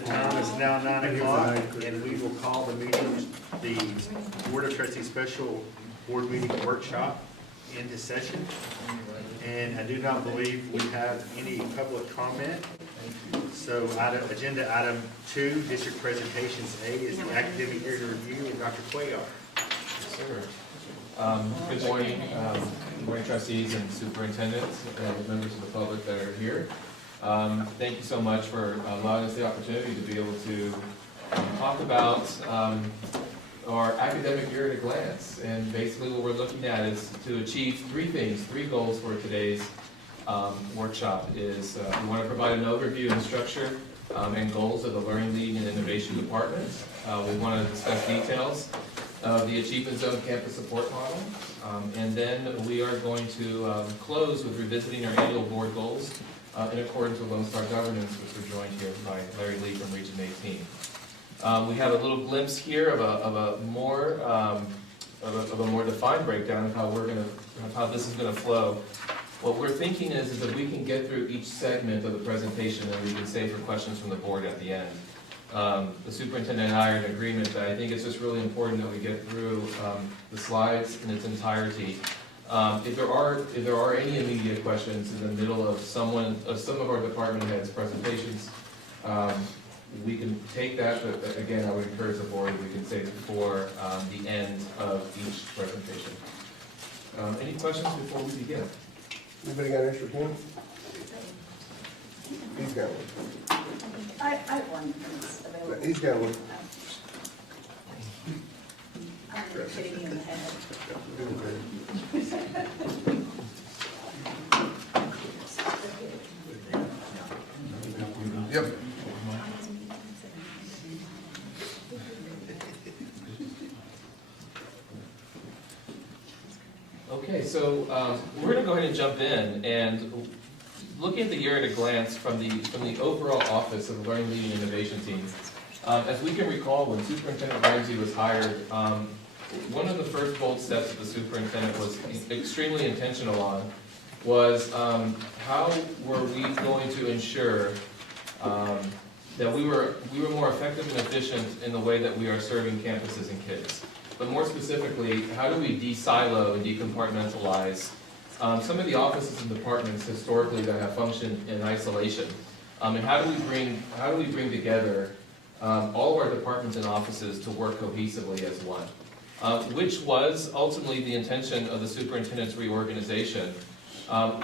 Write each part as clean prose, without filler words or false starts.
the time is now 9 o'clock, and we will call the meeting, the Board of Trustees Special Board Meeting Workshop into session. And I do not believe we have any public comment. So agenda item 2, district presentations A, is the academic year review, and Dr. Cuellar. Yes, sir. Good morning, trustees and superintendents and members of the public that are here. Thank you so much for allowing us the opportunity to be able to talk about our academic year at a glance. And basically what we're looking at is to achieve three goals for today's workshop. Is we want to provide an overview and structure and goals of the Learning, Leading, and Innovation Department. We want to discuss details of the Achievement Zone Campus Support Model. And then we are going to close with revisiting our annual board goals in accordance with Lone Star Governance, which we're joined here by Larry Lee from Region 18. We have a little glimpse here of a more defined breakdown of how this is going to flow. What we're thinking is that we can get through each segment of the presentation and we can save for questions from the board at the end. The superintendent and I are in agreement that I think it's just really important that we get through the slides in its entirety. If there are any immediate questions in the middle of some of our department heads' presentations, we can take that, but again, I would encourage the board if we can save it for the end of each presentation. Any questions before we begin? Anybody got an extra pen? He's got one. I have one that's available. He's got one. I'm hitting you in the head. Yep. Okay, so we're going to go ahead and jump in and looking at the year at a glance from the overall office of the Learning, Leading, and Innovation team. As we can recall, when Superintendent Ramsey was hired, one of the first bold steps that the superintendent was extremely intentional on was how were we going to ensure that we were more effective and efficient in the way that we are serving campuses and kids. But more specifically, how do we de-silo and decompartmentalize some of the offices and departments historically that have functioned in isolation? And how do we bring together all of our departments and offices to work cohesively as one? Which was ultimately the intention of the superintendent's reorganization,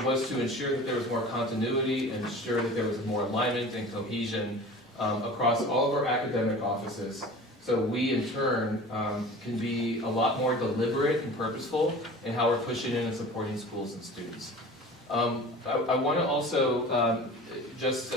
was to ensure that there was more continuity and ensure that there was more alignment and cohesion across all of our academic offices. So we, in turn, can be a lot more deliberate and purposeful in how we're pushing in and supporting schools and students. I want to also just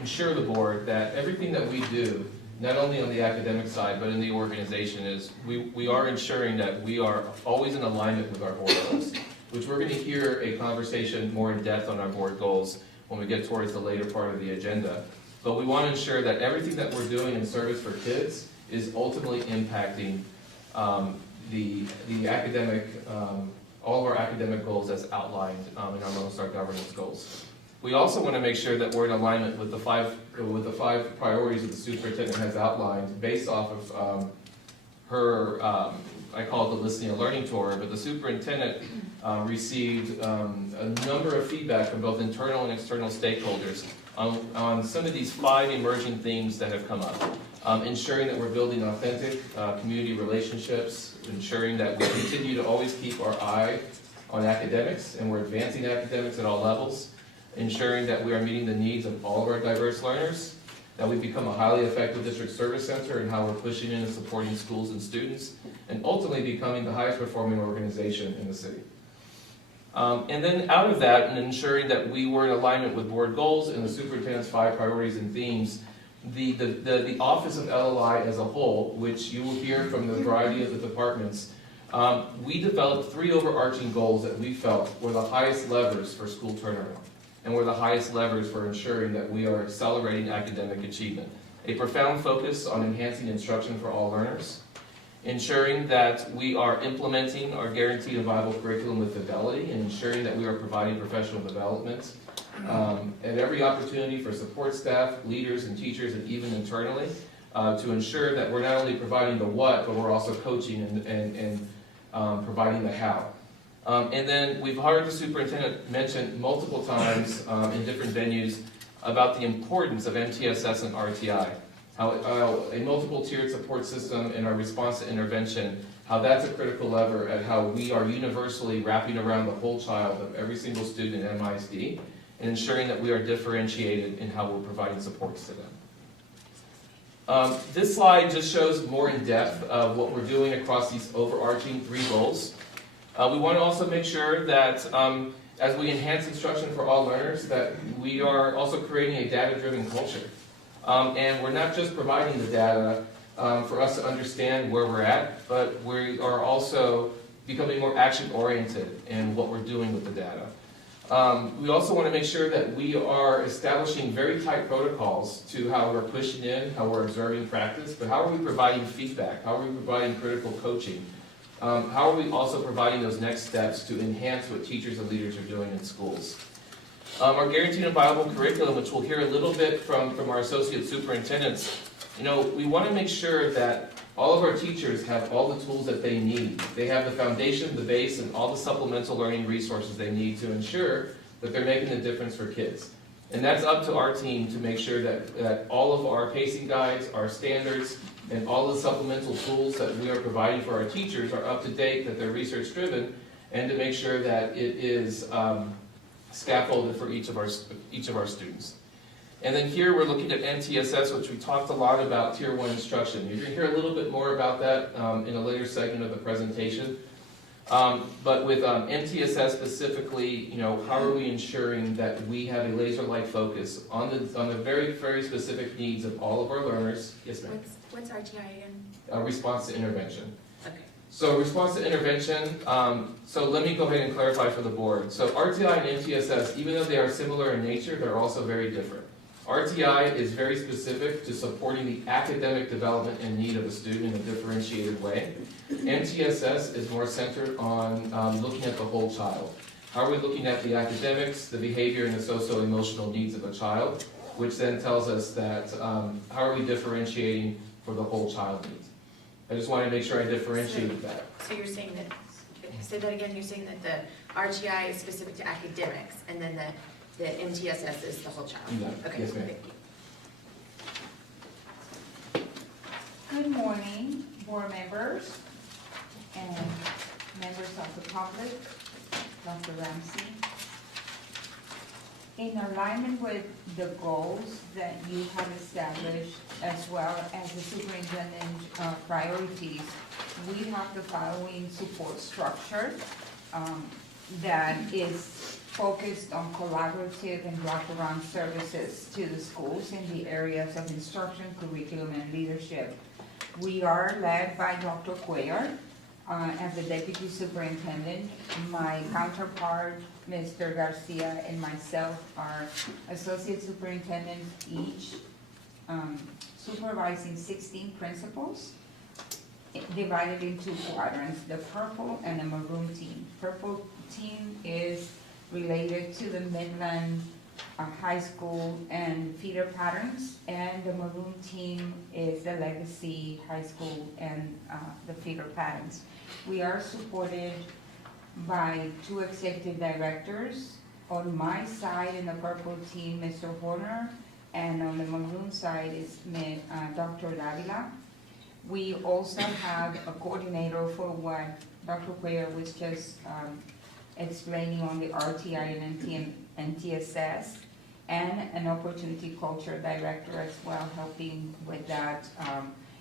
ensure the board that everything that we do, not only on the academic side, but in the organization, is we are ensuring that we are always in alignment with our board goals, which we're going to hear a conversation more in depth on our board goals when we get towards the later part of the agenda. But we want to ensure that everything that we're doing in service for kids is ultimately impacting the academic, all of our academic goals as outlined in our Lone Star Governance goals. We also want to make sure that we're in alignment with the five priorities that the superintendent has outlined based off of her, I call it the Listening and Learning Tour, but the superintendent received a number of feedback from both internal and external stakeholders on some of these 5 emerging themes that have come up. Ensuring that we're building authentic community relationships, ensuring that we continue to always keep our eye on academics and we're advancing academics at all levels, ensuring that we are meeting the needs of all of our diverse learners, that we become a highly effective district service center in how we're pushing in and supporting schools and students, and ultimately becoming the highest performing organization in the city. And then out of that, and ensuring that we were in alignment with board goals and the superintendent's 5 priorities and themes, the Office of LLI as a whole, which you will hear from the variety of the departments, we developed 3 overarching goals that we felt were the highest levers for school turnaround and were the highest levers for ensuring that we are accelerating academic achievement. A profound focus on enhancing instruction for all learners, ensuring that we are implementing our guaranteed and viable curriculum with fidelity, and ensuring that we are providing professional development at every opportunity for support staff, leaders, and teachers, and even internally, to ensure that we're not only providing the what, but we're also coaching and providing the how. And then we've heard the superintendent mention multiple times in different venues about the importance of MTSS and RTI, how a multiple tiered support system in our response to intervention, how that's a critical lever at how we are universally wrapping around the whole child of every single student in MISD and ensuring that we are differentiated in how we're providing supports to them. This slide just shows more in depth of what we're doing across these overarching 3 goals. We want to also make sure that as we enhance instruction for all learners, that we are also creating a data-driven culture. And we're not just providing the data for us to understand where we're at, but we are also becoming more action-oriented in what we're doing with the data. We also want to make sure that we are establishing very tight protocols to how we're pushing in, how we're observing practice, but how are we providing feedback? How are we providing critical coaching? How are we also providing those next steps to enhance what teachers and leaders are doing in schools? Our guaranteed and viable curriculum, which we'll hear a little bit from our associate superintendents, we want to make sure that all of our teachers have all the tools that they need. They have the foundation, the base, and all the supplemental learning resources they need to ensure that they're making a difference for kids. And that's up to our team to make sure that all of our pacing guides, our standards, and all the supplemental tools that we are providing for our teachers are up to date, that they're research driven, and to make sure that it is scaffolded for each of our students. And then here we're looking at MTSS, which we talked a lot about Tier 1 instruction. You're going to hear a little bit more about that in a later segment of the presentation. But with MTSS specifically, how are we ensuring that we have a laser-like focus on the very, very specific needs of all of our learners? Yes, ma'am. What's RTI again? Response to intervention. Okay. So response to intervention, so let me go ahead and clarify for the board. So RTI and MTSS, even though they are similar in nature, they're also very different. RTI is very specific to supporting the academic development and need of a student in a differentiated way. MTSS is more centered on looking at the whole child. How are we looking at the academics, the behavior, and the socio-emotional needs of a child, which then tells us that how are we differentiating for the whole child needs. I just wanted to make sure I differentiated that. So you're saying that, say that again, you're saying that the RTI is specific to academics, and then the MTSS is the whole child? Yeah. Okay, Yes, ma'am. thank you. Good morning, board members and members of the public, Dr. Ramsey. In alignment with the goals that you have established, as well as the superintendent's priorities, we have the following support structure that is focused on collaborative and wraparound services to the schools in the areas of instruction, curriculum, and leadership. We are led by Dr. Cuellar as the deputy superintendent. My counterpart, Mr. Garcia, and myself are associate superintendents, each supervising 16 principals divided into quadrants, the purple and the maroon team. Purple team is related to the Midland High School and feeder patterns, and the maroon team is the Legacy High School and the feeder patterns. We are supported by 2 executive directors. On my side in the purple team, Mr. Horner, and on the maroon side is Dr. Davila. We also have a coordinator for what Dr. Cuellar was just explaining on the RTI and MTSS, and an opportunity culture director as well, helping with that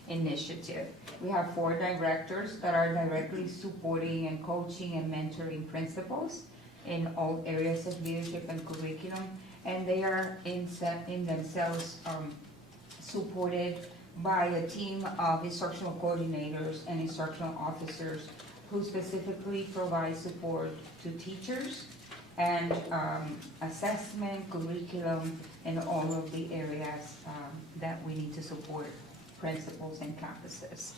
initiative. We have 4 directors that are directly supporting and coaching and mentoring principals in all areas of leadership and curriculum, and they are in themselves supported by a team of instructional coordinators and instructional officers who specifically provide support to teachers and assessment, curriculum, and all of the areas that we need to support principals and campuses.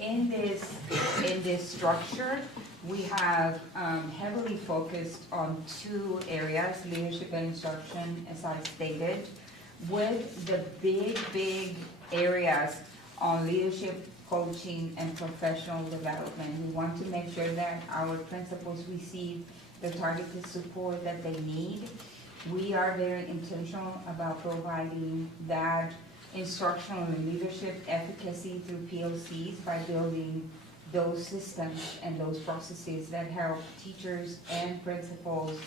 In this structure, we have heavily focused on two areas, leadership and instruction, as I stated, with the big areas on leadership, coaching, and professional development. We want to make sure that our principals receive the targeted support that they need. We are very intentional about providing that instructional and leadership efficacy through PLCs by building those systems and those processes that help teachers and principals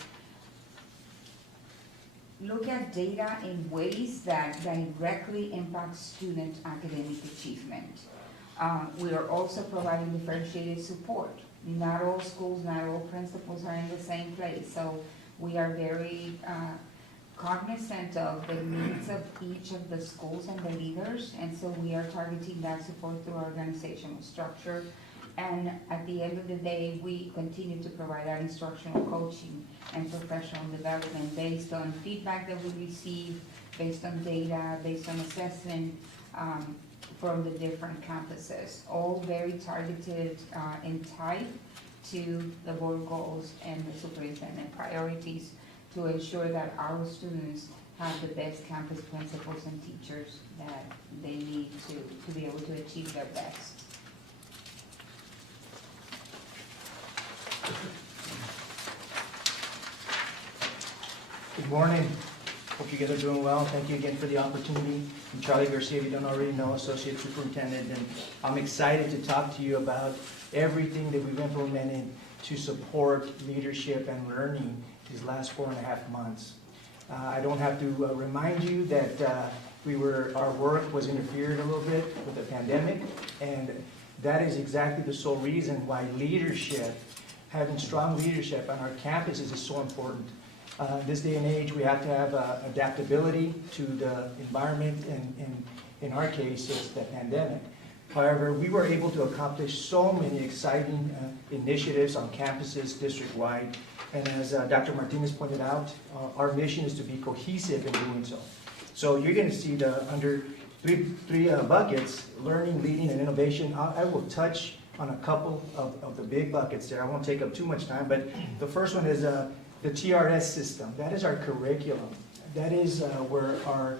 look at data in ways that directly impact student academic achievement. We are also providing differentiated support. Not all schools, not all principals are in the same place, so we are very cognizant of the needs of each of the schools and the leaders, and so we are targeting that support through organizational structure. And at the end of the day, we continue to provide that instructional coaching and professional development based on feedback that we receive, based on data, based on assessment from the different campuses, all very targeted in type to the board goals and the superintendent priorities to ensure that our students have the best campus principals and teachers that they need to be able to achieve their best. Good morning. Hope you guys are doing well. Thank you again for the opportunity. I'm Charlie Garcia, if you don't already know, Associate Superintendent, and I'm excited to talk to you about everything that we've implemented to support leadership and learning these last 4.5 months. I don't have to remind you that our work was interfered a little bit with the pandemic, and that is exactly the sole reason why leadership, having strong leadership on our campuses is so important. This day and age, we have to have adaptability to the environment, and in our case, it's the pandemic. However, we were able to accomplish so many exciting initiatives on campuses district-wide, and as Dr. Martinez pointed out, our mission is to be cohesive in doing so. So you're going to see under three buckets: learning, leading, and innovation. I will touch on a couple of the big buckets there. I won't take up too much time, but the first one is the TRS system. That is our curriculum. That is where our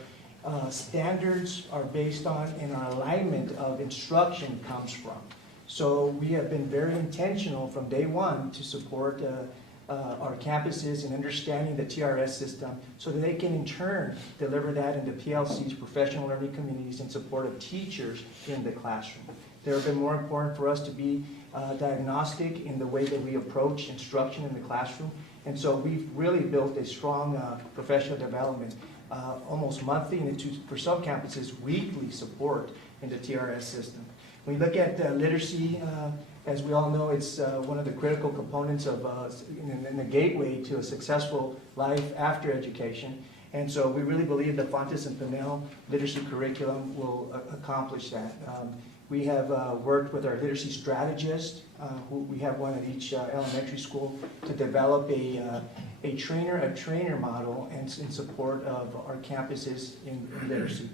standards are based on and our alignment of instruction comes from. So we have been very intentional from day one to support our campuses in understanding the TRS system so that they can in turn deliver that into PLCs, professional learning communities, in support of teachers in the classroom. It has been more important for us to be diagnostic in the way that we approach instruction in the classroom. And so we've really built a strong professional development, almost monthly, and for some campuses, weekly support in the TRS system. When you look at literacy, as we all know, it's one of the critical components of in the gateway to a successful life after education. And so we really believe the Fontes and Pinnell literacy curriculum will accomplish that. We have worked with our literacy strategist, we have one at each elementary school, to develop a trainer model and in support of our campuses in literacy.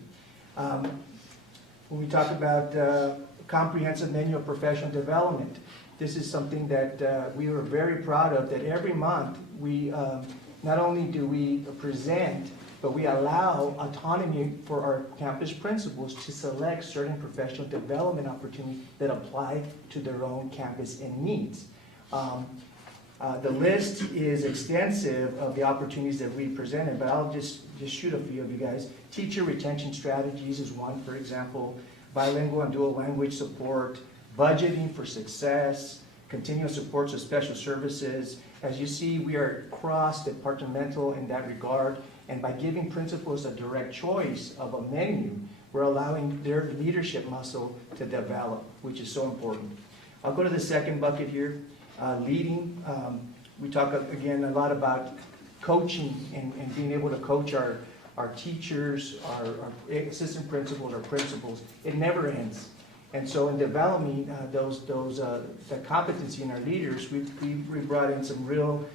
When we talk about comprehensive menu of professional development, this is something that we are very proud of, that every month we not only do we present, but we allow autonomy for our campus principals to select certain professional development opportunities that apply to their own campus and needs. The list is extensive of the opportunities that we presented, but I'll just shoot a few of you guys. Teacher retention strategies is one, for example. Bilingual and dual language support, budgeting for success, continuous supports of special services. As you see, we are cross-departmental in that regard, and by giving principals a direct choice of a menu, we're allowing their leadership muscle to develop, which is so important. I'll go to the second bucket here, leading. We talk again a lot about coaching and being able to coach our teachers, our assistant principals, our principals. It never ends. And so in developing that competency in our leaders, we brought in some real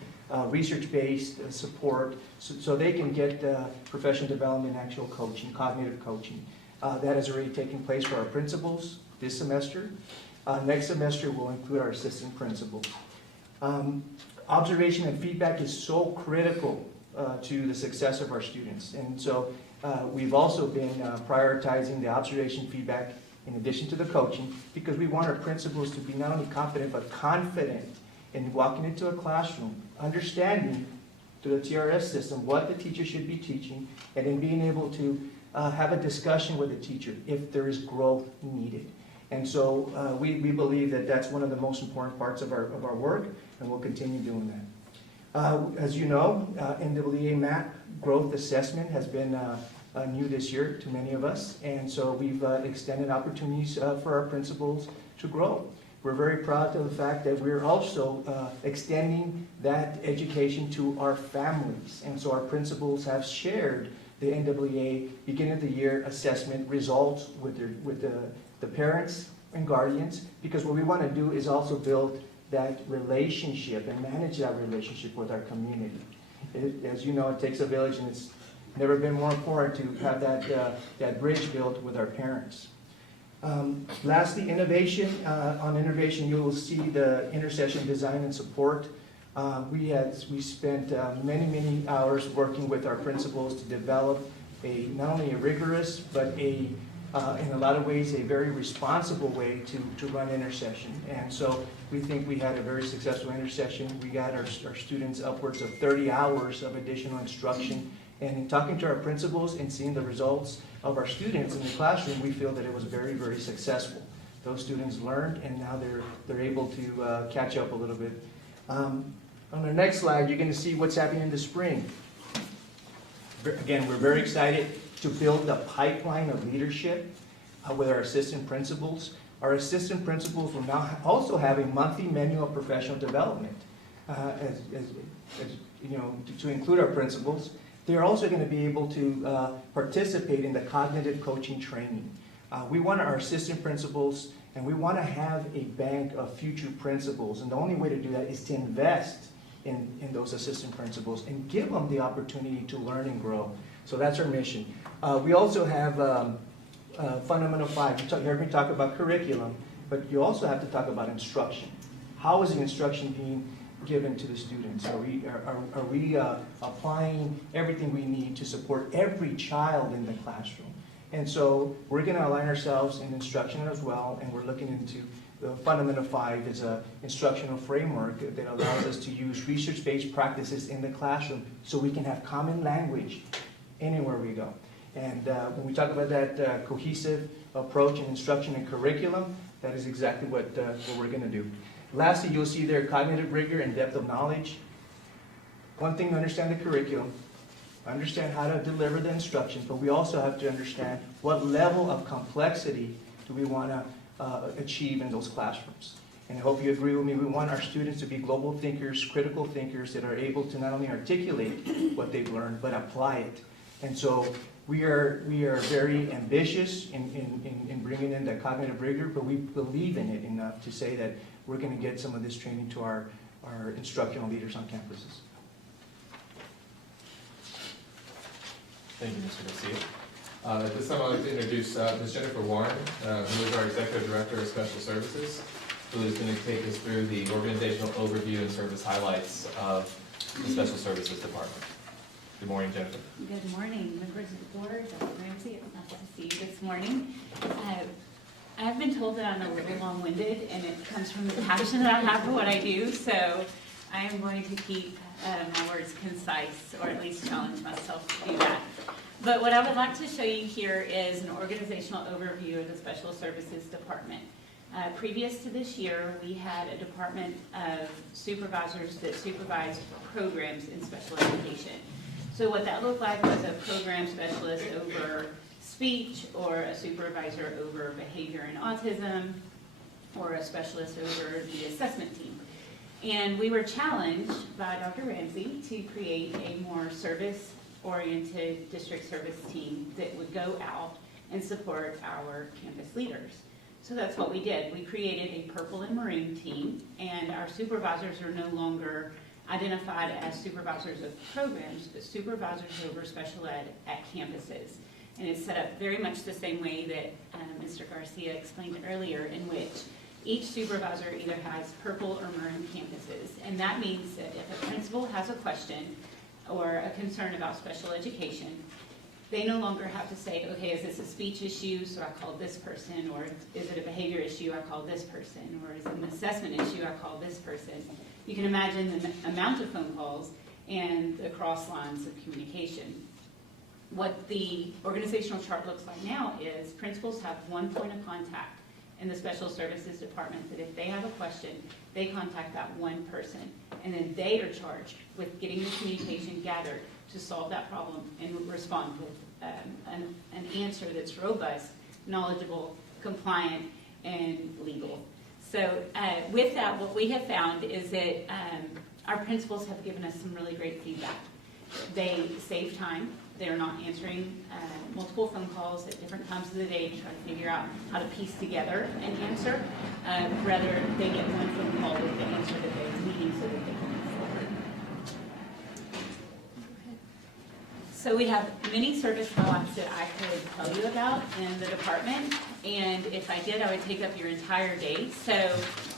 research-based support so they can get professional development, actual coaching, cognitive coaching. That is already taking place for our principals this semester. Next semester, we'll include our assistant principal. Observation and feedback is so critical to the success of our students. And so we've also been prioritizing the observation feedback in addition to the coaching, because we want our principals to be not only confident, but confident in walking into a classroom, understanding through the TRS system what the teacher should be teaching, and then being able to have a discussion with the teacher if there is growth needed. And so we believe that that's one of the most important parts of our work, and we'll continue doing that. As you know, NWEA MAP growth assessment has been new this year to many of us, and so we've extended opportunities for our principals to grow. We're very proud of the fact that we're also extending that education to our families, and so our principals have shared the NWEA beginning of the year assessment results with the parents and guardians, because what we want to do is also build that relationship and manage that relationship with our community. As you know, it takes a village, and it's never been more important to have that bridge built with our parents. Lastly, innovation. On innovation, you will see the intercession design and support. We spent many hours working with our principals to develop not only a rigorous, but in a lot of ways, a very responsible way to run intercession. And so we think we had a very successful intercession. We got our students upwards of 30 hours of additional instruction. And in talking to our principals and seeing the results of our students in the classroom, we feel that it was very successful. Those students learned, and now they're able to catch up a little bit. On the next slide, you're going to see what's happening in the spring. Again, we're very excited to build the pipeline of leadership with our assistant principals. Our assistant principals will now also have a monthly menu of professional development, as you know, to include our principals. They're also going to be able to participate in the cognitive coaching training. We want our assistant principals, and we want to have a bank of future principals, and the only way to do that is to invest in those assistant principals and give them the opportunity to learn and grow. So that's our mission. We also have Fundamental 5. You heard me talk about curriculum, but you also have to talk about instruction. How is the instruction being given to the students? Are we applying everything we need to support every child in the classroom? And so we're going to align ourselves in instruction as well, and we're looking into the Fundamental 5 is an instructional framework that allows us to use research-based practices in the classroom so we can have common language anywhere we go. And when we talk about that cohesive approach in instruction and curriculum, that is exactly what we're going to do. Lastly, you'll see there cognitive rigor and depth of knowledge. One thing to understand the curriculum, understand how to deliver the instructions, but we also have to understand what level of complexity do we want to achieve in those classrooms. And I hope you agree with me, we want our students to be global thinkers, critical thinkers that are able to not only articulate what they've learned, but apply it. And so we are very ambitious in bringing in that cognitive rigor, but we believe in it enough to say that we're going to get some of this training to our instructional leaders on campuses. Thank you, Mr. Garcia. At this time, I'd like to introduce Ms. Jennifer Warren, who is our Executive Director of Special Services, who is going to take us through the organizational overview and service highlights of the Special Services Department. Good morning, Jennifer. Good morning, members of the board, Dr. Ramsey. It's nice to see you this morning. I've been told that I'm a little long-winded, and it comes from the passion that I have for what I do, so I am going to keep my words concise, or at least challenge myself to do that. But what I would like to show you here is an organizational overview of the Special Services Department. Previous to this year, we had a department of supervisors that supervised programs in special education. So what that looked like was a program specialist over speech, or a supervisor over behavior and autism, or a specialist over the assessment team. And we were challenged by Dr. Ramsey to create a more service-oriented district service team that would go out and support our campus leaders. So that's what we did. We created a purple and maroon team, and our supervisors are no longer identified as supervisors of programs, but supervisors over special ed at campuses. And it's set up very much the same way that Mr. Garcia explained earlier, in which Each supervisor either has purple or maroon campuses, and that means that if a principal has a question or a concern about special education, they no longer have to say, okay, is this a speech issue, so I call this person, or is it a behavior issue, I call this person, or is it an assessment issue, I call this person. You can imagine the amount of phone calls and the cross lines of communication. What the organizational chart looks like now is principals have one point of contact in the special services department, that if they have a question, they contact that one person, and then they are charged with getting the communication gathered to solve that problem and respond with an answer that's robust, knowledgeable, compliant, and legal. So with that, what we have found is that our principals have given us some really great feedback. They save time. They're not answering multiple phone calls at different times of the day to try to figure out how to piece together an answer. Rather, they get one phone call with the answer that they're needing so that they can move forward. So we have many service highlights that I could tell you about in the department, and if I did, I would take up your entire day. So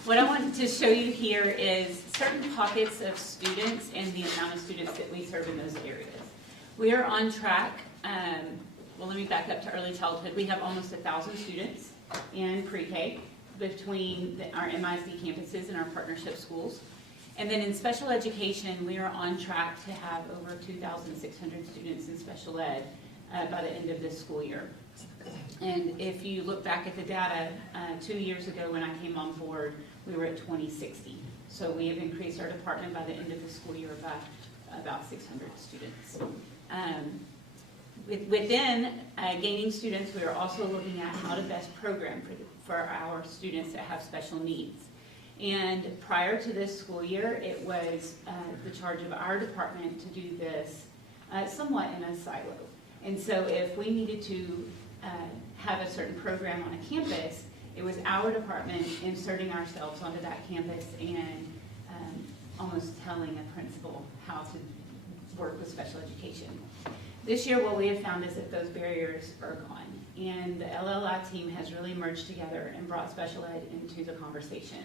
what I want to show you here is certain pockets of students and the amount of students that we serve in those areas. We are on track. Well, let me back up to early childhood. We have almost 1,000 students in pre-K between our MISD campuses and our partnership schools. And then in special education, we are on track to have over 2,600 students in special ed by the end of this school year. And if you look back at the data, 2 years ago when I came on board, we were at 2060. So we have increased our department by the end of the school year by about 600 students. Within gaining students, we are also looking at how to best program for our students that have special needs. And prior to this school year, it was the charge of our department to do this somewhat in a silo. And so if we needed to have a certain program on a campus, it was our department inserting ourselves onto that campus and almost telling a principal how to work with special education. This year, what we have found is that those barriers are gone, and the LLI team has really merged together and brought special ed into the conversation.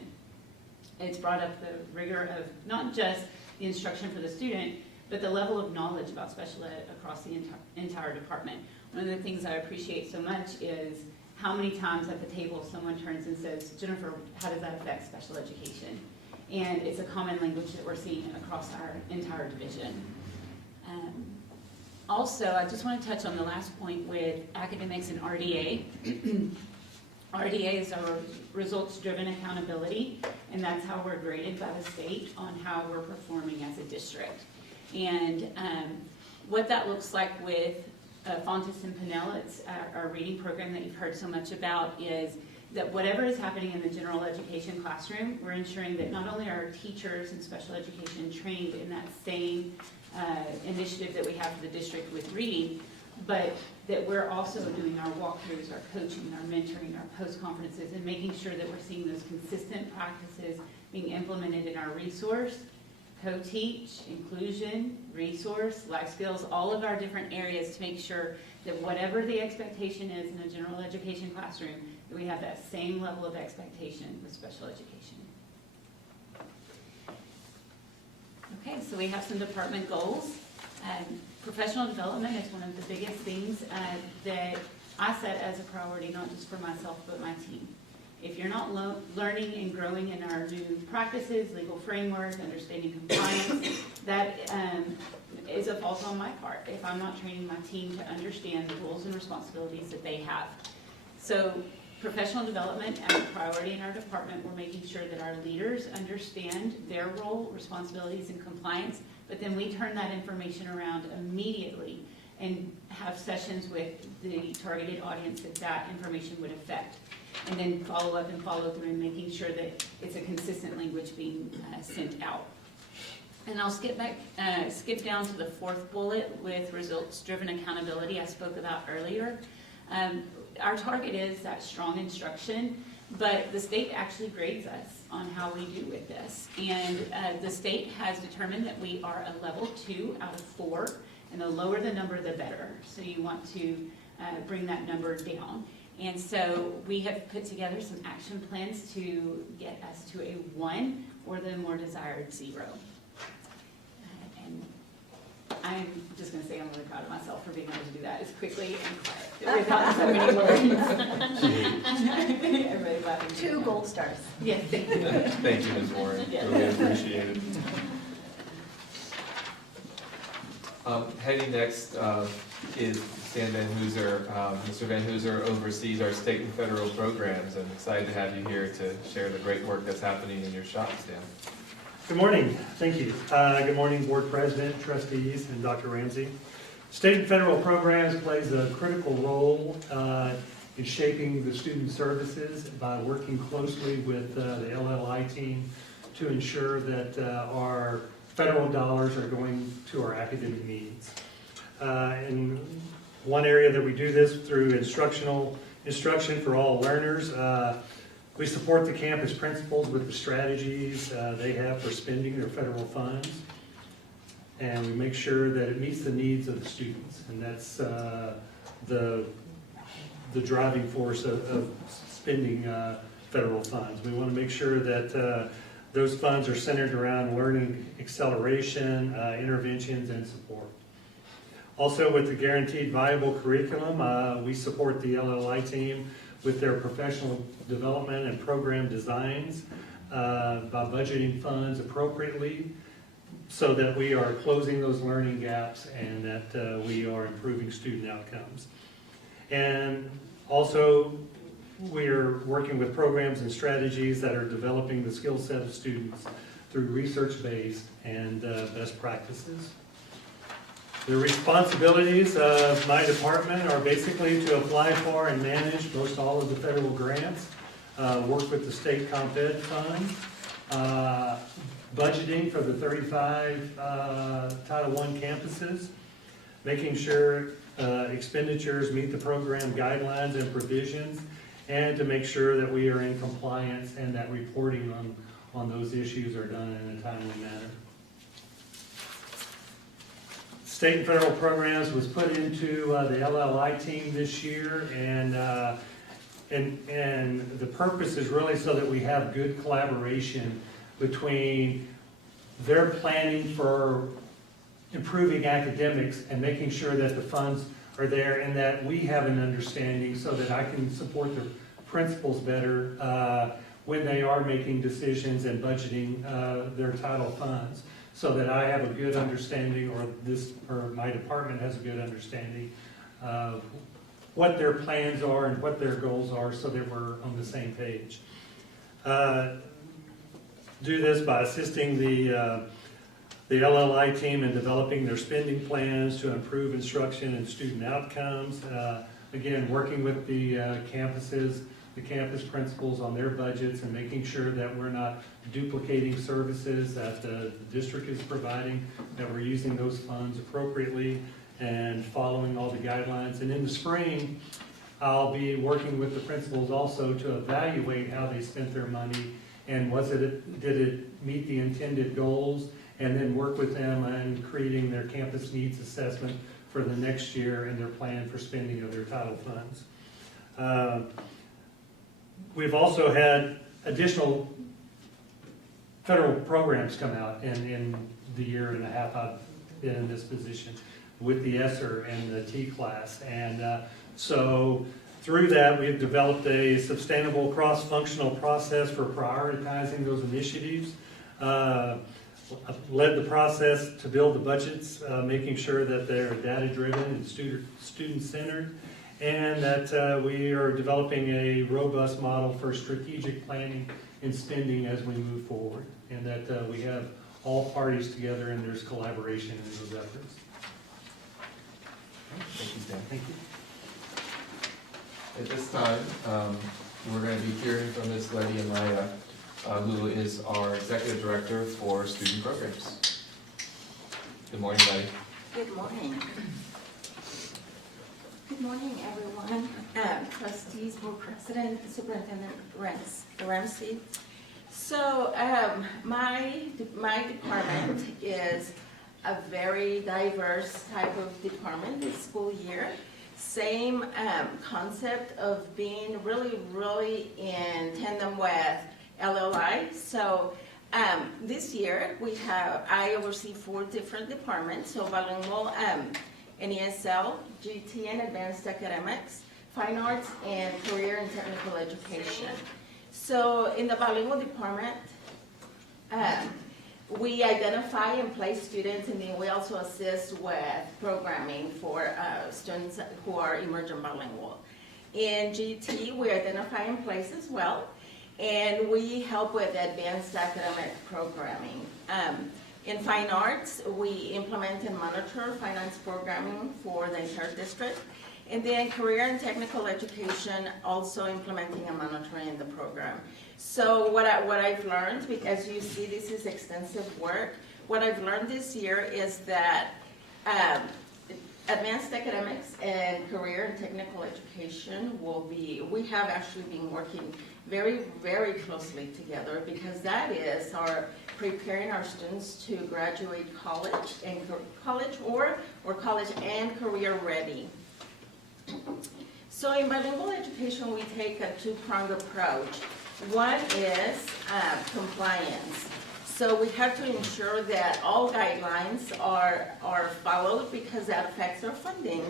It's brought up the rigor of not just the instruction for the student, but the level of knowledge about special ed across the entire department. One of the things I appreciate so much is how many times at the table someone turns and says, Jennifer, how does that affect special education? And it's a common language that we're seeing across our entire division. Also, I just want to touch on the last point with academics and RDA. RDA is our results-driven accountability, and that's how we're graded by the state on how we're performing as a district. And what that looks like with Fontes and Pinnell, it's our reading program that you've heard so much about, is that whatever is happening in the general education classroom, we're ensuring that not only are our teachers in special education trained in that same initiative that we have for the district with reading, but that we're also doing our walkthroughs, our coaching, our mentoring, our post-conferences, and making sure that we're seeing those consistent practices being implemented in our resource, co-teach, inclusion, resource, life skills, all of our different areas to make sure that whatever the expectation is in a general education classroom, that we have that same level of expectation with special education. Okay, so we have some department goals. Professional development is one of the biggest things that I set as a priority, not just for myself, but my team. If you're not learning and growing in our new practices, legal framework, understanding compliance, that is a fault on my part if I'm not training my team to understand the roles and responsibilities that they have. So professional development as a priority in our department, we're making sure that our leaders understand their role, responsibilities, and compliance, but then we turn that information around immediately and have sessions with the targeted audience that that information would affect. And then follow up and follow through and making sure that it's a consistent language being sent out. And I'll skip down to the fourth bullet with results-driven accountability I spoke about earlier. Our target is that strong instruction, but the state actually grades us on how we do with this. And the state has determined that we are a level 2 out of 4, and the lower the number, the better. So you want to bring that number down. And so we have put together some action plans to get us to a 1 or the more desired 0. And I'm just going to say I'm really proud of myself for being able to do that as quickly and quiet without so many words. Everybody's laughing. 2 gold stars. Yes. Thank you, Ms. Warren, Yeah. really appreciate it. Heading next is Stan Van Hooser. Mr. Van Hooser oversees our state and federal programs, and excited to have you here to share the great work that's happening in your shop, Stan. Good morning. Thank you. Good morning, Board President, trustees, and Dr. Ramsey. State and federal programs plays a critical role in shaping the student services by working closely with the LLI team to ensure that our federal dollars are going to our academic needs. In one area that we do this through instruction for all learners, we support the campus principals with the strategies they have for spending their federal funds. And we make sure that it meets the needs of the students. And that's the driving force of spending federal funds. We want to make sure that those funds are centered around learning acceleration, interventions, and support. Also, with the Guaranteed Viable Curriculum, we support the LLI team with their professional development and program designs by budgeting funds appropriately so that we are closing those learning gaps and that we are improving student outcomes. And also, we are working with programs and strategies that are developing the skill set of students through research-based and best practices. The responsibilities of my department are basically to apply for and manage most all of the federal grants, work with the state comp ed fund, budgeting for the 35 Title I campuses, making sure expenditures meet the program guidelines and provisions, and to make sure that we are in compliance and that reporting on those issues are done in a timely manner. State and federal programs was put into the LLI team this year, and the purpose is really so that we have good collaboration between their planning for improving academics and making sure that the funds are there and that we have an understanding so that I can support the principals better when they are making decisions and budgeting their title funds, so that I have a good understanding, or my department has a good understanding of what their plans are and what their goals are, so that we're on the same page. Do this by assisting the LLI team in developing their spending plans to improve instruction and student outcomes. Again, working with the campuses, the campus principals on their budgets and making sure that we're not duplicating services that the district is providing, that we're using those funds appropriately and following all the guidelines. And in the spring, I'll be working with the principals also to evaluate how they spent their money and did it meet the intended goals, and then work with them on creating their campus needs assessment for the next year and their plan for spending of their title funds. We've also had additional federal programs come out in the year and a half I've been in this position with the ESSER and the T-class. And so through that, we've developed a sustainable cross-functional process for prioritizing those initiatives. Led the process to build the budgets, making sure that they're data-driven and student-centered, and that we are developing a robust model for strategic planning and spending as we move forward, and that we have all parties together and there's collaboration in those efforts. Thank you, Stan. Thank you. At this time, we're going to be hearing from Ms. Letty Amaya, who is our Executive Director for Student Programs. Good morning, Letty. Good morning. Good morning, everyone. Trustees, Board President, Superintendent Ramsey. So my department is a very diverse type of department this school year. same concept of being really in tandem with LLI. So this year I oversee 4 different departments, so bilingual, NESL, GT and advanced academics, fine arts, and career and technical education. So in the bilingual department, we identify and place students, and then we also assist with programming for students who are emergent bilingual. In GT, we identify and place as well, and we help with advanced academic programming. In fine arts, we implement and monitor finance programming for the entire district. And then career and technical education, also implementing and monitoring the program. So what I've learned, as you see, this is extensive work. What I've learned this year is that advanced academics and career and technical education we have actually been working very, very closely together, because that is preparing our students to graduate college or college and career ready. So in bilingual education, we take a 2-pronged approach. One is compliance. So we have to ensure that all guidelines are followed, because that affects our funding.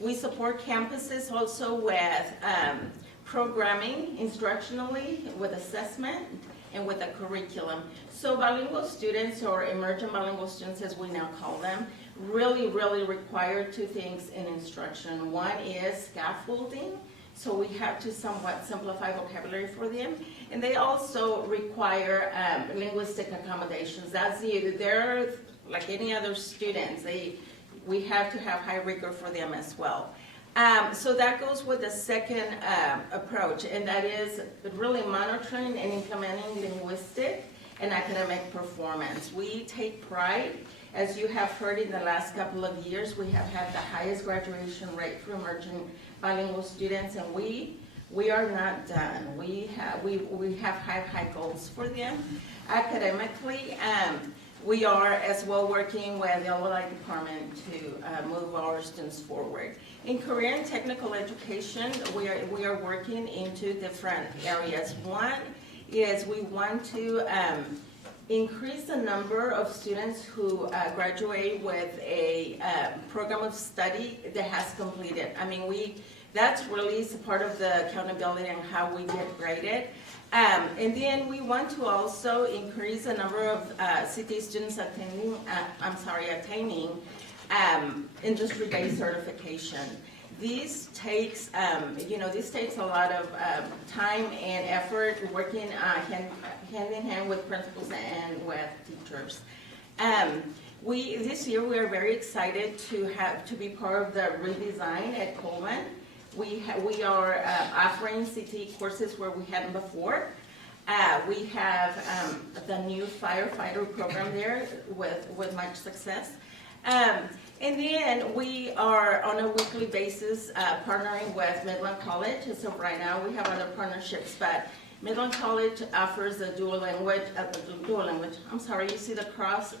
We support campuses also with programming instructionally, with assessment, and with a curriculum. So bilingual students, or emergent bilingual students as we now call them, really require 2 things in instruction. One is scaffolding, so we have to somewhat simplify vocabulary for them. And they also require linguistic accommodations. They're like any other students. We have to have high rigor for them as well. So that goes with the second approach, and that is really monitoring and implementing linguistic and academic performance. We take pride, as you have heard in the last couple of years, we have had the highest graduation rate for emerging bilingual students, and we are not done. We have high goals for them. Academically, we are as well working with the LLI department to move our students forward. In career and technical education, we are working in 2 different areas. One is we want to increase the number of students who graduate with a program of study that has completed. I mean, that's really part of the accountability and how we get graded. And then we want to also increase the number of CT students attaining industry-based certification. This takes, a lot of time and effort, working hand in hand with principals and with teachers. This year we are very excited to be part of the redesign at Coleman. We are offering CT courses where we hadn't before. We have the new firefighter program there with much success. And then we are on a weekly basis partnering with Midland College. So right now we have other partnerships, but Midland College offers a dual language, you see the cross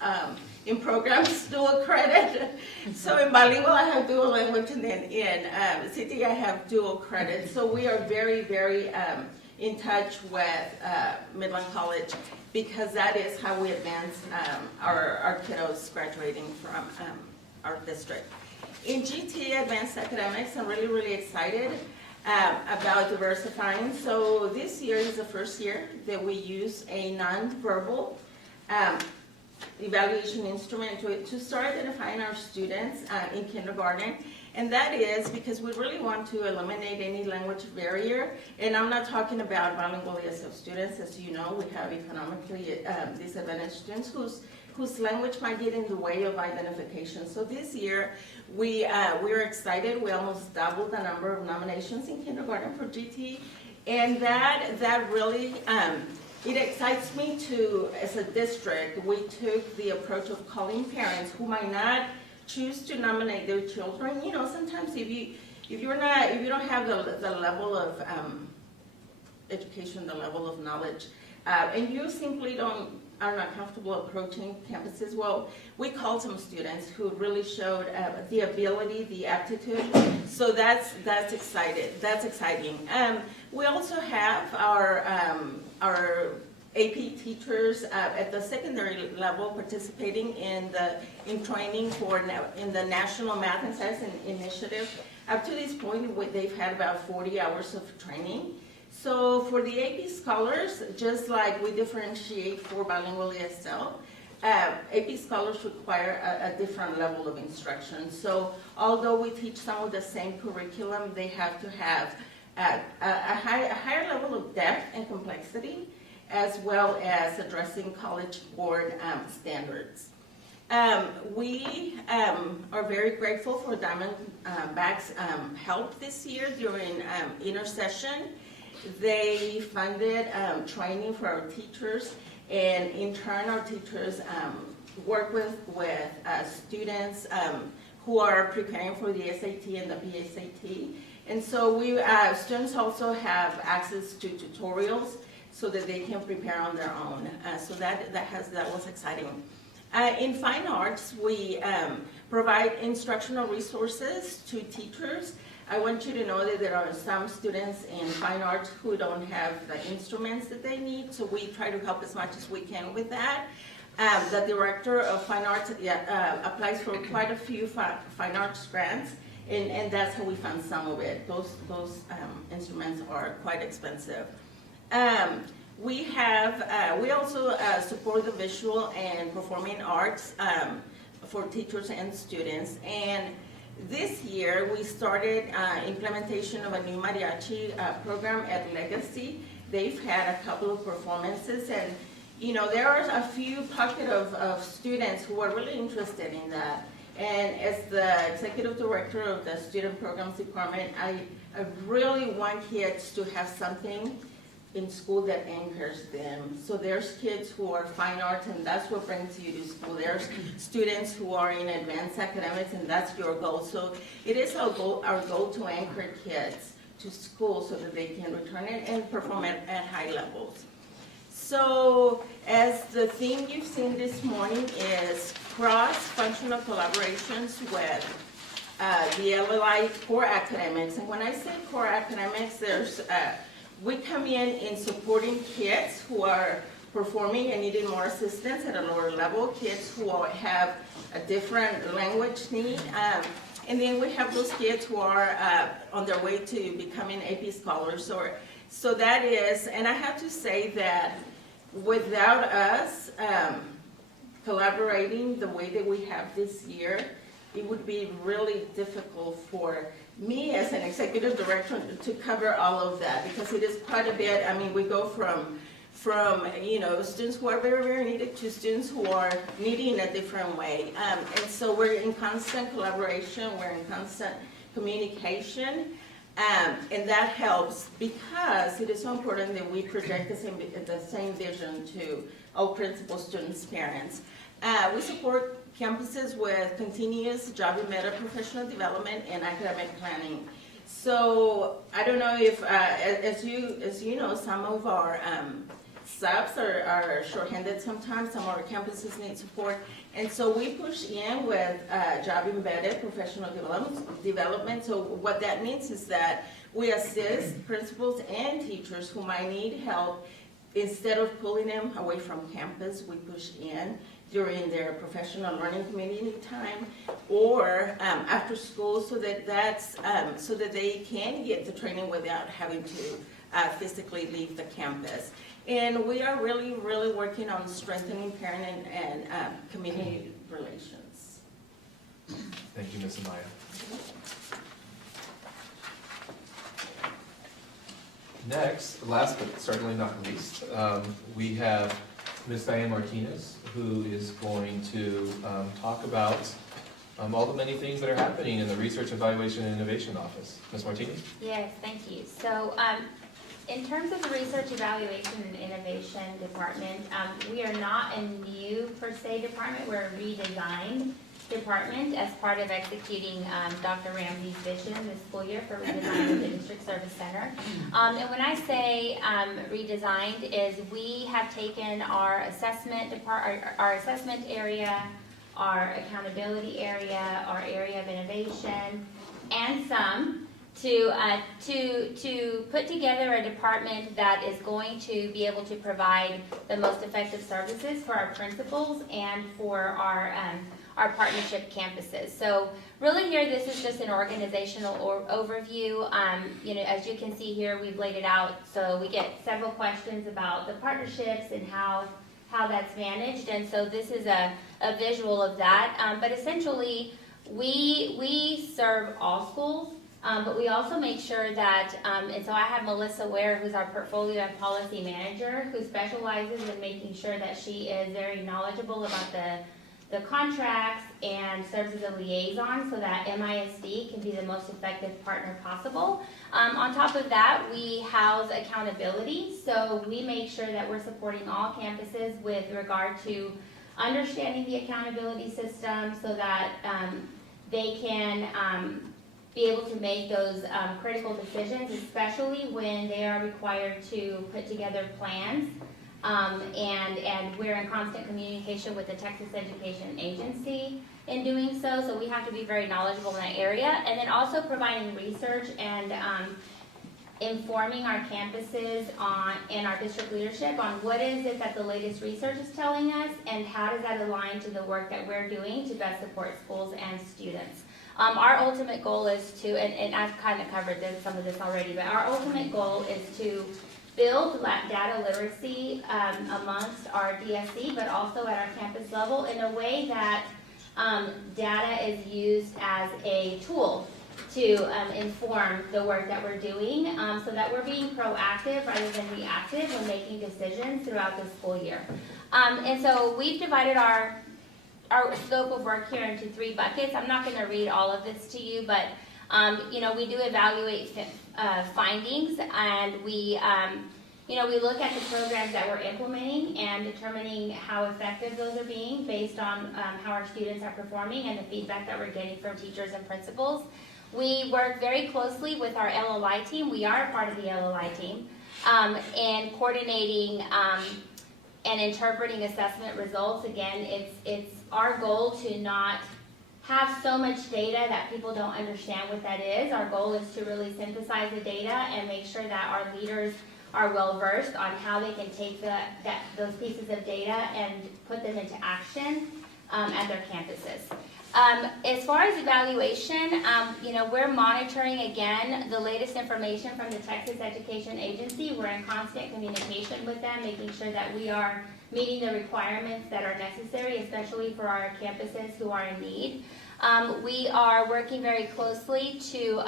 in programs, dual credit. So in bilingual I have dual language, and then in CT I have dual credit. So we are very, very in touch with Midland College, because that is how we advance our kiddos graduating from our district. In GT, Advanced Academics, I'm really, really excited about diversifying. So this year is the first year that we use a nonverbal evaluation instrument to start identifying our students in kindergarten. And that is because we really want to eliminate any language barrier. And I'm not talking about bilingual ESL students. As you know, we have economically disadvantaged students whose language might get in the way of identification. So this year, we're excited. We almost doubled the number of nominations in kindergarten for GT. And that really, it excites me as a district, we took the approach of calling parents who might not choose to nominate their children. You know, sometimes if you don't have the level of education, the level of knowledge and you simply are not comfortable approaching campuses, well, we called some students who really showed the ability, the aptitude. So that's exciting. We also have our AP teachers at the secondary level participating in training in the National Math and Science Initiative. Up to this point, they've had about 40 hours of training. So for the AP scholars, just like we differentiate for bilingual ESL, AP scholars require a different level of instruction. So although we teach some of the same curriculum, they have to have a higher level of depth and complexity, as well as addressing College Board standards. We are very grateful for Diamondback's help this year during intersession. They funded training for our teachers, and in turn our teachers work with students who are preparing for the SAT and the BSAT. And so students also have access to tutorials so that they can prepare on their own. So that was exciting. In fine arts, we provide instructional resources to teachers. I want you to know that there are some students in fine arts who don't have the instruments that they need, so we try to help as much as we can with that. The director of fine arts applies for quite a few fine arts grants, and that's how we fund some of it. Those instruments are quite expensive. We also support the visual and performing arts for teachers and students. And this year, we started implementation of a new mariachi program at Legacy. They've had a couple of performances, and there are a few pockets of students who are really interested in that. And as the executive director of the student programs department, I really want kids to have something in school that anchors them. So there's kids who are fine arts, and that's what brings you to school. There's students who are in advanced academics, and that's your goal. So it is our goal to anchor kids to school so that they can return it and perform at high levels. So as the theme you've seen this morning is cross-functional collaborations with the LLI core academics. And when I say core academics, we come in supporting kids who are performing and needing more assistance at a lower level, kids who have a different language need, and then we have those kids who are on their way to becoming AP scholars. So that is, and I have to say that without us collaborating the way that we have this year, it would be really difficult for me as an executive director to cover all of that, because it is quite a bit. I mean, we go from students who are very, very needed to students who are needing a different way. And so we're in constant collaboration, we're in constant communication, and that helps because it is so important that we project the same vision to all principals, students, parents. We support campuses with continuous job-embedded professional development and academic planning. So I don't know if, as you know, some of our subs are shorthanded sometimes. Some of our campuses need support, and so we push in with job-embedded professional development. So what that means is that we assist principals and teachers who might need help. Instead of pulling them away from campus, we push in during their professional learning community time or after school, so that they can get the training without having to physically leave the campus. And we are really, really working on strengthening parent and community relations. Thank you, Ms. Amaya. Next, last but certainly not least, we have Ms. Diane Martinez, who is going to talk about all the many things that are happening in the Research, Evaluation, and Innovation Office. Ms. Martinez? Yes, thank you. So in terms of the Research, Evaluation, and Innovation Department, we are not a new, per se, department. We're a redesigned department as part of executing Dr. Ramsey's vision this school year for redesign of the district service center. And when I say redesigned, is we have taken our assessment our assessment area, our accountability area, our area of innovation, and some to put together a department that is going to be able to provide the most effective services for our principals and for our partnership campuses. So really here, this is just an organizational overview. As you can see here, we've laid it out. So we get several questions about the partnerships and how that's managed. And so this is a visual of that. But essentially, we serve all schools. But we also make sure that, and so I have Melissa Ware, who's our portfolio and policy manager, who specializes in making sure that she is very knowledgeable about the contracts and serves as a liaison so that MISD can be the most effective partner possible. On top of that, we house accountability. So we make sure that we're supporting all campuses with regard to understanding the accountability system so that they can be able to make those critical decisions, especially when they are required to put together plans. And we're in constant communication with the Texas Education Agency in doing so, so we have to be very knowledgeable in that area. And then also providing research and informing our campuses and our district leadership on what is it that the latest research is telling us and how does that align to the work that we're doing to best support schools and students. Our ultimate goal is to, and I've kind of covered some of this already, but our ultimate goal is to build data literacy amongst our DSC, but also at our campus level in a way that data is used as a tool to inform the work that we're doing so that we're being proactive rather than reactive when making decisions throughout the school year. And so we've divided our scope of work here into 3 buckets. I'm not going to read all of this to you, but we do evaluate findings, and we look at the programs that we're implementing and determining how effective those are being based on how our students are performing and the feedback that we're getting from teachers and principals. We work very closely with our LLI team. We are a part of the LLI team, and coordinating and interpreting assessment results. Again, it's our goal to not have so much data that people don't understand what that is. Our goal is to really synthesize the data and make sure that our leaders are well versed on how they can take those pieces of data and put them into action at their campuses. As far as evaluation, we're monitoring again the latest information from the Texas Education Agency. We're in constant communication with them, making sure that we are meeting the requirements that are necessary, especially for our campuses who are in need. We are working very closely to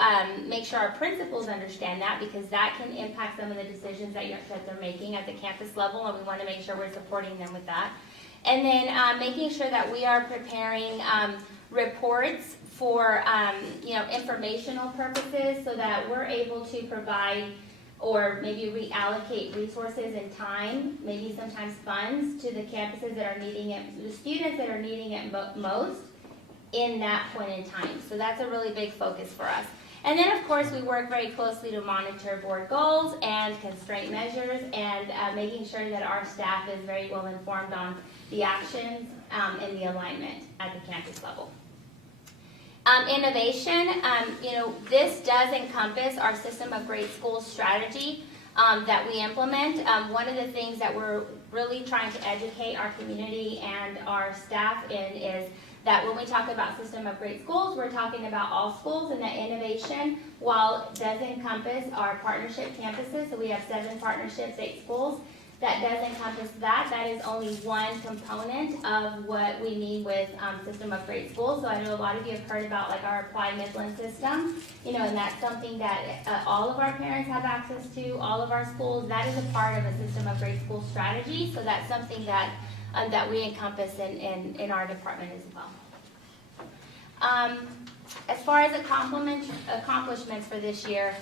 make sure our principals understand that, because that can impact some of the decisions that they're making at the campus level, and we want to make sure we're supporting them with that. And then making sure that we are preparing reports for informational purposes so that we're able to provide or maybe reallocate resources and time, maybe sometimes funds, to the campuses that are needing it, the students that are needing it most in that point in time. So that's a really big focus for us. And then, of course, we work very closely to monitor board goals and constraint measures, and making sure that our staff is very well informed on the actions and the alignment at the campus level. Innovation, this does encompass our system of great schools strategy that we implement. One of the things that we're really trying to educate our community and our staff in is that when we talk about system of great schools, we're talking about all schools, and that innovation, while it does encompass our partnership campuses, so we have 7 partnerships, 8 schools, that does encompass that. That is only one component of what we mean with system of great schools. So I know a lot of you have heard about our Applied Midland system, and that's something that all of our parents have access to, all of our schools. That is a part of a system of great school strategy. So that's something that that we encompass in our department as well. As far as accomplishments for this year,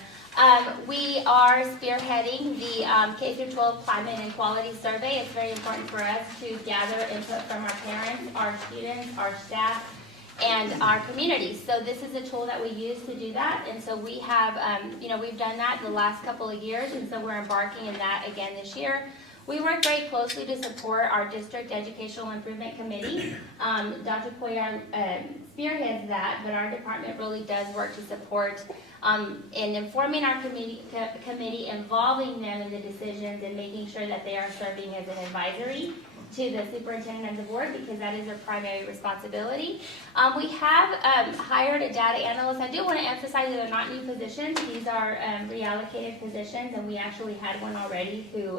we are spearheading the K-12 Climate and Quality Survey. It's very important for us to gather input from our parents, our students, our staff, and our community. So this is a tool that we use to do that, and so we have, we've done that the last couple of years, and so we're embarking in that again this year. We work very closely to support our district educational improvement committee. Dr. Cuellar spearheads that, but our department really does work to support in informing our committee, involving them in the decisions, and making sure that they are serving as an advisory to the superintendent and the board, because that is their primary responsibility. We have hired a data analyst. I do want to emphasize that they're not new positions. These are reallocated positions, and we actually had one already who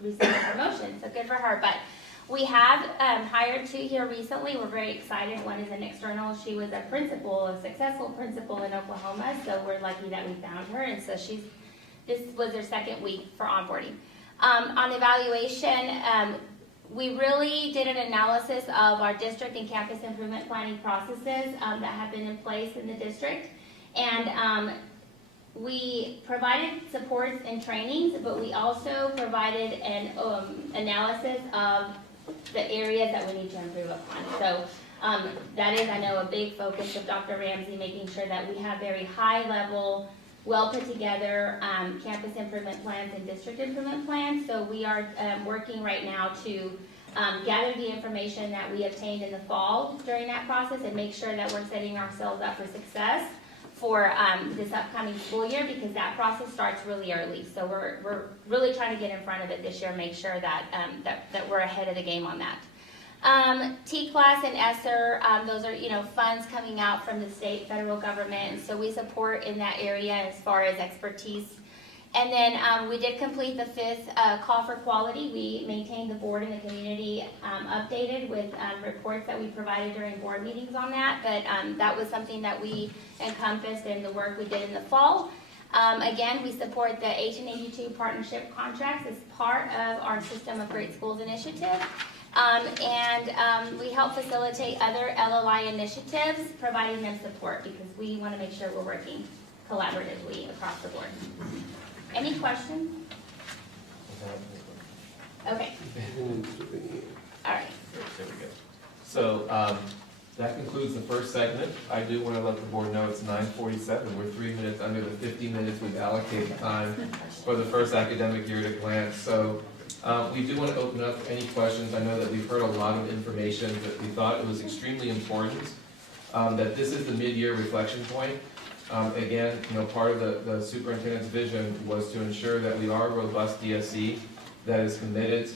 received a promotion, so good for her. But we have hired two here recently. We're very excited. One is an external. She was a principal, a successful principal in Oklahoma, so we're lucky that we found her, and so this was her second week for onboarding. On evaluation, we really did an analysis of our district and campus improvement planning processes that have been in place in the district, and we provided supports and trainings, but we also provided an analysis of the areas that we need to improve upon. So that is, I know, a big focus of Dr. Ramsey, making sure that we have very high level, well put together campus improvement plans and district improvement plans. So we are working right now to gather the information that we obtained in the fall during that process, and make sure that we're setting ourselves up for success for this upcoming school year, because that process starts really early. So we're really trying to get in front of it this year and make sure that that we're ahead of the game on that. T-Class and ESSER, those are funds coming out from the state, federal government, and so we support in that area as far as expertise. And then we did complete the 5th call for quality. We maintained the board and the community updated with reports that we provided during board meetings on that, but that was something that we encompassed in the work we did in the fall. Again, we support the 1882 partnership contracts as part of our System of Great Schools initiative. And we help facilitate other LLI initiatives, providing them support, because we want to make sure we're working collaboratively across the board. Any questions? Okay. All right. There we go. So that concludes the first segment. I do want to let the board know it's 9:47. We're 3 minutes under the 50 minutes we've allocated time for the first academic year at a glance. So we do want to open up any questions. I know that we've heard a lot of information, but we thought it was extremely important that this is the mid-year reflection point. Again, part of the superintendent's vision was to ensure that we are a robust DSE that is committed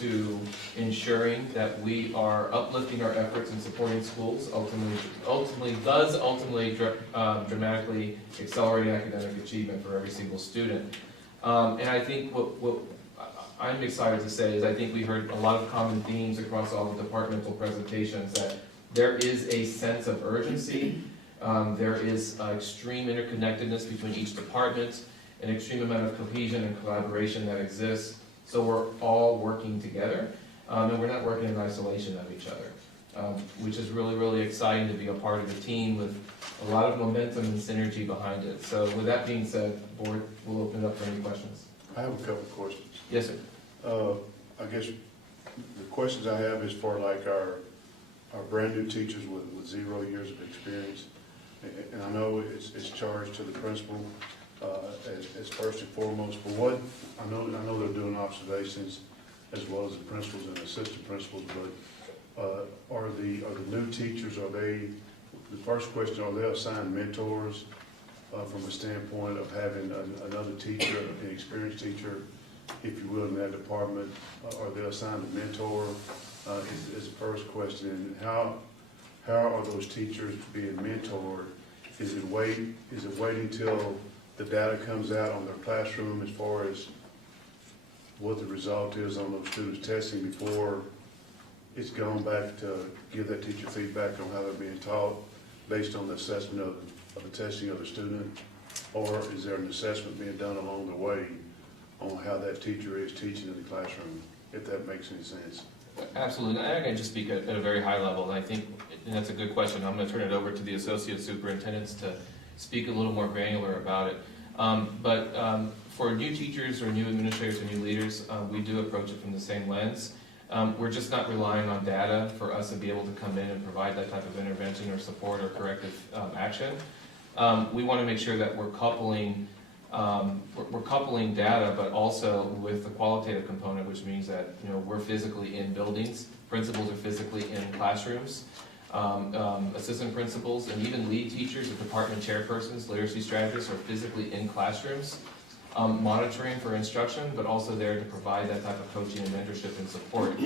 to ensuring that we are uplifting our efforts in supporting schools, ultimately dramatically accelerating academic achievement for every single student. And I think what I'm excited to say is I think we heard a lot of common themes across all the departmental presentations, that there is a sense of urgency. There is extreme interconnectedness between each department, an extreme amount of cohesion and collaboration that exists. So we're all working together, and we're not working in isolation of each other, which is really, really exciting to be a part of a team with a lot of momentum and synergy behind it. So with that being said, board, we'll open it up for any questions. I have a couple of questions. Yes, sir. I guess the questions I have is for like our brand new teachers with 0 years of experience. And I know it's charged to the principal as first and foremost, but what, I know they're doing observations as well as the principals and assistant principals, but are the new teachers, the first question, are they assigned mentors from a standpoint of having another teacher, an experienced teacher, if you will, in that department? Are they assigned a mentor is the first question. And how are those teachers being mentored? Is it waiting till the data comes out on their classroom as far as what the result is on those students testing before it's gone back to give that teacher feedback on how they're being taught based on the assessment of the testing of the student? Or is there an assessment being done along the way on how that teacher is teaching in the classroom, if that makes any sense? Absolutely. I can just speak at a very high level, and I think that's a good question. I'm going to turn it over to the associate superintendents to speak a little more granular about it. But for new teachers or new administrators or new leaders, we do approach it from the same lens. We're just not relying on data for us to be able to come in and provide that type of intervention or support or corrective action. We want to make sure that we're coupling data, but also with the qualitative component, which means that, you know, we're physically in buildings, principals are physically in classrooms, assistant principals, and even lead teachers and department chairpersons, literacy strategists are physically in classrooms, monitoring for instruction, but also there to provide that type of coaching and mentorship and support.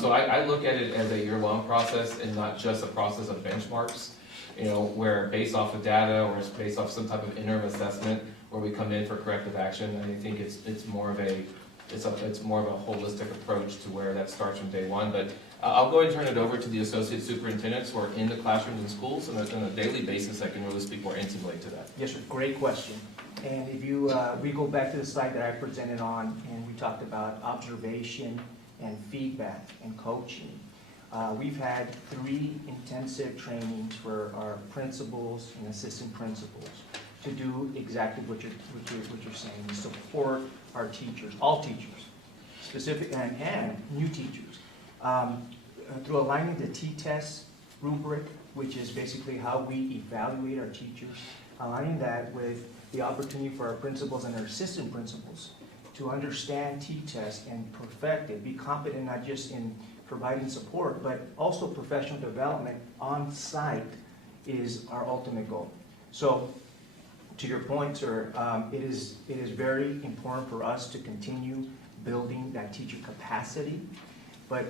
So I look at it as a year-long process and not just a process of benchmarks, you know, where based off of data or it's based off some type of interim assessment where we come in for corrective action. I think it's more of a holistic approach to where that starts from day one. But I'll go ahead and turn it over to the associate superintendents who are in the classrooms and schools, and on a daily basis I can really speak more intimately to that. Yes, sir, great question. And if you, we go back to the slide that I presented on, and we talked about observation and feedback and coaching. We've had 3 intensive trainings for our principals and assistant principals to do exactly what you're saying, support our teachers, all teachers, specific and new teachers, through aligning the T-test rubric, which is basically how we evaluate our teachers, aligning that with the opportunity for our principals and our assistant principals to understand T-test and perfect it, be competent not just in providing support, but also professional development on site is our ultimate goal. So, to your point, sir, it is very important for us to continue building that teacher capacity, but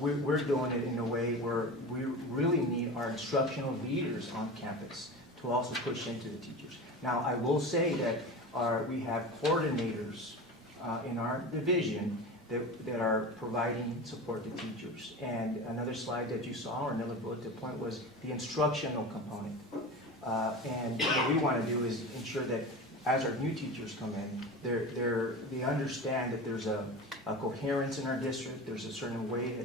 we're doing it in a way where we really need our instructional leaders on campus to also push into the teachers. Now, I will say that we have coordinators in our division that are providing support to teachers. And another slide that you saw, or another bulleted point, was the instructional component. And what we want to do is ensure that as our new teachers come in, they understand that there's a coherence in our district, there's a certain way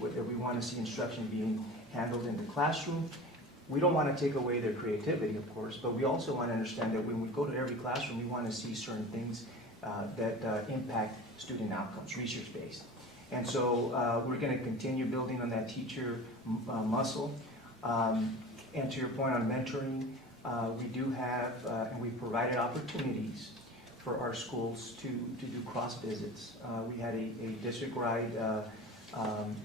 that we want to see instruction being handled in the classroom. We don't want to take away their creativity, of course, but we also want to understand that when we go to every classroom, we want to see certain things that impact student outcomes, research-based. And so we're going to continue building on that teacher muscle. And to your point on mentoring, we do have, and we've provided opportunities for our schools to do cross visits. We had a district-wide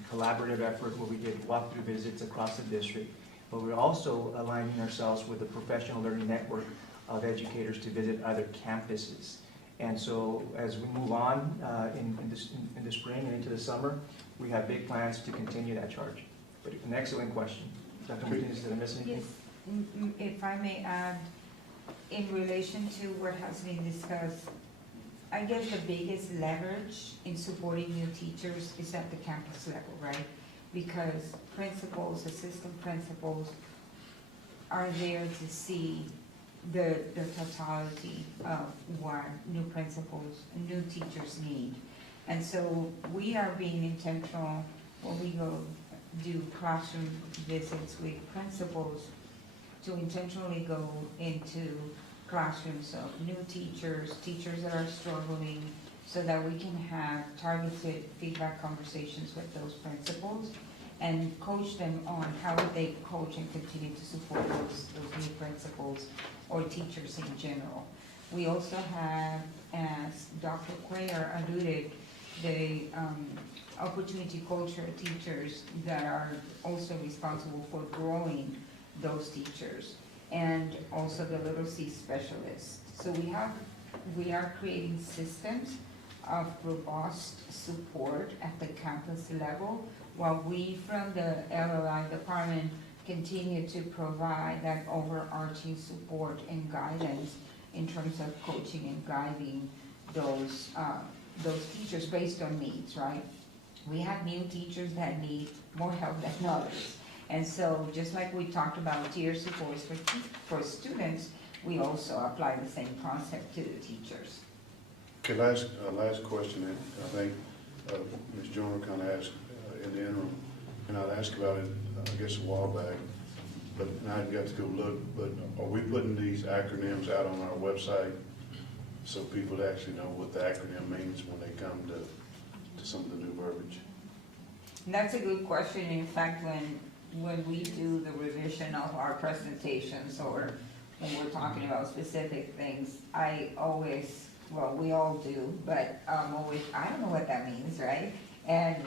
collaborative effort where we did walkthrough visits across the district, but we're also aligning ourselves with the professional learning network of educators to visit other campuses. And so as we move on in the spring and into the summer, we have big plans to continue that charge. But an excellent question. Dr. Martinez, did I miss anything? Yes, if I may add, in relation to what has been discussed, I guess the biggest leverage in supporting new teachers is at the campus level, right? Because principals, assistant principals are there to see the totality of what new principals, new teachers need. And so we are being intentional when we go do classroom visits with principals to intentionally go into classrooms of new teachers, teachers that are struggling, so that we can have targeted feedback conversations with those principals and coach them on how they coach and continue to support those new principals or teachers in general. We also have, as Dr. Cuellar alluded, the opportunity culture teachers that are also responsible for growing those teachers, and also the literacy specialists. So we are creating systems of robust support at the campus level, while we from the LLI department continue to provide that overarching support and guidance in terms of coaching and guiding those teachers based on needs, right? We have new teachers that need more help than others. And so just like we talked about tier supports for students, we also apply the same concept to the teachers. Okay, last question, and I think Ms. Joyner kind of asked in the interim, and I'd asked about it, I guess, a while back, but now I've got to go look, but are we putting these acronyms out on our website so people actually know what the acronym means when they come to some of the new verbiage? That's a good question. In fact, when we do the revision of our presentations or when we're talking about specific things, I always, well, we all do, but always, I don't know what that means, right? And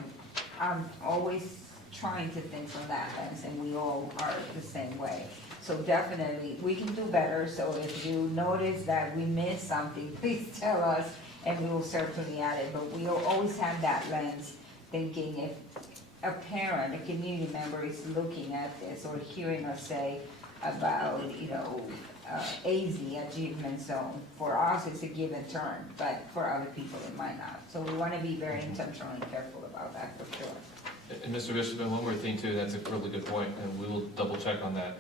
I'm always trying to think from that lens, and we all are the same way. So definitely, we can do better, so if you notice that we missed something, please tell us, and we will certainly add it, but we'll always have that lens, thinking if a parent, a community member is looking at this or hearing us say about, AZ, achievement zone, for us it's a given term, but for other people it might not. So we want to be very intentional and careful about that for sure. And Mr. Bishop, and one more thing too, that's a really good point, and we will double check on that.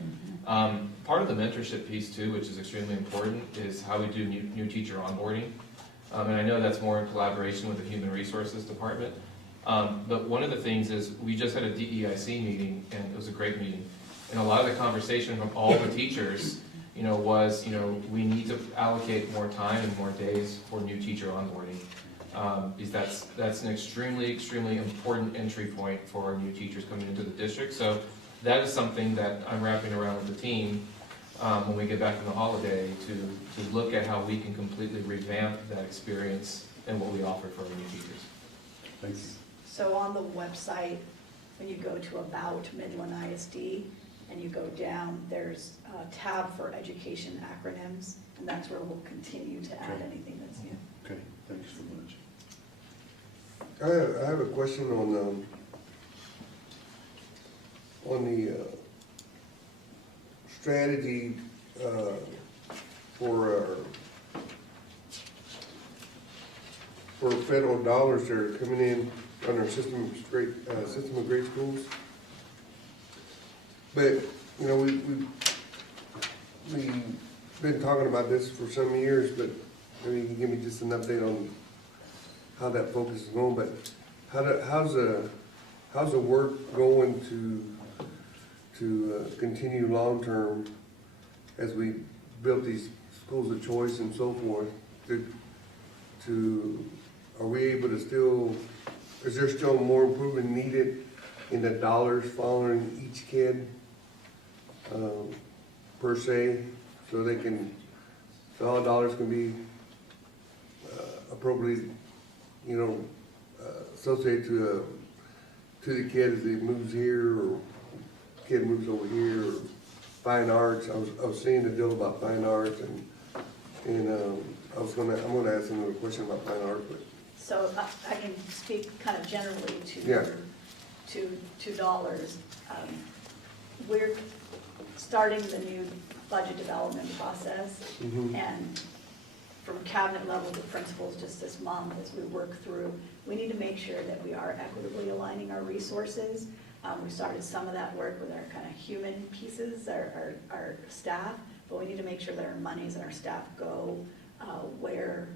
Part of the mentorship piece too, which is extremely important, is how we do new teacher onboarding. And I know that's more in collaboration with the Human Resources Department. But one of the things is, we just had a DEIC meeting, and it was a great meeting. And a lot of the conversation from all the teachers, was, we need to allocate more time and more days for new teacher onboarding. Because that's an extremely important entry point for new teachers coming into the district. So that is something that I'm wrapping around with the team when we get back from the holiday to look at how we can completely revamp that experience and what we offer for our new teachers. Thank you. So on the website, when you go to About Midland ISD, and you go down, there's a tab for education acronyms, and that's where we'll continue to add anything that's new. Okay, thanks so much. I have a question on the strategy for federal dollars that are coming in under system of great schools. But we've been talking about this for some years, but maybe you can give me just an update on how that focus is going. But how's the work going to continue long term as we build these schools of choice and so forth? Are we able to still? Is there still more improvement needed in the dollars following each kid per se, so all dollars can be appropriately, associated to the kid as he moves here, or kid moves over here, or fine arts. I was seeing the deal about fine arts, and I'm gonna ask another question about fine arts, but. So I can speak kind of generally Yeah. to dollars. We're starting the new budget development process, and from cabinet level to principals just this month as we work through, we need to make sure that we are equitably aligning our resources. We started some of that work with our kind of human pieces, our staff, but we need to make sure that our monies and our staff go where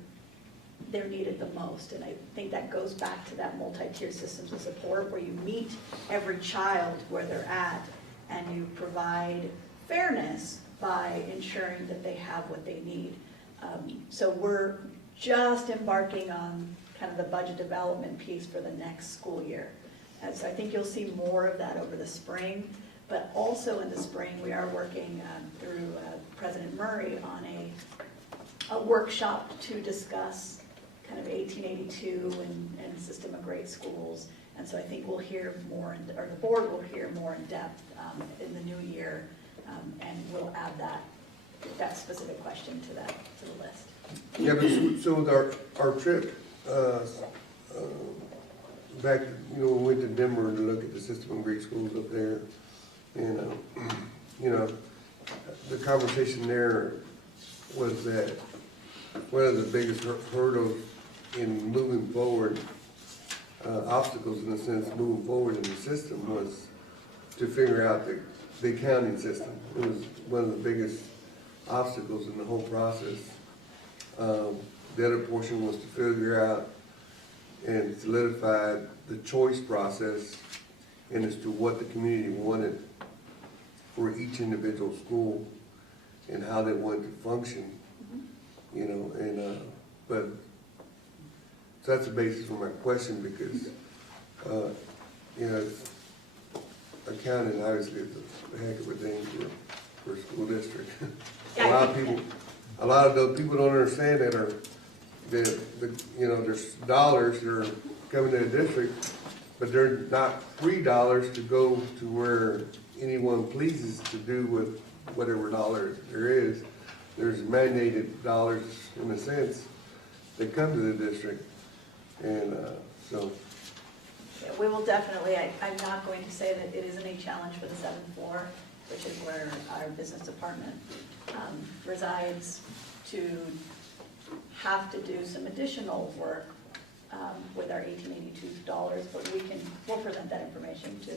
they're needed the most. And I think that goes back to that multi-tier systems of support, where you meet every child where they're at, and you provide fairness by ensuring that they have what they need. So we're just embarking on kind of the budget development piece for the next school year. And so I think you'll see more of that over the spring, but also in the spring, we are working through President Murray on a workshop to discuss kind of 1882 and system of great schools. And so I think we'll hear more, or the board will hear more in depth in the new year, and we'll add that specific question to the list. Yeah, but so with our trip back, we went to Denver to look at the system of great schools up there, and the conversation there was that one of the biggest hurdles in moving forward, obstacles in a sense, moving forward in the system, was to figure out the accounting system. It was one of the biggest obstacles in the whole process. The other portion was to figure out and solidify the choice process and as to what the community wanted for each individual school and how they wanted to function, but so that's the basis for my question, because you know, accounting obviously is a heck of a thing for a school district. A lot of those people don't understand that you know, there's dollars that are coming to the district, but they're not free dollars to go to where anyone pleases to do with whatever dollars there is. There's mandated dollars, in a sense, that come to the district. And so, Yeah, we will definitely, I'm not going to say that it isn't a challenge for the 7th floor, which is where our business department resides, to have to do some additional work with our $1882, but we'll present that information to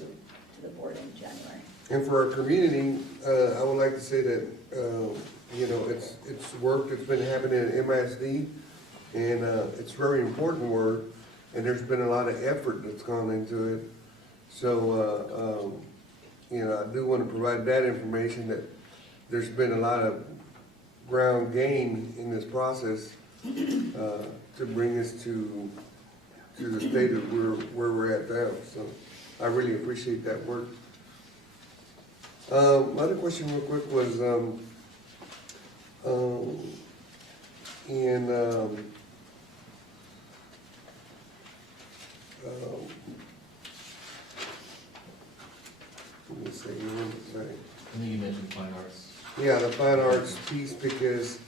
the board in January. and for our community, I would like to say that, you know, it's work that's been happening at MISD, and it's very important work, and there's been a lot of effort that's gone into it. So, you know, I do want to provide that information, that there's been a lot of ground gained in this process to bring us to the state of where we're at now. So I really appreciate that work. My other question real quick was, let me see, I think you mentioned fine arts. yeah, the fine arts piece, because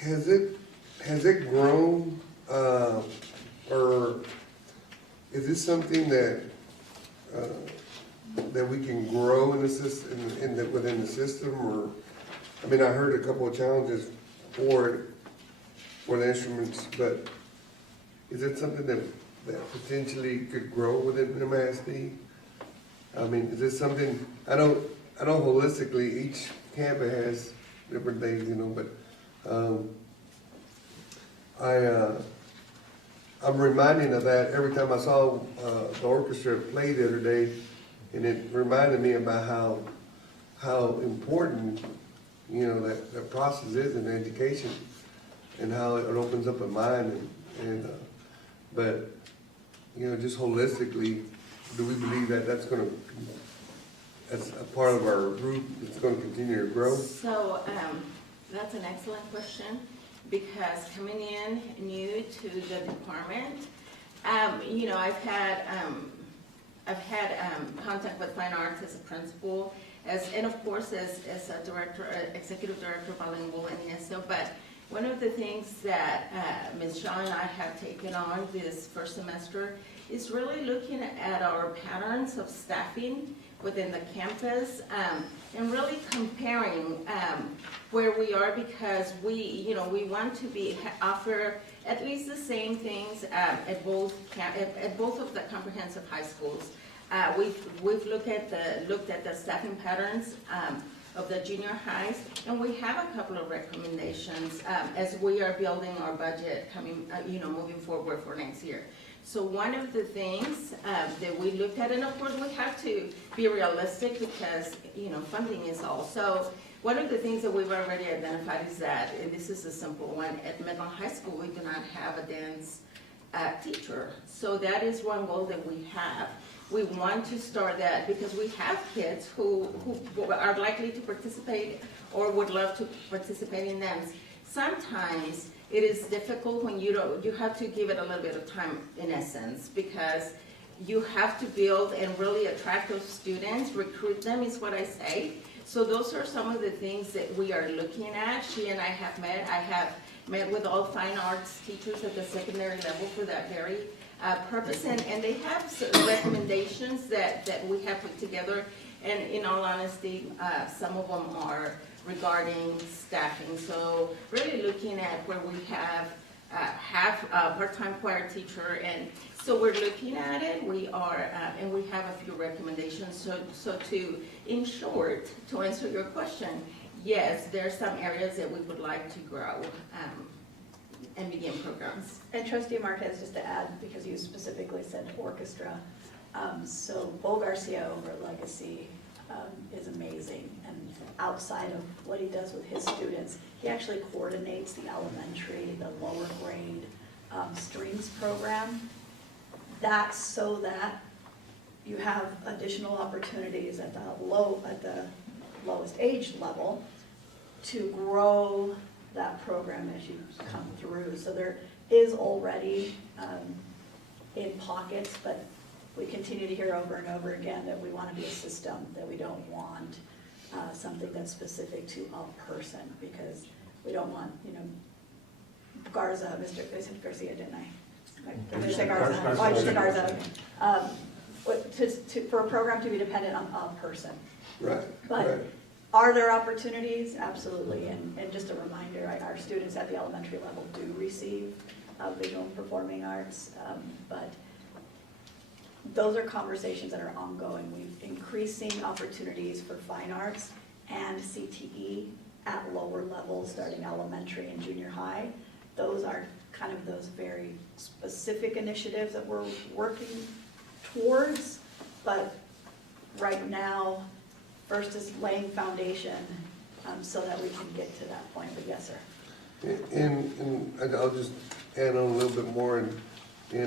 has it grown, or is this something that we can grow in the system, within the system, or, I mean, I heard a couple of challenges for the instruments, but is it something that potentially could grow within MISD? I mean, is this something, I know holistically each campus has different things, you know, but I'm reminded of that every time I saw the orchestra play the other day, and it reminded me about how important, you know, that process is in education, and how it opens up a mind, but, you know, just holistically, do we believe that that's a part of our group that's going to continue to grow? So, that's an excellent question, because coming in new to the department, you know, I've had contact with fine arts as a principal, and of course as a director, executive director of Bilingual ESL. But one of the things that Ms. Shaw and I have taken on this first semester is really looking at our patterns of staffing within the campus, and really comparing where we are, because we want to offer at least the same things at both of the comprehensive high schools. We've looked at the staffing patterns of the junior highs, and we have a couple of recommendations as we are building our budget moving forward for next year. So one of the things that we looked at, and of course we have to be realistic, because, you know, funding is all. So one of the things that we've already identified is that, and this is a simple one, at Midland High School we do not have a dance teacher. So that is one goal that we have. We want to start that, because we have kids who are likely to participate or would love to participate in dance. Sometimes it is difficult when you have to give it a little bit of time, in essence, because you have to build and really attract those students, recruit them is what I say. So those are some of the things that we are looking at. She and I have met. I have met with all fine arts teachers at the secondary level for that very purpose, and they have some recommendations that we have put together, and in all honesty, some of them are regarding staffing. So really looking at where we have a part-time choir teacher, and so we're looking at it. We are, and we have a few recommendations. So in short, to answer your question, yes, there are some areas that we would like to grow and begin programs. And Trustee Marquez, just to add, because you specifically said orchestra, so Bo Garcia over at Legacy is amazing, and outside of what he does with his students, he actually coordinates the elementary, the lower grade strings program. That's so that you have additional opportunities at the lowest age level to grow that program as you come through. So there is already in pockets, but we continue to hear over and over again that we want to be a system, that we don't want something that's specific to a person, because we don't want, Garza, I said Garcia, didn't I? Did I say Garza? Oh, I just said Garza. For a program to be dependent on a person. Right, But right. are there opportunities? Absolutely. And just a reminder, our students at the elementary level do receive visual and performing arts, but those are conversations that are ongoing. We've increasing opportunities for fine arts and CTE at lower levels, starting elementary and junior high. Those are kind of those very specific initiatives that we're working towards, but right now, first is laying foundation so that we can get to that point. But yes, sir. And I'll just add on a little bit more, and I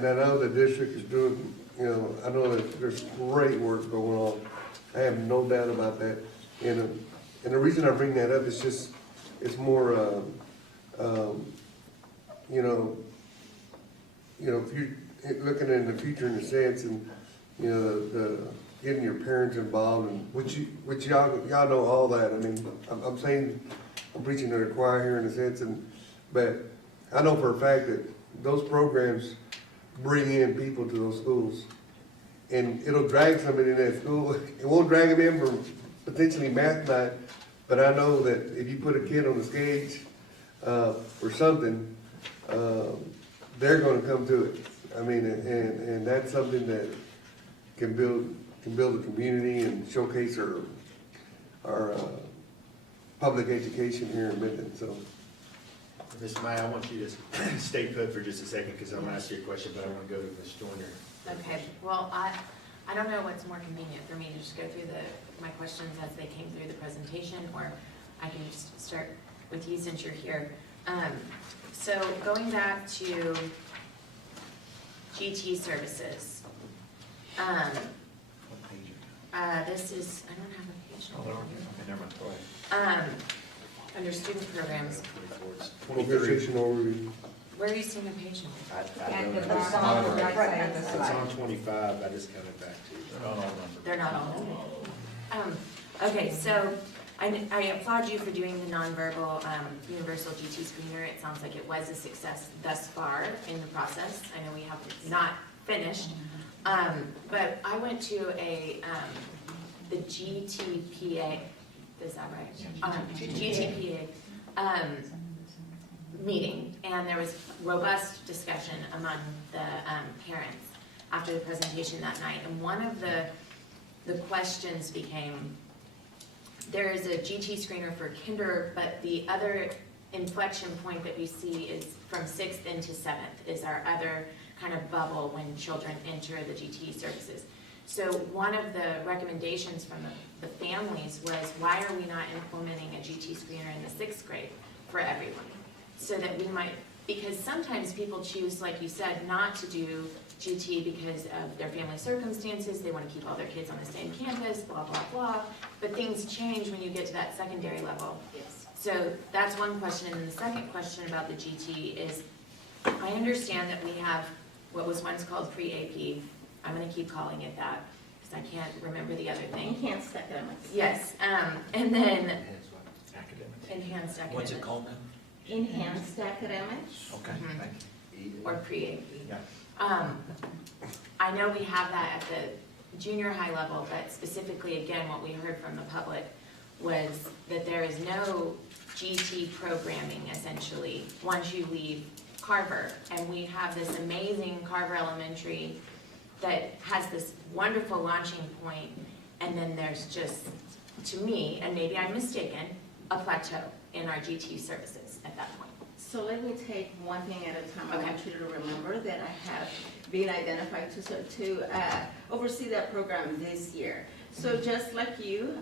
know the district is doing, I know that there's great work going on. I have no doubt about that. And the reason I bring that up is just, it's more, if you're looking in the future in a sense, and, the getting your parents involved, and which y'all know all that. I mean, I'm saying, I'm preaching to the choir here in a sense, but I know for a fact that those programs bring in people to those schools, and it'll drag somebody in that school. It won't drag them in for potentially math night, but I know that if you put a kid on the stage or something, they're going to come to it. I mean, and that's something that can build a community and showcase our public education here in Midland. So, Ms. May, I want you to stay put for just a second, because I'm going to ask you a question, but I want to go to Ms. Joyner. Okay, well, I don't know what's more convenient for me to just go through my questions as they came through the presentation, or I can just start with you since you're here. So going back to GT services, this is, I don't have a page number here. Under student programs, vocation overview. where are you seeing the page number? And the It's bottom on the right side of the slide. on 25, I just counted back to you. They're not all numbered. Okay, so I applaud you for doing the nonverbal universal GT screener. It sounds like it was a success thus far in the process. I know we have not finished, but I went to the GTPA, is that right? GTPA meeting, and there was robust discussion among the parents after the presentation that night. And one of the questions became, there is a GT screener for kinder, but the other inflection point that we see is from 6th into 7th is our other kind of bubble when children enter the GT services. So one of the recommendations from the families was, why are we not implementing a GT screener in the 6th grade for everyone? So that we might, because sometimes people choose, like you said, not to do GT because of their family circumstances. They want to keep all their kids on the same campus, blah, blah, blah. But things change when you get to that secondary level. Yes. So that's one question. And then the second question about the GT is, I understand that we have what was once called pre-AP. I'm going to keep calling it that because I can't remember the other thing. Enhanced academics. Yes, and then enhanced academics. What's it called now? Enhanced academics. Okay, Mhm. thank you. Or pre-AP. Yeah. I know we have that at the junior high level, but specifically, again, what we heard from the public was that there is no GT programming, essentially, once you leave Carver. And we have this amazing Carver Elementary that has this wonderful launching point, and then there's just, to me, and maybe I'm mistaken, a plateau in our GT services at that point. So let me take one thing at a time. I Okay. want you to remember that I have been identified to oversee that program this year. So just like you,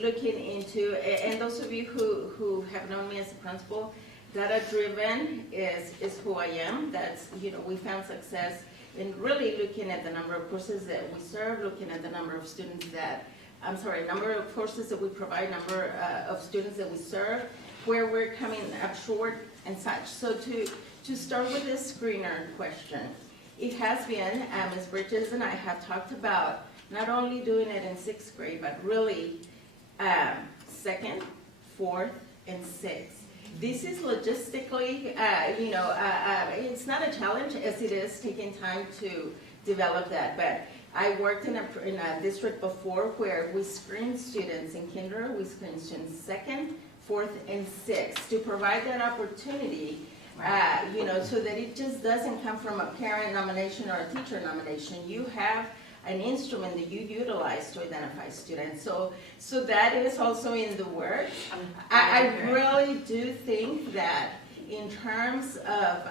looking into, and those of you who have known me as a principal, data-driven is who I am. That's, we found success and really looking at the number of courses that we serve, looking at the number of students that, number of courses that we provide, number of students that we serve, where we're coming up short and such. So to start with this screener question, it has been, Ms. Bridges and I have talked about not only doing it in 6th grade, but really 2nd, 4th, and 6th. This is logistically, it's not a challenge as it is taking time to develop that. But I worked in a district before where we screened students in kinder, we screened students 2nd, 4th, and 6th to provide that opportunity, so that it just doesn't come from a parent nomination or a teacher nomination. You have an instrument that you utilize to identify students. So that is also in the works. I really do think that in terms of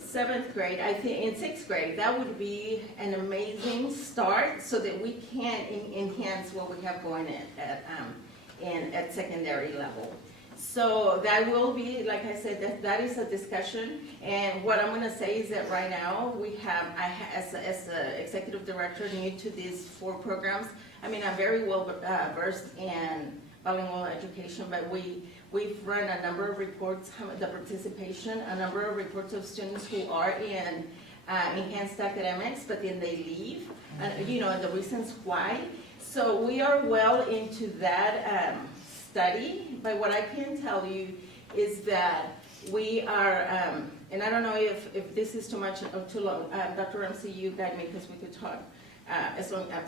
7th grade, I think in 6th grade, that would be an amazing start so that we can enhance what we have going at secondary level. So that will be, like I said, that is a discussion. And what I'm going to say is that right now we have, as the executive director new to these 4 programs, I'm very well versed in bilingual education, but we've run a number of reports, the participation, a number of reports of students who are in enhanced academics, but then they leave, and the reasons why. So we are well into that study, but what I can tell you is that we are, and I don't know if this is too much or too long, Dr. Ramsey, you guide me because we could talk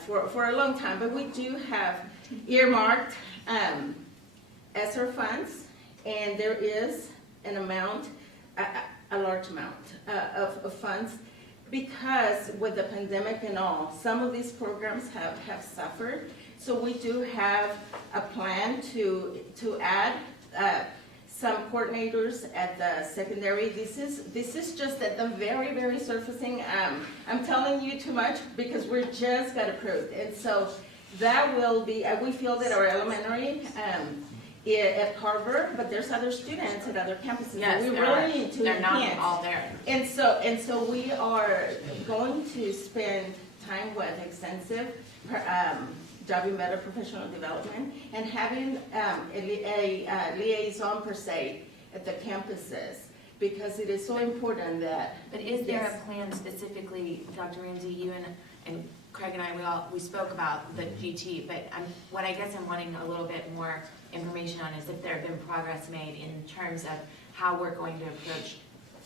for a long time, but we do have earmarked ESSER funds, and there is an amount, a large amount of funds, because with the pandemic and all, some of these programs have suffered. So we do have a plan to add some coordinators at the secondary. This is just at the very, very surfacing. I'm telling you too much because we just got approved. And so that will be, we feel that our elementary at Carver, but there's other students at other campuses. Yes, we really need to they're not enhance. all there. And so we are going to spend time with extensive job and better professional development and having a liaison per se at the campuses, because it is so important that. But is there a plan specifically, Dr. Ramsey, you and Craig and I, we spoke about the GT, but what I guess I'm wanting a little bit more information on is if there have been progress made in terms of how we're going to approach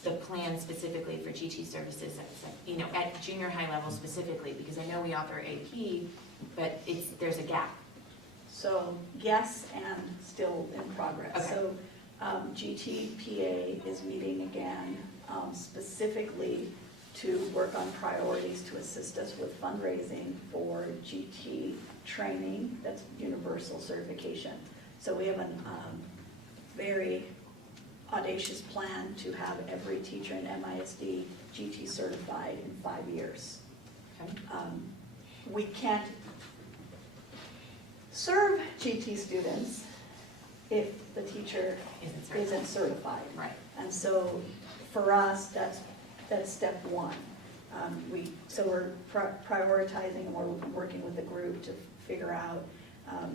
the plan specifically for GT services, at junior high level specifically, because I know we offer AP, but there's a gap. So yes, and still in progress. Okay. So GTPA is meeting again specifically to work on priorities to assist us with fundraising for GT training, that's universal certification. So we have a very audacious plan to have every teacher in MISD GT certified in 5 years. Okay. We can't serve GT students if the teacher isn't certified. Right. And so for us, that's step one. So we're prioritizing, and we're working with the group to figure out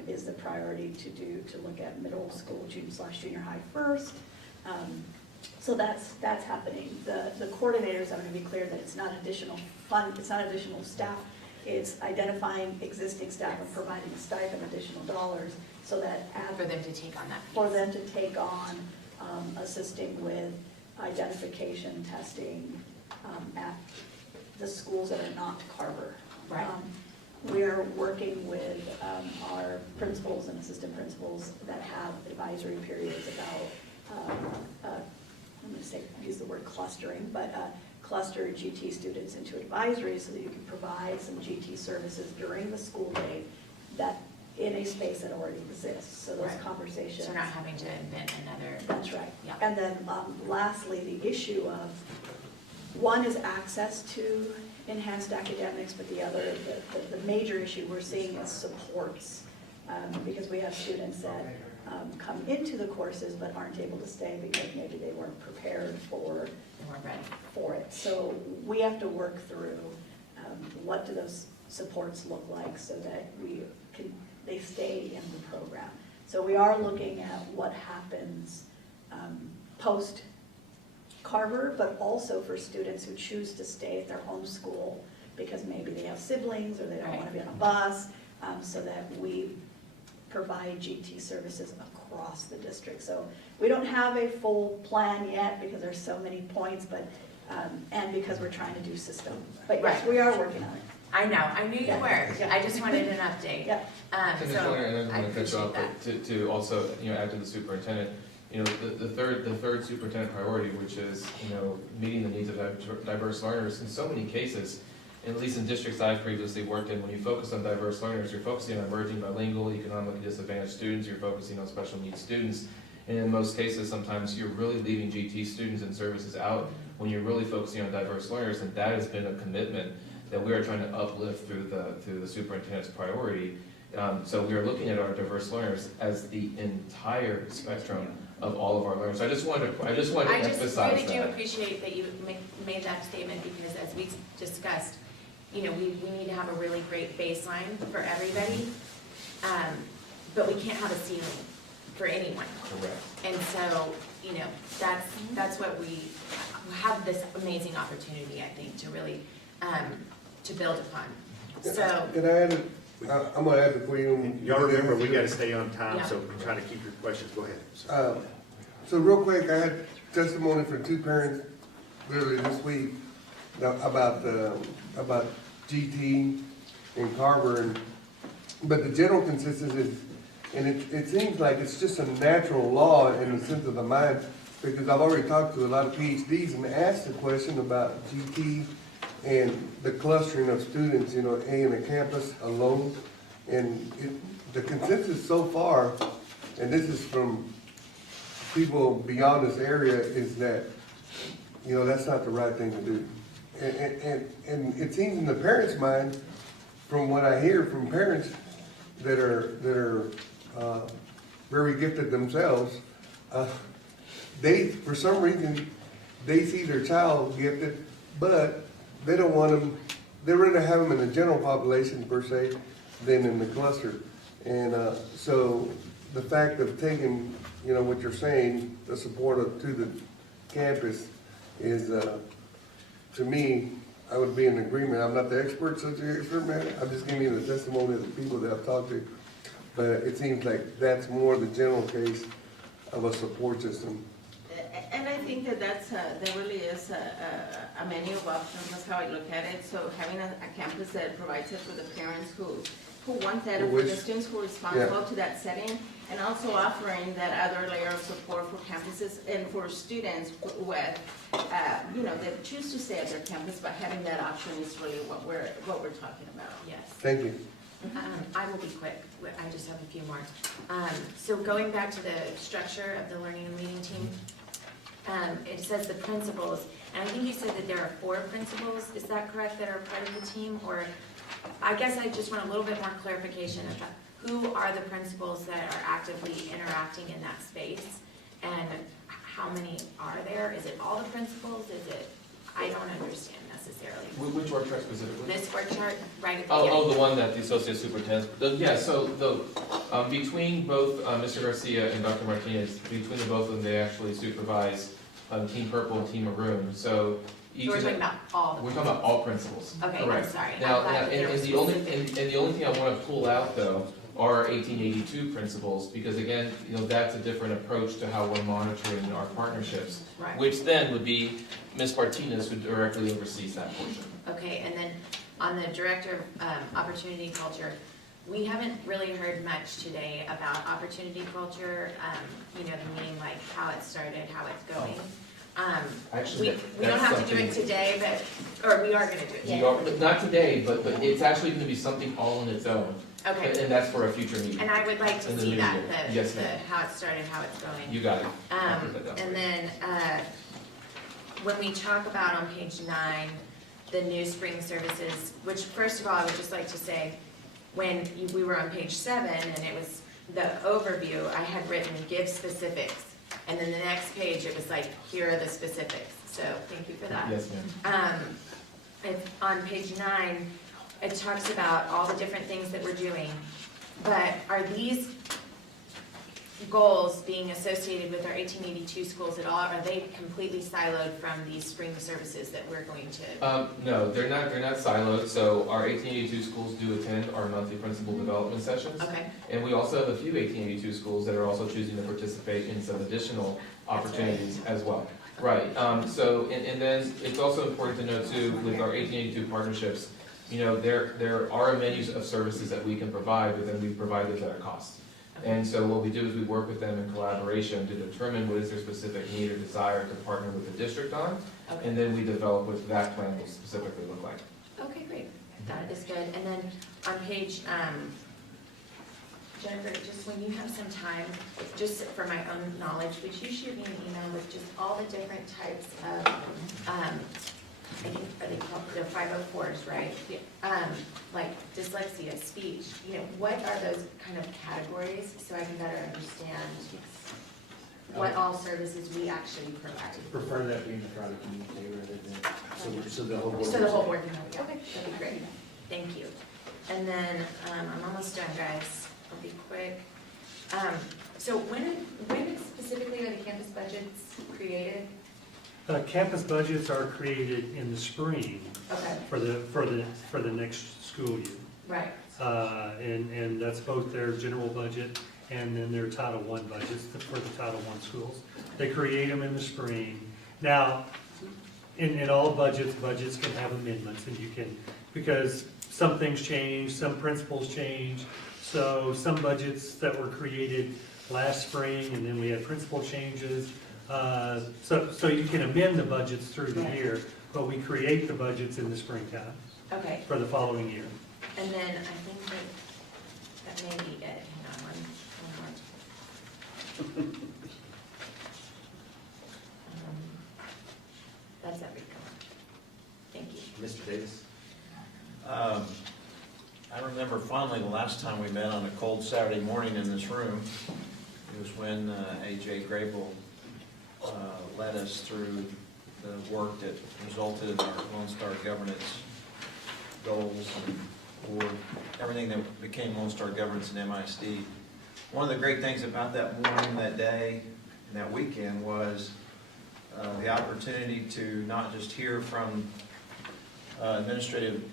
is the priority to look at middle school junior high first. So that's happening. The coordinators, I'm going to be clear that it's not additional fund, it's not additional staff. It's identifying existing staff and providing a stipend, additional dollars, so that For them to take on that piece. for them to take on assisting with identification, testing at the schools that are not Carver. Right. We're working with our principals and assistant principals that have advisory periods about, I'm going to use the word clustering, but cluster GT students into advisory so that you can provide some GT services during the school day that in a space that already exists. So those Right. conversations. So we're not having to invent another. That's right. Yeah. And then lastly, the issue of, one is access to enhanced academics, but the other, the major issue we're seeing is supports. Because we have students that come into the courses but aren't able to stay because maybe they weren't prepared for They weren't ready. So we have to work through, what do those supports look like so that they stay in the program. So we are looking at what happens post Carver, but also for students who choose to stay at their home school because maybe they have siblings or they don't want to be on a bus, so that we provide GT services across the district. So we don't have a full plan yet because there's so many points, but and because we're trying to do system. But yes, Right. we are working on it. I know, I knew you Yeah. were. Yeah. I just wanted an update. Yeah. I just So want to, and I I don't want to cut you off, appreciate but to also, add to the superintendent, the third superintendent priority, which is, meeting the needs of diverse learners in so many cases, at least in districts I've previously worked in, when you focus on diverse learners, you're focusing on emerging bilingual, economically disadvantaged students, you're focusing on special needs students. And in most cases, sometimes you're really leaving GT students and services out when you're really focusing on diverse learners, and that has been a commitment that we are trying to uplift through the superintendent's priority. So we are looking at our diverse learners as the entire spectrum of all of our learners. So I just wanted to emphasize that. I just really do appreciate that you made that statement, because as we discussed, we need to have a really great baseline for everybody, but we can't have a ceiling for anyone. Correct. And so, that's what we have this amazing opportunity, I think, to really, to build upon. So, Can I add, I'm gonna add before you. Y'all remember, we gotta stay on time, Yeah. so try to keep your questions, go ahead. So real quick, I had testimony from two parents literally this week about GT and Carver, but the general consensus is, and it seems like it's just a natural law in the sense of the mind, because I've already talked to a lot of PhDs and asked the question about GT and the clustering of students, in a campus alone. And the consensus so far, and this is from people beyond this area, is that, that's not the right thing to do. And it seems in the parents' mind, from what I hear from parents that are very gifted themselves, they, for some reason, they see their child gifted, but they don't want them, they'd rather have them in the general population per se than in the cluster. And so the fact of taking, what you're saying, the support to the campus is, to me, I would be in agreement. I'm not the expert, such an expert man. I'm just giving you the testimony of the people that I've talked to. But it seems like that's more the general case of a support system. And I think that there really is a menu of options, that's how I look at it. So having a campus that provides it for the parents who want that, and for the students who are responsible to that setting, and also offering that other layer of support for campuses and for students with, that choose to stay at their campus, but having that option is really what we're talking about. yes. Thank you. I will be quick. I just have a few more. So going back to the structure of the learning and leading team, it says the principals, and I think you said that there are 4 principals, is that correct, that are part of the team? Or I guess I just want a little bit more clarification of who are the principals that are actively interacting in that space, and how many are there? Is it all the principals? Is it, I don't understand necessarily. Which work chart specifically? This work chart, right at the beginning. Oh, the one that the associate superintendent, between both Mr. Garcia and Dr. Martinez, between the both of them, they actually supervise Team Purple and Team Maroon, so each We're of talking them. about all the We're talking about all principals. Okay, I'm Correct. sorry. I Now, thought that there and was the only, specific- and the only thing I want to pull out though are 1882 principles, because again, that's a different approach to how we're monitoring our partnerships. Right. Which then would be Ms. Martinez, who directly oversees that portion. Okay, and then on the Director of Opportunity Culture, we haven't really heard much today about opportunity culture, the meaning, like how it started, how it's going. Actually, We don't have to do it something- today, or we are gonna do it today. We are, but not today, but it's actually going to be something all on its own. Okay, And that's for a future meeting. and I would like In to the see new that, year. the Yes, ma'am. how it started, how it's going. You got it. I'll put that down for And you. then, when we talk about on page 9, the new spring services, which first of all, I would just like to say, when we were on page 7, and it was the overview, I had written give specifics. And then the next page, it was like, here are the specifics. So thank you for that. Yes, ma'am. It's on page 9, it talks about all the different things that we're doing. But are these goals being associated with our 1882 schools at all? Are they completely siloed from these spring services that we're going to? No, they're not siloed, so our 1882 schools do attend our monthly principal development sessions. Okay, And we also have a few 1882 schools that are also choosing to participate in some additional opportunities as well. Right, so, and then it's also important to note too, with our 1882 partnerships, you know, there are menus of services that we can provide, but then we provide those at a cost. And so what we do is we work with them in collaboration to determine what is their specific need or desire to partner with the district on, okay. and then we develop what that plan will specifically look like. Okay, great. That is good. And then on page, Jennifer, just when you have some time, just for my own knowledge, would you shoot me an email with just all the different types of, I think, are they called the 504s, right? Yeah. Like dyslexia, speech, you know, what are those kind of categories so I can better understand what all services we actually provide? Prefer that being a product community rather than, so the whole board. So the whole board can know, yeah. Okay, that'd be great. Thank you. And then, I'm almost done, guys. I'll be quick. So when specifically are the campus budgets created? Campus budgets are created in the spring Okay, for the next school year. right. And that's both their general budget and then their Title I budgets for the Title I schools. They create them in the spring. Now, in all budgets can have amendments, and you can, because some things change, some principles change. So some budgets that were created last spring, and then we had principal changes. So you can amend the budgets through the year, but we create the budgets in the springtime Okay, for the following year. and then I think that may be it. Hang on one more. That's everything. Thank you. Mr. Davis? I remember fondly the last time we met on a cold Saturday morning in this room. It was when A.J. Grable led us through the work that resulted in our Lone Star governance goals and for everything that became Lone Star governance in MISD. One of the great things about that morning, that day, and that weekend was the opportunity to not just hear from administrative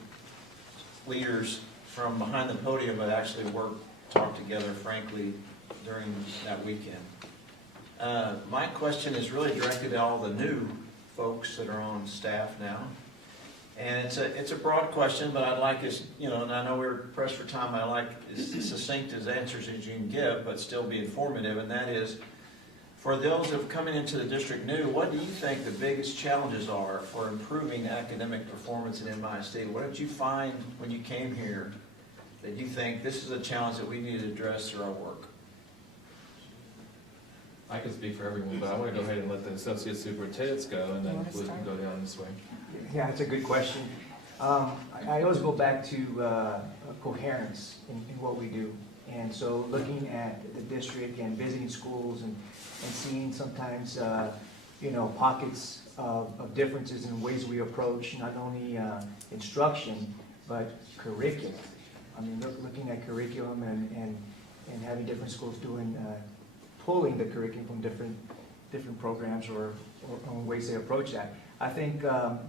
leaders from behind the podium, but actually talk together frankly during that weekend. My question is really directed at all the new folks that are on staff now. And it's a broad question, but I'd like us, and I know we're pressed for time, I like as succinct as answers as you can give, but still be informative, and that is, for those of coming into the district new, what do you think the biggest challenges are for improving academic performance in MISD? What did you find when you came here that you think this is a challenge that we need to address through our work? I can speak for everyone, but I want to go ahead and let the associate superintendents go, and then we can go down this way. Yeah, it's a good question. I always go back to coherence in what we do. And so looking at the district and visiting schools and seeing sometimes, pockets of differences in ways we approach not only instruction, but curriculum. I mean, looking at curriculum and having different schools pulling the curriculum from different programs or ways they approach that. I think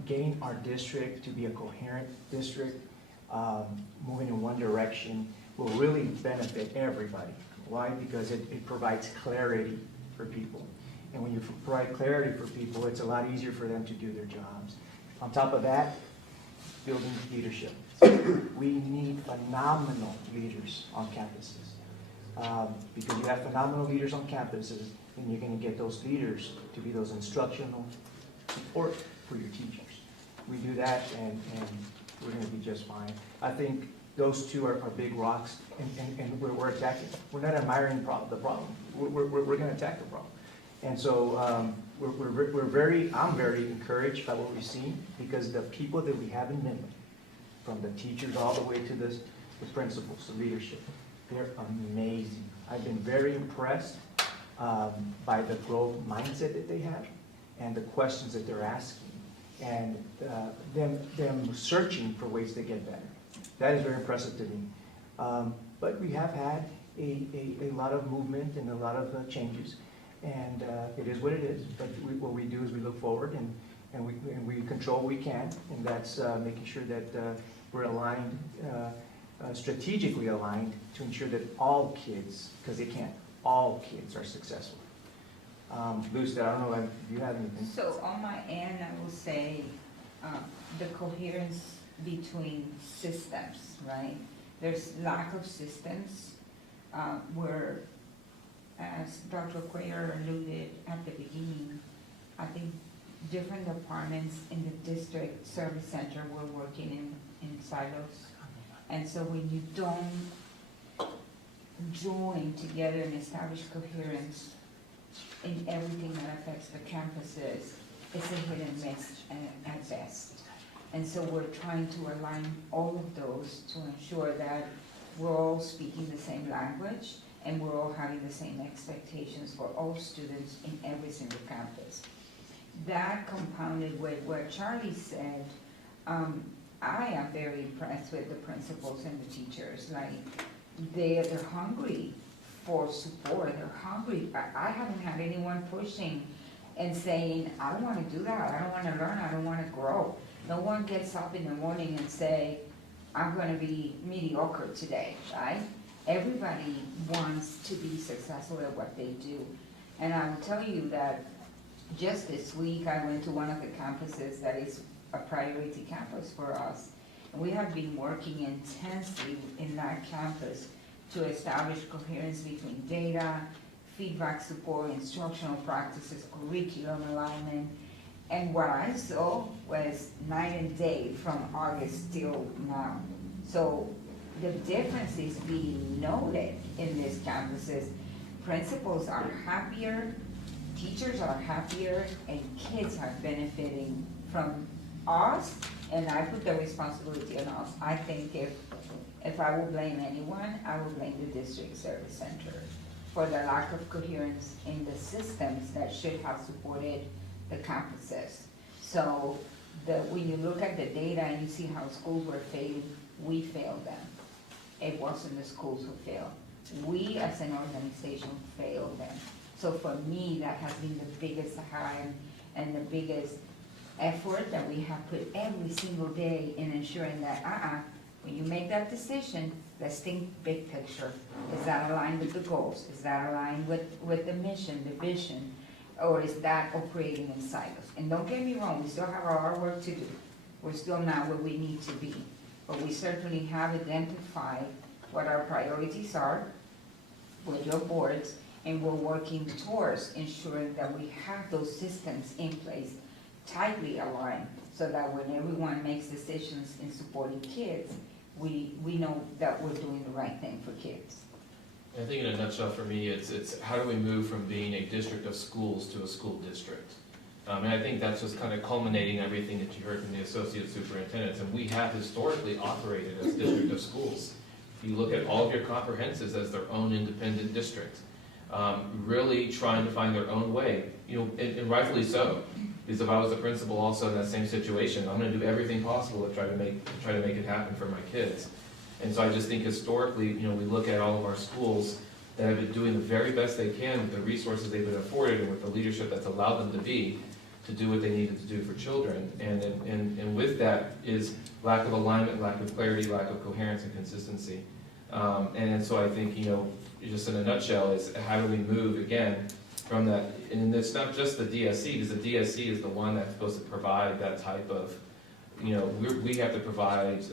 getting our district to be a coherent district, moving in one direction, will really benefit everybody. Why? Because it provides clarity for people. And when you provide clarity for people, it's a lot easier for them to do their jobs. On top of that, building leadership. We need phenomenal leaders on campuses. Because you have phenomenal leaders on campuses, and you're going to get those leaders to be those instructional support for your teachers. We do that, and we're going to be just fine. I think those two are big rocks, and we're attacking. We're not admiring the problem. We're going to attack the problem. And so I'm very encouraged by what we've seen, because the people that we have in Midland, from the teachers all the way to the principals, the leadership, they're amazing. I've been very impressed by the growth mindset that they have and the questions that they're asking and them searching for ways to get better. That is very impressive to me. But we have had a lot of movement and a lot of changes, and it is what it is. But what we do is we look forward and we control what we can, and that's making sure that we're aligned, strategically aligned to ensure that all kids, because they can't, all kids are successful. Lucy, I don't know if you have anything. So on my end, I will say the coherence between systems, right? There's lack of systems where, as Dr. Cuellar alluded at the beginning, I think different departments in the district service center were working in silos. And so when you don't join together and establish coherence in everything that affects the campuses, it's a hit and miss at best. And so we're trying to align all of those to ensure that we're all speaking the same language and we're all having the same expectations for all students in every single campus. That compounded with what Charlie said, I am very impressed with the principals and the teachers. Like, they're hungry for support, they're hungry. I haven't had anyone pushing and saying, I don't want to do that, I don't want to learn, I don't want to grow. No one gets up in the morning and say, I'm going to be mediocre today, right? Everybody wants to be successful at what they do. And I will tell you that just this week I went to one of the campuses that is a priority campus for us. And we have been working intensely in that campus to establish coherence between data, feedback support, instructional practices, curriculum alignment. And what I saw was night and day from August till now. So the difference is being noted in these campuses. Principals are happier, teachers are happier, and kids are benefiting from us, and I put the responsibility on us. I think if I will blame anyone, I will blame the district service center for the lack of coherence in the systems that should have supported the campuses. So when you look at the data and you see how schools were failing, we failed them. It wasn't the schools who failed. We as an organization failed them. So for me, that has been the biggest high and the biggest effort that we have put every single day in ensuring that, when you make that decision, let's think big picture. Is that aligned with the goals? Is that aligned with the mission, the vision? Or is that operating in silos? And don't get me wrong, we still have our work to do. We're still not where we need to be. But we certainly have identified what our priorities are with your boards, and we're working towards ensuring that we have those systems in place, tightly aligned, so that when everyone makes decisions in supporting kids, we know that we're doing the right thing for kids. I think in a nutshell for me, it's how do we move from being a district of schools to a school district? And I think that's just kind of culminating everything that you heard from the associate superintendents. And we have historically operated as district of schools. If you look at all of your comprehensives as their own independent district, really trying to find their own way, and rightfully so. Because if I was a principal also in that same situation, I'm going to do everything possible to try to make it happen for my kids. And so I just think historically, we look at all of our schools that have been doing the very best they can with the resources they've been afforded and with the leadership that's allowed them to do what they needed to do for children. And with that is lack of alignment, lack of clarity, lack of coherence and consistency. And so I think, just in a nutshell, is how do we move again from that? And it's not just the DSC, because the DSC is the one that's supposed to provide that type of, we have to provide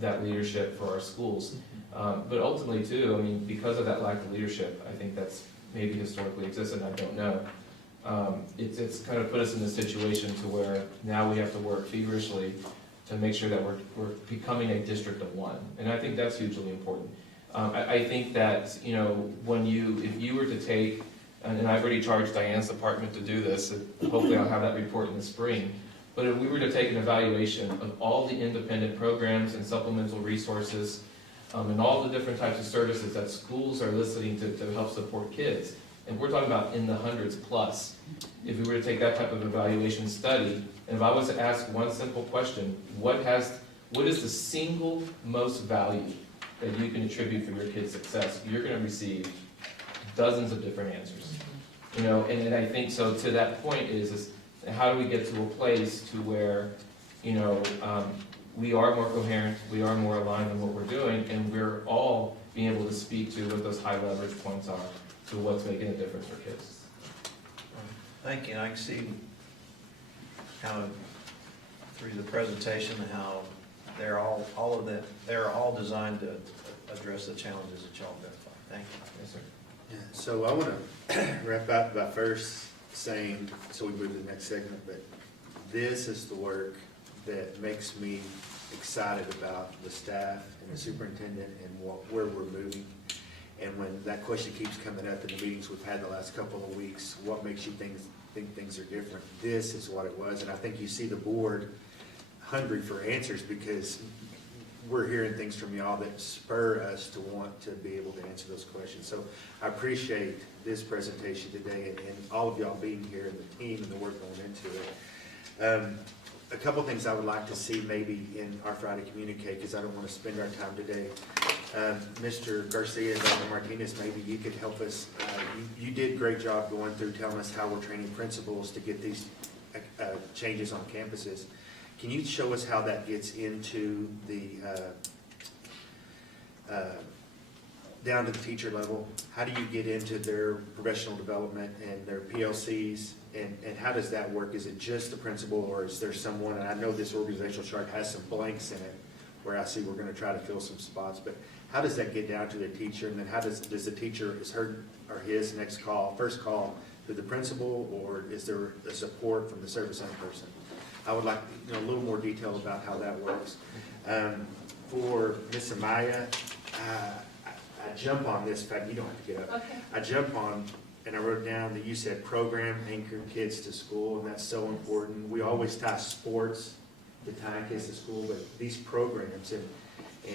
that leadership for our schools. But ultimately too, because of that lack of leadership, I think that's maybe historically existed, I don't know. It's kind of put us in a situation to where now we have to work feverishly to make sure that we're becoming a district of one. And I think that's hugely important. I think that, if you were to take, and I've already charged Diane's department to do this, hopefully I'll have that report in the spring, but if we were to take an evaluation of all the independent programs and supplemental resources and all the different types of services that schools are listening to help support kids. And we're talking about in the hundreds plus. If we were to take that type of evaluation study, and if I was to ask one simple question, what is the single most value that you can attribute for your kid's success? You're gonna receive dozens of different answers. You know, and I think so to that point is how do we get to a place to where, you know, we are more coherent, we are more aligned in what we're doing, and we're all being able to speak to what those high leverage points are to what's making a difference for kids. Thank you, and I can see how, through the presentation, how they're all designed to address the challenges that y'all identified. Thank you. Yes, sir. Yeah, so I want to wrap up by first saying, so we move to the next segment, but this is the work that makes me excited about the staff and the superintendent and where we're moving. And when that question keeps coming up in the meetings we've had the last couple of weeks, what makes you think things are different? This is what it was, and I think you see the board hungry for answers because we're hearing things from y'all that spur us to want to be able to answer those questions. So I appreciate this presentation today and all of y'all being here and the team and the work going into it. A couple things I would like to see maybe in our Friday communique, because I don't want to spend our time today. Mr. Garcia and Dr. Martinez, maybe you could help us. You did a great job going through telling us how we're training principals to get these changes on campuses. Can you show us how that gets into the down to the teacher level? How do you get into their professional development and their PLCs? And how does that work? Is it just the principal, or is there someone, and I know this organizational chart has some blanks in it where I see we're going to try to fill some spots, but how does that get down to the teacher? And then how does the teacher, is her or his first call to the principal, or is there a support from the service center person? I would like a little more detail about how that works. For Ms. Amaya, I jump on this, in fact, you don't have to get up. Okay. I jump on, and I wrote down that you said program anchor kids to school, and that's so important. We always tie sports to tying kids to school, but these programs and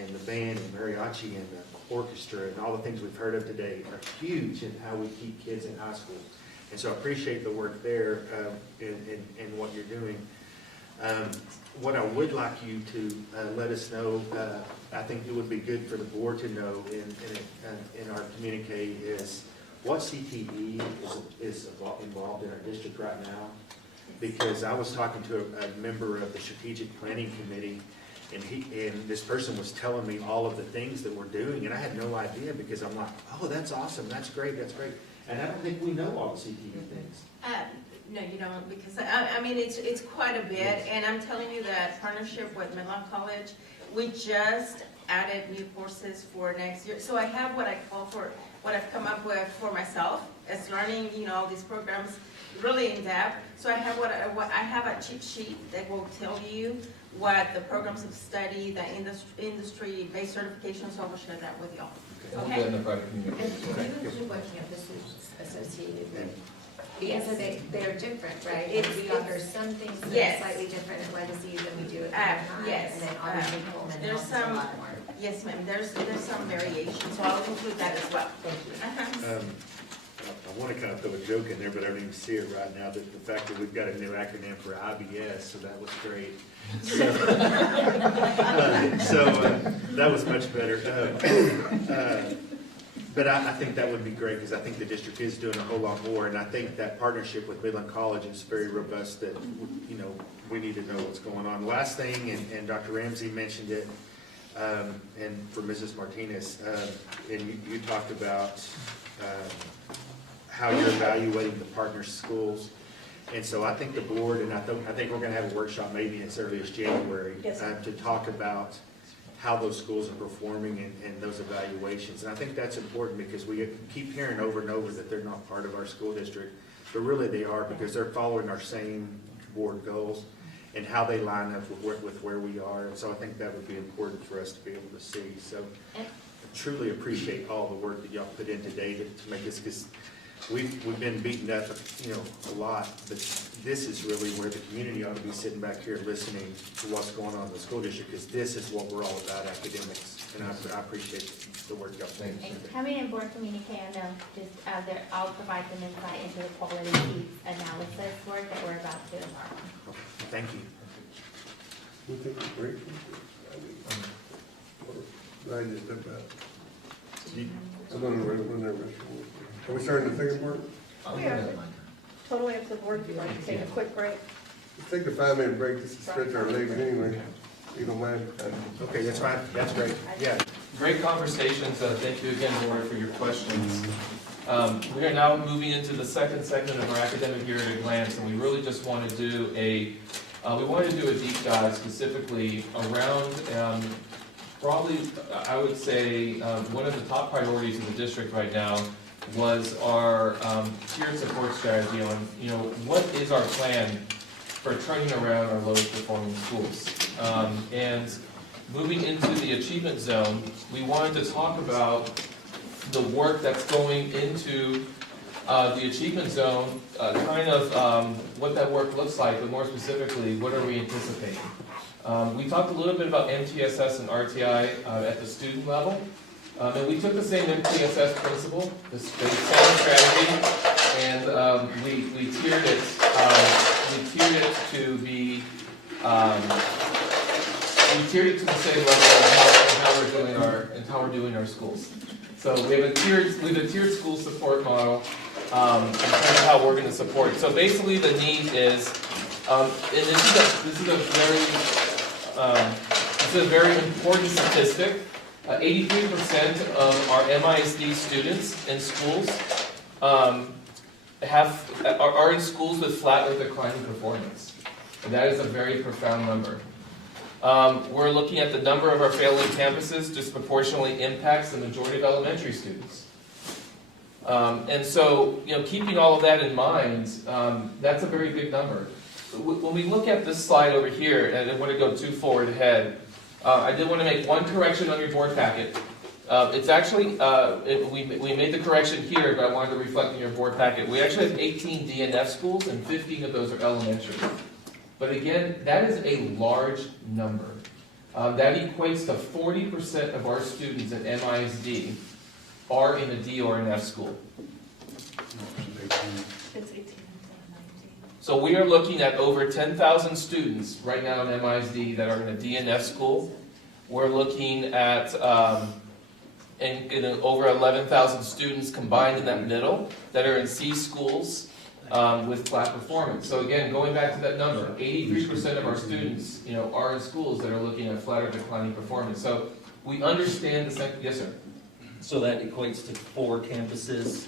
the band and mariachi and the orchestra and all the things we've heard of today are huge in how we keep kids in high school. And so I appreciate the work there and what you're doing. What I would like you to let us know, I think it would be good for the board to know in our communique is what CTE is involved in our district right now. Because I was talking to a member of the strategic planning committee, and this person was telling me all of the things that we're doing, and I had no idea because I'm like, oh, that's awesome, that's great, and I don't think we know all the CTE things. No, you don't, because, I mean, it's quite a bit, and I'm telling you that partnership with Midland College, we just added new courses for next year. So I have what I've come up with for myself, as learning, all these programs really in depth. So I have I have a cheat sheet that will tell you what the programs of study, the industry-based certifications, so I will share that with y'all. We'll do that in the private community. And you include what campuses associated with, Yes. because they're different, right? We offer some things that are Yes. slightly different at Legacy than we do at Manhattan. Yes. And then obviously Pullman There's helps a lot more. Yes, ma'am, there's some variation, so I'll include that as well. Thank you. I want to kind of throw a joke in there, but I don't even see it right now, that the fact that we've got a new acronym for IBS, so that was great. So that was much better. But I think that would be great, because I think the district is doing a whole lot more, and I think that partnership with Midland College is very robust, that, we need to know what's going on. Last thing, and Dr. Ramsey mentioned it, and for Mrs. Martinez, and you talked about how you're evaluating the partner schools. And so I think the board, and I think we're gonna have a workshop maybe as early as January, Yes. to talk about how those schools are performing and those evaluations. And I think that's important, because we keep hearing over and over that they're not part of our school district, but really they are, because they're following our same board goals and how they line up with where we are. And so I think that would be important for us to be able to see. So I truly appreciate all the work that y'all put in today to make this, because we've been beaten up, a lot, but this is really where the community ought to be sitting back here listening to what's going on in the school district, because this is what we're all about, academics, and I appreciate the work y'all do. And coming in board communique, I know, I'll provide some insight into the quality analysis work that we're about to embark on. Thank you. We take a break. I just stepped out. I'm gonna run there. Are we starting the second part? We are totally up to the board if you'd like to take a quick break. Let's take a 5-minute break, just to stretch our legs anyway, if you don't mind. Okay, that's fine, that's great, yeah. Great conversations. Thank you again, Board, for your questions. We are now moving into the second segment of our academic year at a glance, and we really just want to do a deep dive specifically around probably, I would say, one of the top priorities in the district right now was our tiered support strategy on, what is our plan for turning around our lowest performing schools. And moving into the achievement zone, we wanted to talk about the work that's going into the achievement zone, what that work looks like, but more specifically, what are we anticipating? We talked a little bit about MTSS and RTI at the student level, and we took the same MTSS principle, the same strategy, and we tiered it. We tiered it to the same level of how we're doing our schools. So we have a tiered school support model in terms of how we're going to support it. So basically, the need is, and this is a very important statistic. 83% of our MISD students in schools are in schools with flat or declining performance. And that is a very profound number. We're looking at the number of our failing campuses disproportionately impacts the majority of elementary students. And so, keeping all of that in mind, that's a very big number. When we look at this slide over here, and I didn't want to go too forward ahead, I did want to make one correction on your board packet. It's actually, we made the correction here, but I wanted to reflect in your board packet. We actually have 18 DNF schools, and 15 of those are elementary. But again, that is a large number. That equates to 40% of our students at MISD are in a D or an F school. It's 18 and 19. So we are looking at over 10,000 students right now in MISD that are in a D and F school. We're looking at over 11,000 students combined in that middle that are in C schools with flat performance. So again, going back to that number, 83% of our students, are in schools that are looking at flat or declining performance. So we understand the second. Yes, sir. So that equates to 4 campuses.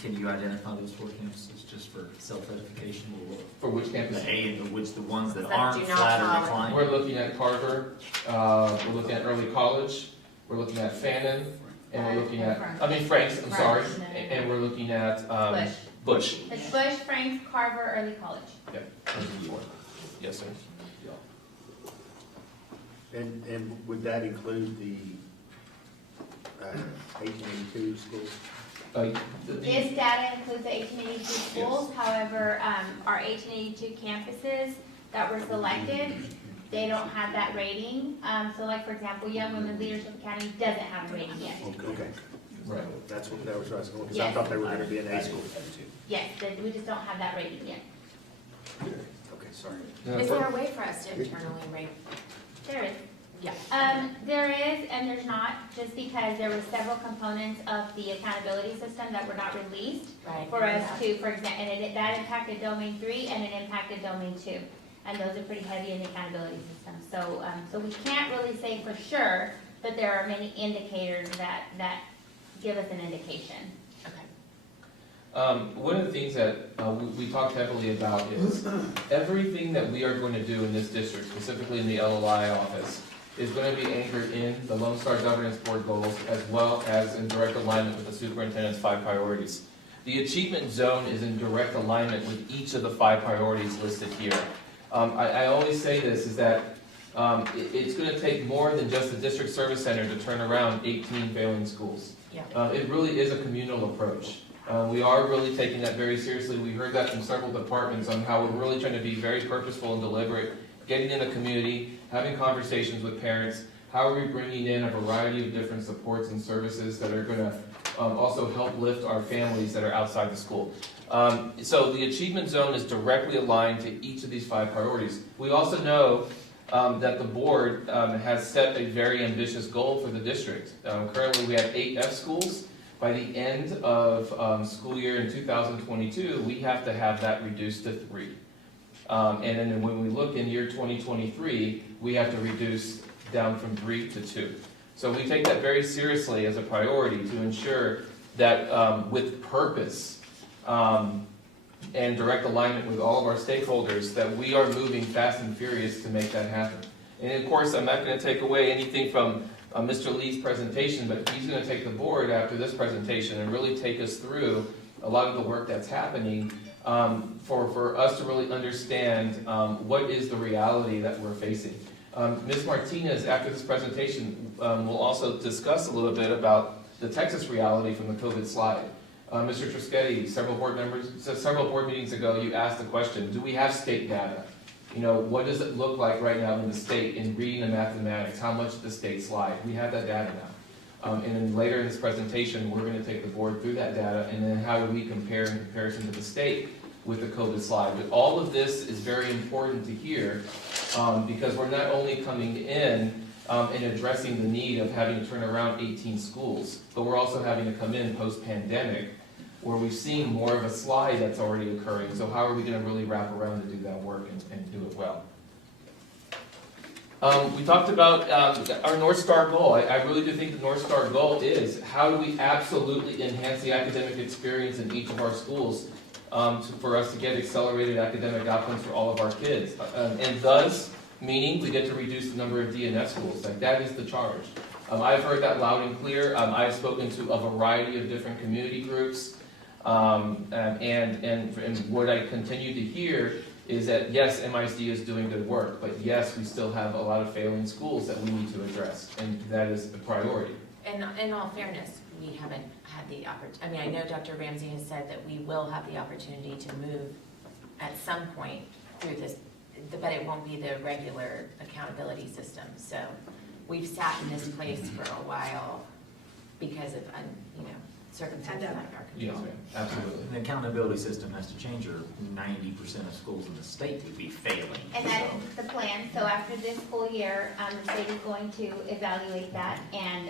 Can you identify those 4 campuses just for self-edification? For which campus? The ones that That aren't do not flat or fall. declining. We're looking at Carver, we're looking at early college, we're looking at Fannin, and we're looking at, Franks, I'm sorry, and we're looking at Bush. It's Bush, Franks, Carver, Early College. Yep. Yes, sir. And would that include the 1882 schools? This data includes the 1882 schools, however, our 1882 campuses that were selected, they don't have that rating. So like, for example, Young Women's Leadership Academy doesn't have a rating yet. Okay. Right. That was what I was going, because I Yes. thought they were going to be an A school. Yes, we just don't have that rating yet. Okay, sorry. Is there a way for us to internally rate? There is. Yeah. There is and there's not, just because there were several components of the accountability system that were not released Right. for us to, for example, and that impacted domain 3 and it impacted domain 2. And those are pretty heavy in the accountability system. So we can't really say for sure, but there are many indicators that give us an indication. Okay. One of the things that we talked heavily about is everything that we are going to do in this district, specifically in the LLI office, is going to be anchored in the Lone Star Governance Board goals as well as in direct alignment with the superintendent's 5 priorities. The achievement zone is in direct alignment with each of the 5 priorities listed here. I always say this, is that it's going to take more than just the district service center to turn around 18 failing schools. Yeah. It really is a communal approach. We are really taking that very seriously. We heard that from several departments on how we're really trying to be very purposeful and deliberate, getting in the community, having conversations with parents. How are we bringing in a variety of different supports and services that are going to also help lift our families that are outside the school? So the achievement zone is directly aligned to each of these 5 priorities. We also know that the board has set a very ambitious goal for the district. Currently, we have 8 F schools. By the end of school year in 2022, we have to have that reduced to 3. And then when we look in year 2023, we have to reduce down from 3 to 2. So we take that very seriously as a priority to ensure that with purpose and direct alignment with all of our stakeholders, that we are moving fast and furious to make that happen. And of course, I'm not going to take away anything from Mr. Lee's presentation, but he's going to take the board after this presentation and really take us through a lot of the work that's happening for us to really understand what is the reality that we're facing. Ms. Martinez, after this presentation, will also discuss a little bit about the Texas reality from the COVID slide. Mr. Trischetti, several board meetings ago, you asked the question, do we have state data? You know, what does it look like right now in the state in reading and mathematics? How much did the state slide? We have that data now. And then later in this presentation, we're going to take the board through that data, and then how do we compare in comparison to the state with the COVID slide. But all of this is very important to hear because we're not only coming in and addressing the need of having to turn around 18 schools, but we're also having to come in post-pandemic where we've seen more of a slide that's already occurring. So how are we going to really wrap around to do that work and do it well? We talked about our North Star goal. I really do think the North Star goal is how do we absolutely enhance the academic experience in each of our schools for us to get accelerated academic outcomes for all of our kids. And thus, meaning we get to reduce the number of D&F schools. Like that is the charge. I've heard that loud and clear. I've spoken to a variety of different community groups. And what I continue to hear is that yes, MISD is doing good work, but yes, we still have a lot of failing schools that we need to address, and that is a priority. And in all fairness, we haven't had the opportunity, I mean, I know Dr. Ramsey has said that we will have the opportunity to move at some point through this, but it won't be the regular accountability system. So we've sat in this place for a while because of, circumstances out of our Yes, control. ma'am. Absolutely. The accountability system has to change, or 90% of schools in the state would be failing. And that's the plan. So after this school year, the state is going to evaluate that and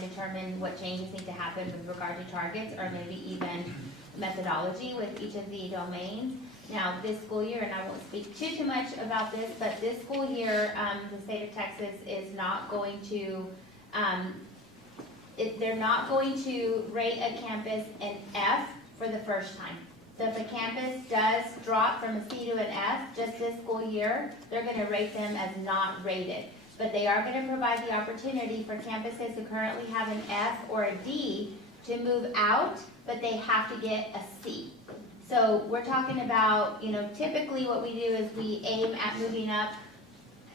determine what changes need to happen with regard to targets or maybe even methodology with each of the domains. Now, this school year, and I won't speak too much about this, but this school year, the state of Texas is not going to, they're not going to rate a campus an F for the first time. So if a campus does drop from a C to an F just this school year, they're going to rate them as not rated. But they are going to provide the opportunity for campuses who currently have an F or a D to move out, but they have to get a C. So we're talking about, typically what we do is we aim at moving up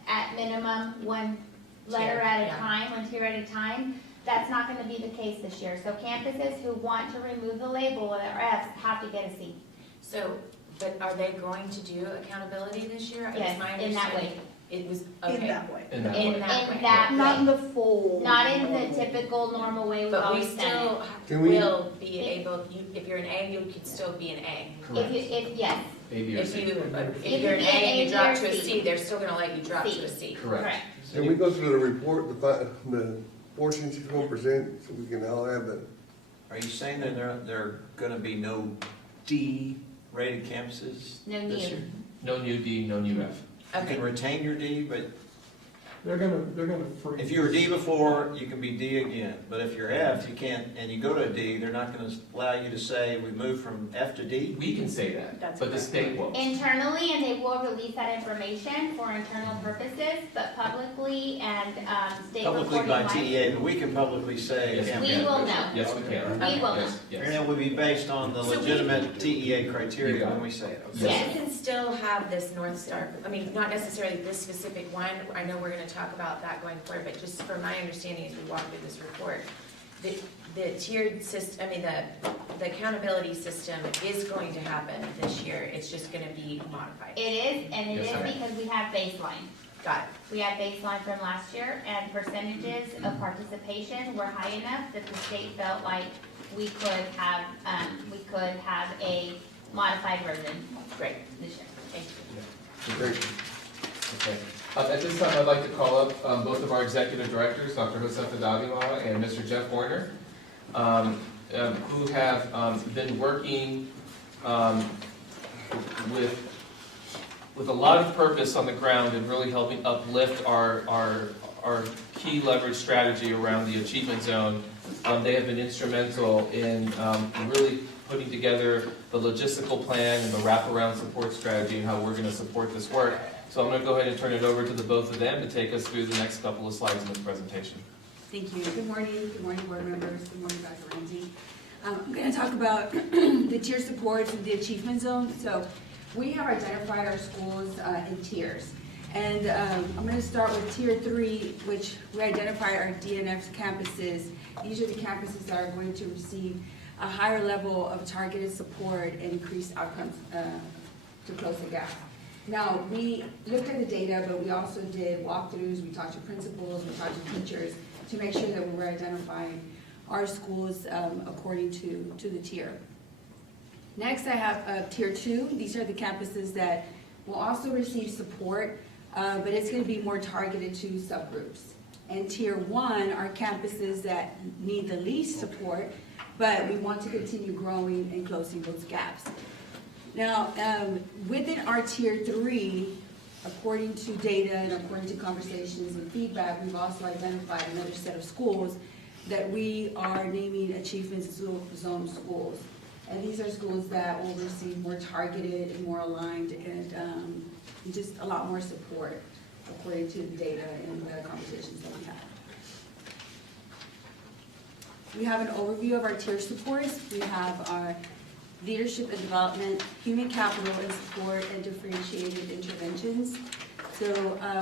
at minimum one letter at a time, one tier at a time. That's not going to be the case this year. So campuses who want to remove the label of their Fs have to get a C. So, but are they going to do accountability this year? Yes, It's my in that way. understanding It was, okay. In that way. In that In way. that way. that Not in way. the full. Not in the typical normal way we've But we always done it. still Can we- will be able, if you're an A, you could still be an A. Yes, A, B, or If C. you're an can A be an and you A, drop B, to or a C. C, they're still gonna let you drop C. to a C. Correct. correct. Can we go through the report, the 461%, so we can all have the, Are you saying that there are gonna be no D-rated campuses No this new. year? No new D, no new F. You can retain your D, but They're gonna freeze. if you were D before, you can be D again. But if you're F, you can't, and you go to a D, they're not gonna allow you to say, we moved from F to D? We can say that, That's but the correct. state won't. Internally, and they will release that information for internal purposes, but publicly and state Publicly reporting by wise, TEA, but we can publicly say. Yes, campus. we will know. Yes, we can. We will know. Yes, yes. And it would be based on the So we- legitimate TEA You criteria got when it. we say it. So Okay. we can still have this North Star, I mean, not necessarily this specific one, I know we're gonna talk about that going forward, but just from my understanding as we walk through this report, the tiered system, I mean, the accountability system is going to happen this year. It's just gonna be modified. It is, and it Yes, is ma'am. because we have baseline. Got it. We have baseline from last year, and percentages of participation were high enough that the state felt like we could have a modified version Great. this year. Thank you. Great. Okay. At this time, I'd like to call up both of our executive directors, Dr. Josefa Davila and Mr. Jeff Warner, who have been working with a lot of purpose on the ground and really helping uplift our key leverage strategy around the achievement zone. They have been instrumental in really putting together the logistical plan and the wraparound support strategy and how we're going to support this work. So I'm going to go ahead and turn it over to the both of them to take us through the next couple of slides in this presentation. Thank you. Good morning, board members. Good morning, Dr. Ramsey. I'm going to talk about the tier supports and the achievement zone. So we have identified our schools in tiers. And I'm going to start with tier 3, which we identified our DNF campuses. These are the campuses that are going to receive a higher level of targeted support and increased outcomes to close the gap. Now, we looked at the data, but we also did walkthroughs. We talked to principals, we talked to teachers to make sure that we were identifying our schools according to the tier. Next, I have tier 2. These are the campuses that will also receive support, but it's going to be more targeted to subgroups. And tier 1 are campuses that need the least support, but we want to continue growing and closing those gaps. Now, within our tier 3, according to data and according to conversations and feedback, we've also identified another set of schools that we are naming achievement zone schools. And these are schools that will receive more targeted and more aligned and just a lot more support according to the data and the conversations that we have. We have an overview of our tier supports. We have our leadership and development, human capital and support, and differentiated interventions. So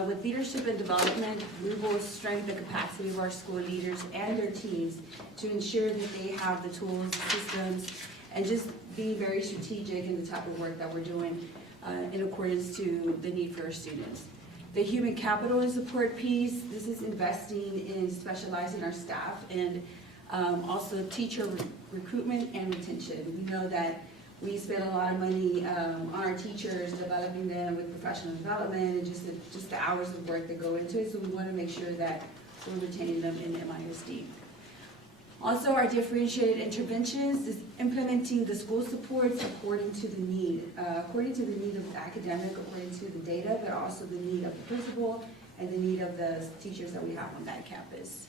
with leadership and development, we will strengthen the capacity of our school leaders and their teams to ensure that they have the tools, systems, and just be very strategic in the type of work that we're doing in accordance to the need for our students. The human capital and support piece, this is investing in specializing our staff and also teacher recruitment and retention. We know that we spend a lot of money on our teachers, developing them with professional development and just the hours of work that go into it, so we want to make sure that we're retaining them in MISD. Also, our differentiated interventions is implementing the school supports according to the need of the academic, according to the data, but also the need of the principal and the need of the teachers that we have on that campus.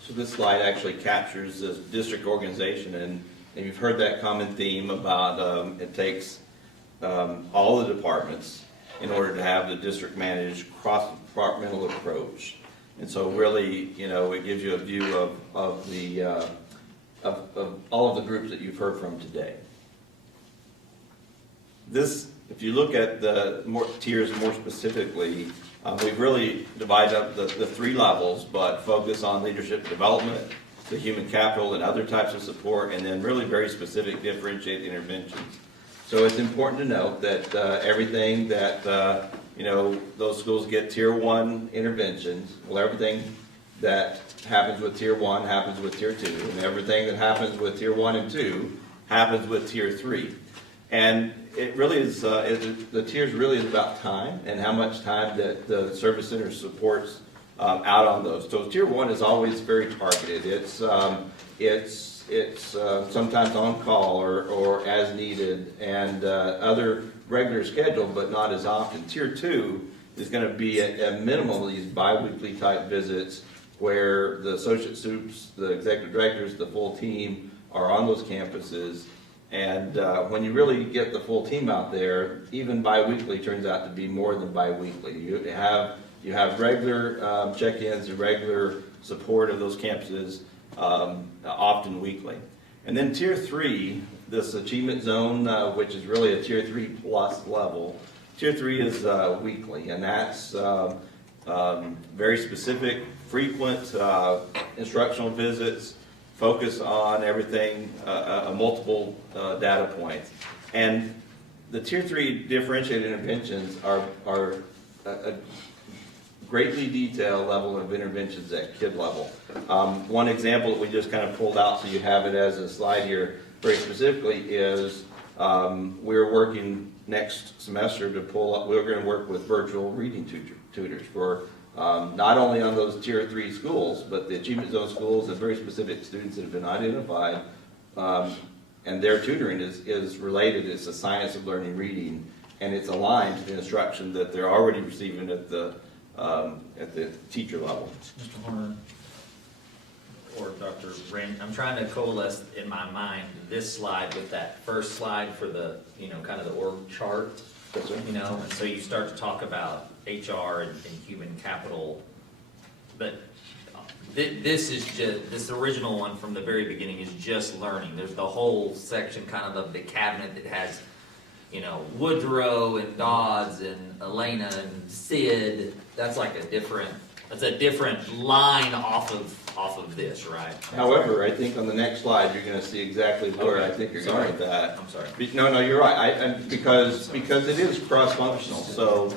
So this slide actually captures the district organization, and you've heard that common theme about it takes all the departments in order to have the district managed cross-departmental approach. And so really, you know, it gives you a view of all of the groups that you've heard from today. This, if you look at the tiers more specifically, we've really divided up the 3 levels, but focus on leadership development, the human capital and other types of support, and then really very specific differentiated interventions. So it's important to note that everything that, you know, those schools get tier 1 interventions, well, everything that happens with tier 1 happens with tier 2, and everything that happens with tier 1 and 2 happens with tier 3. And it really is, the tiers really is about time and how much time that the service center supports out on those. So tier 1 is always very targeted. It's sometimes on call or as needed, and other regular scheduled, but not as often. Tier 2 is going to be a minimum of these bi-weekly type visits where the associate soups, the executive directors, the full team are on those campuses. And when you really get the full team out there, even bi-weekly turns out to be more than bi-weekly. You have regular check-ins and regular support of those campuses, often weekly. And then tier 3, this achievement zone, which is really a tier 3 plus level. Tier 3 is weekly, and that's very specific, frequent instructional visits, focus on everything, multiple data points. And the Tier 3 differentiated interventions are a greatly detailed level of interventions at kid level. One example that we just kind of pulled out so you have it as a slide here very specifically is we're working next semester to pull up, we're going to work with virtual reading tutors for not only on those Tier 3 schools, but the Achievement Zone schools and very specific students that have been identified. And their tutoring is related, it's a science of learning reading, and it's aligned to the instruction that they're already receiving at the teacher level. Mr. Horner or Dr. Rand, I'm trying to coalesce in my mind this slide with that first slide for the, kind of the org chart. And so you start to talk about HR and human capital, but this is just, this original one from the very beginning is just learning. There's the whole section kind of the cabinet that has, Woodrow and Dodds and Elena and Sid. That's like a different line off of this, right? However, I think on the next slide, you're going to see exactly where I think you're going with that. I'm sorry. No, you're right. Because it is cross-functional. So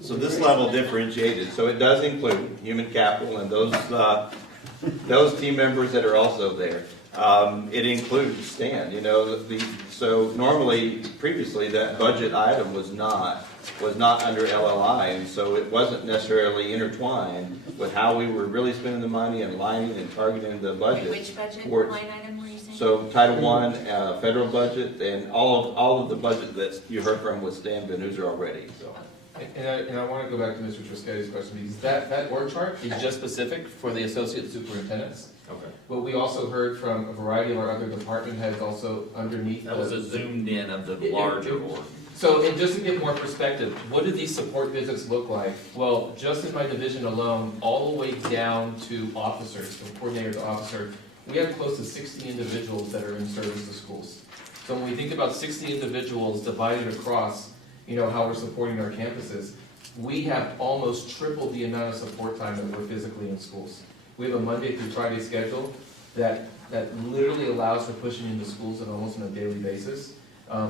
this level differentiated. So it does include human capital and those team members that are also there. It includes Stan. So normally, previously, that budget item was not under LLI, and so it wasn't necessarily intertwined with how we were really spending the money and lining and targeting the budget. Which budget towards, line item were you saying? So Title I, federal budget, and all of the budget that you heard from with Stan Van Hooser already. So. And I want to go back to Mr. Trischetti's question, because that org chart is just specific for the associate superintendents. Okay. But we also heard from a variety of our other department heads also underneath. That was a zoomed in of the larger org. So, and just to give more perspective, what do these support visits look like? Well, just in my division alone, all the way down to officers, from coordinator to officer, we have close to 60 individuals that are in service to schools. So when we think about 60 individuals divided across, how we're supporting our campuses, we have almost tripled the amount of support time that we're physically in schools. We have a Monday through Friday schedule that literally allows for pushing into schools on almost on a daily basis.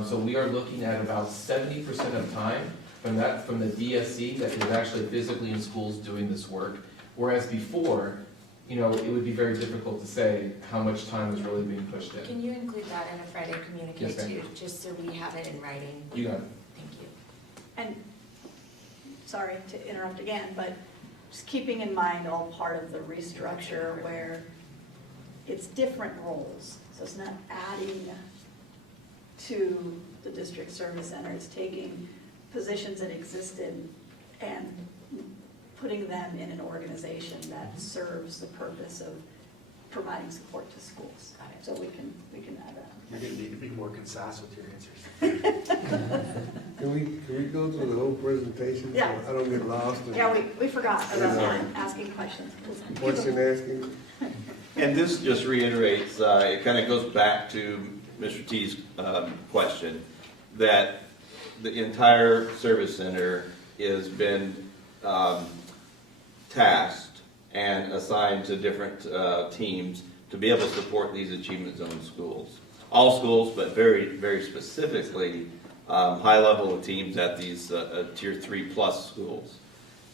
So we are looking at about 70% of time from the DSC that is actually physically in schools doing this work. Whereas before, it would be very difficult to say how much time was really being pushed in. Can you include that in a Friday communique Yes, too, just so we have it in writing? You got it. Thank you. And, sorry to interrupt again, but just keeping in mind all part of the restructure where it's different roles. So it's not adding to the district service center, it's taking positions that existed and putting them in an organization that serves the purpose of providing support to schools. Got it. So we can add that. You're going to need to be more concise with your answers. Can we go through the whole presentation? Yeah. So I don't get lost in Yeah, we forgot about asking questions. question asking. And this just reiterates, it kind of goes back to Mr. T's question, that the entire service center has been tasked and assigned to different teams to be able to support these achievement zone schools. All schools, but very, very specifically, high level of teams at these Tier 3 plus schools.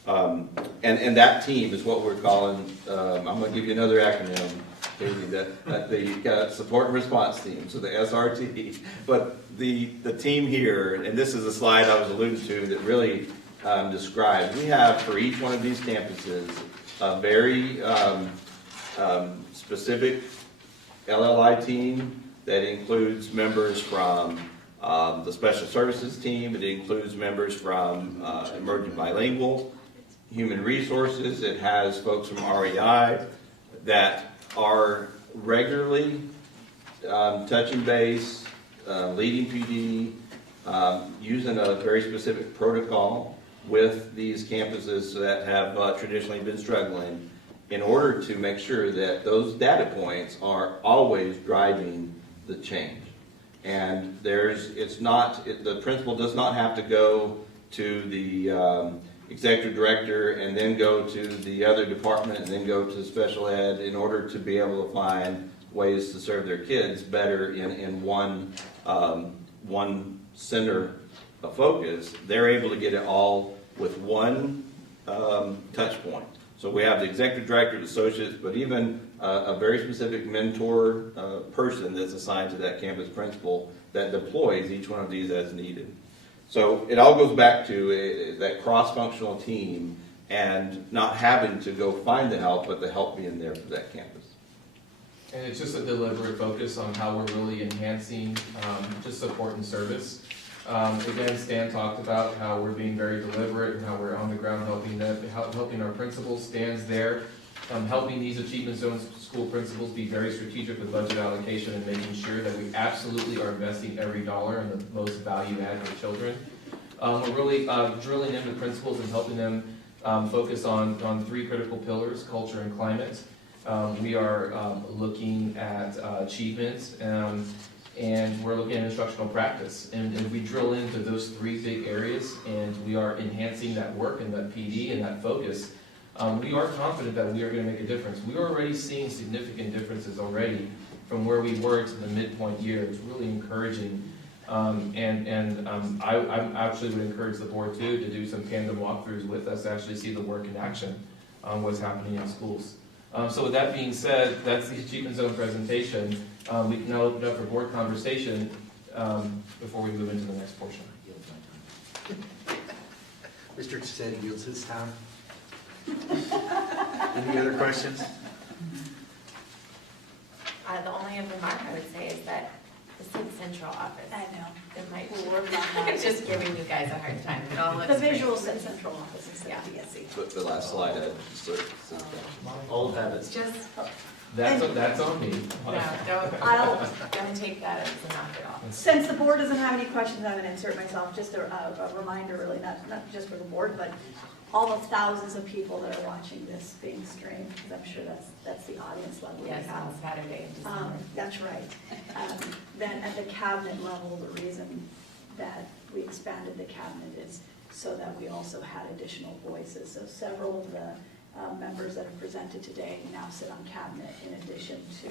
And that team is what we're calling, I'm going to give you another acronym, Katie, the support and response team, so the SRT. But the team here, and this is a slide I was alluding to that really describes, we have for each one of these campuses a very specific LLI team that includes members from the special services team, it includes members from emerging bilingual, human resources, it has folks from REI that are regularly touching base, leading PD, using a very specific protocol with these campuses that have traditionally been struggling in order to make sure that those data points are always driving the change. And the principal does not have to go to the executive director and then go to the other department and then go to special ed in order to be able to find ways to serve their kids better in one center of focus. They're able to get it all with one touch point. So we have the executive director, the associates, but even a very specific mentor person that's assigned to that campus principal that deploys each one of these as needed. So it all goes back to that cross-functional team and not having to go find the help, but the help being there for that campus. And it's just a deliberate focus on how we're really enhancing just support and service. Again, Stan talked about how we're being very deliberate and how we're on the ground helping our principals. Stan's there, helping these achievement zone school principals be very strategic with budget allocation and making sure that we absolutely are investing every dollar in the most value add for children. We're really drilling into principals and helping them focus on three critical pillars: culture and climate. We are looking at achievement, and we're looking at instructional practice. And we drill into those three big areas, and we are enhancing that work and that PD and that focus. We are confident that we are going to make a difference. We are already seeing significant differences already from where we were to the midpoint year. It's really encouraging. I actually would encourage the board too to do some tandem walkthroughs with us to actually see the work in action on what's happening in schools. So with that being said, that's the Achievement Zone presentation. We can now open it up for board conversation before we move into the next portion. Mr. Cassetti yields his time. Any other questions? The only other remark I would say is that the South Central office. I know. It might We'll work on that. just giving you guys a hard time. It all looks The great. visual central office is Yeah. DSC. But the last slide had Old habits. Just, That's on me. no, I'll, don't take that as a knock at all. since the board doesn't have any questions, I'm going to insert myself, just a reminder really, not just for the board, but all the thousands of people that are watching this being streamed, because I'm sure that's the audience level we Yes, have. on Saturday in December. That's right. Then at the cabinet level, the reason that we expanded the cabinet is so that we also had additional voices. So several of the members that have presented today now sit on cabinet in addition to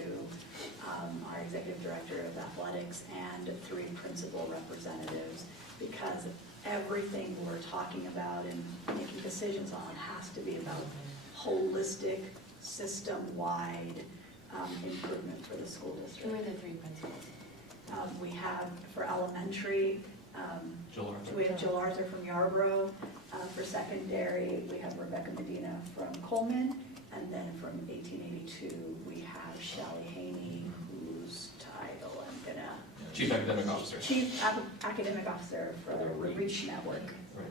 our executive director of athletics and 3 principal representatives, because everything we're talking about and making decisions on has to be about holistic, system-wide improvement for the school district. Who are the 3 principals? We have, for elementary, Joel Arthur. we have Jill Arthur from Yarborough. For secondary, we have Rebecca Medina from Coleman. And then from 1882, we have Shelley Haney, whose title I'm gonna... Chief Academic Officer. Chief Academic Officer for the Reach Network. Right.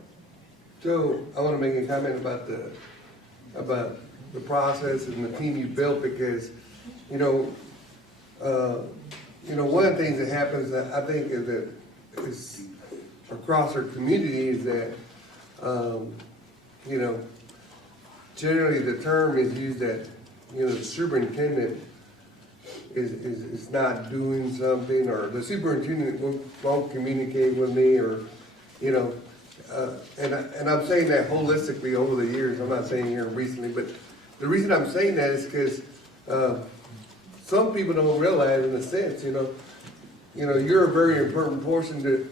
So I want to make a comment about the process and the team you built, because one of the things that happens that I think is across our community is that generally the term is used that the superintendent is not doing something, or the superintendent won't communicate with me, or and I'm saying that holistically over the years. I'm not saying here recently, but the reason I'm saying that is because some people don't realize, in a sense, you're a very important person to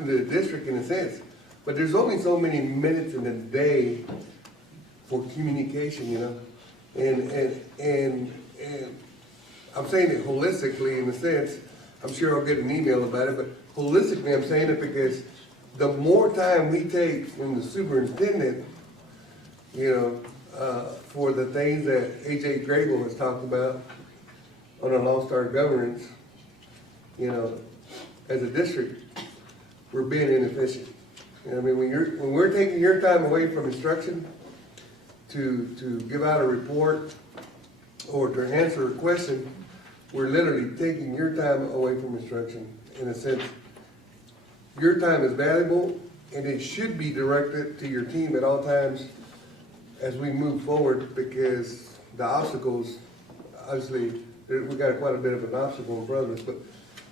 the district, in a sense, but there's only so many minutes in a day for communication, and I'm saying it holistically, in a sense. I'm sure I'll get an email about it, but holistically, I'm saying it because the more time we take from the superintendent, for the things that A.J. Grable has talked about on our Lone Star governance, as a district, we're being inefficient. When we're taking your time away from instruction to give out a report or to answer a question, we're literally taking your time away from instruction. In a sense, your time is valuable, and it should be directed to your team at all times as we move forward, because the obstacles, obviously, we got quite a bit of an obstacle in front of us,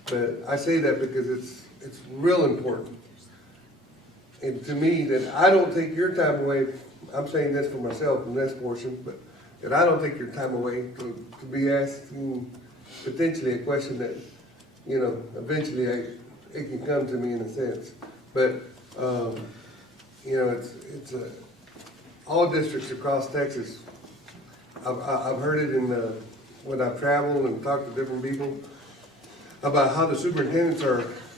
but I say that because it's real important. and to me, that I don't take your time away, I'm saying this for myself in this portion, but that I don't take your time away to be asking potentially a question that, you know, eventually it can come to me in a sense. But, you know, it's all districts across Texas. I've heard it in when I've traveled and talked to different people about how the superintendents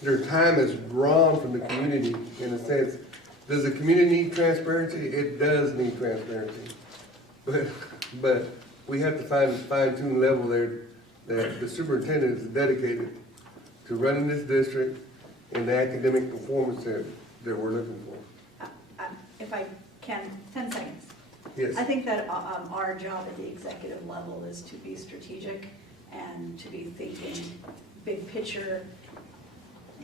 their time is drawn from the community in a sense. Does the community need transparency? It does need transparency. But we have to find a fine-tuned level there that the superintendent is dedicated to running this district and the academic performance that we're looking for. If I can, 10 seconds. Yes. I think that our job at the executive level is to be strategic and to be thinking big picture,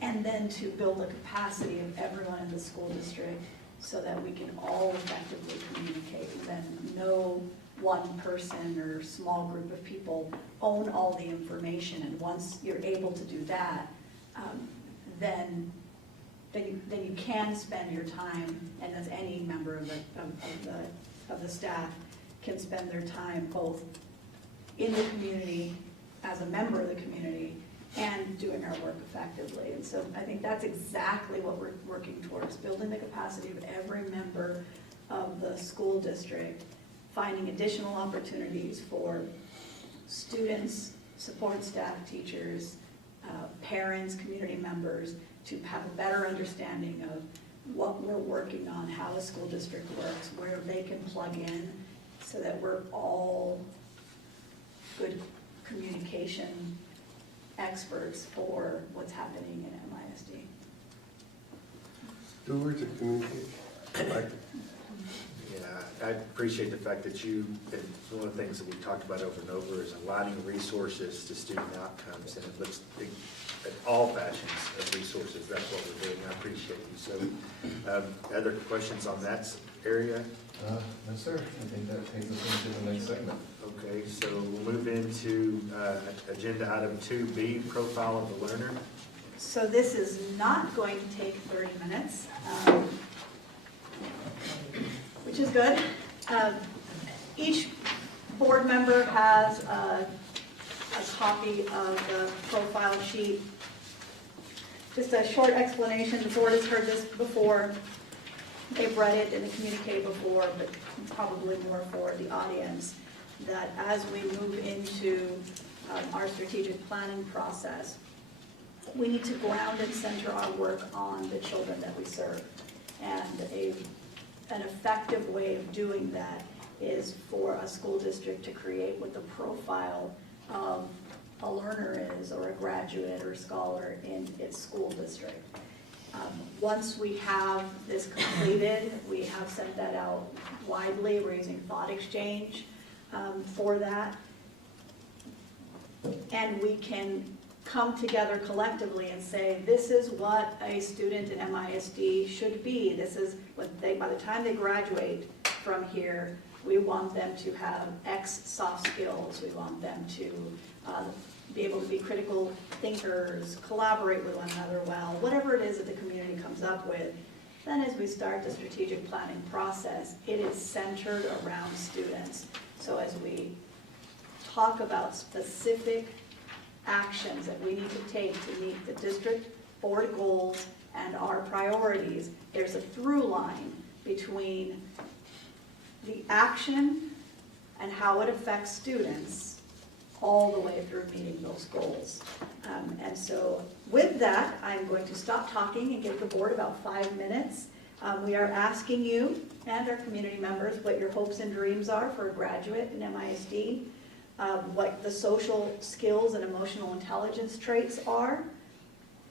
and then to build the capacity of everyone in the school district so that we can all effectively communicate. And then no one person or small group of people own all the information. And once you're able to do that, then you can spend your time, and as any member of the staff can spend their time both in the community, as a member of the community, and doing our work effectively. And so I think that's exactly what we're working towards, building the capacity of every member of the school district, finding additional opportunities for students, support staff, teachers, parents, community members, to have a better understanding of what we're working on, how a school district works, where they can plug in, so that we're all good communication experts for what's happening in MISD. Stewards of communication. Yeah, I appreciate the fact that and one of the things that we've talked about over and over is aligning resources to student outcomes, and it looks at all fashions of resources. That's what we're doing. I appreciate you. So, other questions on that area? No, sir. I think that takes us into the next segment. Okay, so we'll move into agenda item 2B, profile of the learner. So this is not going to take 30 minutes, which is good. Each board member has a copy of the profile sheet. Just a short explanation. The board has heard this before. They've read it in the communique before, but probably more for the audience, that as we move into our strategic planning process, we need to ground and center our work on the children that we serve. And an effective way of doing that is for a school district to create what the profile of a learner is, or a graduate or scholar in its school district. Once we have this completed, we have sent that out widely. We're using Thought Exchange for that. And we can come together collectively and say, this is what a student in MISD should be. This is what by the time they graduate from here, we want them to have X soft skills. We want them to be able to be critical thinkers, collaborate with one another well, whatever it is that the community comes up with. Then as we start the strategic planning process, it is centered around students. So as we talk about specific actions that we need to take to meet the district board goals and our priorities, there's a through line between the action and how it affects students all the way through meeting those goals. And so with that, I'm going to stop talking and give the board about 5 minutes. We are asking you and our community members what your hopes and dreams are for a graduate in MISD, what the social skills and emotional intelligence traits are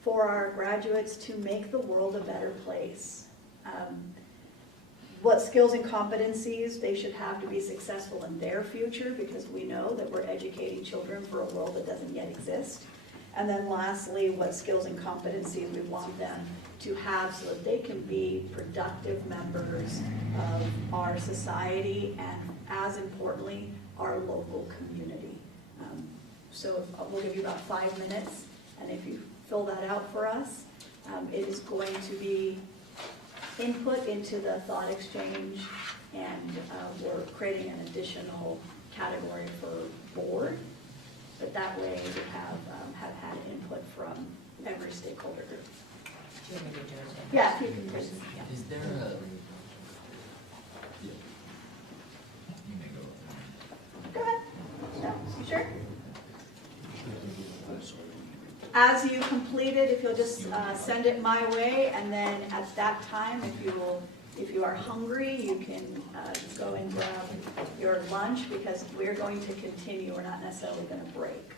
for our graduates to make the world a better place. What skills and competencies they should have to be successful in their future, because we know that we're educating children for a world that doesn't yet exist. And then lastly, what skills and competencies we want them to have so that they can be productive members of our society and, as importantly, our local community. So we'll give you about 5 minutes, and if you fill that out for us, it is going to be input into the thought exchange, and we're creating an additional category for board. But that way we have had input from every stakeholder group. Do you want me to do it? Yeah, if you can just, Is there a? go ahead. No, you sure? As you complete it, if you'll just send it my way, and then at that time, if you are hungry, you can go and grab your lunch, because we're going to continue, we're not necessarily going to break.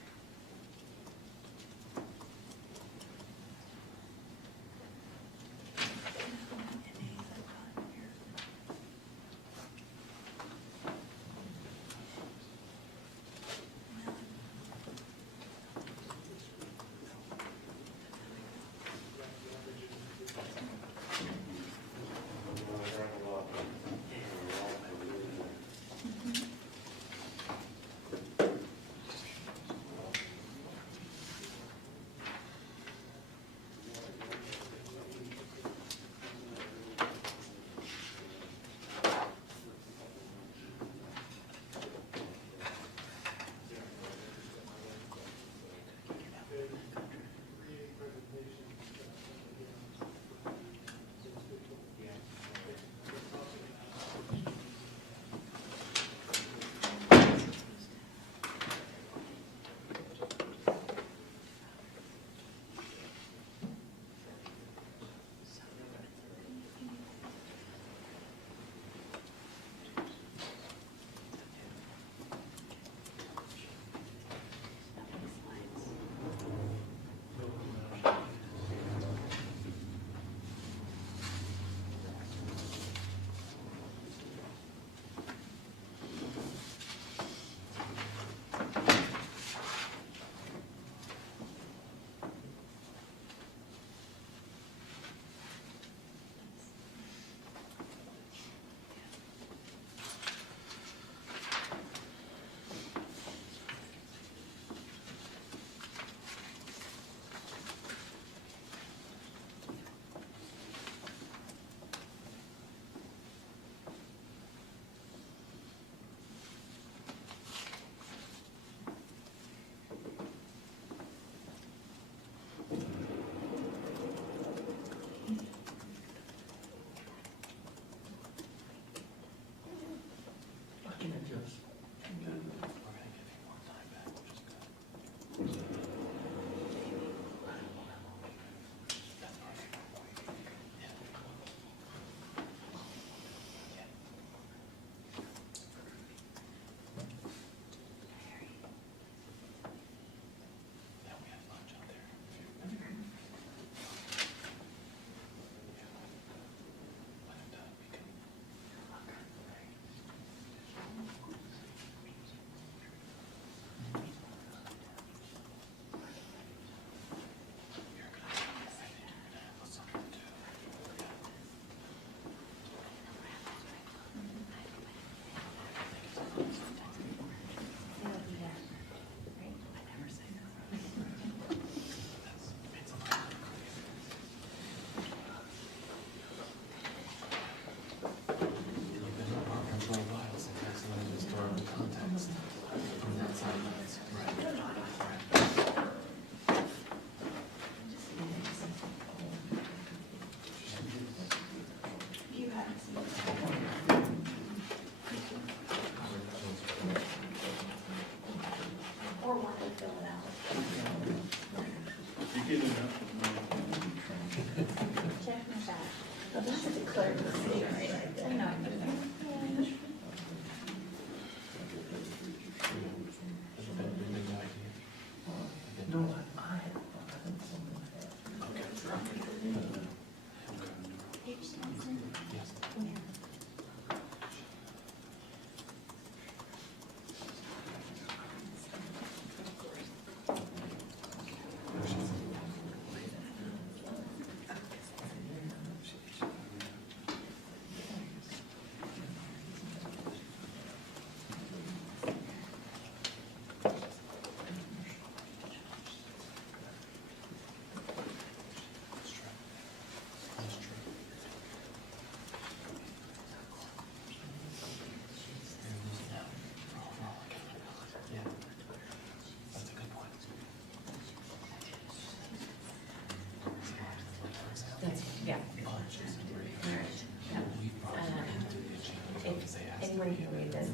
somebody can read this.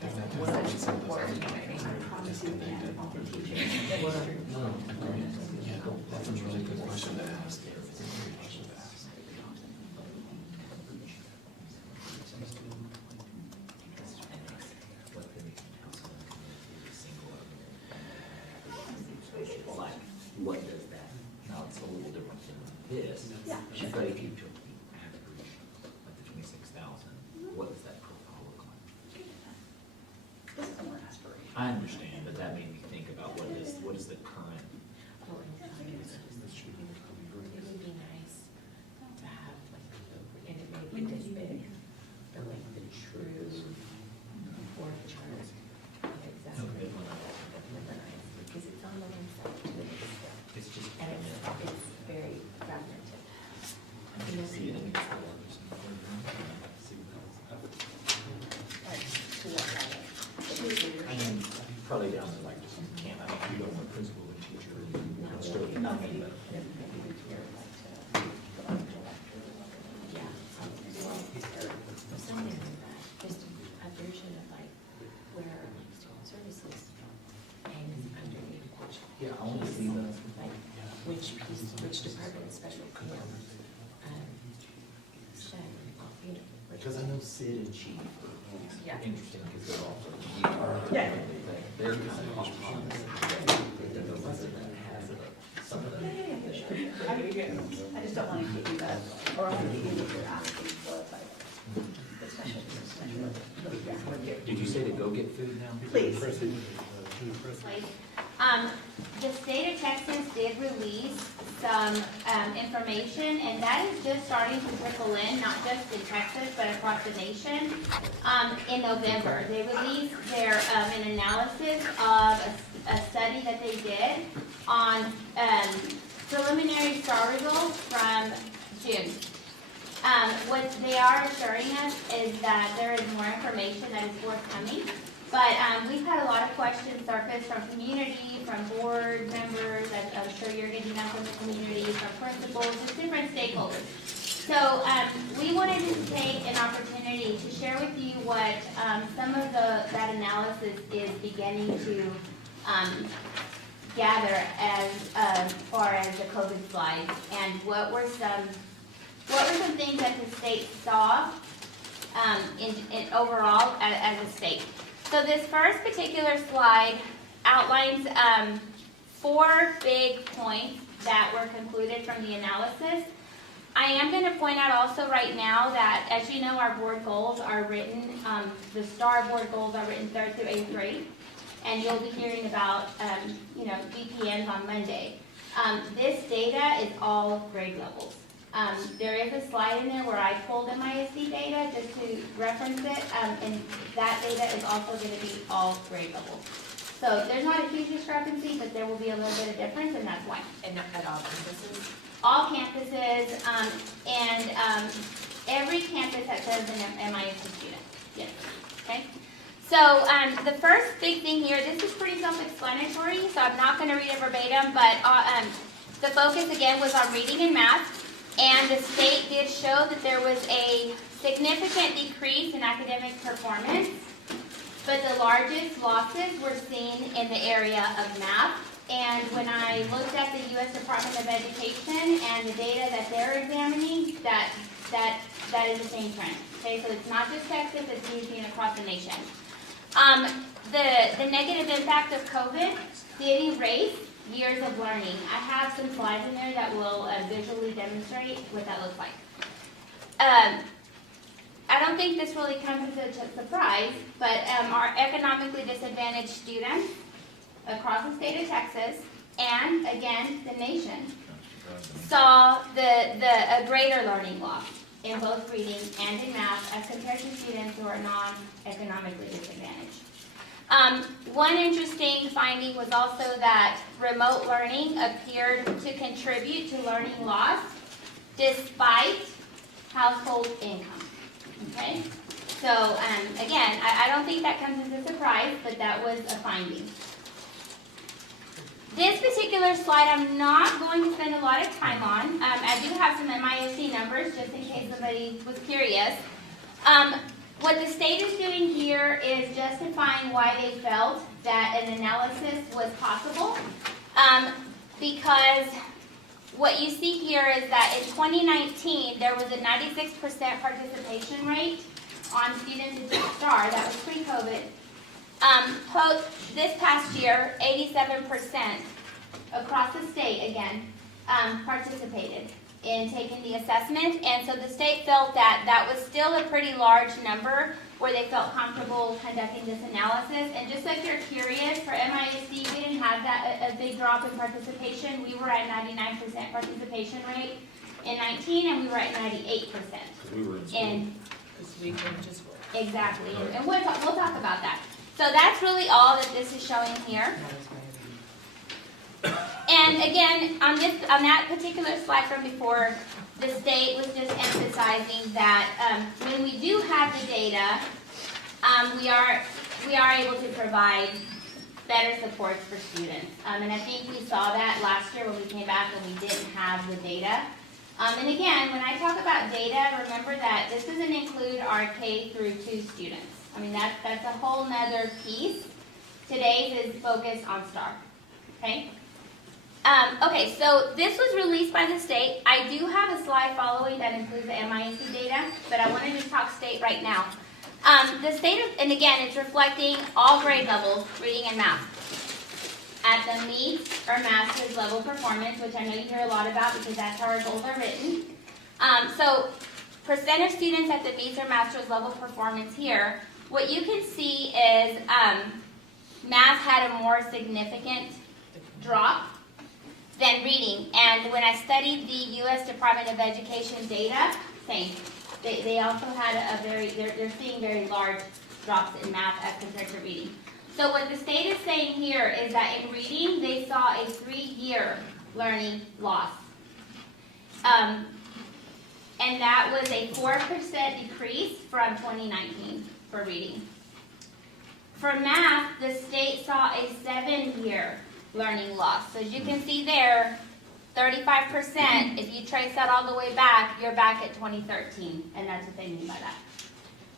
That's a really good question to ask. What does that? Now, it's a little different than this. Yeah, sure. But if you took the average, like the 26,000, what does that profile look like? This is more aspirational. I understand, but that made me think about what is the current. It would be nice to have, like, and it may be this big, but like the true org chart of exactly what because it's on the website too. It's just. And it's very fragmented. I can see it in the I mean, probably down to like, can't, I don't, you don't want principal and teacher, nothing, but. Yeah, something like that, just a version of like where student services hangs underneath which. Yeah, I want to see the. Like, which piece, which department, special care, STEM, you know. Because I know Sid and Chief Yeah. are interesting because they're also. Yeah. They're kind of autonomous. They're the ones that has some of the. I just don't want to give you that, or I want to give you what you're asking for, but especially. Did you say to go get food now? Please. The state of Texas did release some information, and that is just starting to trickle in, not just in Texas, but across the nation. In November, they released their an analysis of a study that they did on preliminary STAR results from June. What they are assuring us is that there is more information that is forthcoming. But we've had a lot of questions surface from community, from board members, I'm sure you're getting that from the community, from principals, just different stakeholders. So we wanted to take an opportunity to share with you what some of that analysis is beginning to gather as far as the COVID slides, and what were some things that the state saw in overall as a state. So this first particular slide outlines 4 big points that were concluded from the analysis. I am going to point out also right now that, as you know, our board goals are written, the STAR board goals are written 3rd through 8th grade, and you'll be hearing about, DPNs on Monday. This data is all grade levels. There is a slide in there where I pulled MISD data just to reference it, and that data is also going to be all grade levels. So there's not a huge discrepancy, but there will be a little bit of difference, and that's why. And at all campuses? All campuses, and every campus that says an MISD student. Yes. Okay. So the first big thing here, this is pretty self-explanatory, so I'm not going to read it verbatim, but the focus again was on reading and math. And the state did show that there was a significant decrease in academic performance, but the largest losses were seen in the area of math. And when I looked at the U.S. Department of Education and the data that they're examining, that is the same trend. Okay, so it's not just Texas, it's being across the nation. The negative impact of COVID did erase years of learning. I have some slides in there that will visually demonstrate what that looks like. I don't think this really comes as a surprise, but our economically disadvantaged students across the state of Texas, and again, the nation, saw a greater learning loss in both reading and in math as compared to students who are non-economically disadvantaged. One interesting finding was also that remote learning appeared to contribute to learning loss despite household income. Okay? So again, I don't think that comes as a surprise, but that was a finding. This particular slide I'm not going to spend a lot of time on. I do have some MISD numbers just in case somebody was curious. What the state is doing here is justifying why they felt that an analysis was possible. Because what you see here is that in 2019, there was a 96% participation rate on students who took STAR. That was pre-COVID. This past year, 87% across the state, again, participated in taking the assessment. And so the state felt that that was still a pretty large number where they felt comfortable conducting this analysis. And just like you're curious, for MISD, we didn't have a big drop in participation. We were at 99% participation rate in 19, and we were at 98%. We were in school. And This weekend just. exactly, and we'll talk about that. So that's really all that this is showing here. And again, on that particular slide from before, the state was just emphasizing that when we do have the data, we are able to provide better supports for students. And I think we saw that last year when we came back and we didn't have the data. And again, when I talk about data, remember that this doesn't include our K through 2 students. I mean, that's a whole nother piece. Today's is focused on STAR, okay? Okay, so this was released by the state. I do have a slide following that includes the MISD data, but I want to just talk state right now. The state, and again, it's reflecting all grade levels, reading and math, at the meets or master's level performance, which I know you hear a lot about because that's how our goals are written. So percent of students at the meets or master's level performance here, what you can see is math had a more significant drop than reading. And when I studied the U.S. Department of Education data, same. They also had they're seeing very large drops in math as compared to reading. So what the state is saying here is that in reading, they saw a 3-year learning loss. And that was a 4% decrease from 2019 for reading. For math, the state saw a 7-year learning loss. So as you can see there, 35%, if you trace that all the way back, you're back at 2013. And that's what they mean by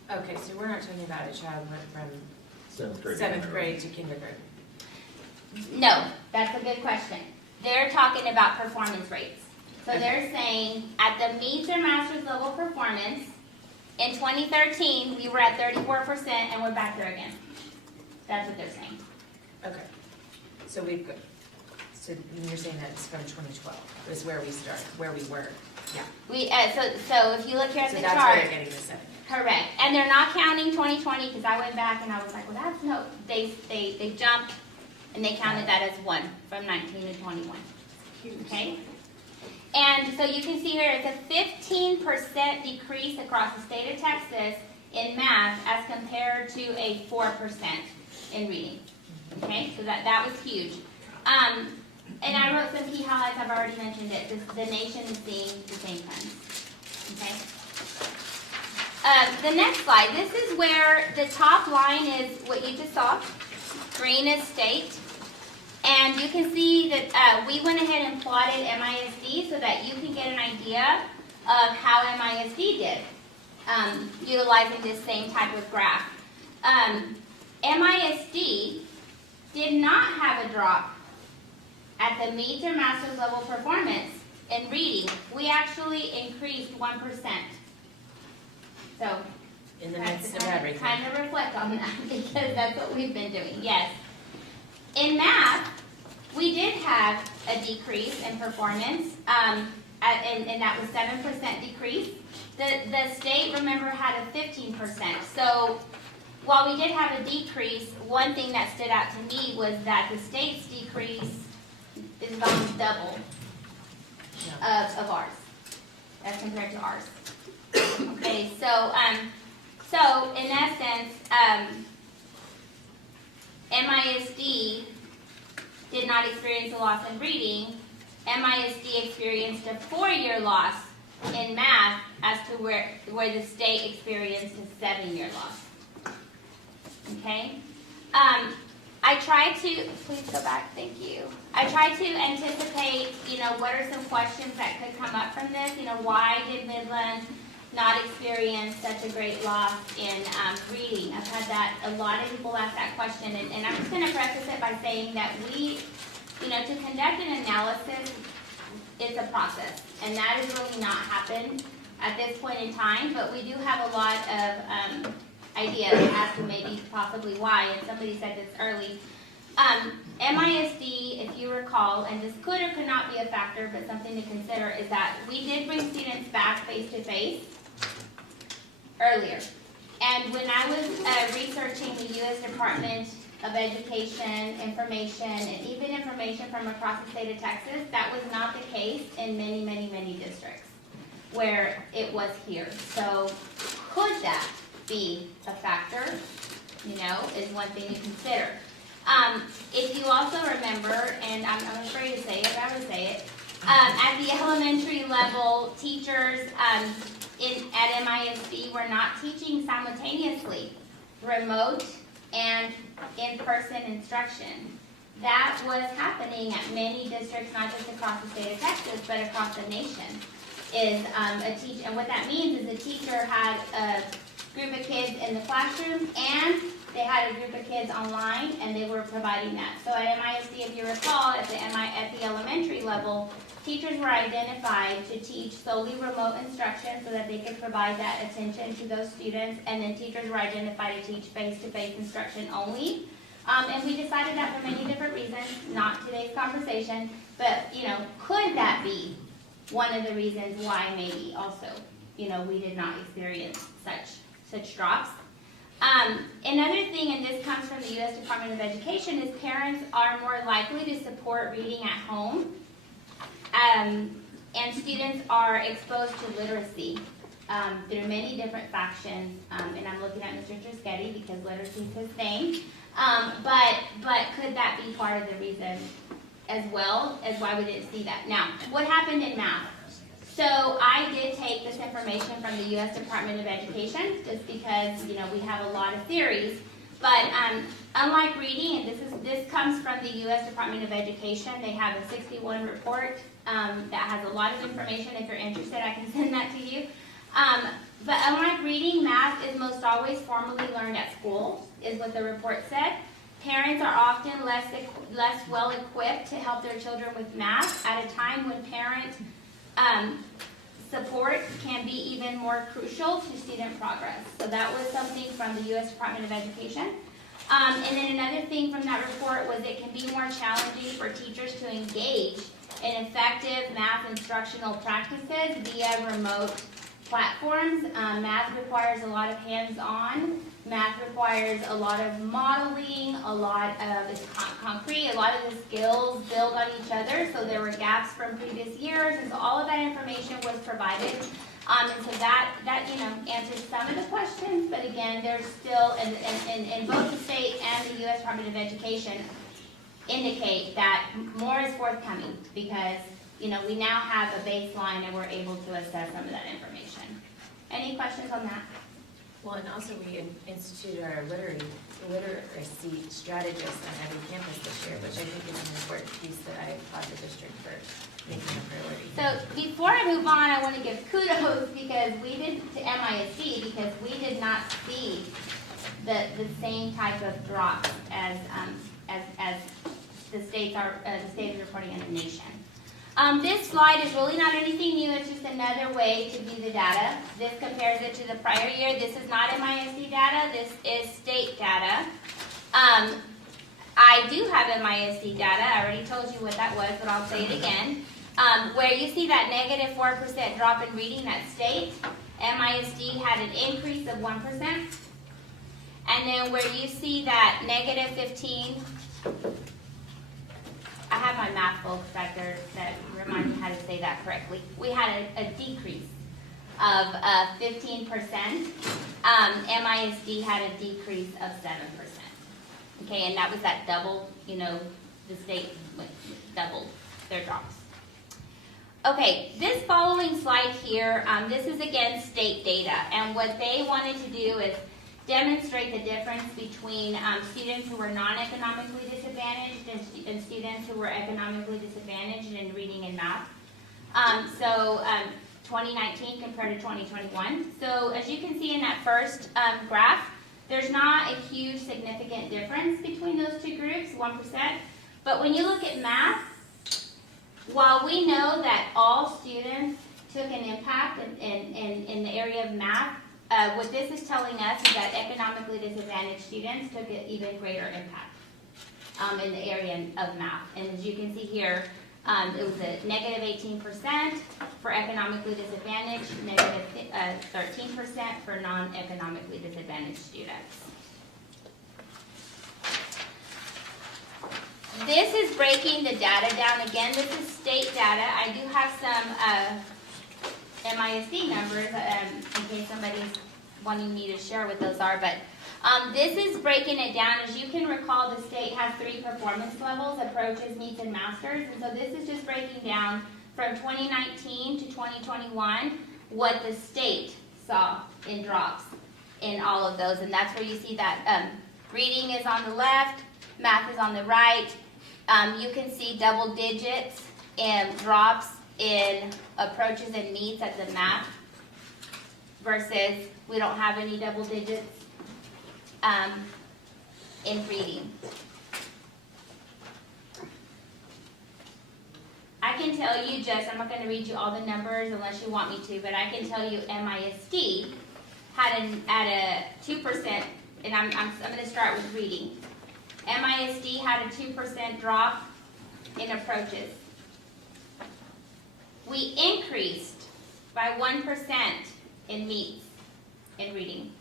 that. Okay, so we're not talking about a child went from 7th grade. 7th grade to kindergarten. No, that's a good question. They're talking about performance rates. So they're saying at the meets or master's level performance, in 2013, we were at 34% and we're back there again. That's what they're saying. Okay. So so you're saying that's from 2012, is where we started, where we were. Yeah. So if you look here at So the that's chart. where they're getting the 7. Correct. And they're not counting 2020 because I went back and I was like, well, that's no, they jumped and they counted that as 1 from 19 to 21. Okay? And so you can see here it's a 15% decrease across the state of Texas in math as compared to a 4% in reading. Okay? So that was huge. And I wrote some key highlights. I've already mentioned it. The nation is seeing the same trends. Okay? The next slide. This is where the top line is what you just saw. Green is state. And you can see that we went ahead and plotted MISD so that you can get an idea of how MISD did, utilizing this same type of graph. MISD did not have a drop at the meets or master's level performance in reading. We actually increased 1%. So In the midst of everything. kind of reflect on that because that's what we've been doing. Yes. In math, we did have a decrease in performance, and that was 7% decrease. The state, remember, had a 15%. So while we did have a decrease, one thing that stood out to me was that the state's decrease is almost double of ours as compared to ours. Okay, so in essence, MISD did not experience a loss in reading. MISD experienced a 4-year loss in math as to where the state experienced a 7-year loss. Okay? I tried to, please go back, thank you. I tried to anticipate, what are some questions that could come up from this? Why did Midland not experienced such a great loss in reading. I've had that, a lot of people ask that question, and I'm just going to preface it by saying that we, to conduct an analysis is a process, and that has really not happened at this point in time, but we do have a lot of ideas as to maybe possibly why, and somebody said this early. MISD, if you recall, and this could or could not be a factor, but something to consider, is that we did bring students back face-to-face earlier. And when I was researching the U.S. Department of Education information, and even information from across the state of Texas, that was not the case in many, many, many districts where it was here. So could that be a factor, is one thing to consider. If you also remember, and I'm afraid to say it, but I would say it, at the elementary level, teachers at MISD were not teaching simultaneously remote and in-person instruction. That was happening at many districts, not just across the state of Texas, but across the nation. And what that means is a teacher had a group of kids in the classroom and they had a group of kids online, and they were providing that. So at MISD, if you recall, at the elementary level, teachers were identified to teach solely remote instruction so that they could provide that attention to those students, and then teachers were identified to teach face-to-face instruction only. And we decided that for many different reasons, not today's conversation, but, could that be one of the reasons why maybe also, we did not experience such drops? Another thing, and this comes from the U.S. Department of Education, is parents are more likely to support reading at home, and students are exposed to literacy through many different factions, and I'm looking at Mr. Trischetti because literacy is his thing, but could that be part of the reason as well as why we didn't see that? Now, what happened in math? So I did take this information from the U.S. Department of Education just because, we have a lot of theories. But unlike reading, and this comes from the U.S. Department of Education, they have a 61 report that has a lot of information. If you're interested, I can send that to you. But unlike reading, math is most always formally learned at school, is what the report said. Parents are often less well equipped to help their children with math at a time when parent support can be even more crucial to student progress. So that was something from the U.S. Department of Education. And then another thing from that report was it can be more challenging for teachers to engage in effective math instructional practices via remote platforms. Math requires a lot of hands-on. Math requires a lot of modeling, a lot of it's concrete, a lot of the skills build on each other, so there were gaps from previous years, and so all of that information was provided. And so that answers some of the questions, but again, there's still, and both the state and the U.S. Department of Education indicate that more is forthcoming because, we now have a baseline and we're able to assess some of that information. Any questions on that? Well, and also we instituted our literacy strategist on every campus this year, which I think is an important piece that I applaud the district for making a priority. So before I move on, I want to give kudos because we did to MISD because we did not see the same type of drops as the state is reporting in the nation. This slide is really not anything new, it's just another way to view the data. This compares it to the prior year. This is not MISD data, this is state data. I do have MISD data, I already told you what that was, but I'll say it again. Where you see that negative 4% drop in reading, that state, MISD had an increase of 1%. And then where you see that negative 15, I have my math folks back there that remind me how to say that correctly. We had a decrease of 15%. MISD had a decrease of 7%. Okay, and that was that double, the state doubled their drops. Okay, this following slide here, this is again state data. And what they wanted to do is demonstrate the difference between students who were non-economically disadvantaged and students who were economically disadvantaged in reading and math. 2019 compared to 2021. So as you can see in that first graph, there's not a huge significant difference between those two groups, 1%. But when you look at math, while we know that all students took an impact in the area of math, what this is telling us is that economically disadvantaged students took an even greater impact in the area of math. And as you can see here, it was a negative 18% for economically disadvantaged, negative 13% for non-economically disadvantaged students. This is breaking the data down. Again, this is state data. I do have some MISD numbers in case somebody's wanting me to share what those are, but this is breaking it down. As you can recall, the state has 3 performance levels: approaches, meets, and masters. And so this is just breaking down from 2019 to 2021 what the state saw in drops in all of those. And that's where you see that reading is on the left, math is on the right. You can see double digits and drops in approaches and meets at the math versus we don't have any double digits in reading. I can tell you I'm not going to read you all the numbers unless you want me to, but I can tell you MISD had at a 2%, and I'm going to start with reading. MISD had a 2% drop in approaches. We increased by 1% in meets in reading.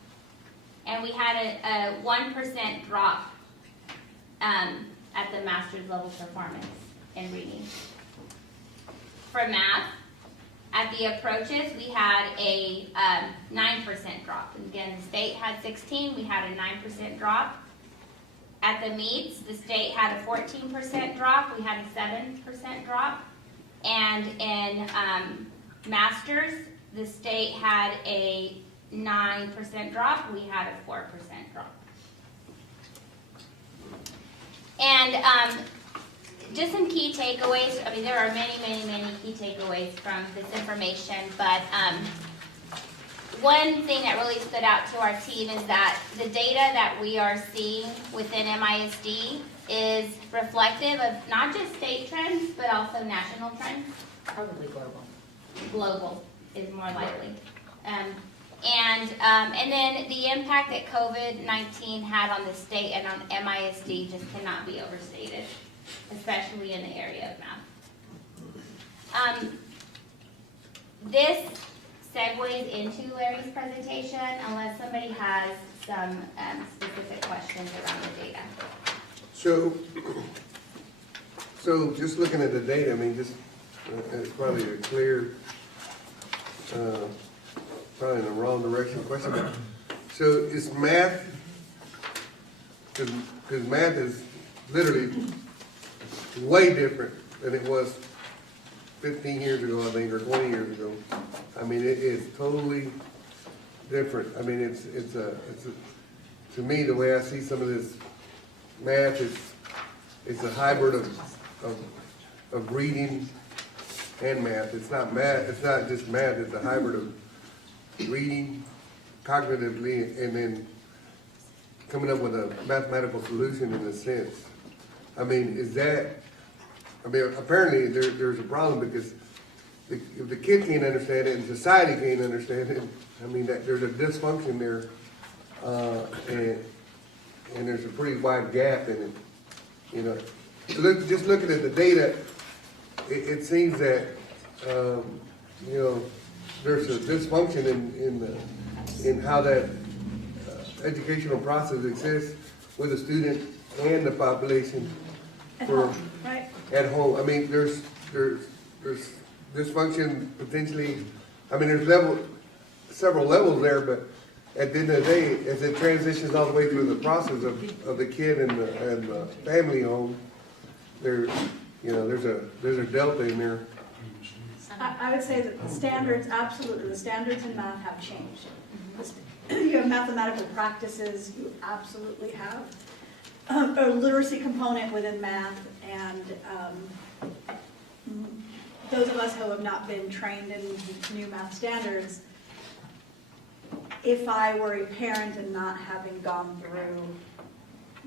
And we had a 1% drop at the master's level performance in reading. For math, at the approaches, we had a 9% drop. And again, the state had 16, we had a 9% drop. At the meets, the state had a 14% drop, we had a 7% drop. And in masters, the state had a 9% drop, we had a 4% drop. And just some key takeaways. I mean, there are many, many, many key takeaways from this information, but one thing that really stood out to our team is that the data that we are seeing within MISD is reflective of not just state trends, but also national trends. Probably global. Global is more likely. And then the impact that COVID-19 had on the state and on MISD just cannot be overstated, especially in the area of math. This segues into Larry's presentation, unless somebody has some specific questions around the data. So just looking at the data, I mean, it's probably a clear, probably in the wrong direction question. So is math, because math is literally way different than it was 15 years ago, I think, or 20 years ago. I mean, it is totally different. I mean, it's to me, the way I see some of this math, it's a hybrid of reading and math. It's not math, it's not just math, it's a hybrid of reading cognitively and then coming up with a mathematical solution in a sense. I mean, apparently there's a problem because if the kid can't understand it and society can't understand it, I mean, there's a dysfunction there, and there's a pretty wide gap in it, you know. So just looking at the data, it seems that, you know, there's a dysfunction in how that educational process exists with the student and the population at home. I mean, there's dysfunction potentially. I mean, there's several levels there, but at the end of the day, as it transitions all the way through the process of the kid and the family home, there's a delta in there. I would say that the standards, absolutely, the standards in math have changed. You have mathematical practices, you absolutely have a literacy component within math, and those of us who have not been trained in new math standards, if I were a parent and not having gone through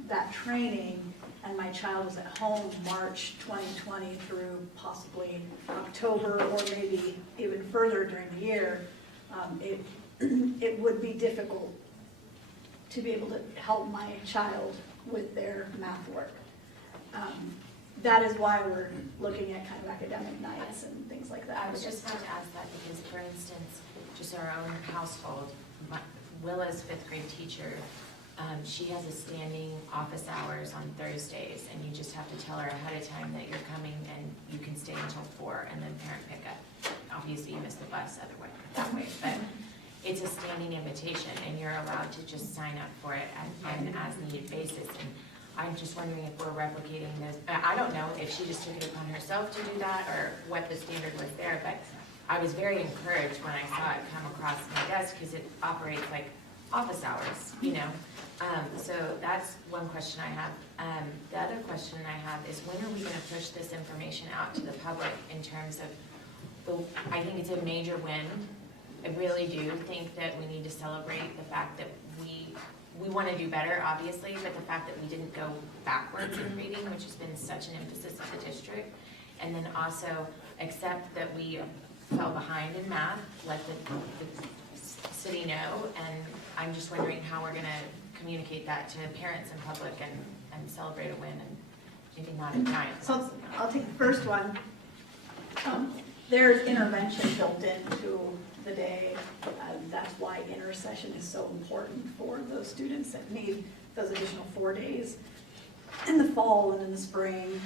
that training, and my child was at home March 2020 through possibly October or maybe even further during the year, it would be difficult to be able to help my child with their math work. That is why we're looking at kind of academic nights and things like that. I was just about to ask that because, for instance, just our own household, Willa's fifth grade teacher, she has a standing office hours on Thursdays, and you just have to tell her ahead of time that you're coming and you can stay until 4 and then parent pickup. Obviously, you miss the bus that way, but it's a standing invitation, and you're allowed to just sign up for it on an as-needed basis. And I'm just wondering if we're replicating this. I don't know if she just took it upon herself to do that or what the standard was there, but I was very encouraged when I saw it come across my desk because it operates like office hours, you know. So that's one question I have. The other question I have is, when are we going to push this information out to the public in terms of, I think it's a major win. I really do think that we need to celebrate the fact that we want to do better, obviously, but the fact that we didn't go backwards in reading, which has been such an emphasis of the district, and then also accept that we fell behind in math, let the city know, and I'm just wondering how we're going to communicate that to parents and public and celebrate a win and maybe not a giant. So I'll take the first one. There's intervention built into the day. That's why intercession is so important for those students that need those additional 4 days. In the fall and in the spring,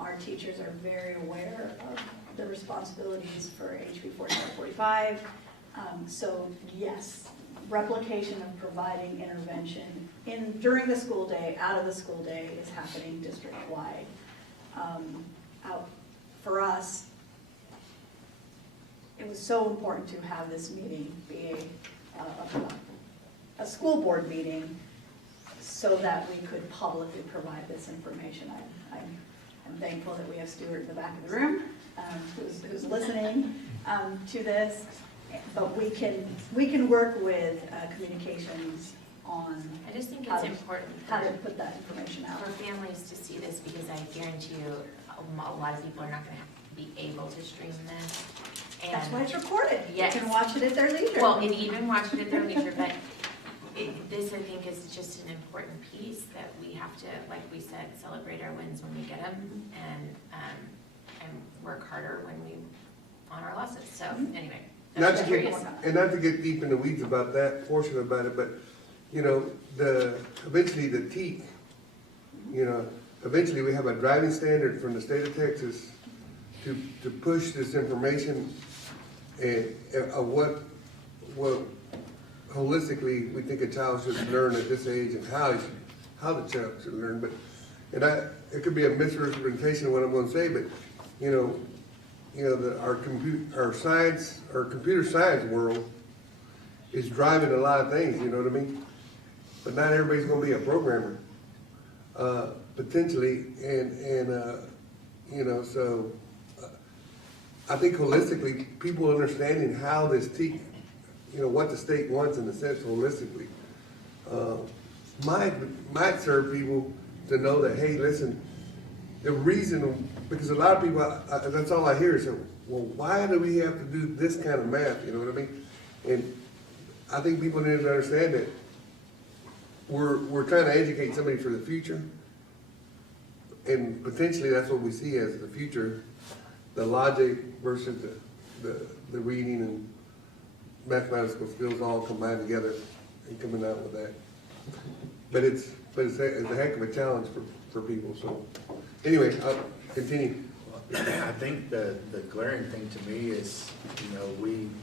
our teachers are very aware of the responsibilities for HB 4545. So yes, replication of providing intervention during the school day, out of the school day, is happening district-wide. For us, it was so important to have this meeting be a school board meeting so that we could publicly provide this information. I'm thankful that we have Stuart in the back of the room who's listening to this, but we can work with communications on I just think it's important how to put that information out for families to see this, because I guarantee you a lot of people are not going to be able to stream this. And that's why it's recorded. Yes. You can watch it at their leisure. Well, and even watch it at their leisure, but this, I think, is just an important piece that we have to, like we said, celebrate our wins when we get them, and work harder when we on our losses. So anyway, Not I'm to curious. not to get deep in the weeds about that portion about it, but, you know, eventually the TEAC, you know, eventually we have a driving standard from the state of Texas to push this information of what holistically we think a child should learn at this age and how the child should learn. But it could be a misrepresentation of what I'm going to say, but our computer science world is driving a lot of things. You know what I mean? But not everybody's going to be a programmer, potentially, so. I think holistically, people understanding how this what the state wants in a sense holistically, might serve people to know that, hey, listen, the reason, because a lot of people, that's all I hear is, well, why do we have to do this kind of math, you know what I mean? And I think people need to understand that we're trying to educate somebody for the future, and potentially that's what we see as the future, the logic versus the reading and mathematical skills all combined together and coming out with that. But it's a heck of a challenge for people. So anyway, I'll continue. I think the glaring thing to me is,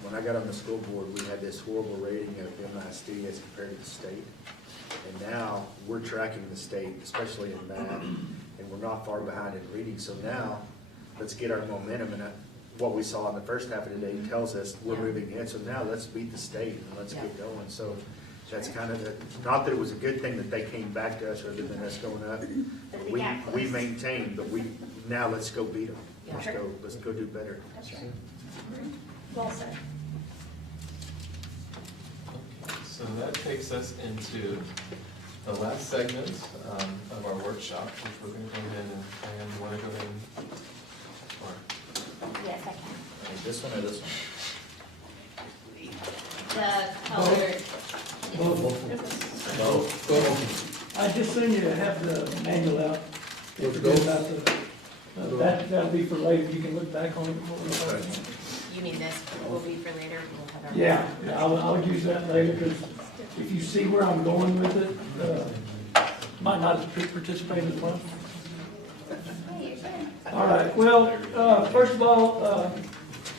when I got on the school board, we had this horrible rating of Bilingual ISD as compared to the state. And now we're tracking the state, especially in math, and we're not far behind in reading. So now, let's get our momentum, and what we saw in the first half of the day tells us we're moving in. So now let's beat the state and let's get going. So that's kind of not that it was a good thing that they came back to us rather than us going up. We maintained, but now let's go beat them. Let's go do better. That's right. Well said. Okay, so that takes us into the last segment of our workshop, which we're going to go ahead and want to go ahead and, or, Yes, I can. This one or this one? The color. I just seen you have the manual out. Let's It's go. about that'll be for later, you can look back on it. You mean this will be for later? We'll have our- Yeah, I'll use that later, because if you see where I'm going with it, might not participate as well. All right, well, first of all,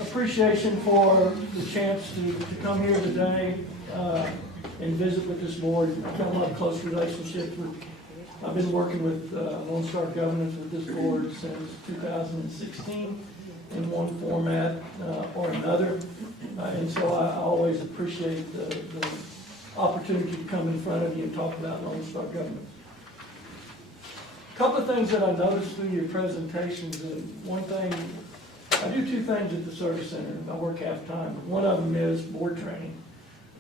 appreciation for the chance to come here today and visit with this board. I've got a lot of close relationships with, I've been working with Lone Star Governance with this board since 2016 in one format or another. And so I always appreciate the opportunity to come in front of you and talk about Lone Star Governance. A couple of things that I noticed through your presentations, and one thing, I do two things at the Service Center. I work half-time. One of them is board training.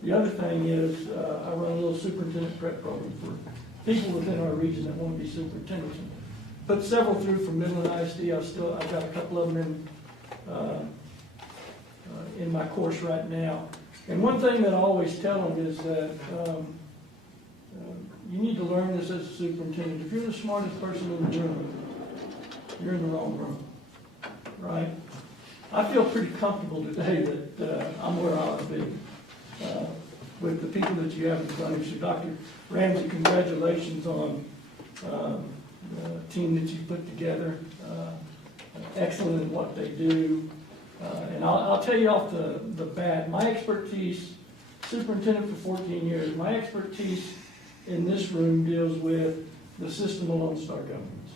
The other thing is I run a little superintendent prep program for people within our region that want to be superintendents. Put several through from Midland ISD. I've got a couple of them in my course right now. And one thing that I always tell them is that you need to learn this as a superintendent. If you're the smartest person in the room, you're in the wrong room, right? I feel pretty comfortable today that I'm where I ought to be with the people that you have in front of you. So Dr. Ramsey, congratulations on the team that you put together. Excellent in what they do. And I'll tell you off the bat, my expertise, superintendent for 14 years, my expertise in this room deals with the system of Lone Star Governance.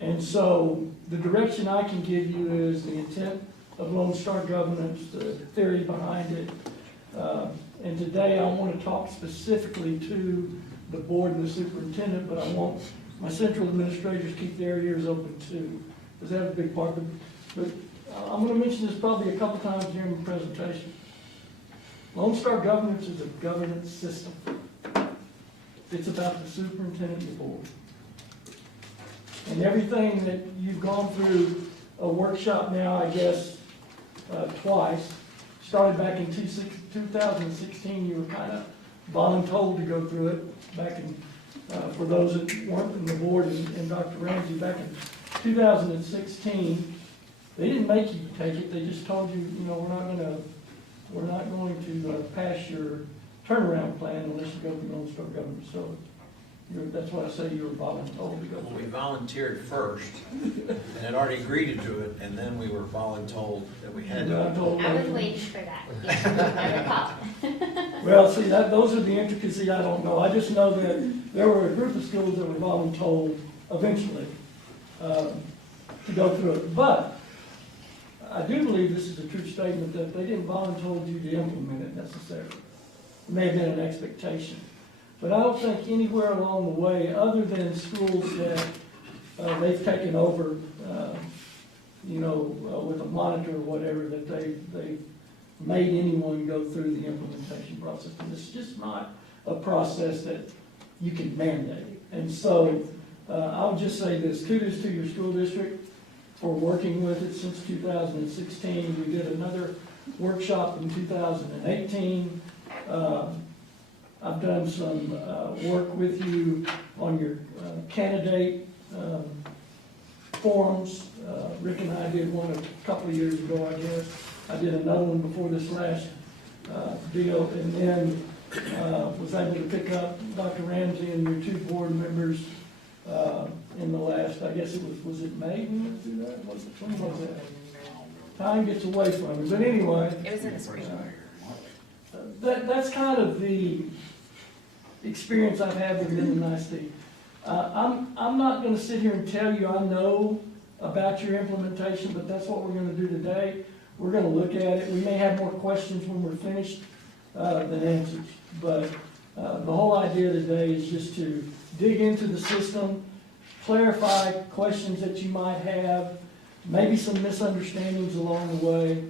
And so the direction I can give you is the intent of Lone Star Governance, the theory behind it. And today I want to talk specifically to the board and the superintendent, but I want my central administrators keep their ears open too, because they have a big part of it. But I'm going to mention this probably a couple times during the presentation. Lone Star Governance is a governance system. It's about the superintendent and the board. And everything that you've gone through a workshop now, I guess, twice, started back in 2016, you were kind of voluntold to go through it back in, for those that weren't in the board and Dr. Ramsey, back in 2016, they didn't make you take it, they just told you, you know, we're not going to pass your turnaround plan unless you go through Lone Star Government. So that's why I say you were voluntold to go Well, through we it. volunteered first, and had already agreed to do it, and then we were voluntold that we had to. I was waiting for that. Yes, I recall. Well, see, those are the intricacies I don't know. I just know that there were a group of schools that were voluntold eventually to go through it. But I do believe this is a true statement that they didn't voluntold you to implement it necessarily. It may have been an expectation. But I don't think anywhere along the way, other than schools that they've taken over, with a monitor or whatever, that they've made anyone go through the implementation process. And it's just not a process that you can mandate. And so I'll just say this, kudos to your school district for working with it since 2016. We did another workshop in 2018. I've done some work with you on your candidate forums. Rick and I did one a couple of years ago, I guess. I did another one before this last deal, and then was able to pick up Dr. Ramsey and your two board members in the last, I guess it was it May we went through that? When was that? Time gets away from me, but anyway. It was in the spring. That's kind of the experience I've had with Midland ISD. I'm not going to sit here and tell you I know about your implementation, but that's what we're going to do today. We're going to look at it. We may have more questions when we're finished than answers. But the whole idea today is just to dig into the system, clarify questions that you might have, maybe some misunderstandings along the way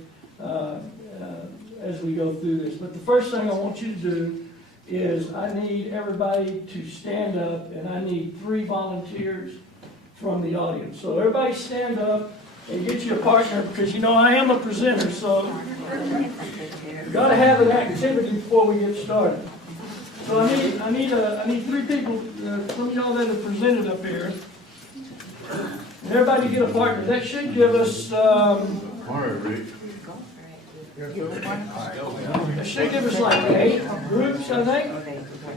as we go through this. But the first thing I want you to do is I need everybody to stand up, and I need 3 volunteers from the audience. So everybody stand up and get you a partner, because you know I am a presenter, so you got to have an activity before we get started. So I need 3 people, some of y'all that have presented up here. And everybody get a partner. That should give us, that should give us like 8 groups, I think.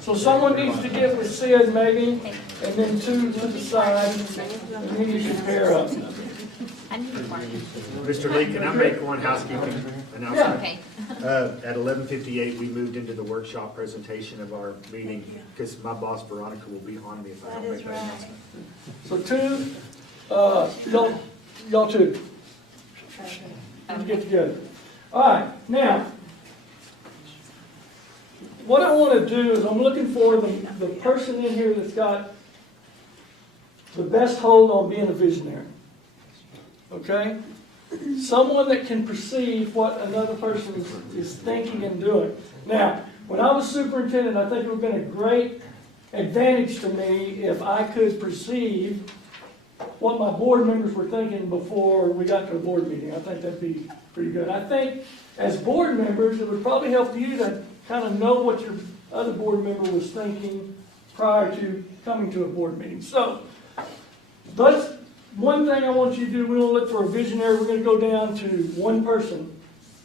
So someone needs to get with Sid maybe, and then 2 to the side, and then you can pair up. Mr. Lee, can I make one housekeeping announcement? Okay. At 11:58, we moved into the workshop presentation of our meeting, because my boss Veronica will be on me if I don't make that announcement. So 2, y'all 2. Let's get together. All right, now, what I want to do is I'm looking for the person in here that's got the best hold on being a visionary. Okay? Someone that can perceive what another person is thinking and doing. Now, when I was superintendent, I think it would have been a great advantage to me if I could perceive what my board members were thinking before we got to a board meeting. I think that'd be pretty good. I think as board members, it would probably help you to kind of know what your other board member was thinking prior to coming to a board meeting. So, one thing I want you to do, we want to look for a visionary. We're going to go down to 1 person,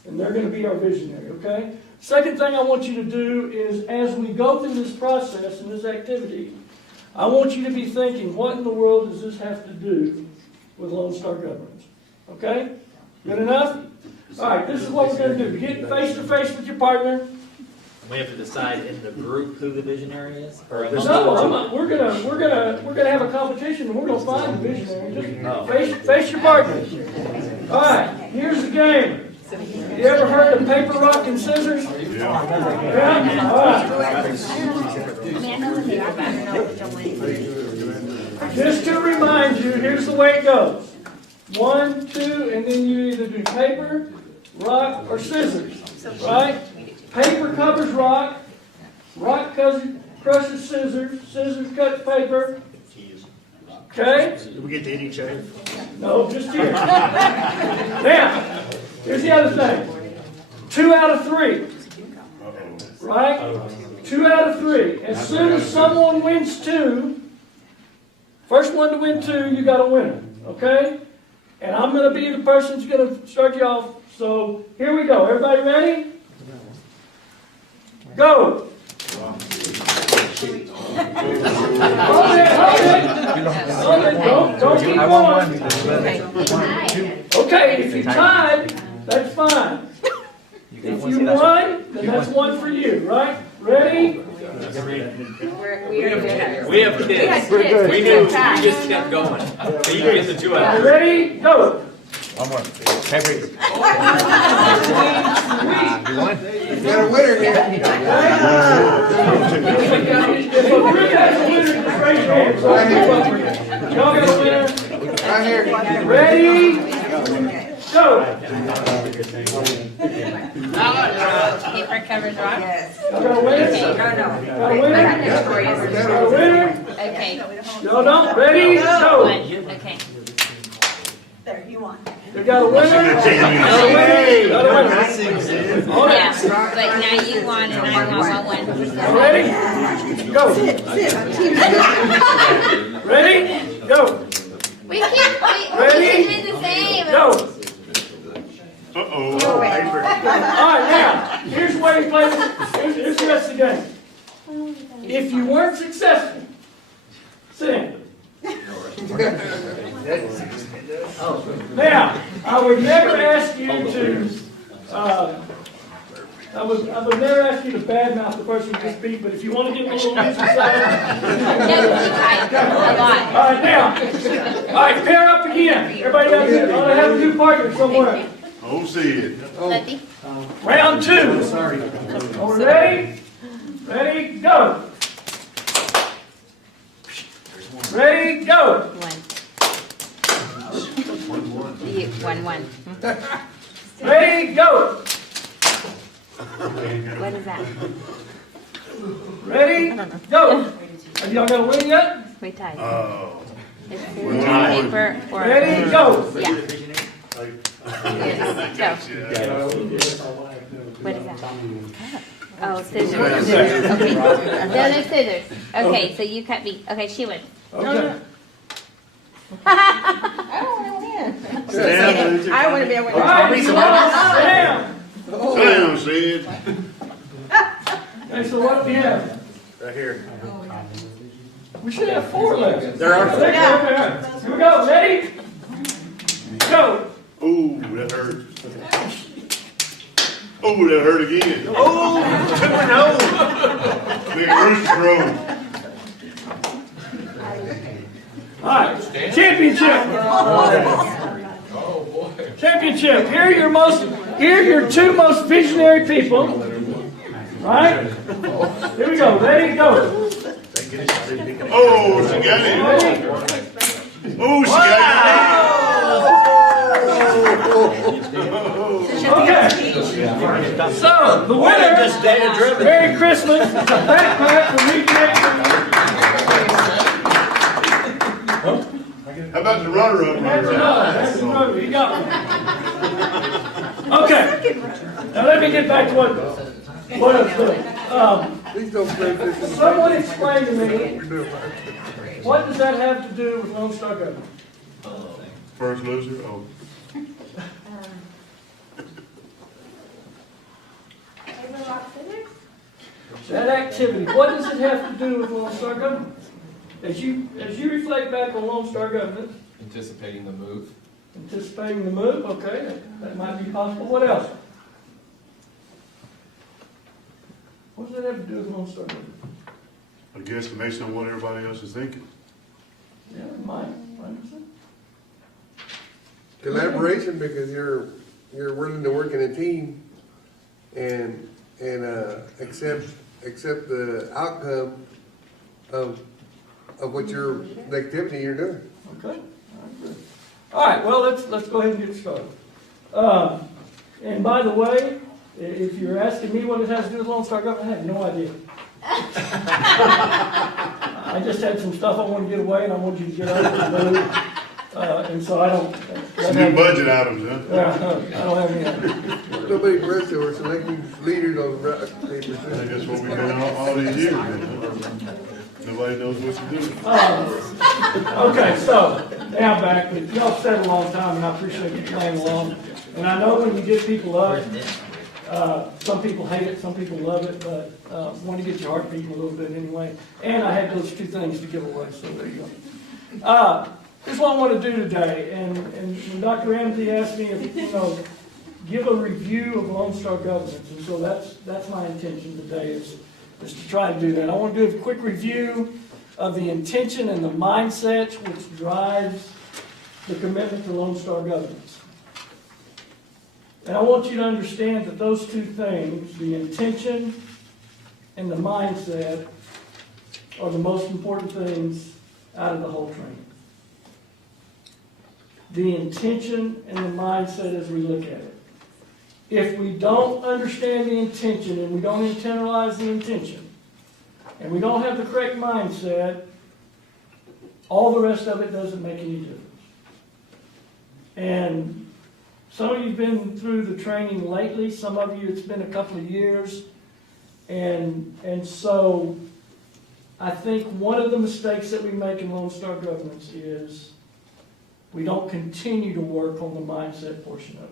and they're going to be our visionary, okay? Second thing I want you to do is, as we go through this process and this activity, I want you to be thinking, what in the world does this have to do with Lone Star Governance? Okay? Good enough? All right, this is what we're going to do. Get face to face with your partner. We have to decide in the group who the visionary is? Or No, we're gonna have a competition, and we're gonna find the visionary. Just face your partner. All right, here's the game. You ever heard of paper, rock, and scissors? Yeah. All right. Just to remind you, here's the way it goes. 1, 2, and then you either do paper, rock, or scissors. Right? Paper covers rock, rock crushes scissors, scissors cuts paper. Okay? Do we get to hit each other? No, just here. Now, here's the other thing. 2 out of 3. Right? 2 out of 3. As soon as someone wins 2, first one to win 2, you got a winner. Okay? And I'm going to be the person who's going to start you off. So here we go. Everybody ready? Go! Hold it! Don't keep going. Okay, if you tied, that's fine. If you won, then that's 1 for you, right? Ready? We have kids. We knew, we just kept going. You get the 2 out. Ready? Go! One more. Tiebreaker. You won? You got a winner here. If a group has a winner, just raise your hand. Y'all got a winner? Right here. Ready? Go! Paper covers rock? Yes. Y'all got a winner? No. Got a winner? Got a winner? Okay. Y'all don't? Ready? Go! Okay. There, you won. You got a winner? Got a winner? Got a winner? Hold it. Yeah, but now you won and I won. Ready? Go! Ready? Go! We can't, Ready? we did the same. Go! Uh-oh. All right, now, here's the way we play this. Here's the rest of the game. If you weren't successful, sing. Now, I would never ask you to, I would never ask you to badmouth the person you just beat, but if you want to get a little loose inside. A lot. All right, now. All right, pair up again. Everybody ought to have a new partner somewhere. Oh, see it. Letty? Round 2. Sorry. Are we ready? Ready, go. Ready, go. One. 1-1. Ready, go! What is that? Ready, go! Have y'all got a win yet? We tied. Oh. It's paper or. Ready, go! Yeah. Yes, go. What is that? Oh, scissors. Okay. No, scissors. Okay, so you cut me. Okay, she wins. Okay. I don't want to win. Sam, I want to be a winner. All right, Sam. Sam said. Okay, so what do we have? right here. We should have 4 left. There are 4. Okay, here we go, ready? Go! Ooh, that hurt. Ooh, that hurt again. Oh, 2-0. Big rooster crow. All right, championship. Oh, boy. Championship. Here are your 2 most visionary people. Right? Here we go. Ready? Go. Oh, she got it. Oh, she got Okay. So, the winner, Just data driven. Merry Christmas. It's a backpack for Reconnect. How about the runner-up? That's another. You got one. Okay. Now let me get back to what I'm doing. Please don't play this. Someone explain to me, what does that have to do with Lone Star Government? First loser? Oh. That activity, what does it have to do with Lone Star Government? As you reflect back on Lone Star Government, Anticipating the move. anticipating the move, okay, that might be possible. What else? What does that have to do with Lone Star Government? A guesstimation on what everybody else is thinking. Yeah, it might. Collaboration, because you're willing to work in a team and accept the outcome of what the activity you're doing. Okay. All right, well, let's go ahead and get started. And by the way, if you're asking me what it has to do with Lone Star Government, I have no idea. I just had some stuff I want to get away, and I want you to get up and move. And so I don't. Some new budget items, huh? Yeah, I don't have any. Nobody pressed it or selecting leaders on the papers. I think that's what we've done all these years. Nobody knows what to do. Okay, so now back, but y'all said a long time, and I appreciate you playing along. And I know when you get people up, some people hate it, some people love it, but want to get your heart beating a little bit anyway. And I had those 2 things to give away, so there you go. Here's what I want to do today, and when Dr. Ramsey asked me if, give a review of Lone Star Governments, and so that's my intention today is to try to do that. I want to do a quick review of the intention and the mindset which drives the commitment to Lone Star Governments. And I want you to understand that those 2 things, the intention and the mindset, are the most important things out of the whole training. The intention and the mindset as we look at it. If we don't understand the intention and we don't internalize the intention, and we don't have the correct mindset, all the rest of it doesn't make any difference. And some of you have been through the training lately, some of you it's been a couple of years, and so I think one of the mistakes that we make in Lone Star Governments is we don't continue to work on the mindset portion of it.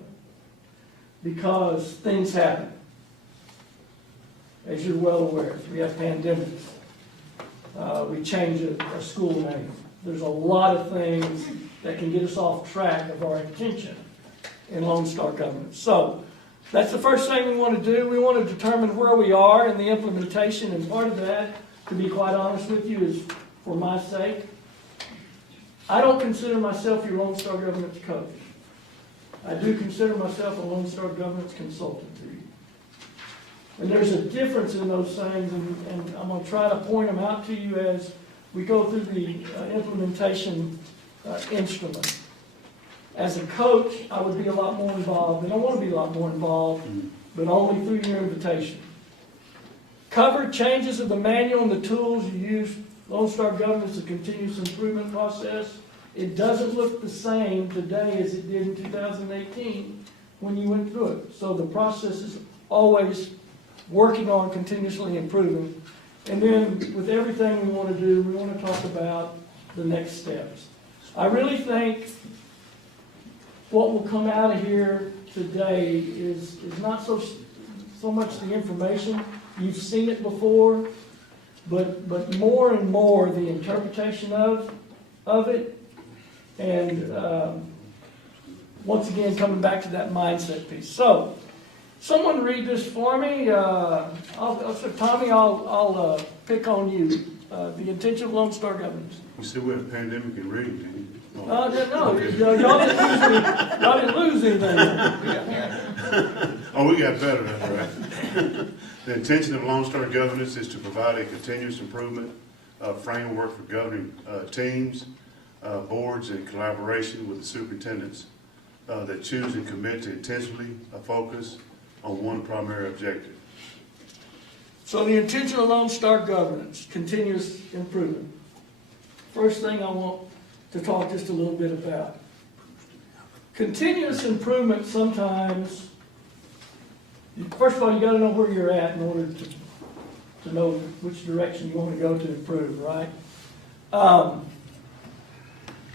Because things happen. As you're well aware, we have pandemics. We change a school name. There's a lot of things that can get us off track of our intention in Lone Star Government. So that's the first thing we want to do. We want to determine where we are in the implementation, and part of that, to be quite honest with you, is for my sake. I don't consider myself your Lone Star Government's coach. I do consider myself a Lone Star Government's consultant to you. And there's a difference in those things, and I'm going to try to point them out to you as we go through the implementation instrument. As a coach, I would be a lot more involved, and I want to be a lot more involved, but only through your invitation. Cover changes of the manual and the tools you use. Lone Star Governance is a continuous improvement process. It doesn't look the same today as it did in 2018 when you went through it. So the process is always working on continuously improving. And then with everything we want to do, we want to talk about the next steps. I really think what will come out of here today is not so much the information. You've seen it before, but more and more the interpretation of it. And once again, coming back to that mindset piece. So, someone read this for me. Tommy, I'll pick on you. The intention of Lone Star Governance. You said we had a pandemic in reading, didn't you? No, y'all didn't lose anything. Oh, we got better, that's right. The intention of Lone Star Governance is to provide a continuous improvement framework for governing teams, boards in collaboration with the superintendents that choose and commit to intentionally focus on one primary objective. So the intention of Lone Star Governance, continuous improvement. First thing I want to talk just a little bit about. Continuous improvement sometimes, first of all, you got to know where you're at in order to know which direction you want to go to improve, right?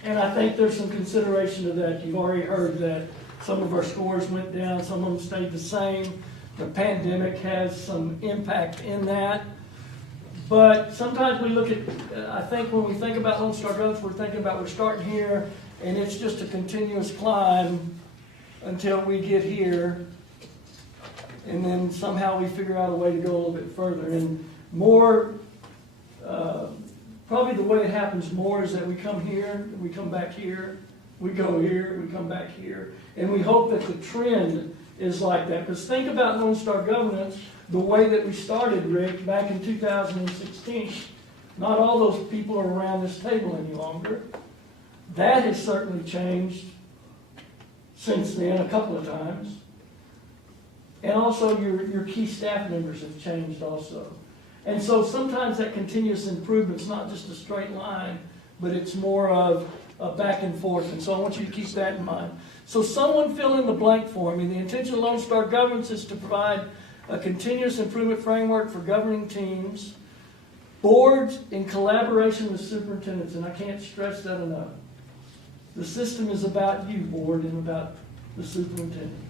And I think there's some consideration to that. You've already heard that some of our scores went down, some of them stayed the same. The pandemic has some impact in that. But sometimes we look at, I think when we think about Lone Star Governance, we're thinking about we're starting here and it's just a continuous climb until we get here. And then somehow we figure out a way to go a little bit further. And more, probably the way it happens more is that we come here, we come back here, we go here, we come back here. And we hope that the trend is like that. Because think about Lone Star Governance, the way that we started, Rick, back in 2016. Not all those people are around this table any longer. That has certainly changed since then a couple of times. And also your key staff members have changed also. And so sometimes that continuous improvement's not just a straight line, but it's more of a back and forth. And so I want you to keep that in mind. So someone fill in the blank for me. The intention of Lone Star Governance is to provide a continuous improvement framework for governing teams, boards in collaboration with superintendents, and I can't stress that enough. The system is about you, board, and about the superintendent.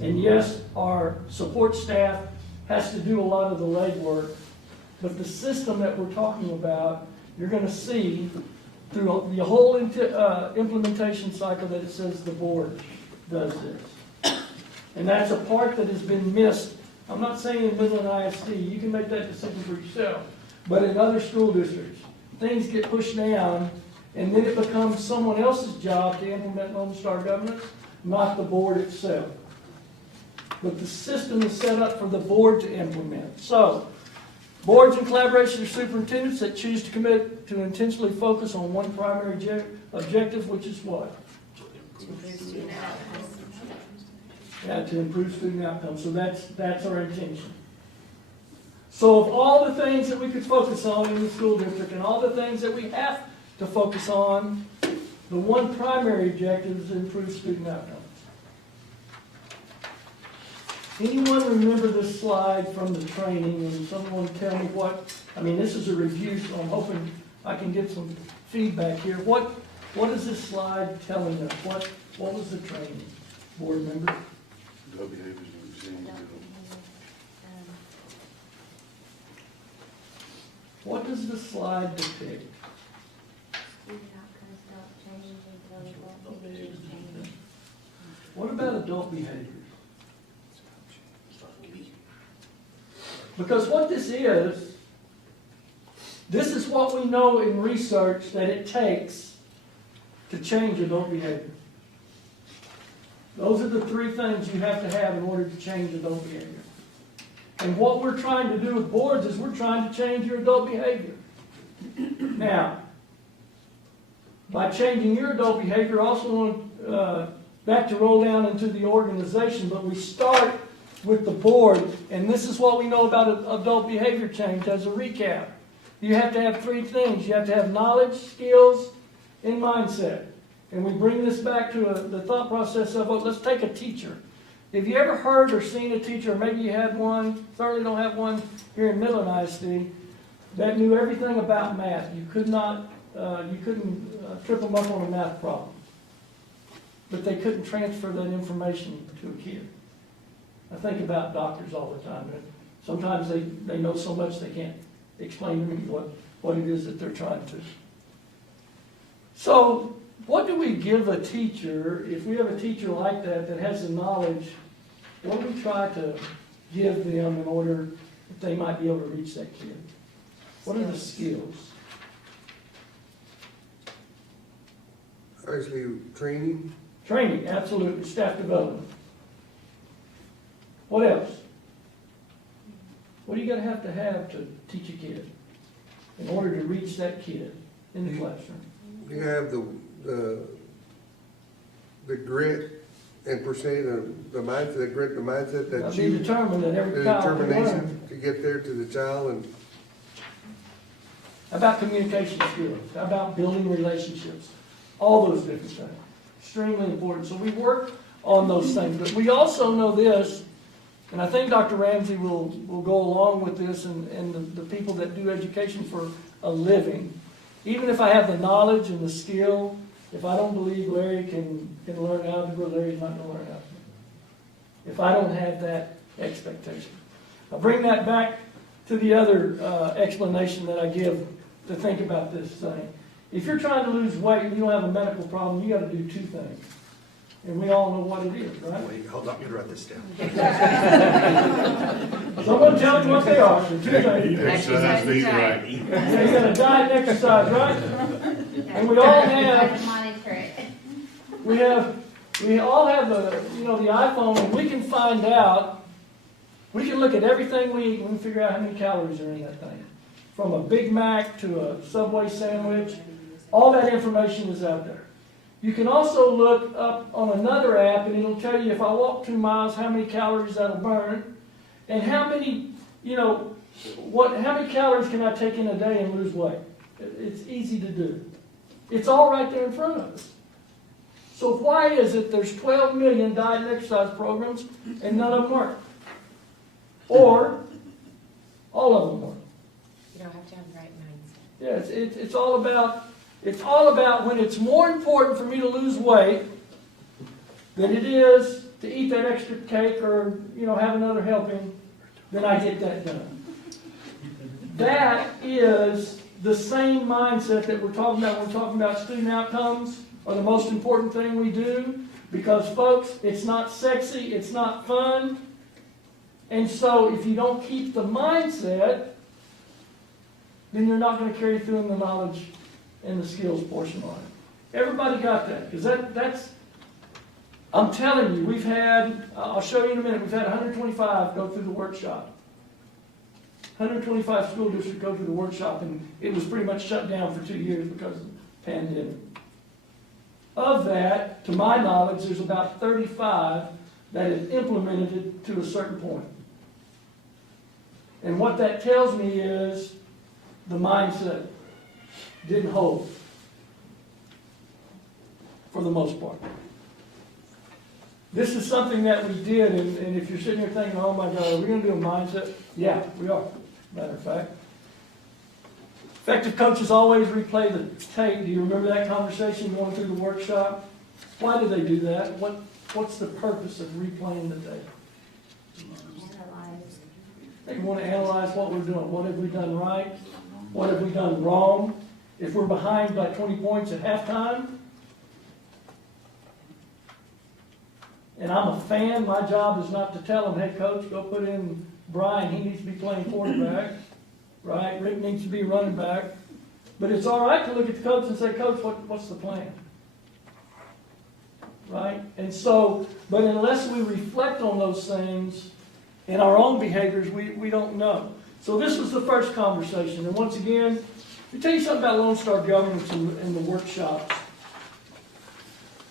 And yes, our support staff has to do a lot of the legwork, but the system that we're talking about, you're going to see through the whole implementation cycle that it says the board does this. And that's a part that has been missed. I'm not saying in Midland ISD, you can make that decision for yourself, but in other school districts, things get pushed down, and then it becomes someone else's job to implement Lone Star Governance, not the board itself. But the system is set up for the board to implement. So, boards in collaboration with superintendents that choose to commit to intentionally focus on one primary objective, which is what? Yeah, to improve student outcomes. So that's our intention. So of all the things that we could focus on in the school district and all the things that we have to focus on, the one primary objective is to improve student outcomes. Anyone remember this slide from the training, and someone tell me what, I mean, this is a review, so I'm hoping I can get some feedback here. What is this slide telling us? What was the training, board member? What does the slide depict? What about adult behaviors? Because what this is what we know in research that it takes to change adult behavior. Those are the three things you have to have in order to change adult behavior. And what we're trying to do with boards is we're trying to change your adult behavior. Now, By changing your adult behavior, also want that to roll down into the organization, but we start with the board, and this is what we know about adult behavior change as a recap. You have to have three things. You have to have knowledge, skills, and mindset. And we bring this back to the thought process of, well, let's take a teacher. Have you ever heard or seen a teacher, or maybe you had one, certainly don't have one here in Midland ISD, that knew everything about math? You couldn't trip them up on a math problem. But they couldn't transfer that information to a kid. I think about doctors all the time. Sometimes they know so much they can't explain to me what it is that they're trying to. So, what do we give a teacher, if we have a teacher like that has the knowledge, what do we try to give them in order that they might be able to reach that kid? What are the skills? Obviously, training. Training, absolutely. Staff development. What else? What do you got to have to teach a kid in order to reach that kid in the classroom? You have the grit and per se, the mindset, the grit, the mindset that Be determined that every the child can learn. determination to get there to the child. And How about communication skills? How about building relationships? All those different things. Extremely important. So we work on those things. But we also know this, and I think Dr. Ramsey will go along with this, and the people that do education for a living. Even if I have the knowledge and the skill, if I don't believe Larry can learn algebra, Larry's not going to learn algebra. If I don't have that expectation. I'll bring that back to the other explanation that I give to think about this thing. If you're trying to lose weight and you don't have a medical problem, you got to do two things. And we all know what it is, right? Wait, hold on, let me write this down. Someone tell me what they are. The two things. Exercise, eat right. So you got to diet and exercise, right? And we all have, Monitor it. we all have the iPhone, and we can find out, we can look at everything we eat and we can figure out how many calories are in that thing. From a Big Mac to a Subway sandwich, all that information is out there. You can also look up on another app, and it'll tell you if I walk 2 miles, how many calories that'll burn, and how many calories can I take in a day and lose weight. It's easy to do. It's all right there in front of us. So why is it there's 12 million diet and exercise programs and none of them work? Or all of them work? You don't have to have the right mindset. Yeah, it's all about when it's more important for me to lose weight than it is to eat that extra cake or have another helping, then I get that done. That is the same mindset that we're talking about when we're talking about student outcomes are the most important thing we do, because folks, it's not sexy, it's not fun, and so if you don't keep the mindset, then you're not going to carry through in the knowledge and the skills portion on it. Everybody got that? Because that's, I'm telling you, we've had, I'll show you in a minute, we've had 125 go through the workshop. 125 school districts go through the workshop, and it was pretty much shut down for 2 years because of the pandemic. Of that, to my knowledge, there's about 35 that have implemented it to a certain point. And what that tells me is the mindset didn't hold for the most part. This is something that we did, and if you're sitting here thinking, oh my God, are we going to do a mindset? Yeah, we are, matter of fact. Effective coaches always replay the tape. Do you remember that conversation going through the workshop? Why do they do that? What's the purpose of replaying the tape? They want to analyze what we're doing. What have we done right? What have we done wrong? If we're behind by 20 points at halftime, and I'm a fan, my job is not to tell them, hey coach, go put in Brian, he needs to be playing quarterback, right? Rick needs to be running back. But it's all right to look at the coach and say, coach, what's the plan? Right? And so, but unless we reflect on those things in our own behaviors, we don't know. So this was the first conversation. And once again, Let me tell you something about Lone Star Governance and the workshops.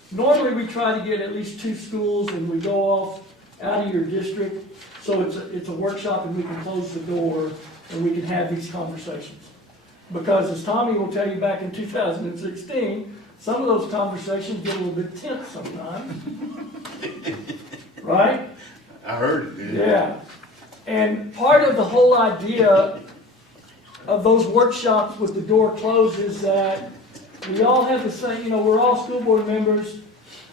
Normally, we try to get at least 2 schools and we go off out of your district. So it's a workshop and we can close the door and we can have these conversations. Because as Tommy will tell you back in 2016, some of those conversations get a little bit tense sometimes. Right? I heard it. Yeah. And part of the whole idea of those workshops with the door closed is that we all have the same, we're all school board members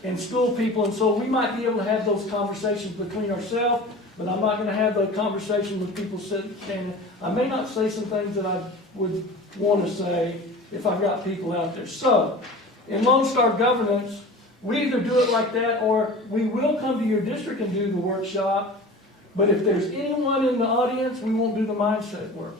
and school people, and so we might be able to have those conversations between ourselves, but I'm not going to have the conversation with people standing. I may not say some things that I would want to say if I've got people out there. So, in Lone Star Governance, we either do it like that or we will come to your district and do the workshop, but if there's anyone in the audience, we won't do the mindset work.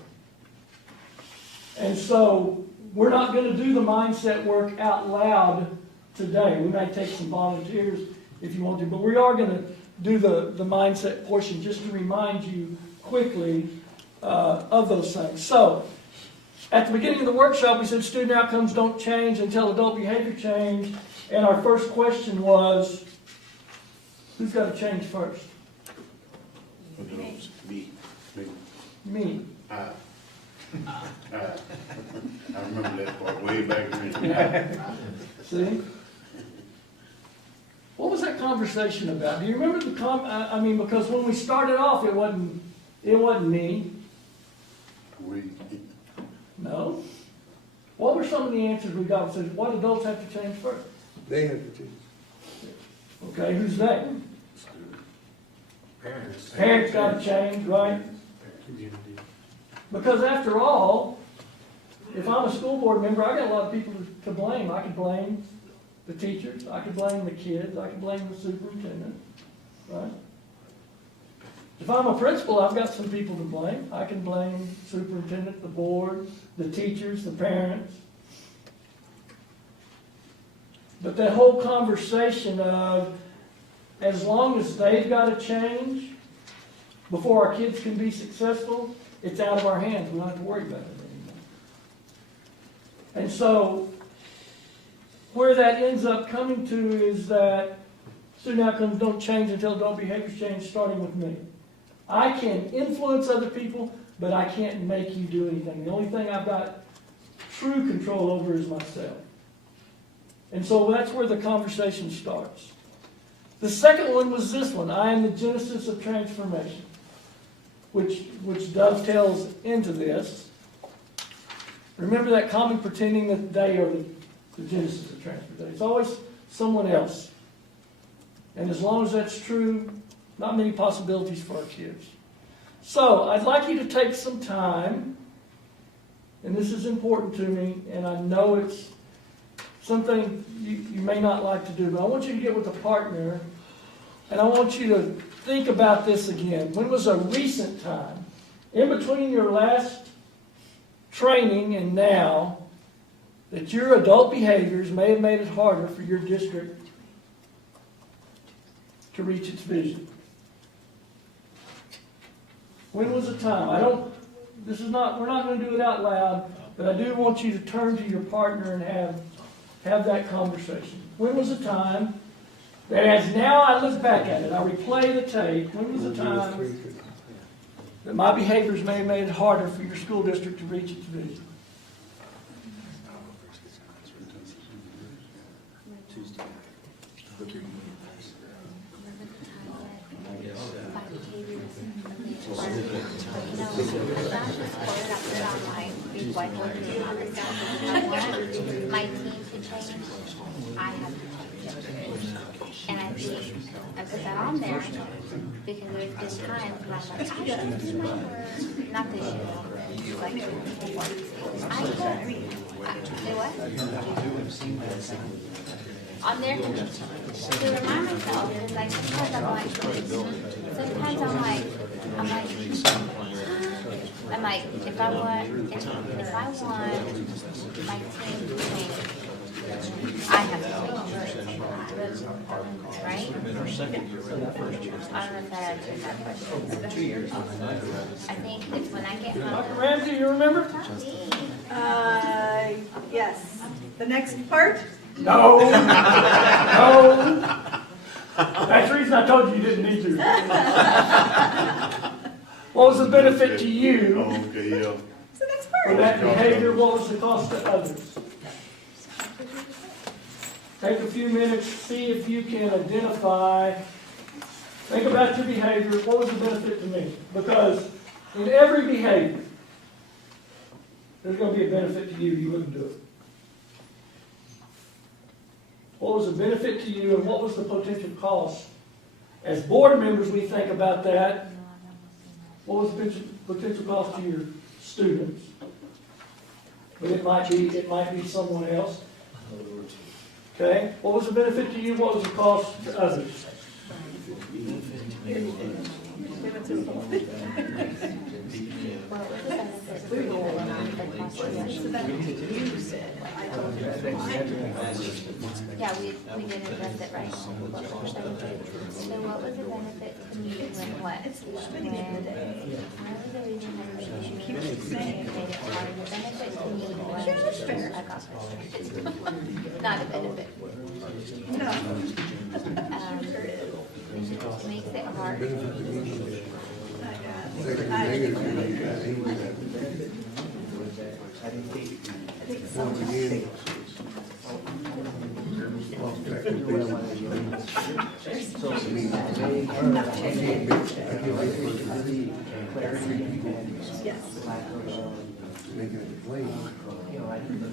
And so, we're not going to do the mindset work out loud today. We may take some volunteers if you want to, but we are going to do the mindset portion just to remind you quickly of those things. So, at the beginning of the workshop, we said student outcomes don't change until adult behavior change. And our first question was, who's got to change first? Me. I remember that part way back then. See? What was that conversation about? Do you remember the because when we started off, it wasn't me. No. What were some of the answers we got? It said, what adults have to change first? They have to change. Okay, who's they? Parents. Parents got to change, right? Because after all, if I'm a school board member, I got a lot of people to blame. I could blame the teachers, I could blame the kids, I could blame the superintendent, right? If I'm a principal, I've got some people to blame. I can blame the superintendent, the board, the teachers, the parents. But that whole conversation of, as long as they've got to change before our kids can be successful, it's out of our hands. We don't have to worry about it anymore. And so, where that ends up coming to is that student outcomes don't change until adult behaviors change, starting with me. I can influence other people, but I can't make you do anything. The only thing I've got true control over is myself. And so that's where the conversation starts. The second one was this one. I am the genesis of transformation, which dovetails into this. Remember that common pretending that they are the genesis of transformation. It's always someone else. And as long as that's true, not many possibilities for our kids. So, I'd like you to take some time, and this is important to me, and I know it's something you may not like to do, but I want you to get with a partner, and I want you to think about this again. When was a recent time, in between your last training and now, that your adult behaviors may have made it harder for your district to reach its vision? When was the time? We're not going to do it out loud, but I do want you to turn to your partner and have that conversation. When was the time that, as now I look back at it, I replay the tape, when was the time that my behaviors may have made it harder for your school district to reach its vision? My team to change, I have to change. And I think I put that on there because there's been times where I'm like, I should do my work. Not this year, like before. I can't read. Say what? On there, to remind myself, because like sometimes I'm like, if I want my team to change, I have to change, right? I don't know if that answers that question. I think it's when I get home. Dr. Ramsey, you remember? Not me. Yes. The next part? No, no. That's the reason I told you you didn't need to. What was the benefit to you? Oh, okay, yeah. It's the next For part. that behavior, what was the cost to others? Take a few minutes, see if you can identify, think about your behavior, what was the benefit to me? Because in every behavior, there's going to be a benefit to you, you wouldn't do it. What was the benefit to you and what was the potential cost? As board members, we think about that. What was the potential cost to your students? But it might be someone else. Okay, what was the benefit to you? What was the cost to others? Yeah, we didn't address it right. So what was the benefit to me when what? When the reason that we keep saying it made it hard. The benefit to me was I got frustrated. Not a benefit. No. Makes it hard. Once again, Yes. making a complaint,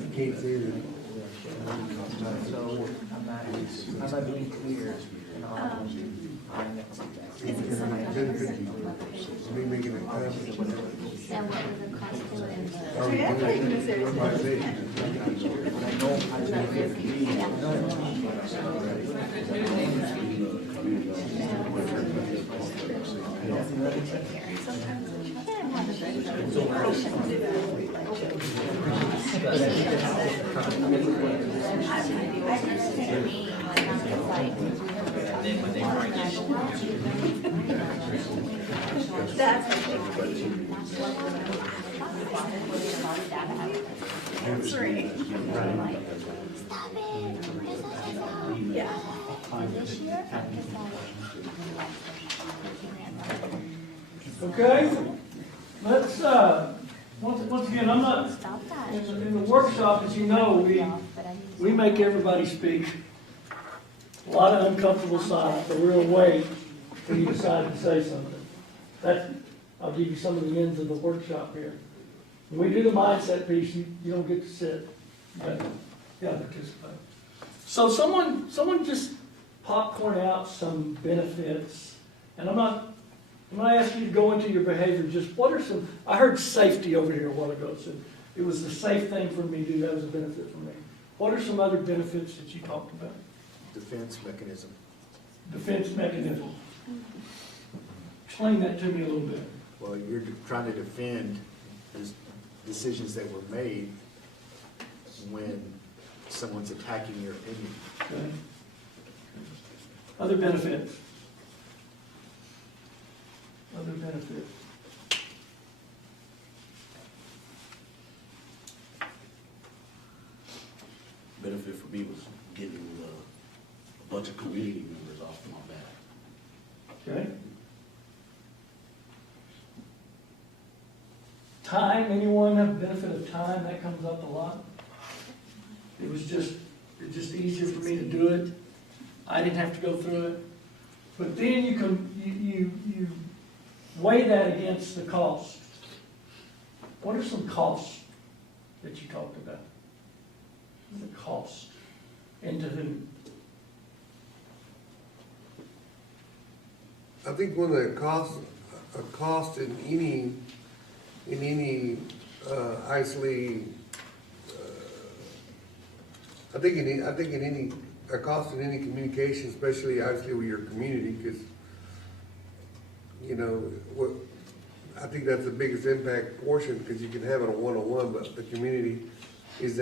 you can't say that. I'm not being clear. Me making a comment. And what was the cost to it? Three. Yeah. Okay? Let's, once again, I'm not, in the workshop, as you know, we make everybody speak. A lot of uncomfortable silence, but we're gonna wait till you decide to say something. I'll give you some of the ends of the workshop here. When we do the mindset piece, you don't get to sit, but you gotta participate. So someone just popcorn out some benefits, and I'm not asking you to go into your behavior, just what are some, I heard safety over here a while ago, so it was the safe thing for me to do, that was a benefit for me. What are some other benefits that you talked about? Defense mechanism. Defense mechanism. Explain that to me a little bit. Well, you're trying to defend the decisions that were made when someone's attacking your opinion. Okay. Other benefits. Other benefits. Benefit for me was getting a bunch of community members off my back. Okay. Time, anyone have benefit of time? That comes up a lot. It's just easier for me to do it. I didn't have to go through it. But then you weigh that against the cost. What are some costs that you talked about? The cost. And to whom? I think one of the cost in any isolated, I think in any a cost in any communication, especially obviously with your community, because I think that's the biggest impact portion, because you can have it a one-on-one, but the community is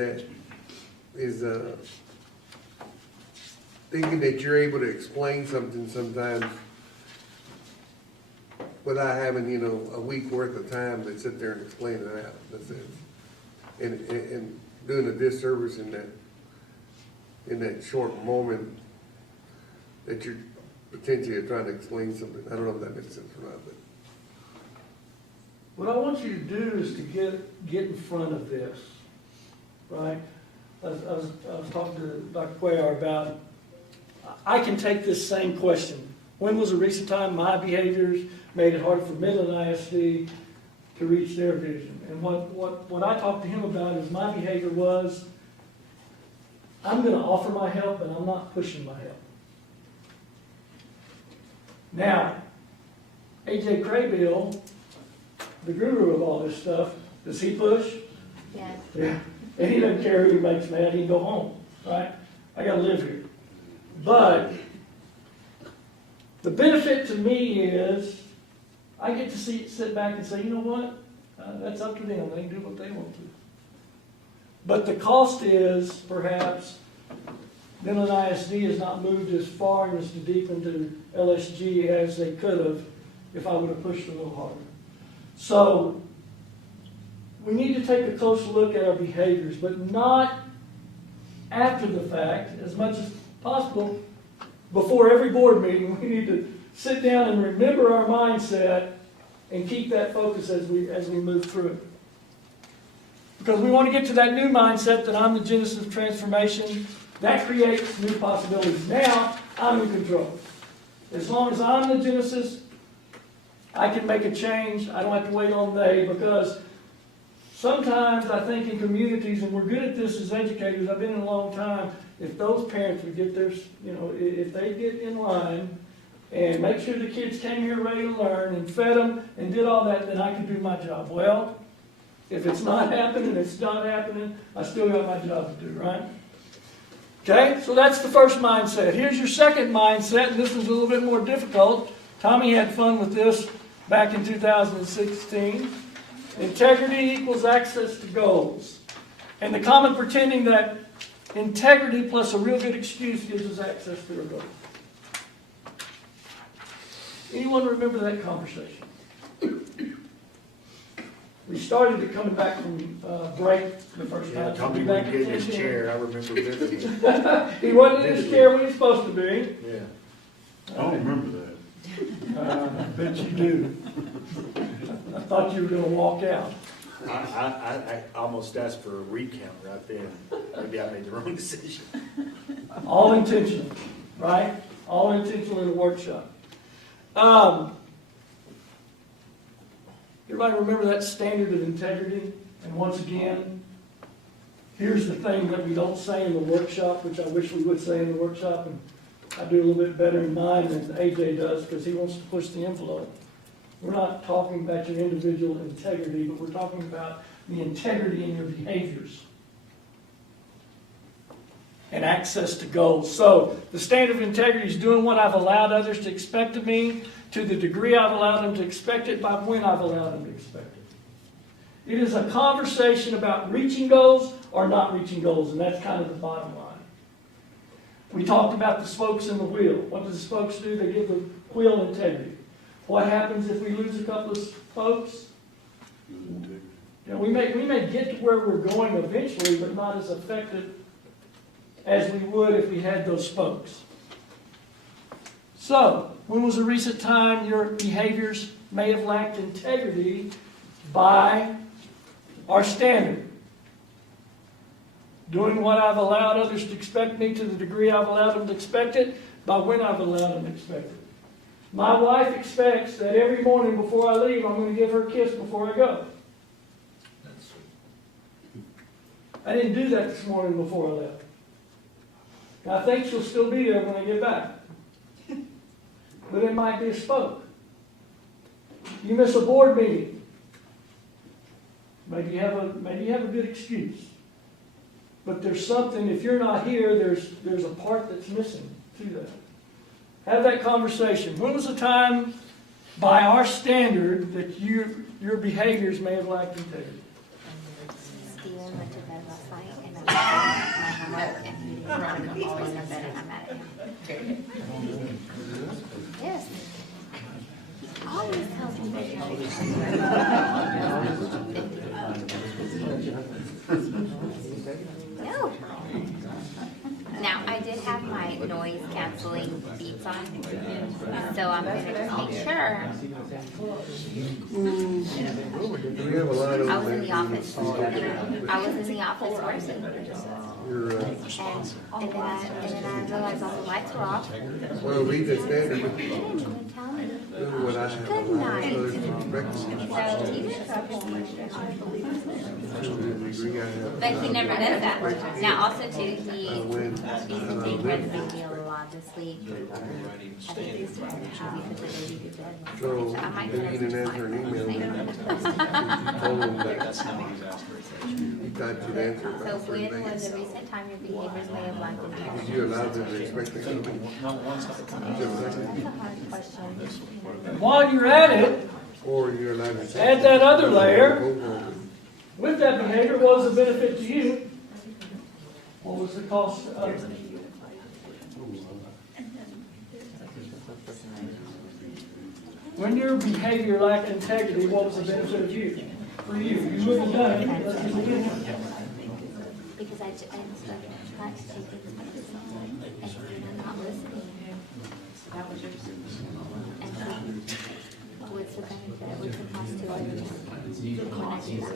thinking that you're able to explain something sometimes without having, a week worth of time to sit there and explain it out. That's it. and doing a disservice in that short moment that you're potentially trying to explain something. I don't know if that makes sense or not, but. What I want you to do is to get in front of this, right? I was talking to Dr. Cuellar about, I can take this same question. When was a recent time my behaviors made it harder for Midland ISD to reach their vision? And what I talked to him about is my behavior was, I'm going to offer my help, but I'm not pushing my help. Now, A.J. Craybill, the guru of all this stuff, does he push? Yes. Yeah. And he doesn't care who he makes mad, he can go home, right? I gotta live here. But the benefit to me is I get to sit back and say, you know what? That's up to them. They can do what they want to. But the cost is perhaps Midland ISD has not moved as far and as deep into LSG as they could have if I would have pushed a little harder. So we need to take a close look at our behaviors, but not after the fact, as much as possible. Before every board meeting, we need to sit down and remember our mindset and keep that focus as we move through it. Because we want to get to that new mindset that I'm the genesis of transformation. That creates new possibilities. Now, I'm in control. As long as I'm the genesis, I can make a change. I don't have to wait on they, because sometimes I think in communities, and we're good at this as educators, I've been in a long time, if those parents would get their, if they get in line and make sure the kids came here ready to learn and fed them and did all that, then I could do my job. Well, if it's not happening, it's not happening, I still got my job to do, right? Okay, so that's the first mindset. Here's your second mindset, and this is a little bit more difficult. Tommy had fun with this back in 2016. Integrity equals access to goals. And the common pretending that integrity plus a real good excuse gives us access to our goals. Anyone remember that conversation? We started it coming back from break the first Yeah, time. Tommy wouldn't get in his chair, I remember vividly. He wasn't in his chair when he was supposed to be. Yeah. I don't remember that. I bet you do. I thought you were going to walk out. I almost asked for a recount right then. Maybe I made the wrong decision. All intentional, right? All intentional in a workshop. Everybody remember that standard of integrity? And once again, here's the thing that we don't say in the workshop, which I wish we would say in the workshop, and I do a little bit better in mine than AJ does because he wants to push the envelope. We're not talking about your individual integrity, but we're talking about the integrity in your behaviors and access to goals. So the standard of integrity is doing what I've allowed others to expect of me, to the degree I've allowed them to expect it, by when I've allowed them to expect it. It is a conversation about reaching goals or not reaching goals, and that's kind of the bottom line. We talked about the spokes in the wheel. What do the spokes do? They give the wheel integrity. What happens if we lose a couple of spokes? We may get to where we're going eventually, but not as effective as we would if we had those spokes. So, when was a recent time your behaviors may have lacked integrity by our standard? Doing what I've allowed others to expect me to the degree I've allowed them to expect it, by when I've allowed them to expect it. My wife expects that every morning before I leave, I'm going to give her a kiss before I go. I didn't do that this morning before I left. I think she'll still be there when I get back. But it might be a spoke. You miss a board meeting. Maybe you have a good excuse. But there's something, if you're not here, there's a part that's missing to that. Have that conversation. When was the time, by our standard, that your behaviors may have lacked integrity? Steven went to bed last night and I was my homework and he Veronica always in bed and I'm mad at him. Yes. He always tells me that you're No. Now, I did have my noise canceling beats on, so I'm gonna just make sure. We have a lot of. I was in the office. I was in the office working. You're, And then I realized all the lights were off. well, read the standard. You didn't even tell me. This is what I have. Good night. Others expect. So you Degree I have. But he never does that. Now also too, he used to take Red's baby a lot to sleep. So, I might maybe you didn't answer an email. You told him that you thought you'd answer So about certain when was things. the recent time your behaviors may have lacked in Did you allow them to expect that? That's a hard question. While you're at it, Or you're allowed to. add that other layer. Go for it. With that behavior, what was the benefit to you? What was the cost to others? When your behavior lacked integrity, what was the benefit of you? For you, you wouldn't have done it unless you did it. Because I try to take it and I'm not listening. And what's the benefit? What's the cost to others? When I do that?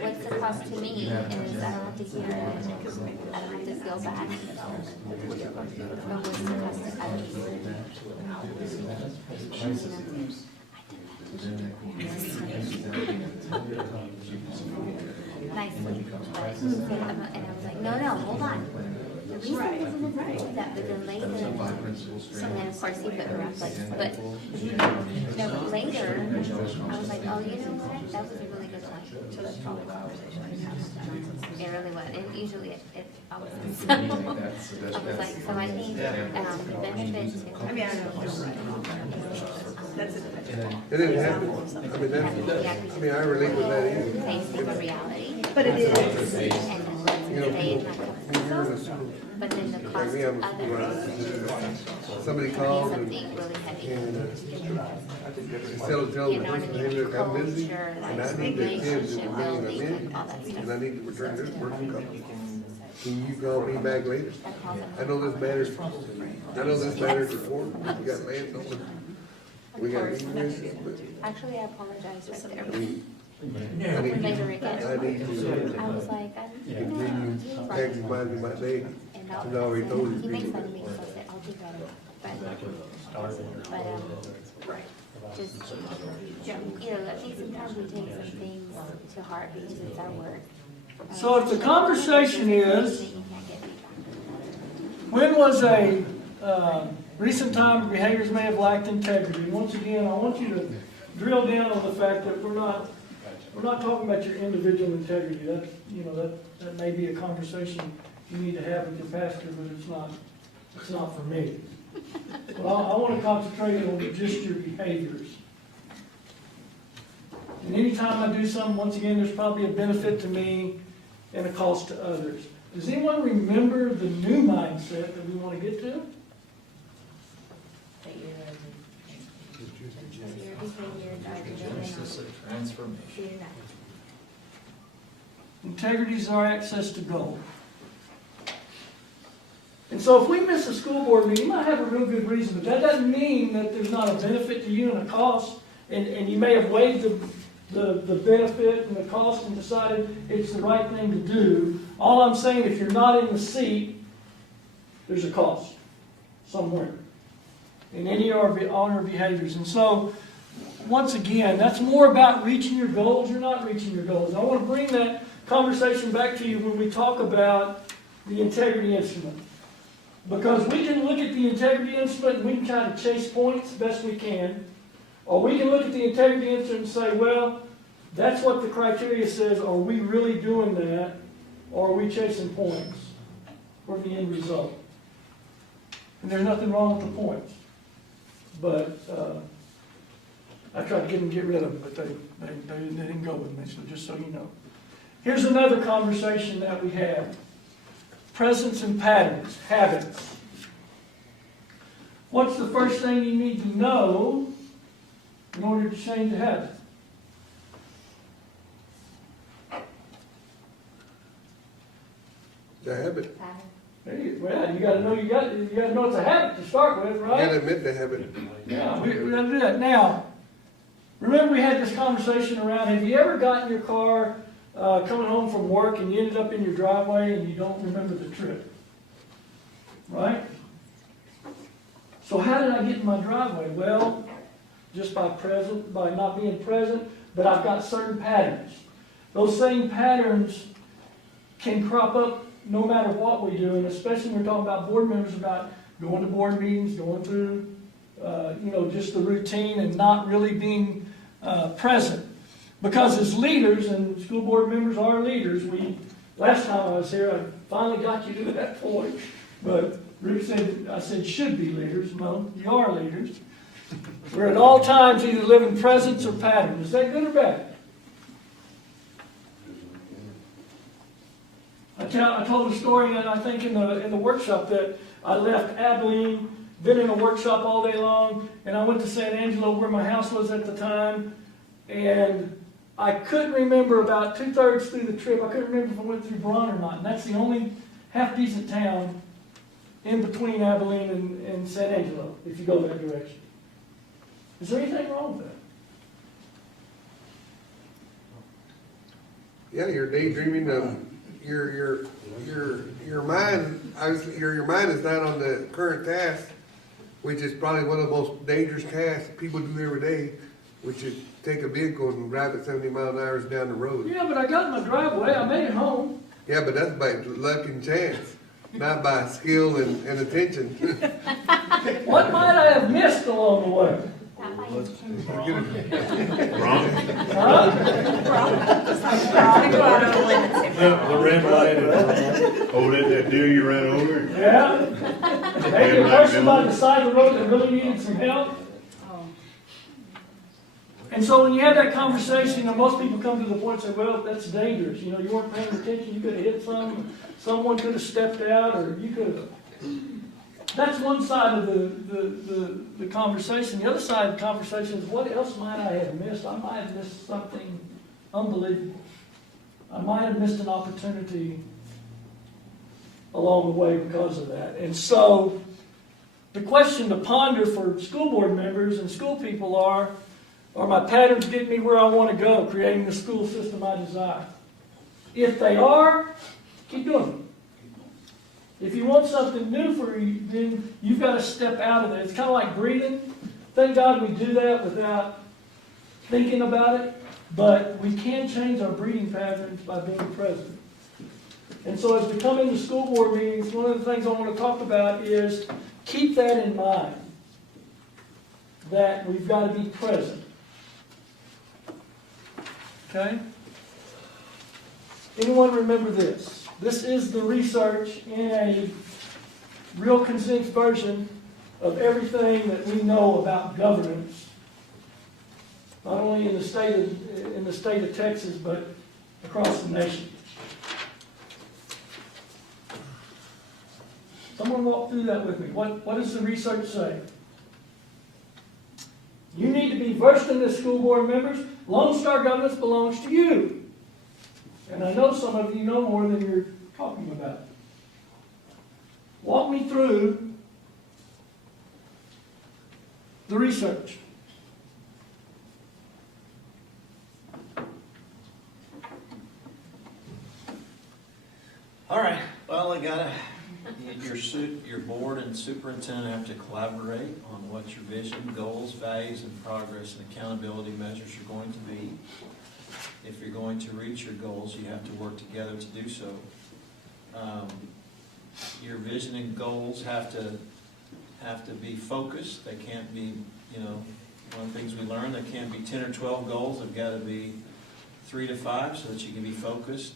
What's the cost to me is I don't have to hear it. I don't have to feel bad. But what's the cost to nicely. And I was like, no, hold on. The reason isn't that, but then later, and then of course he put her in place, but later, I was like, oh, you know what, that was a really good one. So that's probably the conversation we had. It really was, and usually it always is. So, I was like, so I think, the benefits. I mean, I don't know. That's it. It didn't happen. I mean, that's, I mean, I relate with that either. Facing the reality. But it is. And then let's You know, say it's not when you're in a school, but then the like cost me, I'm of a others. supervisor. Somebody calls and, Something really heavy. instead of telling the person, hey, look, I'm busy, and I need the kids to bring them in, and I need to return this person call. Can you call me back later? I know this matters, before, we got land on it. We got egress, but Actually, I apologize right there. I mean, Later again. I need to I was like, continue maximizing my day, and because I already told he you. makes fun of me, so I said, I'll do better. But, just, you know, I think sometimes we take some things to heart because it's our work. So if the conversation is, when was a recent time behaviors may have lacked integrity? Once again, I want you to drill down on the fact that we're not talking about your individual integrity. That, you know, that may be a conversation you need to have with your pastor, but it's not for me. But I want to concentrate on just your behaviors. And anytime I do something, once again, there's probably a benefit to me and a cost to others. Does anyone remember the new mindset that we want to get to? Transformation. Integrity is our access to gold. And so if we miss a school board meeting, you might have a real good reason, but that doesn't mean that there's not a benefit to you and a cost, and you may have weighed the benefit and the cost and decided it's the right thing to do. All I'm saying, if you're not in the seat, there's a cost somewhere in any on our behaviors. And so, once again, that's more about reaching your goals or not reaching your goals. I want to bring that conversation back to you when we talk about the integrity instrument. Because we can look at the integrity instrument and we can kind of chase points best we can. Or we can look at the integrity instrument and say, well, that's what the criteria says. Are we really doing that? Or are we chasing points for the end result? And there's nothing wrong with the points. But I tried to get rid of them, but they didn't go with me, so just so you know. Here's another conversation that we have. Presence and patterns, habits. What's the first thing you need to know in order to change a habit? a habit. Hey, well, you gotta know it's a habit to start with, You right? gotta admit the habit. Yeah, we gotta do that. Now, remember we had this conversation around, have you ever gotten in your car, coming home from work and you ended up in your driveway and you don't remember the trip? Right? So how did I get in my driveway? Well, just by not being present, but I've got certain patterns. Those same patterns can crop up no matter what we do, and especially when we're talking about board members, about going to board meetings, going through, just the routine and not really being present. Because as leaders, and school board members are leaders, last time I was here, I finally got you to that point, but Rick said, I said should be leaders. No, you are leaders. We're at all times either living presence or pattern. Is that good or bad? I told a story, and I think in the workshop, that I left Abilene, been in a workshop all day long, and I went to San Angelo where my house was at the time, and I couldn't remember about 2/3 through the trip. I couldn't remember if I went through Braun or not, and that's the only half-decent town in between Abilene and San Angelo, if you go that direction. Is there anything wrong with that? Yeah, you're daydreaming. Your mind, obviously, your mind is not on the current task, which is probably one of the most dangerous tasks people do every day, which is take a vehicle and drive it 70 miles an hour down the road. Yeah, but I got in my driveway. I made it home. Yeah, but that's by luck and chance, not by skill and attention. What might I have missed along the way? Wrong? Huh? The red light. Oh, that deer you ran over? Yeah. Maybe a person by the side of the road that really needed some help. And so when you have that conversation, most people come to the point and say, well, that's dangerous. You weren't paying attention. You could have hit someone could have stepped out, or you could have. That's one side of the conversation. The other side of the conversation is, what else might I have missed? I might have missed something unbelievable. I might have missed an opportunity along the way because of that. And so the question to ponder for school board members and school people are my patterns getting me where I want to go, creating the school system I desire? If they are, keep doing it. If you want something new for you, then you've got to step out of it. It's kind of like breathing. Thank God we do that without thinking about it. But we can change our breathing patterns by being present. And so as we come into school board meetings, one of the things I want to talk about is keep that in mind, that we've got to be present. Okay? Anyone remember this? This is the research in a real condensed version of everything that we know about governance, not only in the state of Texas, but across the nation. Someone walk through that with me. What does the research say? You need to be versed in this, school board members. Lone Star governance belongs to you. And I know some of you know more than you're talking about. Walk me through the research. All right, well, your board and superintendent have to collaborate on what your vision, goals, values, and progress and accountability measures are going to be. If you're going to reach your goals, you have to work together to do so. Your vision and goals have to be focused. They can't be, one of the things we learned, there can't be 10 or 12 goals. They've got to be 3 to 5 so that you can be focused.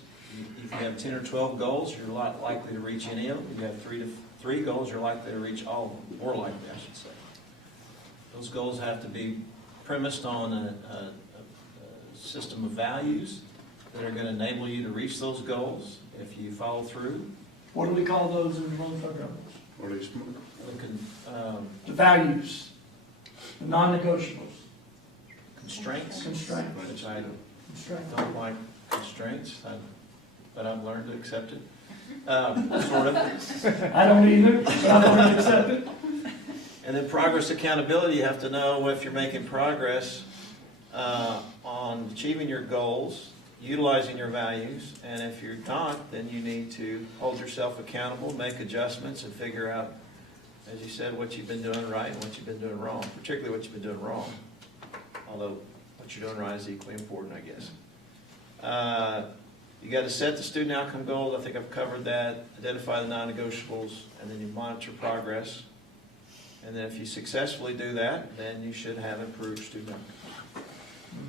If you have 10 or 12 goals, you're a lot likely to reach any of them. If you have 3 goals, you're likely to reach all of them, more likely, I should say. Those goals have to be premised on a system of values that are going to enable you to reach those goals if you follow through. What do we call those in Lone Star governance? Or at least, The values, the non-negotiables. Constraints. Constraints. Which I don't like constraints. but I've learned to accept it. Sort of. I don't either, but I've learned to accept it. And then progress accountability, you have to know if you're making progress on achieving your goals, utilizing your values, and if you're not, then you need to hold yourself accountable, make adjustments, and figure out, as you said, what you've been doing right and what you've been doing wrong, particularly what you've been doing wrong. Although what you're doing right is equally important, I guess. You got to set the student outcome goals. I think I've covered that. Identify the non-negotiables, and then you monitor progress. And then if you successfully do that, then you should have improved student outcomes.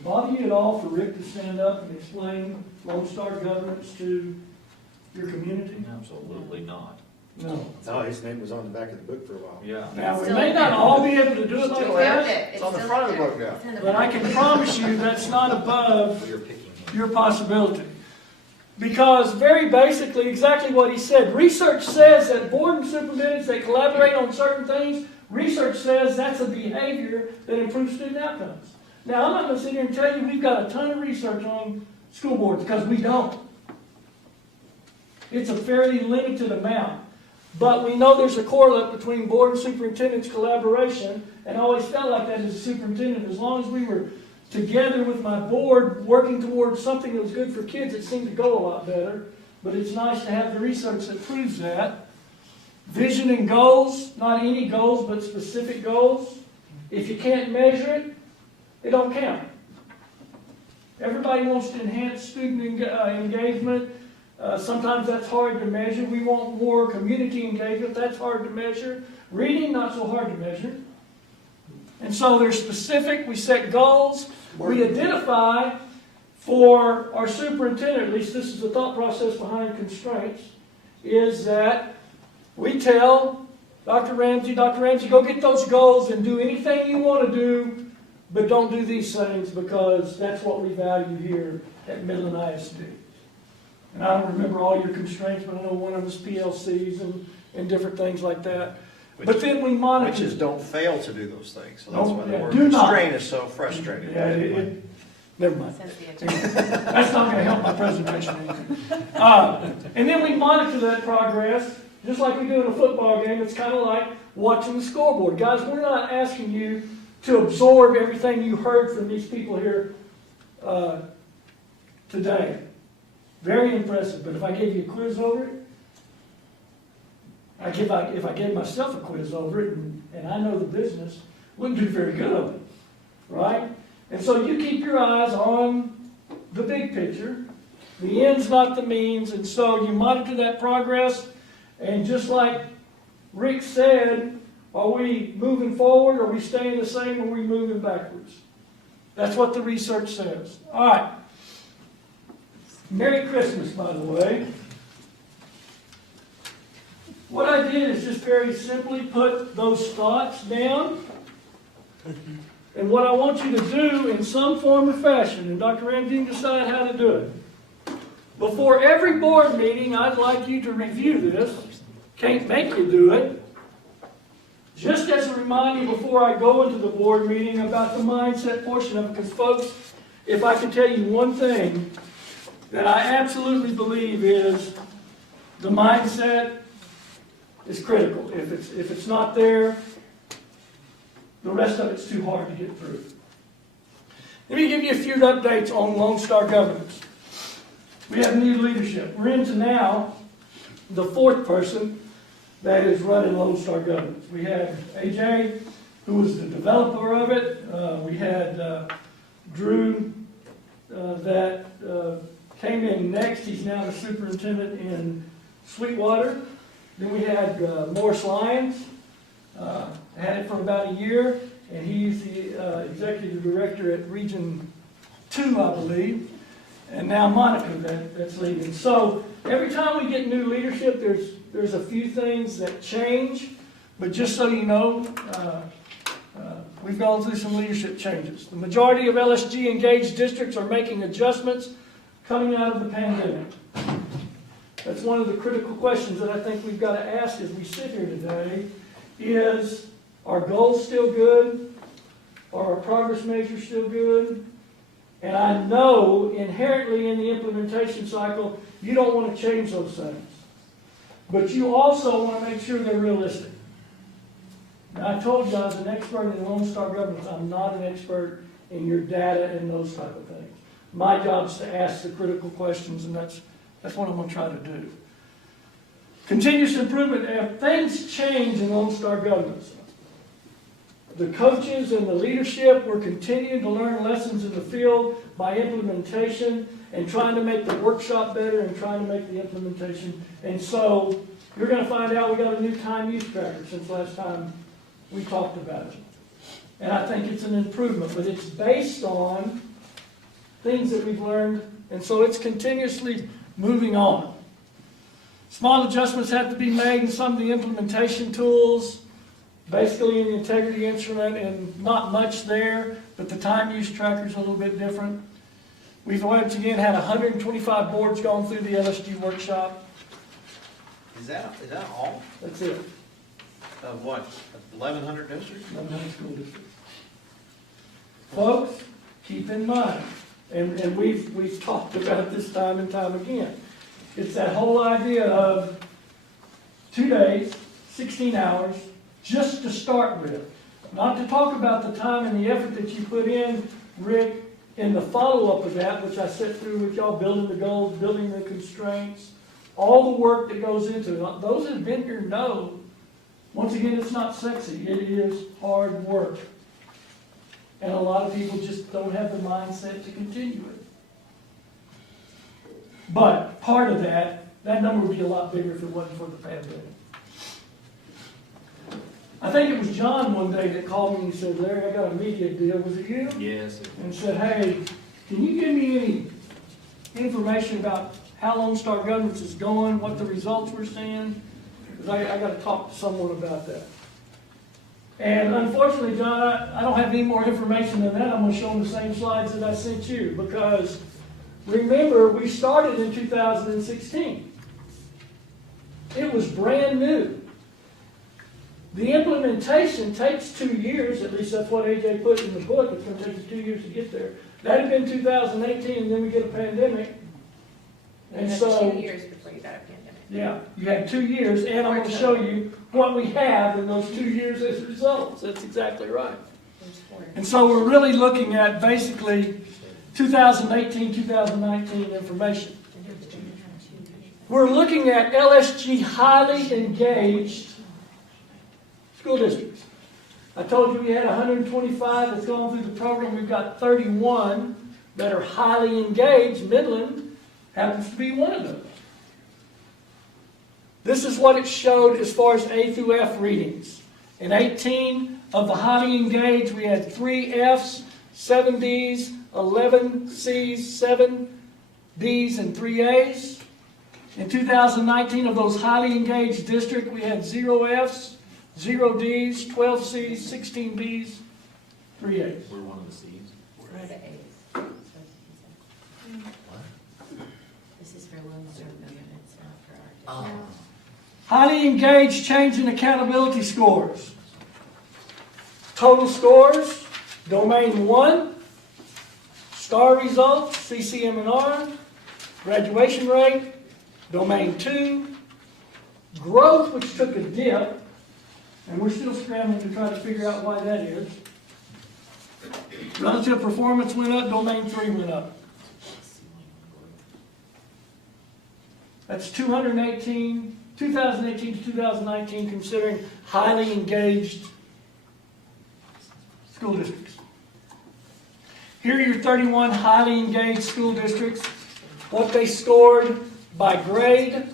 Bother you at all for Rick to stand up and explain Lone Star governance to your community? Absolutely not. No. No, his name was on the back of the book for a while. Yeah. Now, we may not all be able to do it like that, It's on the front of the book now. but I can promise you that's not above You're picking him. your possibility. Because very basically, exactly what he said, research says that board and superintendents, they collaborate on certain things. Research says that's a behavior that improves student outcomes. Now, I'm not going to sit here and tell you we've got a ton of research on school boards, because we don't. It's a fairly limited amount. But we know there's a correlate between board and superintendent's collaboration, and I always felt like that as a superintendent. As long as we were together with my board working towards something that was good for kids, it seemed to go a lot better. But it's nice to have the research that proves that. Vision and goals, not any goals, but specific goals. If you can't measure it, it don't count. Everybody wants to enhance student engagement. Sometimes that's hard to measure. We want more community engagement. That's hard to measure. Reading, not so hard to measure. And so they're specific. We set goals. We identify for our superintendent, at least this is the thought process behind constraints, is that we tell Dr. Ramsey, go get those goals and do anything you want to do, but don't do these things because that's what we value here at Midland ISD. And I don't remember all your constraints, but I know one of them is PLCs and different things like that. But then we monitor. Which is don't fail to do those things. So that's No, why the yeah, word do not. constraint is so frustrating. Yeah, never mind. Says the attorney. That's not going to help my presentation either. And then we monitor that progress, just like we do in a football game. It's kind of like watching the scoreboard. Guys, we're not asking you to absorb everything you heard from these people here today. Very impressive, but if I gave you a quiz over it, if I gave myself a quiz over it, and I know the business, wouldn't do very good on it, right? And so you keep your eyes on the big picture, the ends, not the means, and so you monitor that progress, and just like Rick said, are we moving forward, are we staying the same, or are we moving backwards? That's what the research says. All right. Merry Christmas, by the way. What I did is just very simply put those thoughts down. And what I want you to do in some form or fashion, and Dr. Ramsey can decide how to do it. Before every board meeting, I'd like you to review this. Can't make you do it. Just as a reminder before I go into the board meeting about the mindset portion of it, because folks, if I can tell you one thing that I absolutely believe is the mindset is critical. If it's not there, the rest of it's too hard to get through. Let me give you a few updates on Lone Star governance. We have new leadership. We're into now the fourth person that is running Lone Star governance. We had AJ, who was the developer of it. We had Drew that came in next. He's now the superintendent in Sweetwater. Then we had Morris Lyons, had it for about a year, and he's the executive director at Region 2, I believe. And now Monica that's leading. So every time we get new leadership, there's a few things that change. But just so you know, we've gone through some leadership changes. The majority of LSG engaged districts are making adjustments coming out of the pandemic. That's one of the critical questions that I think we've got to ask as we sit here today is, are goals still good? Are our progress measures still good? And I know inherently in the implementation cycle, you don't want to change those things. But you also want to make sure they're realistic. Now, I told you I was an expert in Lone Star governance. I'm not an expert in your data and those type of things. My job is to ask the critical questions, and that's what I'm going to try to do. Continuous improvement. Things change in Lone Star governance. The coaches and the leadership, we're continuing to learn lessons in the field by implementation and trying to make the workshop better and trying to make the implementation. And so you're going to find out we got a new time use tracker since last time we talked about it. And I think it's an improvement, but it's based on things that we've learned, and so it's continuously moving on. Small adjustments have to be made in some of the implementation tools, basically in the integrity instrument, and not much there, but the time use tracker is a little bit different. We've once again had 125 boards going through the LSG workshop. Is that all? That's it. Of what, 1,100 districts? 100 school districts. Folks, keep in mind, and we've talked about this time and time again, it's that whole idea of 2 days, 16 hours, just to start with. Not to talk about the time and the effort that you put in, Rick, in the follow-up of that, which I set through with y'all, building the goals, building the constraints, all the work that goes into it. Those that have been here know, once again, it's not sexy. It is hard work. And a lot of people just don't have the mindset to continue it. But part of that number would be a lot bigger if it wasn't for the pandemic. I think it was John one day that called me and he said, Larry, I got a media deal. Was it you? Yes. And said, hey, can you give me any information about how Lone Star Governance is going, what the results we're seeing? Because I got to talk to someone about that. And unfortunately, John, I don't have any more information than that. I'm going to show them the same slides that I sent you because remember, we started in 2016. It was brand new. The implementation takes 2 years, at least that's what AJ put in the book. It's going to take us 2 years to get there. That had been 2018, and then we get a pandemic. And so 2 years before you got a pandemic. yeah, you had 2 years, and I'm going to show you what we have in those 2 years as results. That's exactly right. And so we're really looking at basically 2018, 2019 information. We're looking at LSG highly engaged school districts. I told you we had 125 that's gone through the program. We've got 31 that are highly engaged. Midland happens to be one of them. This is what it showed as far as A through F readings. In 18 of the highly engaged, we had 3 Fs, 7 Ds, 11 Cs, 7 Bs, and 3 As. In 2019, of those highly engaged districts, we had 0 Fs, 0 Ds, 12 Cs, 16 Bs, 3 As. We're one of the Cs. We're the A's. This is for Lone Star Governance, not for our district. Highly engaged change in accountability scores. Total scores, domain 1, star results, CCM&R, graduation rate, domain 2, growth, which took a dip, and we're still scrambling to try to figure out why that is. Relative performance went up, domain 3 went up. That's 2018 to 2019, considering highly engaged school districts. Here are your 31 highly engaged school districts, what they scored by grade,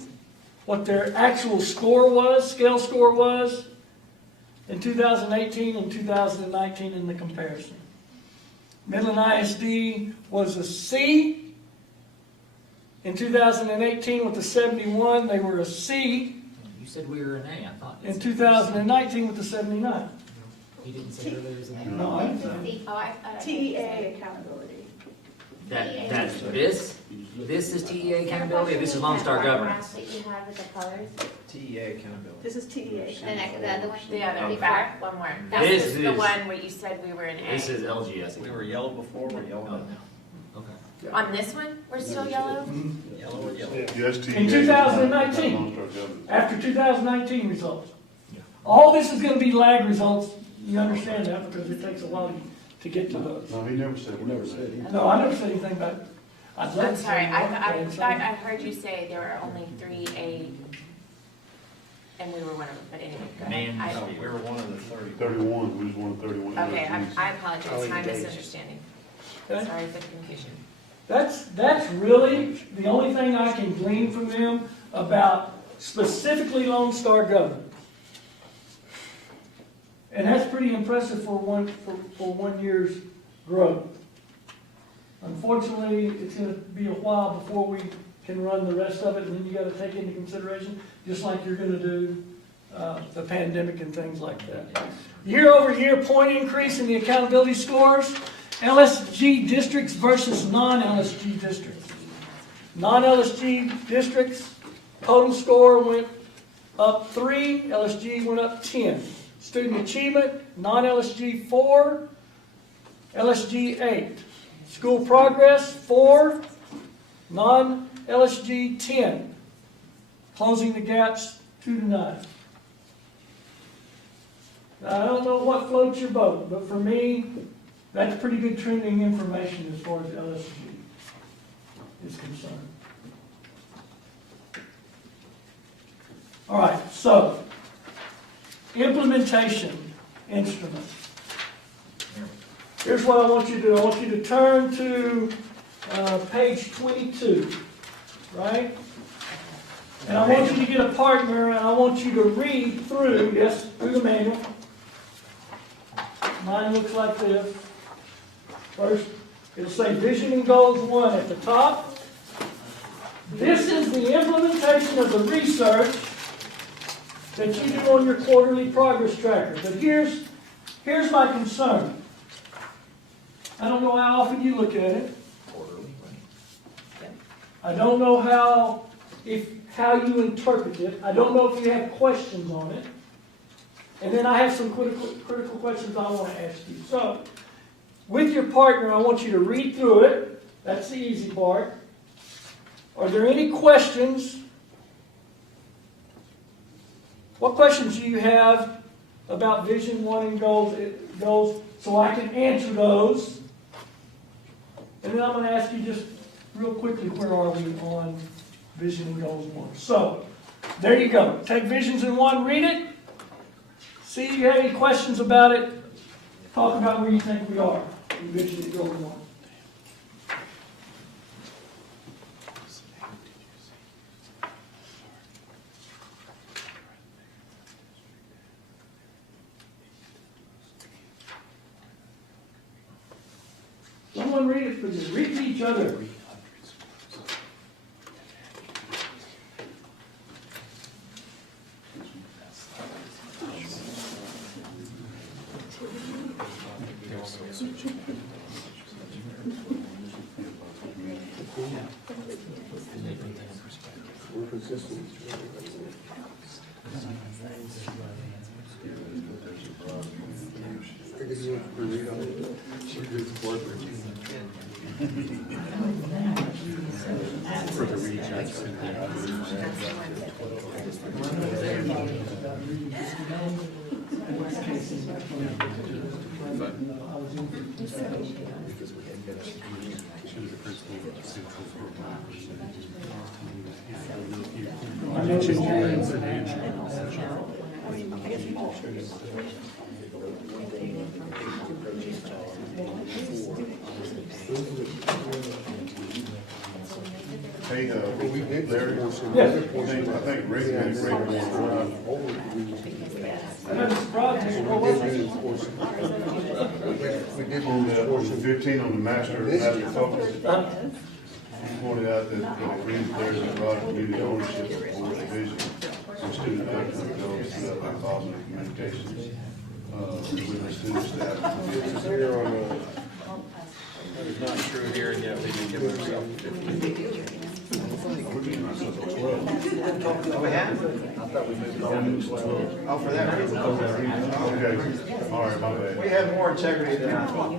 what their actual score was, scale score was, in 2018 and 2019 in the comparison. Midland ISD was a C. In 2018 with the 71, they were a C. You said we were an A, I thought. In 2019 with the 79. You didn't say earlier it was an A? No, I didn't. TEA accountability. That's this is TEA accountability, or this is Lone Star Governance? That you have with the colors. TEA accountability. This is TEA. The other one. The other, Okay. back one more. This This is the is- one where you said we were an A. This is LGS. We were yellow before, we're yellow Oh, now. On this one, we're still yellow? Yellow or yellow? In 2019, after 2019 results. All this is gonna be lag results, you understand that, because it takes a while to get to those. No, he never said. No, I never said anything about, I'd love I'm to say sorry, I more, but thought I heard you say there were only 3A, and we were one of them, but anyway, go ahead. Man, we were one of the 30. 31, we just wanted 31. Okay, I apologize, my misunderstanding. Okay. Sorry for the confusion. that's really the only thing I can glean from them about specifically Lone Star government. And that's pretty impressive for one year's growth. Unfortunately, it's going to be a while before we can run the rest of it, and then you got to take into consideration, just like you're going to do the pandemic and things like that. Year-over-year point increase in the accountability scores, LSG districts versus non-LSG districts. Non-LSG districts, total score went up 3, LSG went up 10. Student achievement, non-LSG 4, LSG 8. School progress 4, non-LSG 10. Closing the gaps 2 to 9. Now, I don't know what floats your boat, but for me, that's pretty good trending information as far as LSG is concerned. All right, so implementation instruments. Here's what I want you to do. I want you to turn to page 22, right? And I want you to get a partner, and I want you to read through the manual. Mine looks like this. First, it'll say Vision and Goals 1 at the top. This is the implementation of the research that you do on your quarterly progress tracker. But here's my concern. I don't know how often you look at it. I don't know how you interpret it. I don't know if you have questions on it. And then I have some critical questions I want to ask you. So, with your partner, I want you to read through it. That's the easy part. Are there any questions? What questions do you have about Vision 1 and goals so I can answer those? And then I'm going to ask you just real quickly, where are we on Vision and Goals 1? So, there you go. Take Visions in 1, read it. See if you have any questions about it. Talk about where you think we are in Vision and Goals 1. Someone read it for you. Read to each other. We're consistent. I guess you want to read on it. She did support her. For the regions. Hey, Larry, Yes. I think Rick made a great point. We did On lose a the portion. 15 on the master focus, he pointed out that there's a broad community ownership of board division and student outcome goals through that involvement in communications with the student staff. Here on, That is not true here, and yet we did give ourselves 50. Oh, we have? I thought we moved on to 12. Oh, for that reason? Okay, all right, my bad. We have more integrity than I thought.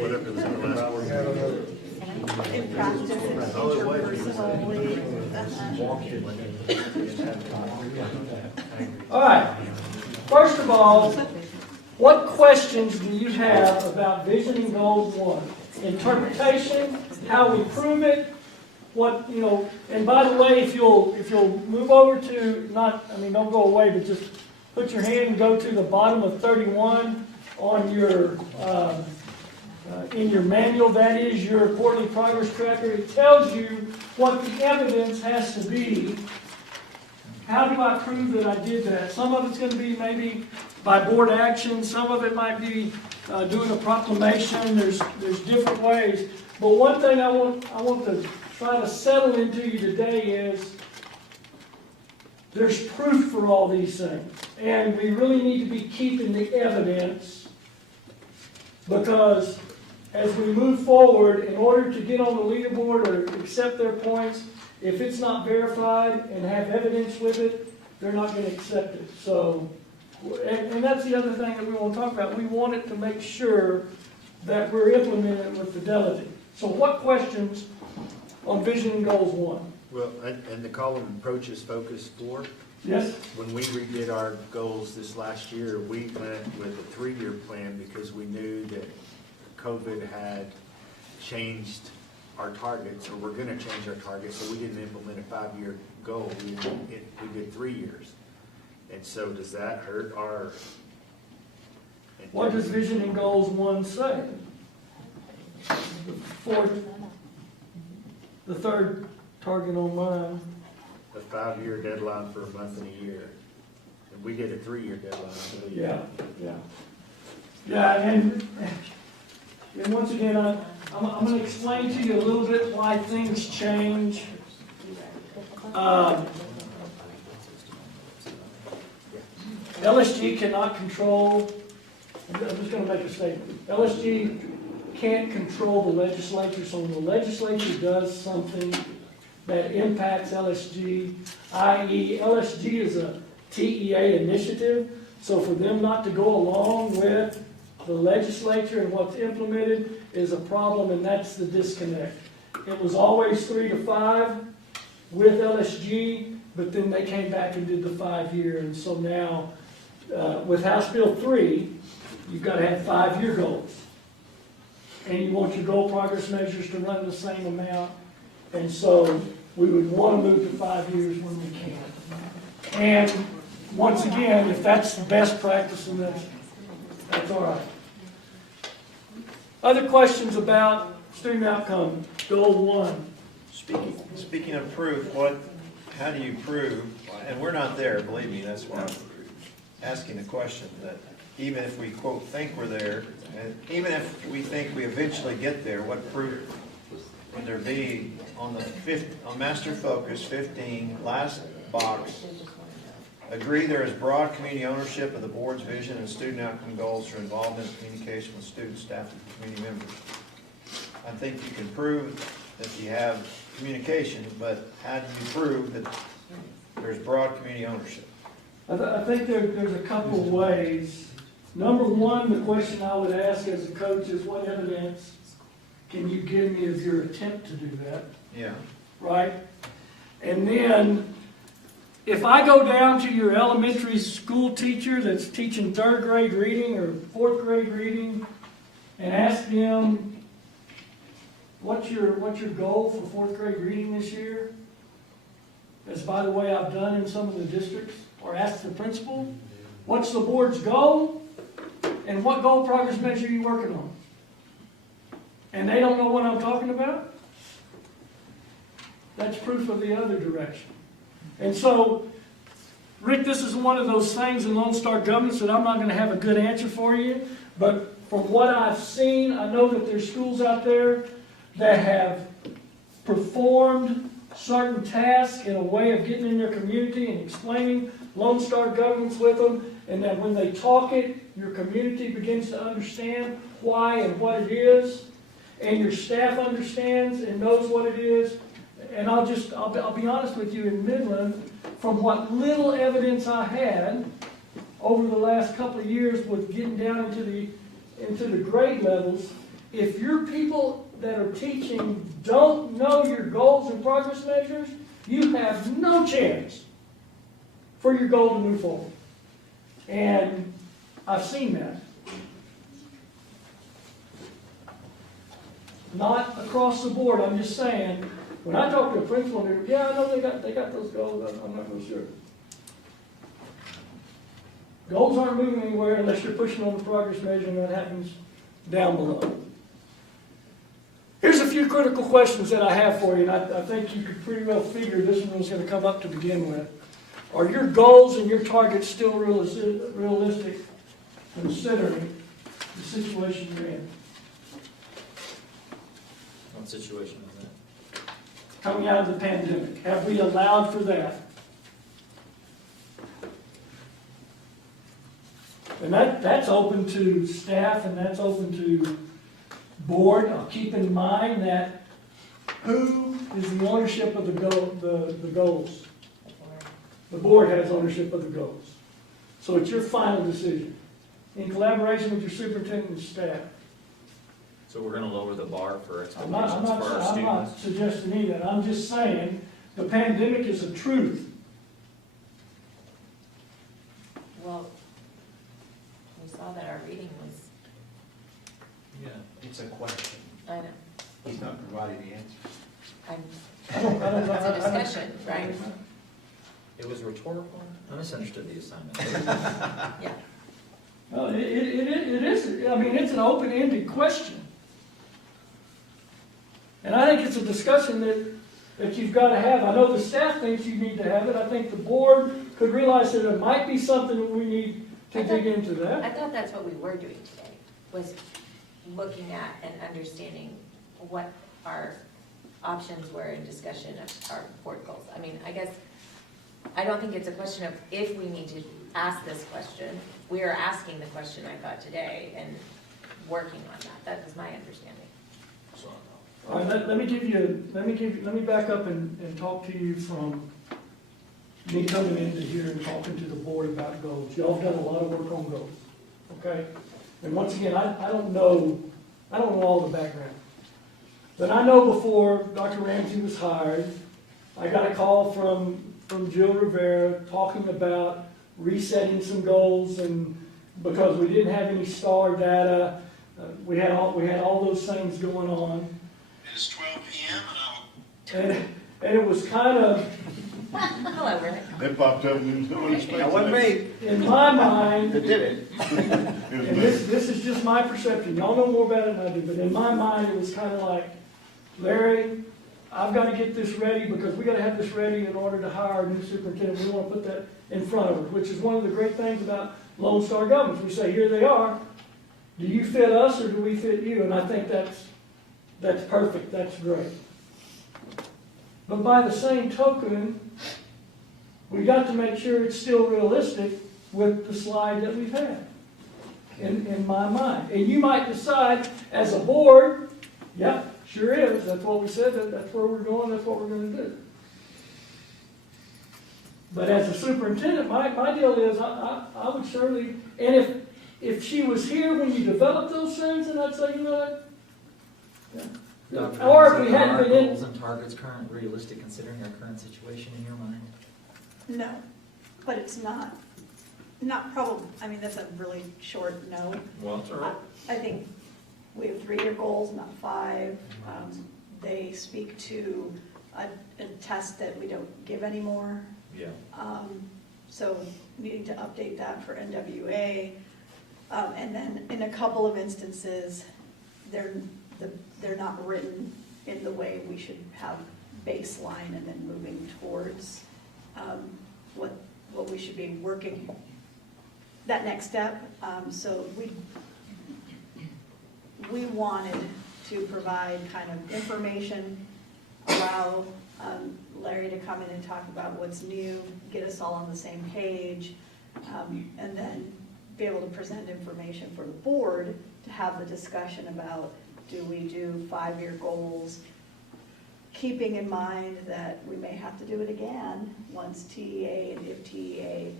Whatever was in the last one. In practice, interpersonally. All right. First of all, what questions do you have about Vision and Goals 1? Interpretation, how we prove it, what, you know, and by the way, if you'll move over to, don't go away, but just put your hand and go to the bottom of 31 on your, in your manual, that is your quarterly progress tracker. It tells you what the evidence has to be. How do I prove that I did that? Some of it's going to be maybe by board action. Some of it might be doing a proclamation. There's different ways. But one thing I want to try to settle into you today is there's proof for all these things. And we really need to be keeping the evidence, because as we move forward, in order to get on the leaderboard or accept their points, if it's not verified and have evidence with it, they're not going to accept it. So, and that's the other thing that we want to talk about. We want it to make sure that we're implementing it with fidelity. So what questions on Vision and Goals 1? Well, and the column approaches focus 4. Yes? When we redid our goals this last year, we went with a 3-year plan because we knew that COVID had changed our targets, or we're going to change our targets, so we didn't implement a 5-year goal. We did 3 years. And so does that hurt our... What does Vision and Goals 1 say? The third target on mine. A 5-year deadline for a month and a year. And we did a 3-year deadline, I believe. Yeah, and once again, I'm going to explain to you a little bit why things change. LSG cannot control, I'm just going to make a statement. LSG can't control the legislature, so when the legislature does something that impacts LSG, i.e. LSG is a TEA initiative, so for them not to go along with the legislature and what's implemented is a problem, and that's the disconnect. It was always 3 to 5 with LSG, but then they came back and did the 5-year, and so now with House Bill 3, you've got to have 5-year goals. And you want your goal progress measures to run the same amount, and so we would want to move to 5 years when we can. And once again, if that's the best practice, then that's all right. Other questions about student outcome, goal 1? Speaking of proof, how do you prove, and we're not there, believe me, that's why I'm asking the question, that even if we, quote, think we're there, and even if we think we eventually get there, what proof would there be on Master Focus 15, last box? Agree there is broad community ownership of the board's vision and student outcome goals through involvement and communication with students, staff, and community members. I think you can prove that you have communication, but how do you prove that there's broad community ownership? I think there's a couple of ways. Number one, the question I would ask as a coach is, what evidence can you give me of your attempt to do that? Yeah. Right? And then, if I go down to your elementary school teacher that's teaching 3rd grade reading or 4th grade reading and ask them, what's your goal for 4th grade reading this year? As by the way I've done in some of the districts, or ask the principal, what's the board's goal? And what goal progress measure are you working on? And they don't know what I'm talking about? That's proof of the other direction. And so, Rick, this is one of those things in Lone Star governance that I'm not going to have a good answer for you, but from what I've seen, I know that there's schools out there that have performed certain tasks in a way of getting in their community and explaining Lone Star governance with them, and that when they talk it, your community begins to understand why and what it is, and your staff understands and knows what it is. And I'll be honest with you, in Midland, from what little evidence I had over the last couple of years with getting down into the grade levels, if your people that are teaching don't know your goals and progress measures, you have no chance for your goal to move forward. And I've seen that. Not across the board, I'm just saying, when I talk to a principal, they go, yeah, I know they got those goals, I'm not real sure. Goals aren't moving anywhere unless you're pushing on the progress measure, and that happens down below. Here's a few critical questions that I have for you, and I think you could pretty well figure this one was going to come up to begin with. Are your goals and your targets still realistic, considering the situation you're in? What situation is that? Coming out of the pandemic, have we allowed for that? And that's open to staff and that's open to board. Now, keep in mind that who is the ownership of the goals? The board has ownership of the goals. So it's your final decision in collaboration with your superintendent and staff. So we're gonna lower the bar for I'm expectations for our not students? suggesting either. I'm just saying the pandemic is a truth. Well, we saw that our reading was, Yeah, it's a question. I know, He's not providing the answer. it's a discussion, right? It was rhetorical? I misunderstood the assignment. Yeah. Well, it is, I mean, it's an open-ended question. And I think it's a discussion that you've got to have. I know the staff thinks you need to have it. I think the board could realize that it might be something that we need to dig into that. I thought that's what we were doing today, was looking at and understanding what our options were in discussion of our board goals. I mean, I guess, I don't think it's a question of if we need to ask this question. We are asking the question, I thought, today, and working on that. That is my understanding. All right, let me back up and talk to you from me coming into here and talking to the board about goals. Y'all have done a lot of work on goals, okay? And once again, I don't know all the background. But I know before Dr. Ramsey was hired, I got a call from Jill Rivera talking about resetting some goals, and because we didn't have any STAR data, we had all those things going on. It's 12 p.m. And it was kind of, Hello, Rick. It popped up and didn't want to speak. That wasn't me. in my mind, That did it. and this is just my perception, y'all know more about it than I do, but in my mind, it was kind of like, Larry, I've got to get this ready because we got to have this ready in order to hire a new superintendent. We want to put that in front of us, which is one of the great things about Lone Star governments. We say, here they are. Do you fit us or do we fit you? And I think that's perfect. That's great. But by the same token, we got to make sure it's still realistic with the slide that we've had in my mind. And you might decide as a board, yeah, sure is. That's what we said. That's where we're going. That's what we're going to do. But as a superintendent, my deal is I would surely, and if she was here when you developed those things, then I'd say, you know what? Yeah. Or if we hadn't been in. Goals and targets current realistic considering our current situation in your mind? No, but it's not probable. I mean, that's a really short no. Well, it's all right. I think we have 3-year goals, not 5. They speak to a test that we don't give anymore. Yeah. So needing to update that for NWA. And then in a couple of instances, they're not written in the way we should have baseline and then moving towards what we should be working, that next step. So we wanted to provide kind of information, allow Larry to come in and talk about what's new, get us all on the same page, and then be able to present information for the board to have the discussion about, do we do 5-year goals, keeping in mind that we may have to do it again once TEA and if TEA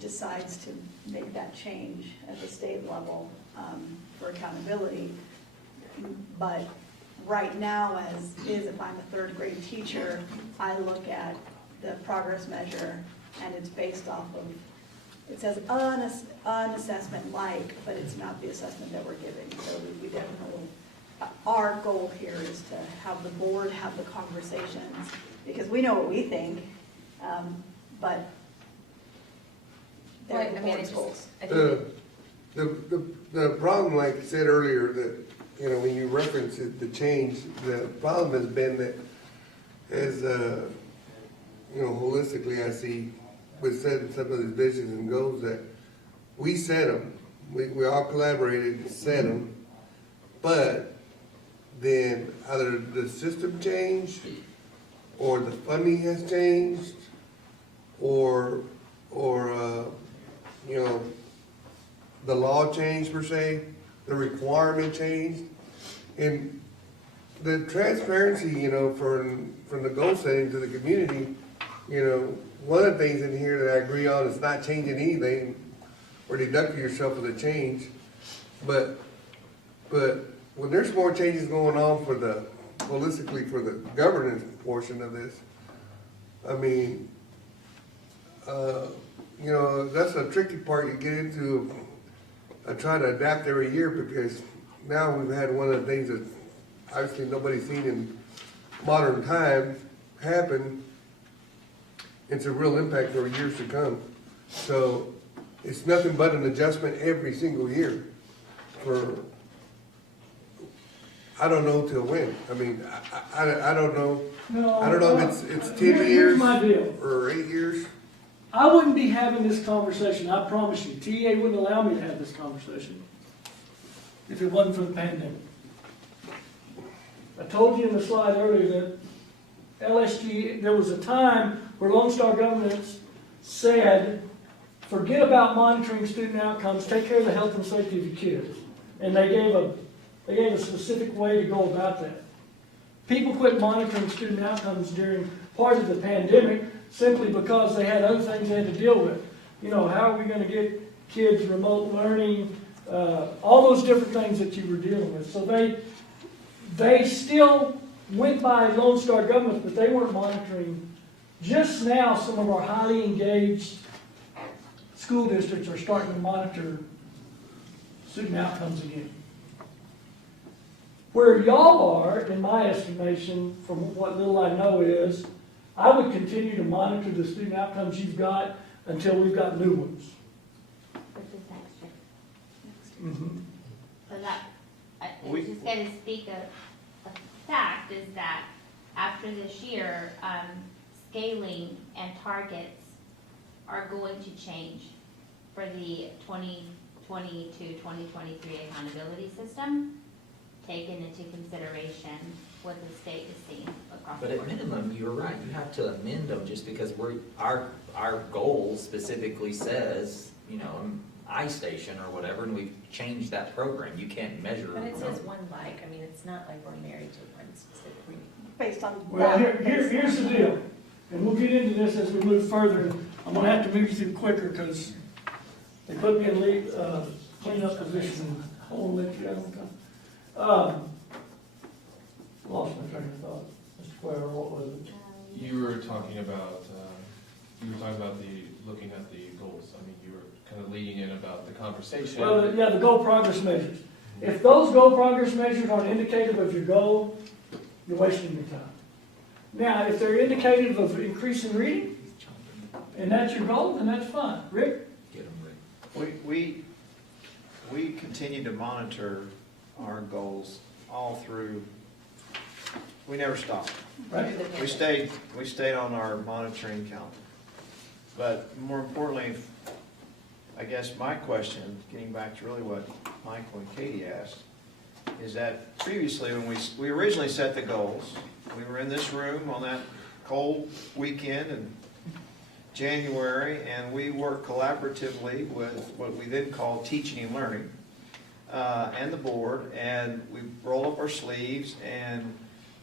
decides to make that change at the state level for accountability. But right now, as is, if I'm a third grade teacher, I look at the progress measure and it's based off of, it says unassessment like, but it's not the assessment that we're giving. So we definitely, our goal here is to have the board have the conversations, because we know what we think, but they're the board's goals. The problem, like I said earlier, that, you know, when you reference it, the change, the problem has been that as, you know, holistically, I see with setting some of these visions and goals that we set them, we all collaborated and set them, but then either the system changed or the funding has changed or you know, the law changed per se, the requirement changed. And the transparency, you know, from the goal setting to the community, you know, one of the things in here that I agree on is not changing anything or deducting yourself for the change. But when there's more changes going on for the, holistically for the governance portion of this, I mean, you know, that's a tricky part you get into. I try to adapt every year because now we've had one of the things that obviously nobody's seen in modern times happen. It's a real impact for years to come. So it's nothing but an adjustment every single year for, I don't know till when. I mean, I don't know. No, I don't know if it's 10 here's years my deal. or 8 years. I wouldn't be having this conversation, I promise you. TEA wouldn't allow me to have this conversation if it wasn't for the pandemic. I told you in the slide earlier that LSG, there was a time where Lone Star governments said, forget about monitoring student outcomes, take care of the health and safety of your kids. And they gave a specific way to go about that. People quit monitoring student outcomes during part of the pandemic simply because they had other things they had to deal with. You know, how are we going to get kids remote learning, all those different things that you were dealing with. So they still went by Lone Star governments, but they weren't monitoring. Just now, some of our highly engaged school districts are starting to monitor student outcomes again. Where y'all are, in my estimation, from what little I know, is I would continue to monitor the student outcomes you've got until we've got new ones. This is next year. Mm-hmm. So that, I'm just going to speak a fact is that after this year, scaling and targets are going to change for the 2020 to 2023 accountability system, taken into consideration what the state is seeing across the But board. at minimum, you're right, you have to amend them just because our goal specifically says, you know, iStation or whatever, and we've changed that program. You can't measure. But it says one like, I mean, it's not like we're married to one specific reading. Based on Well, that. here's the deal, and we'll get into this as we move further. I'm gonna have to move you through quicker because they put me in lead, cleanup position. Hold on, let you guys lost my train of thought. Mr. Quayle, what was it? You were talking about looking at the goals. I mean, you were kind of leading in about the conversation. Well, yeah, the goal progress measures. If those goal progress measures aren't indicative of your goal, you're wasting your time. Now, if they're indicative of increasing reading, and that's your goal, then that's fine. Rick? Get them, Rick. We continue to monitor our goals all through, we never stopped. Right. We stayed on our monitoring calendar. But more importantly, I guess my question, getting back to really what Michael and Katie asked, is that previously when we originally set the goals, we were in this room on that cold weekend in January, and we worked collaboratively with what we then called teaching and learning, and the board, and we rolled up our sleeves, and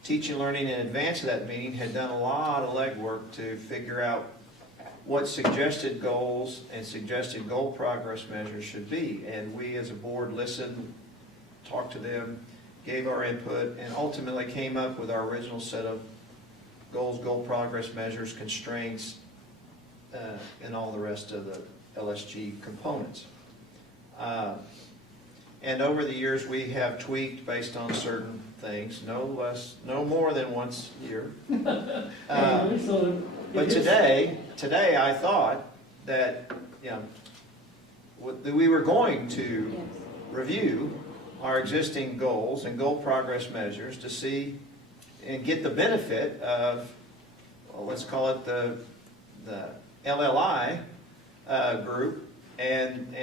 teaching and learning in advance of that meeting had done a lot of legwork to figure out what suggested goals and suggested goal progress measures should be. And we as a board listened, talked to them, gave our input, and ultimately came up with our original set of goals, goal progress measures, constraints, and all the rest of the LSG components. And over the years, we have tweaked based on certain things, no more than once a year. But today I thought that, that we were going to review our existing goals and goal progress measures to see and get the benefit of, well, let's call it the LLI group, and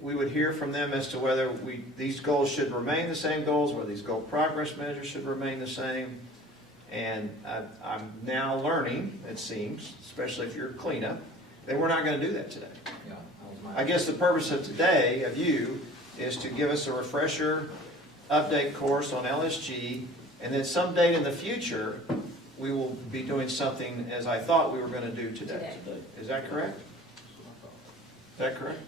we would hear from them as to whether these goals should remain the same goals, whether these goal progress measures should remain the same. And I'm now learning, it seems, especially if you're cleanup, that we're not going to do that today. I guess the purpose of today, of you, is to give us a refresher update course on LSG, and then some date in the future, we will be doing something as I thought we were going to do today. Is that correct? Is that correct?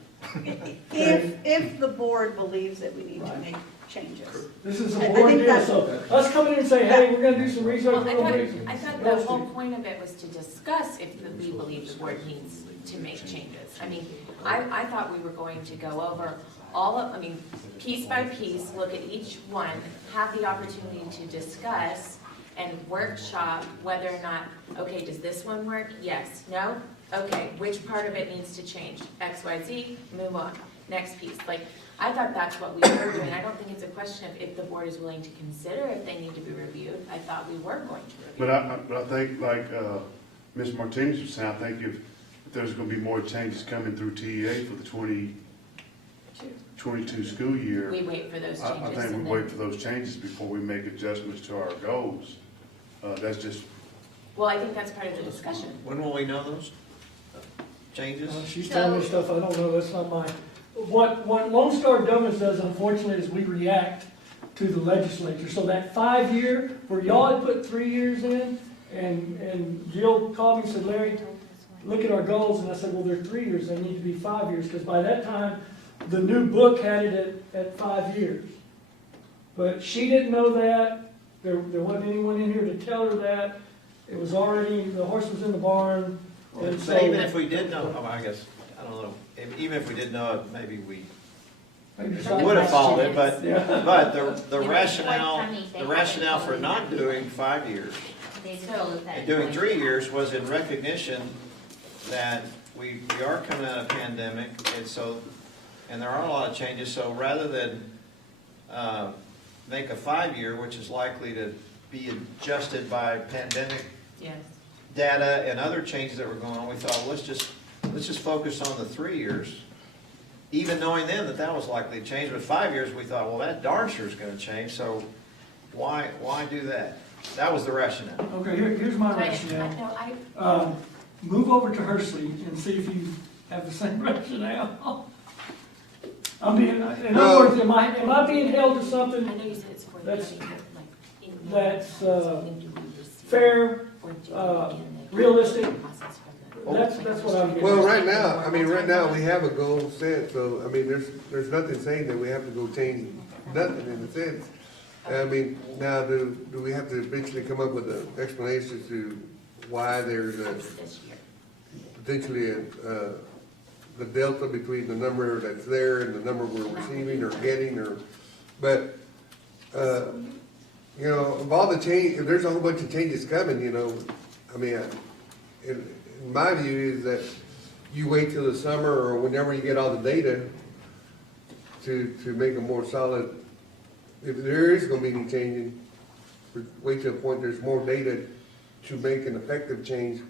If the board believes that we need to make changes. This is a board deal, so us coming in and say, hey, we're gonna do some research. I thought the whole point of it was to discuss if we believe the board needs to make changes. I mean, I thought we were going to go over piece by piece, look at each one, have the opportunity to discuss and workshop whether or not, okay, does this one work? Yes, no? Okay, which part of it needs to change? X, Y, Z, move on. Next piece. I thought that's what we were doing. I don't think it's a question of if the board is willing to consider if they need to be reviewed. I thought we were going to review. But I think, like Ms. Martinez was saying, I think if there's going to be more changes coming through TEA for the 2022 school year, We wait for those changes. I think we wait for those changes before we make adjustments to our goals. That's just. Well, I think that's part of the discussion. When will we know those changes? She's telling me stuff I don't know, that's not mine. What Lone Star Government does, unfortunately, is we react to the legislature. So that 5-year, where y'all had put 3 years in, and Jill called me and said, Larry, look at our goals, and I said, well, they're 3 years, they need to be 5 years, because by that time, the new book had it at 5 years. But she didn't know that, there wasn't anyone in here to tell her that, it was already, the horse was in the barn. And so, but even if we did know, I guess, I don't know, even if we did know it, maybe we would have followed it, but the rationale for not doing 5 years and doing 3 years was in recognition that we are coming out of a pandemic, and there are a lot of changes, so rather than make a 5-year, which is likely to be adjusted by pandemic data and other changes that were going on, we thought, well, let's just focus on the 3 years, even knowing then that was likely to change. With 5 years, we thought, well, that darn sure is going to change, so why do that? That was the rationale. Okay, here's my rationale. Move over to Hursley and see if you have the same rationale. In other words, am I being held to something that's fair, realistic? That's what I'm getting. Well, right now, we have a goal set, so, there's nothing saying that we have to go change nothing in a sense. Now, do we have to eventually come up with an explanation to why there's potentially the delta between the number that's there and the number we're receiving or getting, but of all the change, if there's a whole bunch of changes coming, in my view is that you wait till the summer or whenever you get all the data to make a more solid, if there is going to be any changing, wait till a point there's more data to make an effective change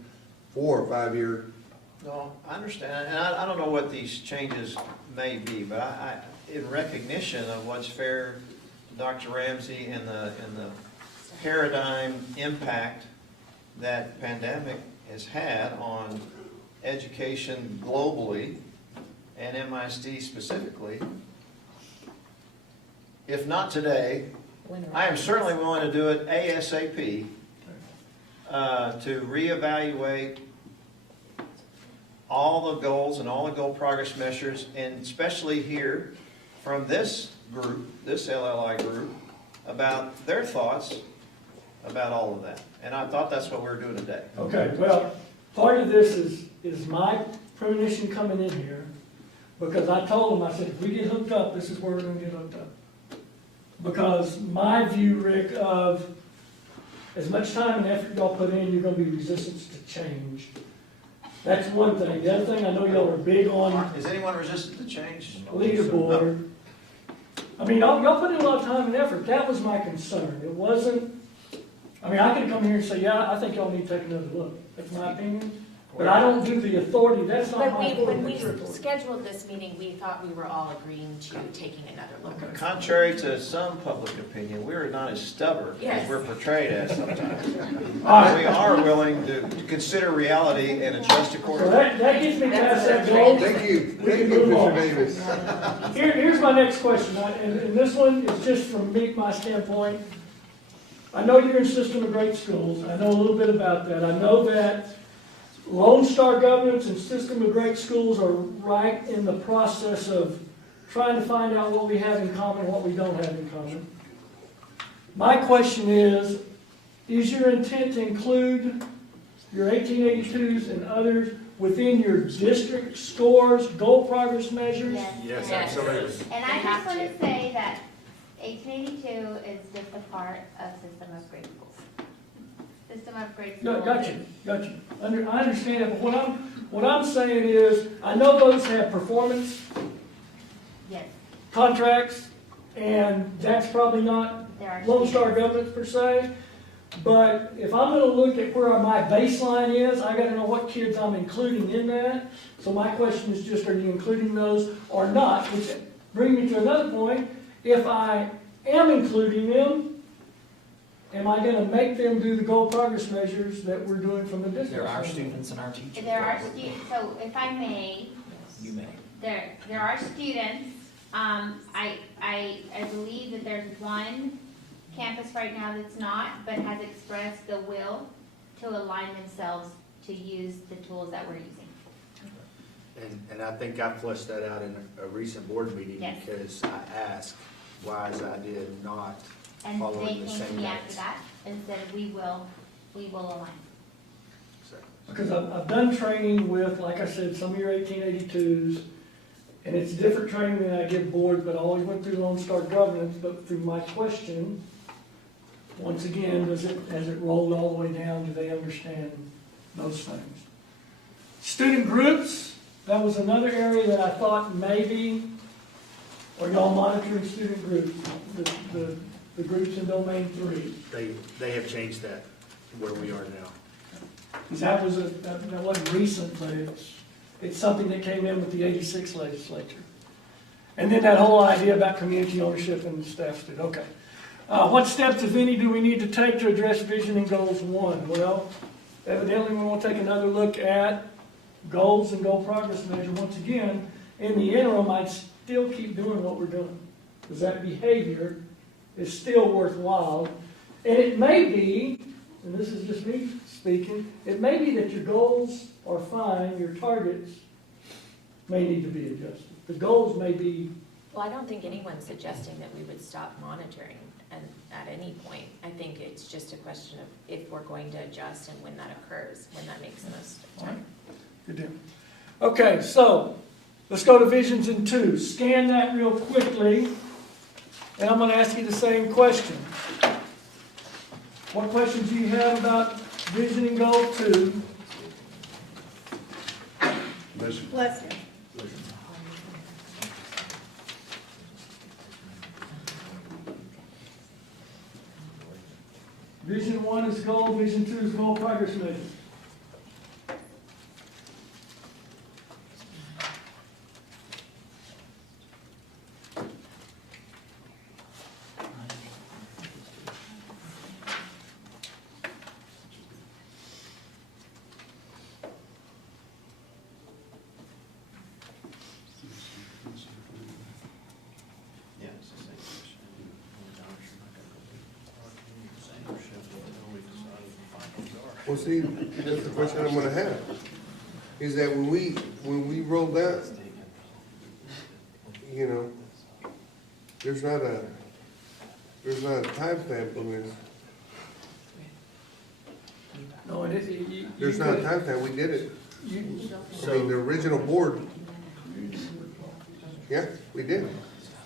for a 5-year. No, I understand, and I don't know what these changes may be, but in recognition of what's fair, Dr. Ramsey, and the paradigm impact that pandemic has had on education globally and MISD specifically, if not today, I am certainly willing to do it ASAP to reevaluate all the goals and all the goal progress measures, and especially here from this group, this LLI group, about their thoughts about all of that. And I thought that's what we were doing today. Okay, well, part of this is my premonition coming in here, because I told them, I said, if we get hooked up, this is where we're gonna get hooked up. Because my view, Rick, of as much time and effort y'all put in, you're gonna be resistant to change. That's one thing. The other thing, I know y'all are big on Is anyone resistant to change? leaderboard. I mean, y'all put in a lot of time and effort. That was my concern. It wasn't, I mean, I could come here and say, yeah, I think y'all need to take another look. That's my opinion. But I don't do the authority. That's not But my authority. when we That's your authority. scheduled this meeting, we thought we were all agreeing to taking another look. Contrary to some public opinion, we are not as stubborn as Yes. we're portrayed as sometimes. right. We are willing to consider reality and adjust So accordingly. that gets me past that goal. Thank you, We can Mr. move on. Davis. Here's my next question, and this one is just from me, my standpoint. I know you're in system of great schools. I know a little bit about that. I know that Lone Star governance and system of great schools are right in the process of trying to find out what we have in common, what we don't have in common. My question is your intent to include your 1882s and others within your district scores, goal progress measures? Yes, Yes. absolutely. And They I have just want to. to say that 1882 is just a part of system of grade schools. System of grade schools. Got you. I understand it, but what I'm saying is, I know those have performance Yes, contracts, and that's probably not there are. Lone Star students. governance per se, but if I'm gonna look at where my baseline is, I gotta know what kids I'm including in that. So my question is just, are you including those or not? Which brings me to another point. If I am including them, am I gonna make them do the goal progress measures that we're doing from the district? There are students and our teachers. There are so if I may, You may. there are students, I believe that there's one campus right now that's not, but has expressed the will to align themselves to use the tools that we're using. And I think I fleshed that out in a recent board meeting Yes. because I asked why as I did not And follow they the came to same me after guidance. that and said, we will align. So, Because I've done training with, like I said, some of your 1882s, and it's different training than I give boards, but I always went through Lone Star governance, but through my question, once again, has it rolled all the way down? Do they understand those things? Student groups, that was another area that I thought maybe, are y'all monitoring student groups, the groups in domain 3? they have changed that where we are now. Because that wasn't recent, but it's something that came in with the 86 legislature. And then that whole idea about community ownership and staff did, okay. What steps, if any, do we need to take to address vision and goals 1? Well, evidently we want to take another look at goals and goal progress measure. Once again, in the interim, I'd still keep doing what we're doing. Because that behavior is still worthwhile. And it may be, and this is just me speaking, it may be that your goals are fine, your targets may need to be adjusted. The goals may be, Well, I don't think anyone's suggesting that we would stop monitoring at any point. I think it's just a question of if we're going to adjust and when that occurs, when that makes the most sense. good deal. Okay, so let's go to visions in 2. Scan that real quickly, and I'm going to ask you the same question. What questions do you have about vision and goal 2? Listen, Bless you. Vision 1 is goal, vision 2 is goal progress measure. Yeah, it's the same question. Well, see, that's the question I'm gonna have. is that when we rolled out, you know, there's not a timestamp on this. No, it is, you. There's not a timestamp, we did it. You, I mean, the original board, yeah, we did.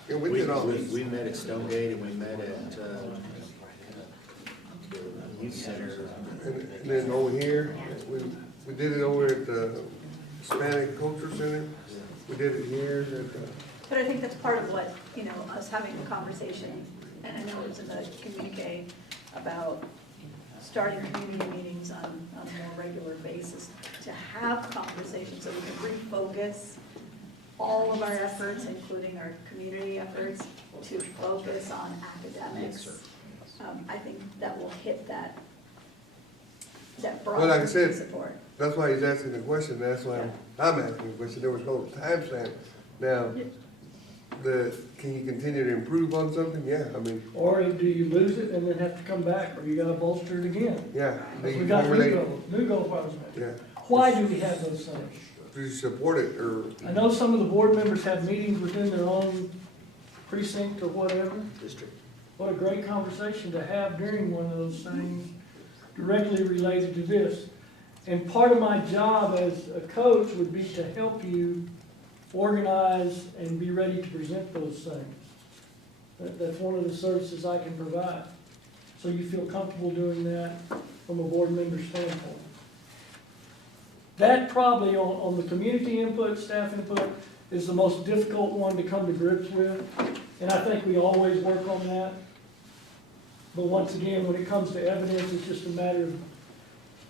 Yeah, we did all this. We met at Stonegate and we met at, the youth center. And then over here, we did it over at the Hispanic Culture Center. We did it here at the. But I think that's part of what, you know, us having the conversation, and I know it's in the communique about starting community meetings on a more regular basis, to have conversations so we can refocus all of our efforts, including our community efforts, to focus on academics. I think that will hit that broad Well, like I said, support. that's why he's asking the question, that's why I'm asking the question, there was no timestamp. Now, can you continue to improve on something? Yeah, I mean, or do you lose it and then have to come back, or you gotta bolster it again? yeah. We you got formulate- new goal measures. Yeah, Why do we have those things? do you support it, or, I know some of the board members have meetings within their own precinct or whatever. District. What a great conversation to have during one of those things directly related to this. And part of my job as a coach would be to help you organize and be ready to present those things. That's one of the services I can provide. So you feel comfortable doing that from a board member standpoint. That probably on the community input, staff input, is the most difficult one to come to grips with. And I think we always work on that. But once again, when it comes to evidence, it's just a matter of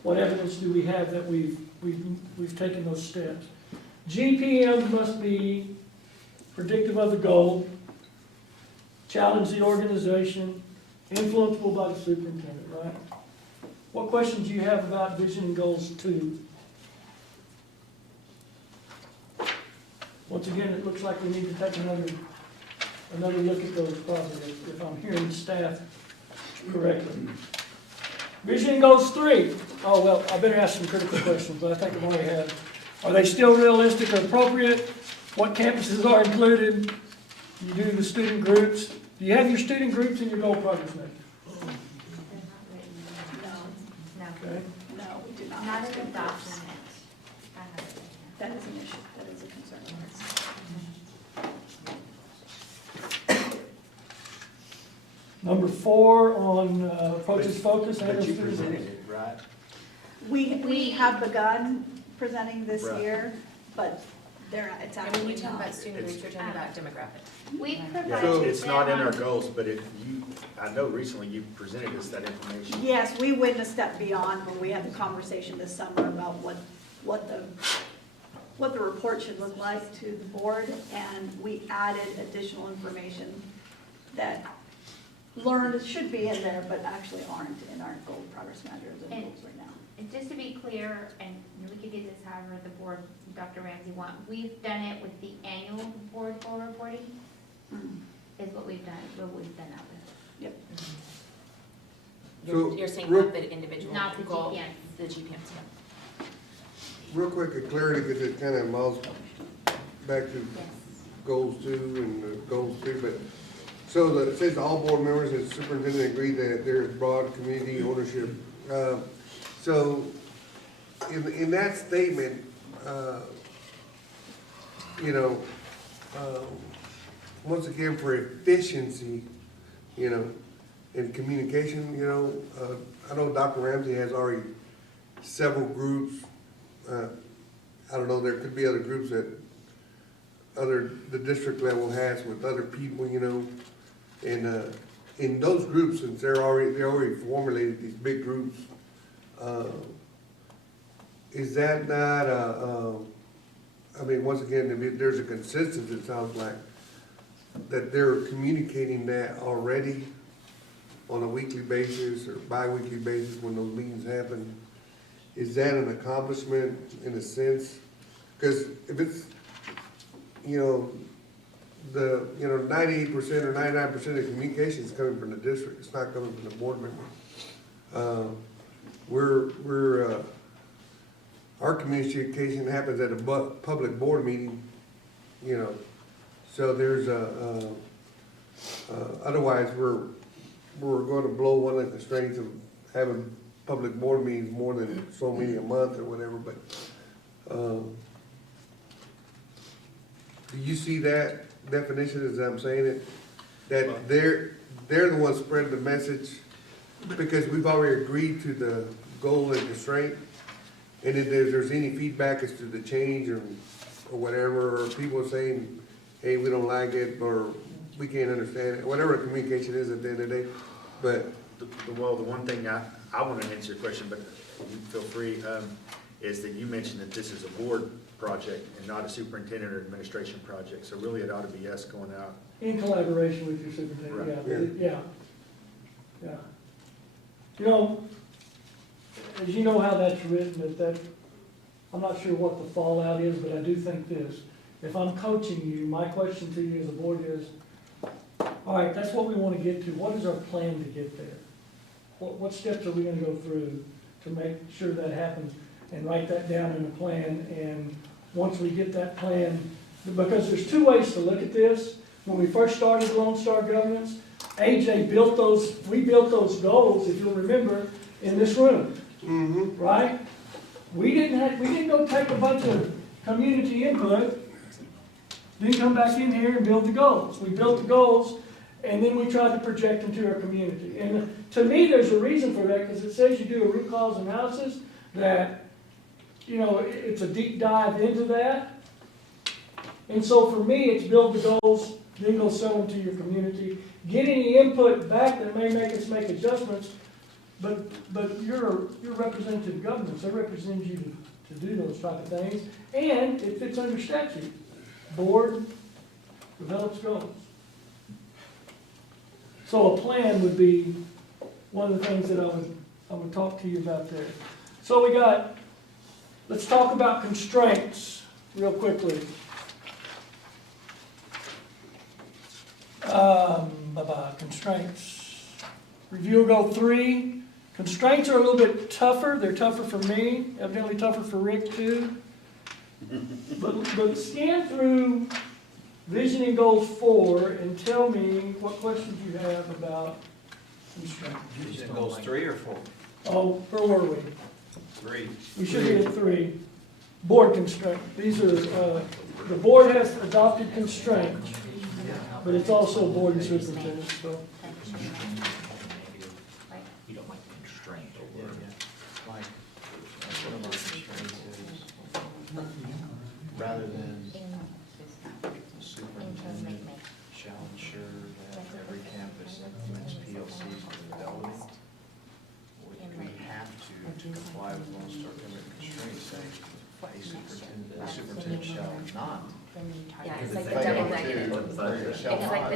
what evidence do we have that we've taken those steps. GPMs must be predictive of the goal, challenge the organization, influenceable by the superintendent, right? What questions do you have about vision and goals 2? Once again, it looks like we need to take another look at those probably, if I'm hearing staff correctly. Vision and goals 3. Oh, well, I better ask some critical questions, but I think I've already had. Are they still realistic or appropriate? What campuses are included? You do the student groups. Do you have your student groups in your goal progress map? No, Okay. No, we do not. not have in the student groups. document. I have it. That is an issue, that is a concern of ours. Number 4 on approaches focus. But you presented it, right? We have begun presenting this Right. year, but it's And when actually you talk not. about student groups, you're talking about demographic. We've Yeah, provided it's not in our them- goals, but I know recently you presented us that information. Yes, we went a step beyond when we had the conversation this summer about what the report should look like to the board, and we added additional information that should be in there, but actually aren't in our goal progress measures and goals right now. And just to be clear, and we could do this however the board, Dr. Ramsey want, we've done it with the annual board goal reporting, is what we've done that with. Yep. So, You're saying real- not the individual Not the goal, GPMs. the GPMs, yeah. real quick, a clarity, because it kind of mouse back to Yes. goals 2 and goals 3, but, so it says all board members and superintendent agree that there is broad community ownership. So, in that statement, you know, once again, for efficiency, you know, in communication, you know, I know Dr. Ramsey has already several groups. I don't know, there could be other groups that the district level has with other people, you know. And in those groups, since they already formulated these big groups, is that not, I mean, once again, there's a consensus, it sounds like, that they're communicating that already on a weekly basis or bi-weekly basis when those meetings happen. Is that an accomplishment in a sense? Because if it's, you know, 98% or 99% of communication is coming from the district, it's not coming from the board members. our communication happens at a public board meeting, you know, so there's otherwise we're gonna blow one of the constraints of having public board meetings more than so many a month or whatever, but, do you see that definition as I'm saying it? That they're the ones spreading the message, because we've already agreed to the goal and constraint, and if there's any feedback as to the change or whatever, or people saying, hey, we don't like it, or we can't understand it, whatever communication is at the end of the day, but. Well, the one thing I want to answer your question, but you feel free, is that you mentioned that this is a board project and not a superintendent or administration project, so really it ought to be us going out. In collaboration with your superintendent, Right. yeah. You know, as you know how that's written, I'm not sure what the fallout is, but I do think this. If I'm coaching you, my question to you as a board is, all right, that's what we want to get to. What is our plan to get there? What steps are we going to go through to make sure that happens? And write that down in a plan. And once we get that plan, because there's two ways to look at this. When we first started Lone Star Governance, AJ we built those goals, if you'll remember, in this room. Mm-hmm. Right? We didn't go take a bunch of community input, then come back in here and build the goals. We built the goals, and then we tried to project them to our community. And to me, there's a reason for that, because it says you do a root cause analysis, that, you know, it's a deep dive into that. And so for me, it's build the goals, then go sell them to your community. Get any input back that may make us make adjustments, but you're representative governments. They represent you to do those type of things, and it fits under statute. Board develops goals. So a plan would be one of the things that I would talk to you about there. So let's talk about constraints real quickly. Constraints. Review goal 3. Constraints are a little bit tougher. They're tougher for me, evidently tougher for Rick too. But scan through visioning goals 4 and tell me what questions you have about constraints. Vision goals 3 or 4? Oh, where were we? 3. We should be at 3. Board constraint. These are, the board has adopted constraints, but it's also board and superintendent, so. You don't like constraint or Like, one of our constraints is, rather than the superintendent shall ensure that every campus implements PLCs for developing, we have to comply with Lone Star Government constraints, saying the superintendent shall not. Yeah, it's like the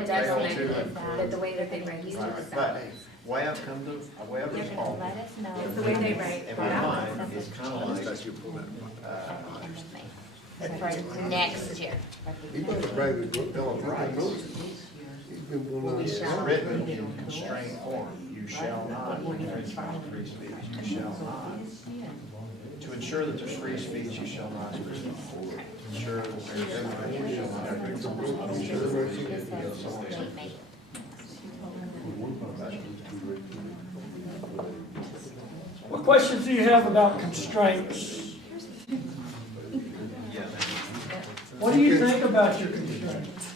deadline, the way that they write these two is But way I've come to, way I've recalled, Let us know. It's the way they write. in my mind, is kind of like, For next year. He must have bragged his Bill of Rights. He's been pulling It's out. written in constrained form. You shall not increase free speech. You shall not. To ensure that there's free speech, you shall not ensure that there's information, you shall not increase What questions do you have about constraints? What do you think about your constraints?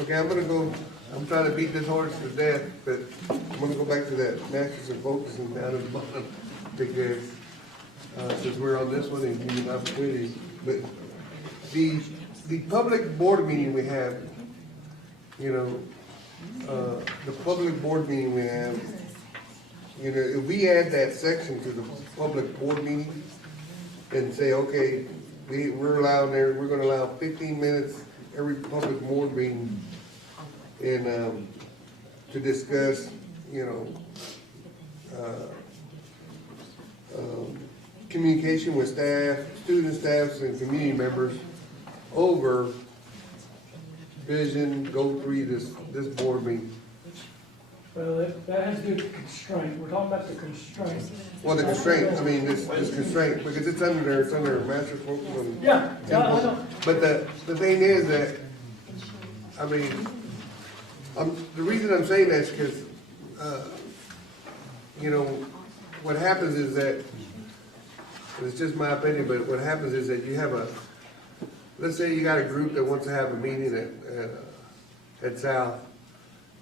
Okay, I'm trying to beat this horse to death, but I'm gonna go back to that masters and focusing down at the bottom, because, since we're on this one and give you an opportunity, but the public board meeting we have, you know, the public board meeting we have, you know, if we add that section to the public board meeting and say, okay, we're gonna allow 15 minutes every public board meeting and, to discuss, you know, communication with staff, student staffs, and community members over vision, goal 3, this board meeting. Well, that has to do with constraint, we're talking about the constraint. Well, the constraint, I mean, this constraint, because it's under there, it's under master focus on. Yeah, I know. But the thing is that, I mean, the reason I'm saying that is because, you know, what happens is that, it's just my opinion, but what happens is that you have let's say you got a group that wants to have a meeting at South,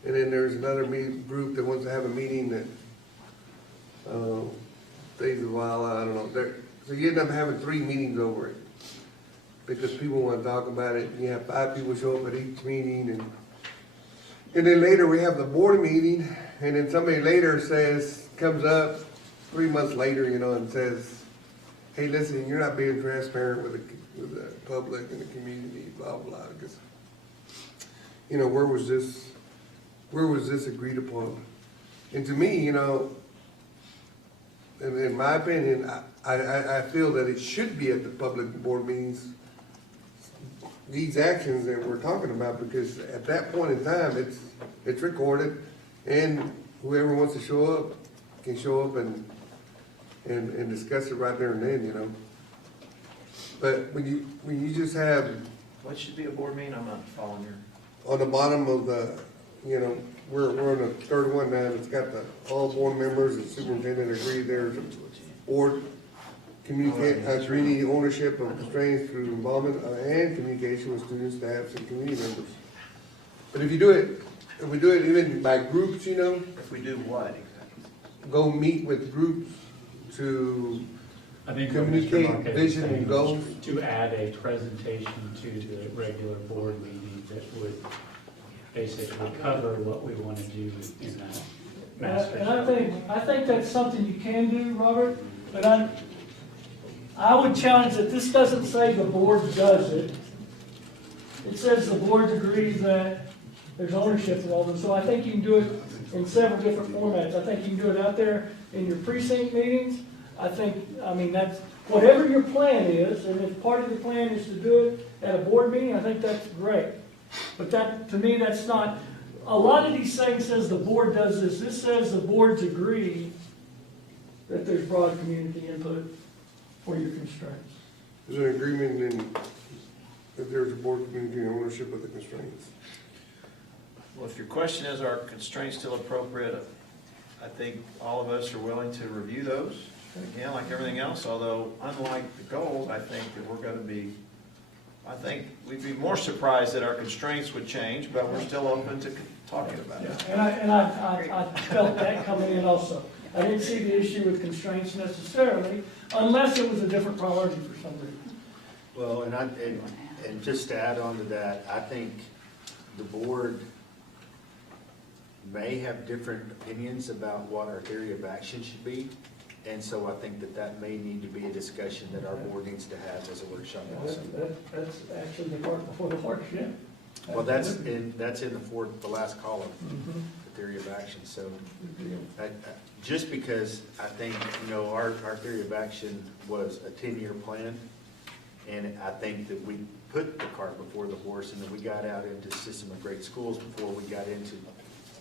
and then there's another group that wants to have a meeting that, stays a while, I don't know. So you end up having 3 meetings over it, because people want to talk about it, and you have 5 people show up at each meeting, and then later we have the board meeting, and then somebody later comes up 3 months later, you know, and says, hey, listen, you're not being transparent with the public and the community, blah, blah, because, you know, where was this agreed upon? And to me, you know, in my opinion, I feel that it should be at the public board meetings, these actions that we're talking about, because at that point in time, it's recorded, and whoever wants to show up can show up and discuss it right there and then, you know. But when you just have, What should be a board meeting? I'm not following your. on the bottom of the, you know, we're on the third one now, it's got all board members and superintendent agree there's a board community ownership of constraints through involvement and communication with students, staffs, and community members. But if we do it even by groups, you know. If we do what exactly? Go meet with groups to I think what Mr. communicate Marquez is vision saying and goals. is to add a presentation to the regular board meeting that would basically cover what we want to do in that master. And I think that's something you can do, Robert, but I would challenge that this doesn't say the board does it. It says the board agrees that there's ownership of all this, so I think you can do it in several different formats. I think you can do it out there in your precinct meetings. I mean, that's, whatever your plan is, and if part of the plan is to do it at a board meeting, I think that's great. But that, to me, that's not, a lot of these things says the board does this. This says the boards agree that there's broad community input for your constraints. There's an agreement that there's a board community ownership of the constraints. Well, if your question is, are constraints still appropriate, I think all of us are willing to review those. Again, like everything else, although unlike the goals, I think that I think we'd be more surprised that our constraints would change, but we're still open to talking about it. And I felt that coming in also. I didn't see the issue with constraints necessarily, unless it was a different priority for some reason. Well, and just to add on to that, I think the board may have different opinions about what our theory of action should be. And so I think that may need to be a discussion that our board needs to have as a workshop also. That's actually the part before the workshop. Well, that's in the last column, the theory of action. So just because I think, you know, our theory of action was a 10-year plan, and I think that we put the cart before the horse, and that we got out into a system of great schools before we got into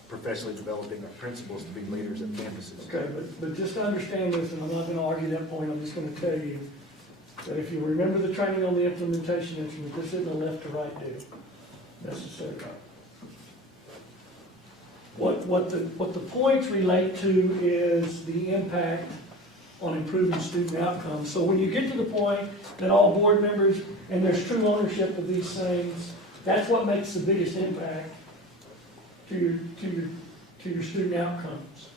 professionally developing our principals to be leaders at campuses. Okay, but just to understand this, and I'm not going to argue that point, I'm just going to tell you that if you remember the training on the implementation instrument, this isn't a left to right deal necessarily. What the points relate to is the impact on improving student outcomes. So when you get to the point that all board members, and there's true ownership of these things, that's what makes the biggest impact to your student outcomes.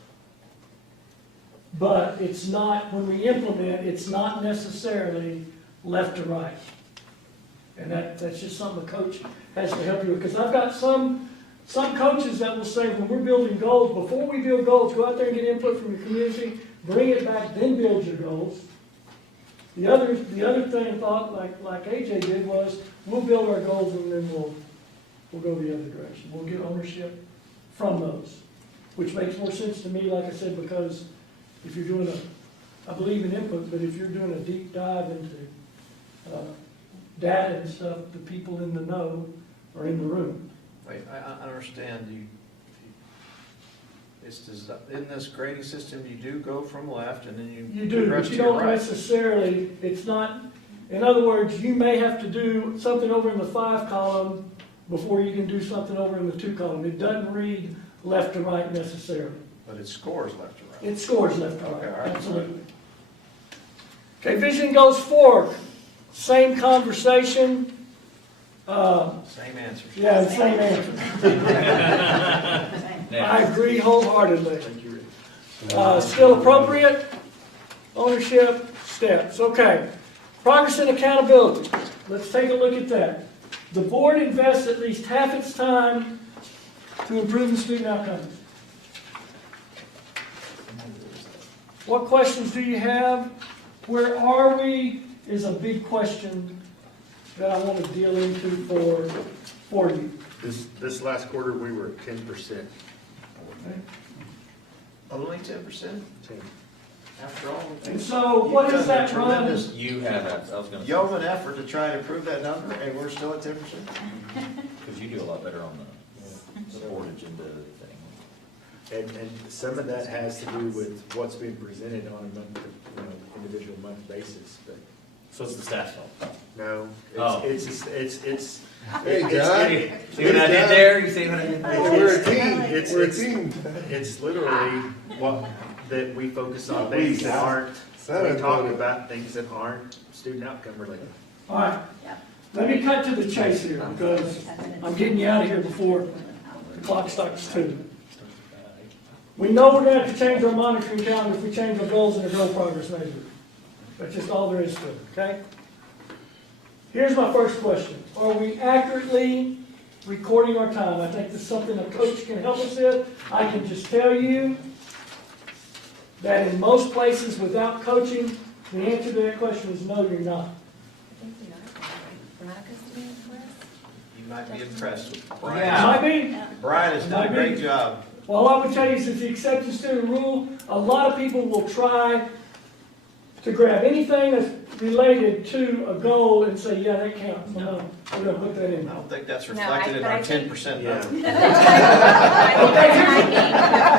But it's not, when we implement, it's not necessarily left to right. And that's just something the coach has to help you with. Because I've got some coaches that will say, when we're building goals, before we build goals, go out there and get input from your community, bring it back, then build your goals. The other thing I thought, like AJ did, was we'll build our goals and then we'll go the other direction. We'll get ownership from those, which makes more sense to me, like I said, because if you're doing I believe in input, but if you're doing a deep dive into data and stuff, the people in the know are in the room. Wait, I understand in this grading system, you do go from left and then You do, progress but to you your don't right. necessarily, it's not, in other words, you may have to do something over in the 5 column before you can do something over in the 2 column. It doesn't read left to right necessarily. But it scores left to right. It scores left to Okay, all right, right. absolutely. Okay, vision goes forward. Same conversation. Same answers. Yeah, the same answer. I agree wholeheartedly. Still appropriate, ownership, steps. Okay, progress and accountability. Let's take a look at that. The board invests at least half its time to improve the student outcomes. What questions do you have? Where are we is a big question that I want to deal into for you. This last quarter, we were at 10%. Only 10%? After all. And so what is that run? You have, I was gonna say. Yeoman effort to try to improve that number, and we're still at 10%? Because you do a lot better on the board agenda thing. And some of that has to do with what's being presented on a month, individual month basis, but So it's the staff's fault. no, Oh. it's. Hey, it's- John. See what I did there? You see what I did there? We're a team, It's, we're a it's, team. it's literally what, that we focus on things that aren't, Son we of talk a- about things that aren't student outcome related. All right, let me cut to the chase here because I'm getting you out of here before the clock starts too. We know we're going to have to change our monitoring calendar if we change our goals and our goal progress measure. That's just all there is to it, okay? Here's my first question. Are we accurately recording our time? I think this is something a coach can help us with. I can just tell you that in most places without coaching, the answer to that question is no, you're not. You might be impressed with Brian. It might be. Brian has done a great job. Well, I would tell you, since the acceptance student rule, a lot of people will try to grab anything that's related to a goal and say, yeah, that counts. No, we're going to put that in. I don't think that's No, reflected in but our I think- 10% Yeah. number. The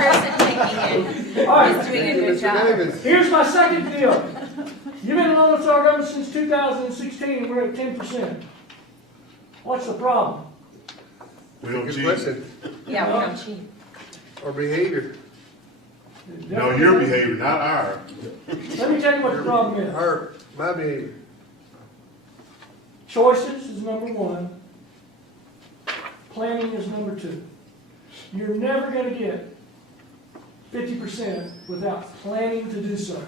person taking it All right. is doing a good Mr. job. Davis. Here's my second deal. You've been in Lone Star government since 2016, and we're at 10%. What's the problem? We don't Good cheat. question. Yeah, we don't cheat. Or behavior. No, your behavior, not ours. Let me tell you what the problem is. My behavior. Choices is number 1. Planning is number 2. You're never going to get 50% without planning to do so.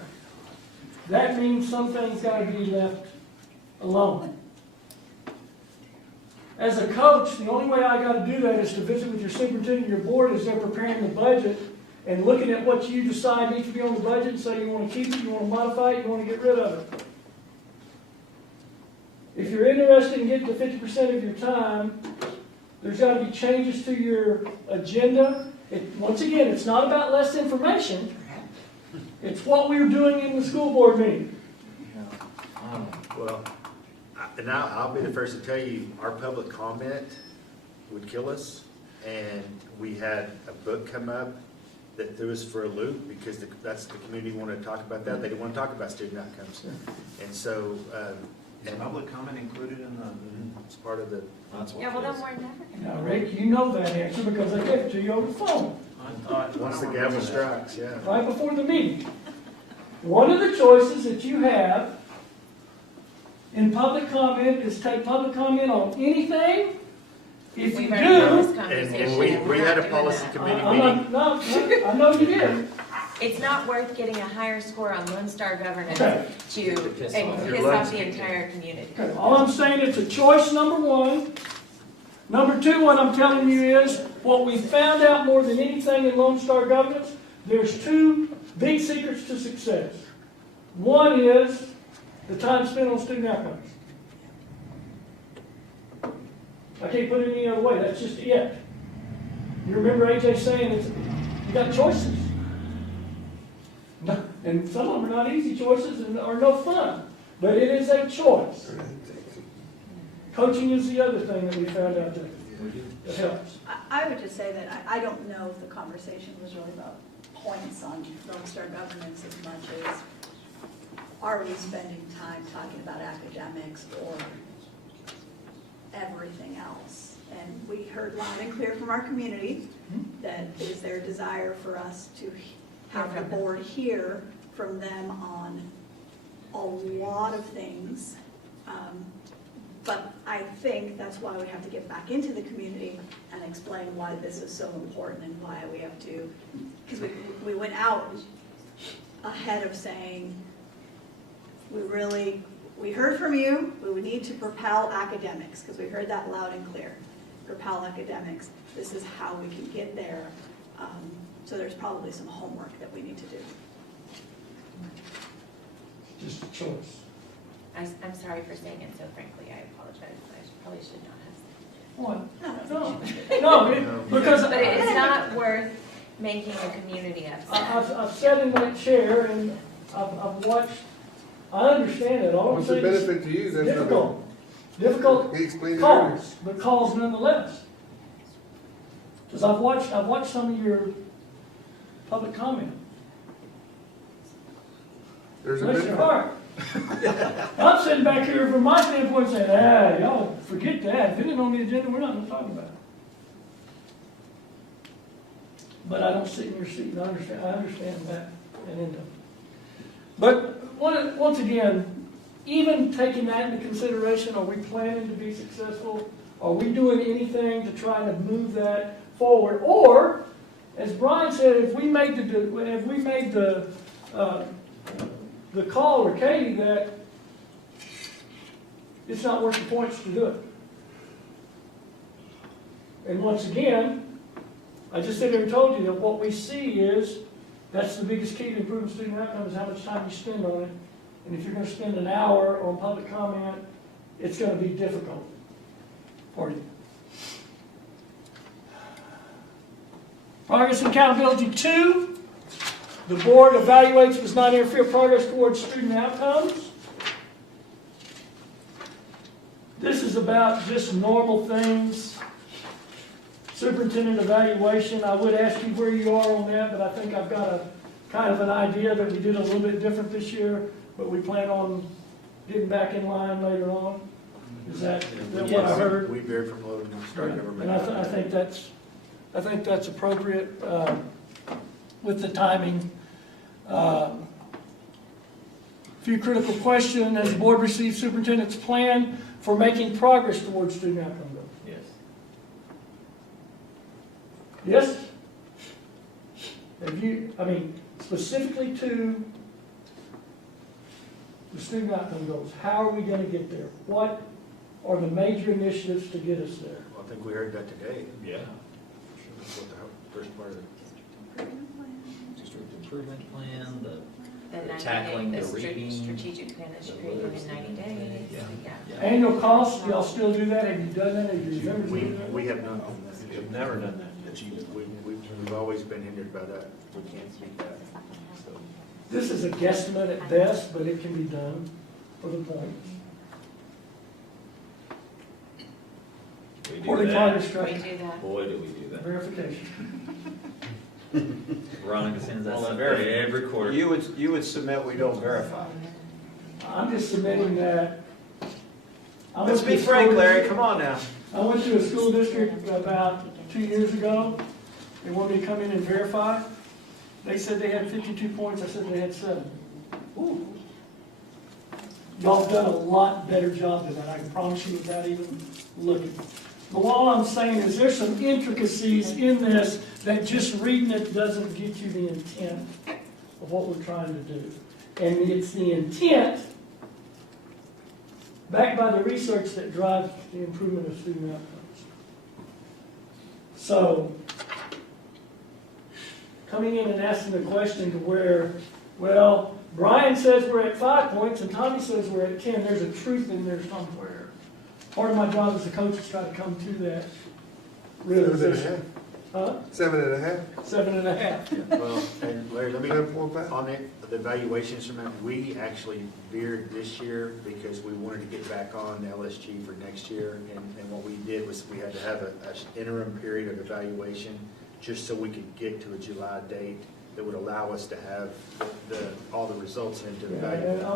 That means some things got to be left alone. As a coach, the only way I got to do that is to visit with your superintendent and your board as they're preparing the budget and looking at what you decide needs to be on the budget and say you want to keep it, you want to modify it, you want to get rid of it. If you're interested in getting to 50% of your time, there's got to be changes to your agenda. Once again, it's not about less information. It's what we're doing in the school board meeting. Well, and I'll be the first to tell you, our public comment would kill us. And we had a book come up that threw us for a loop because that's the community wanted to talk about that. They didn't want to talk about student outcomes. And so, Is public comment included in the? it's part of the, Yeah, well, then we're never gonna. Now, Rick, you know that answer because I gave it to you over the phone. once the gavel strikes, yeah. Right before the meeting. One of the choices that you have in public comment is take public comment on anything. If you We've already had this do, conversation. And we We're had not a doing policy that. committee I'm meeting. not, no, I know you did. It's not worth getting a higher score on Lone Star governance Okay. to piss and off. piss off the entire community. Okay, all I'm saying, it's a choice, number 1. Number 2, what I'm telling you is, what we found out more than anything in Lone Star governance, there's 2 big secrets to success. One is the time spent on student outcomes. I can't put it any other way, that's just it. You remember AJ saying, you got choices. No, and some of them are not easy choices and are no fun, but it is a choice. Coaching is the other thing that we found out there. It helps. I would just say that I don't know if the conversation was really about points on Lone Star governance as much as are we spending time talking about academics or everything else? And we heard loud and clear from our community that is their desire for us to have the board hear from them on a lot of things. But I think that's why we have to get back into the community and explain why this is so important and why we have to, because we went out ahead of saying, we heard from you, we would need to propel academics, because we heard that loud and clear. Propel academics, this is how we can get there. So there's probably some homework that we need to do. Just a choice. I'm sorry for saying it so frankly, I apologize, I probably should not have said What? it. No, because. But it's not worth making a community upset. I've sat in that chair and I've watched, I understand it, all I'm What's the saying is benefit to you? That's difficult. Difficult He explained it calls, but calls nonetheless. Because I've watched some of your public comment. There's a Bless your benefit. heart. I'm sitting back here from my standpoint saying, y'all forget that. If it isn't on the agenda, we're not going to talk about it. But I don't sit in your seat, and I understand that and end up. But once again, even taking that into consideration, are we planning to be successful? Are we doing anything to try to move that forward? Or, as Brian said, if we made the call, or Katie, that it's not worth the points to do it. And once again, I just said and told you that what we see is that's the biggest key to improving student outcomes is how much time you spend on it. And if you're going to spend an hour on public comment, it's going to be difficult for you. Progress and accountability 2. The board evaluates does not interfere progress towards student outcomes. This is about just normal things. Superintendent evaluation, I would ask you where you are on that, but I think I've got a kind of an idea that we did a little bit different this year, but we plan on getting back in line later on. Is that what I heard? We veered from Lone Star government. And I think that's appropriate with the timing. Few critical questions. Has the board received superintendent's plan for making progress towards student outcome goals? Yes? Have you, specifically to the student outcome goals, how are we going to get there? What are the major initiatives to get us there? I think we heard that today. Yeah. That's what the first part of it. District improvement plan, The 90 tackling day, the reading. Strategic plan that should create in 90 days. Yeah. Annual costs, y'all still do that? Have you done that? Have you ever done that? We have not done that. We've never done that. We've always been hindered by that. We can't meet that. So, This is a guesstimate at best, but it can be done for the point. We do Quarterly that. progress We track, do that. Boy, do we do that. verification. Veronica sends that Well, stuff very- every quarter. You would submit we don't verify. I'm just submitting that. I Let's went be to a frank, school Larry, district- come on now. I went to a school district about 2 years ago. They wanted me to come in and verify. They said they had 52 points. I said they had 7. Ooh. Y'all have done a lot better job than that. I can promise you without even looking. But all I'm saying is there's some intricacies in this that just reading it doesn't get you the intent of what we're trying to do. And it's the intent backed by the research that drives the improvement of student outcomes. So, coming in and asking the question to where, well, Brian says we're at 5 points and Tommy says we're at 10, there's a truth in there somewhere. Part of my job as a coach is try to come to that realization. Huh? 7.5? 7.5. Well, and Larry, let me, 7.45? on the evaluation instrument, we actually veered this year because we wanted to get back on LSG for next year. And what we did was we had to have an interim period of evaluation just so we could get to a July date that would allow us to have all the results into Yeah, evaluation. and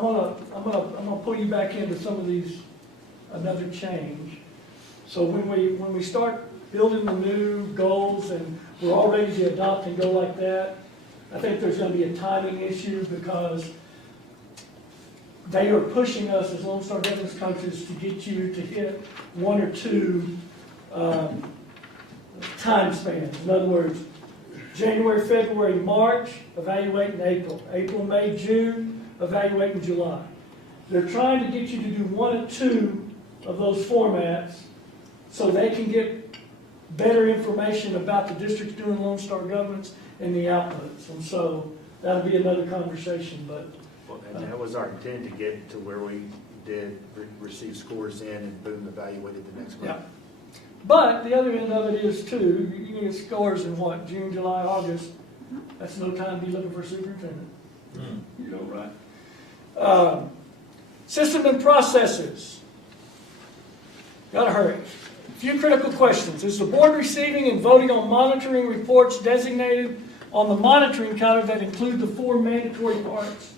I'm gonna pull you back into some of these, another change. So when we start building the new goals and we're all ready to adopt and go like that, I think there's gonna be a timing issue because they are pushing us as Lone Star Governance coaches to get you to hit 1 or 2 time spans. In other words, January, February, March, evaluate in April. April, May, June, evaluate in July. They're trying to get you to do 1 or 2 of those formats so they can get better information about the districts doing Lone Star Governance and the outputs. And so that'll be another conversation, but. And that was our intent, to get to where we did receive scores in and boom, evaluated the next month. Yeah. But the other end of it is too, you get scores in what, June, July, August. That's no time to be looking for a superintendent. You know, right? System and processes. Gotta hurry. Few critical questions. Is the board receiving and voting on monitoring reports designated on the monitoring counter that include the 4 mandatory parts?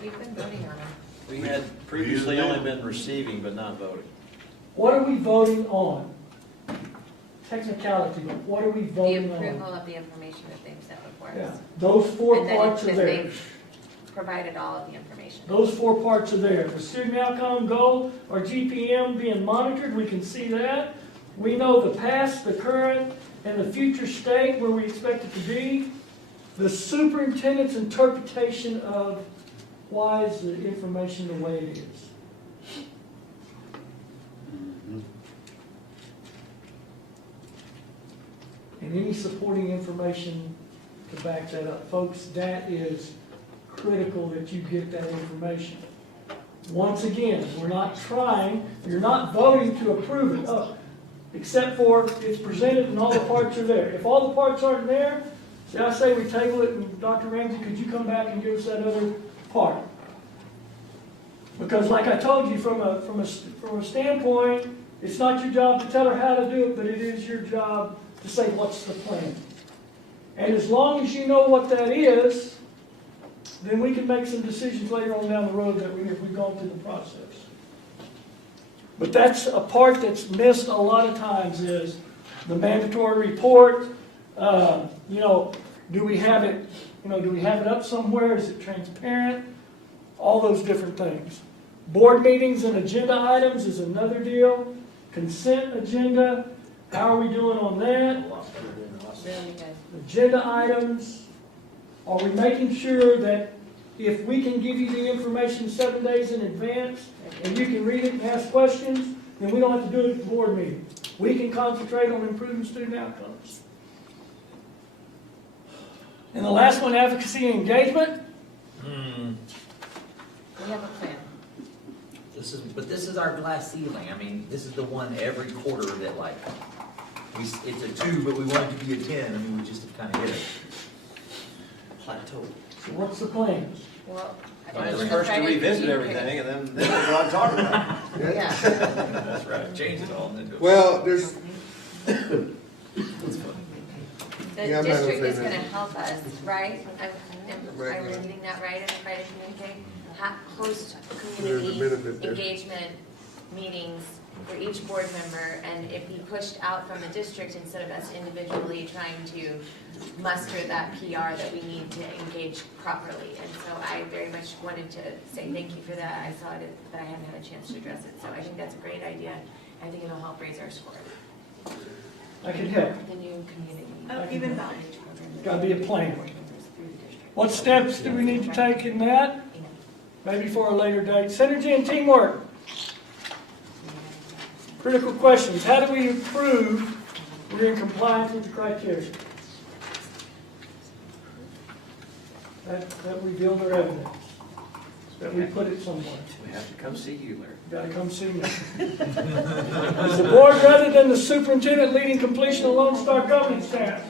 We've been voting on them. We had previously only been receiving but not voting. What are we voting on? Technicality, but what are we The voting approval on? of the information that they've sent before Yeah, us. those 4 And then parts are and there. they've provided all of the information. Those 4 parts are there. The student outcome goal or GPM being monitored, we can see that. We know the past, the current, and the future state where we expect it to be. The superintendent's interpretation of why is the information the way it is. And any supporting information to back that up. Folks, that is critical that you get that information. Once again, we're not trying, you're not voting to approve it, except for it's presented and all the parts are there. If all the parts aren't there, see, I say we table it, and Dr. Ramsey, could you come back and give us that other part? Because like I told you, from a standpoint, it's not your job to tell her how to do it, but it is your job to say, what's the plan? And as long as you know what that is, then we can make some decisions later on down the road that if we've gone through the process. But that's a part that's missed a lot of times is the mandatory report. Do we have it, do we have it up somewhere? Is it transparent? All those different things. Board meetings and agenda items is another deal. Consent agenda, how are we doing on that? Really good. Agenda items, are we making sure that if we can give you the information 7 days in advance and you can read it and ask questions, then we don't have to do it at the board meeting. We can concentrate on improving student outcomes. And the last one, advocacy and engagement. We have a plan. But this is our glass ceiling. I mean, this is the one every quarter that it's a 2, but we want it to be a 10. I mean, we just kind of hit it. Plateau. So what's the plan? Well, I Plan think is we're first to gonna try revisit communicate. everything and then we'll go out and talk about it. Yeah. That's right. Change it all and then go. Well, there's, The Yeah, I'm not district gonna is say gonna that. help us, right? I'm Right. reading that right and try to communicate? Host There's a community benefit there. engagement meetings for each board member, and if we pushed out from the district instead of us individually trying to muster that PR that we need to engage properly. And so I very much wanted to say thank you for that. I saw it, but I hadn't had a chance to address it. So I think that's a great idea. I think it'll help raise our score. I can help. The new community. Even better. Gotta be a plan. What steps do we need to take in that? Maybe for a later date. Synergy and teamwork. Critical questions. How do we prove we're in compliance with the criteria? That revealed our evidence. that we put it somewhere. We have to come see you, Larry. Gotta come see me. Is the board, rather than the superintendent leading completion of Lone Star governance task?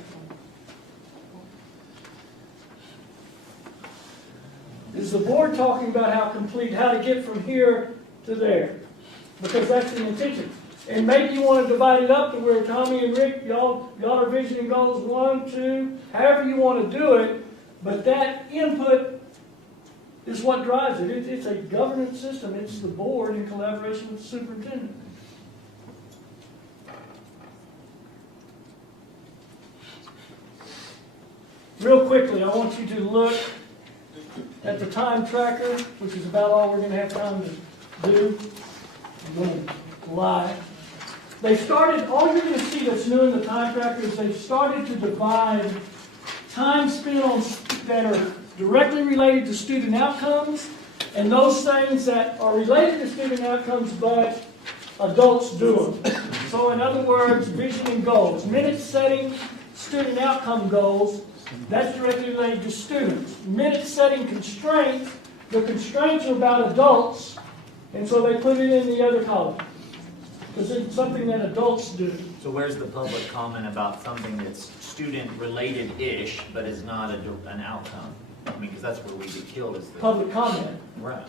Is the board talking about how to get from here to there? Because that's the intention. And maybe you want to divide it up to where Tommy and Rick, y'all are visioning goals 1, 2, however you want to do it, but that input is what drives it. It's a governance system. It's the board in collaboration with the superintendent. Real quickly, I want you to look at the time tracker, which is about all we're going to have time to do. I'm going to lie. They started, all you're going to see that's new in the time tracker is they've started to divide time spent on that are directly related to student outcomes and those things that are related to student outcomes but adults do them. So in other words, vision and goals. Minute setting student outcome goals, that's directly related to students. Minute setting constraints, the constraints are about adults, and so they put it in the other column. Because it's something that adults do. So where's the public comment about something that's student-related-ish, but is not an outcome? I mean, because that's where we get killed is the... Public comment. Right.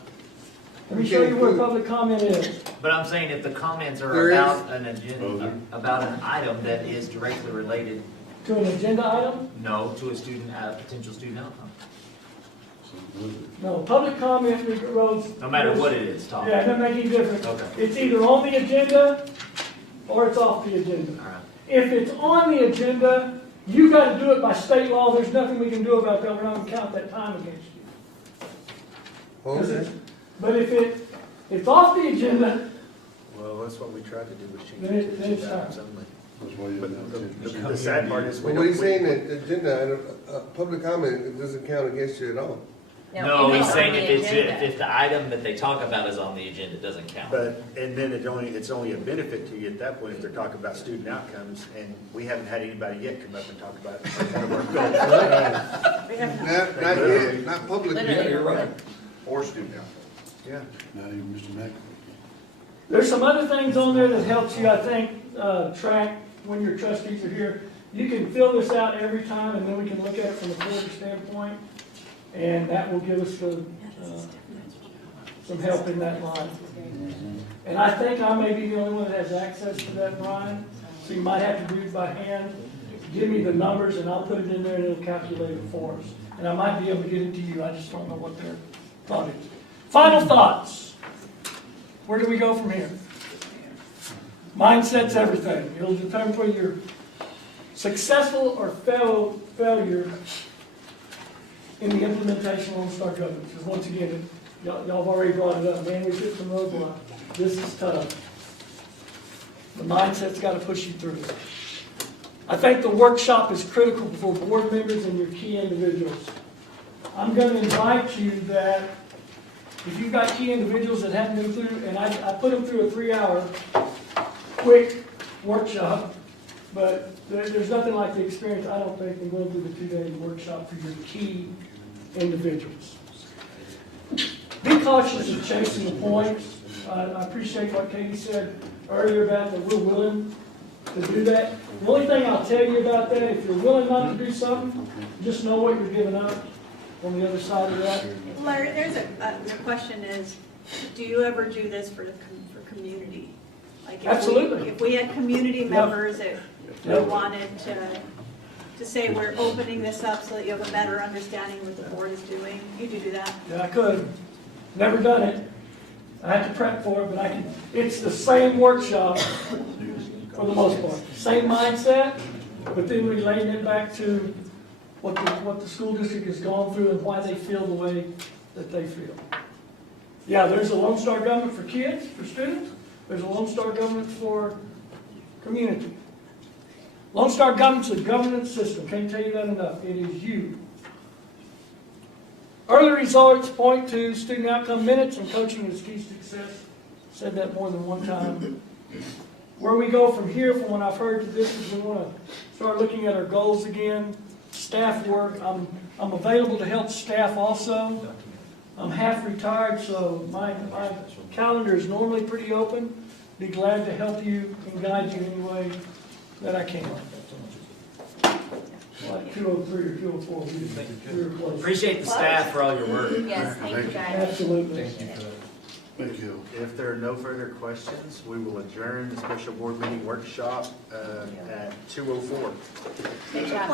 Let me show you where public comment is. But I'm saying if the comments are about an agenda, about an item that is directly related... To an agenda item? No, to a potential student outcome. No, public comment goes... No matter what it is, Tom. Yeah, it doesn't make any difference. Okay. It's either on the agenda or it's off the agenda. All right. If it's on the agenda, you got to do it by state law. There's nothing we can do about that. We're not going to count that time against you. Okay. But if it's off the agenda, Well, that's what we tried to do, was change then it to it's agenda not. items only. That's why you have The sad part is we But what don't. he's saying that agenda, item, public comment, it doesn't count against you at all. No, if he's it's saying on if the it's, agenda. if the item that they talk about is on the agenda, it doesn't count. But, and then it's only a benefit to you at that point if they're talking about student outcomes, and we haven't had anybody yet come up and talk about one of our goals. We have not. Not yet, not public. Literally. You're right. Or student outcomes. Yeah. Not even Mr. McAfee. There's some other things on there that helps you, I think, track when your trustees are here. You can fill this out every time, and then we can look at it from a quarter standpoint, and that will give us some help in that line. And I think I may be the only one that has access to that line, so you might have to do it by hand. Give me the numbers, and I'll put it in there, and it'll calculate it for us. And I might be able to get it to you, I just don't know what their thought is. Final thoughts. Where do we go from here? Mindset's everything. It'll determine whether you're successful or failure in the implementation of Lone Star governance. Because once again, y'all have already brought it up. Man, we've hit some roadblocks. This is tough. The mindset's got to push you through. I think the workshop is critical for board members and your key individuals. I'm going to invite you that if you've got key individuals that haven't been through, and I put them through a 3-hour quick workshop, but there's nothing like the experience, I don't think, in going through the 2-day workshop for your key individuals. Be cautious of chasing the points. I appreciate what Katie said earlier about that we're willing to do that. The only thing I'll tell you about that, if you're willing not to do something, just know what you're giving up on the other side of that. Larry, there's the question is, do you ever do this for community? Like Absolutely. If we had community members that wanted to say we're opening this up so that you have a better understanding of what the board is doing, you do that? Yeah, I could. Never done it. I had to prep for it, but I can. It's the same workshop for the most part. Same mindset, but then relating it back to what the school district has gone through and why they feel the way that they feel. Yeah, there's a Lone Star government for kids, for students. There's a Lone Star government for community. Lone Star government's a governance system. Can't tell you that enough. It is you. Early results point to student outcome minutes and coaching is key to success. Said that more than one time. Where we go from here, from what I've heard to this, is we want to start looking at our goals again. Staff work. I'm available to help staff also. I'm half retired, so my calendar is normally pretty open. Be glad to help you and guide you any way that I can. Like 203 or 204, we were close. Appreciate the staff for all your work. Yes, thank you guys. Absolutely. Thank you for that. Thank you. If there are no further questions, we will adjourn the special board meeting workshop at 2:04. Good job.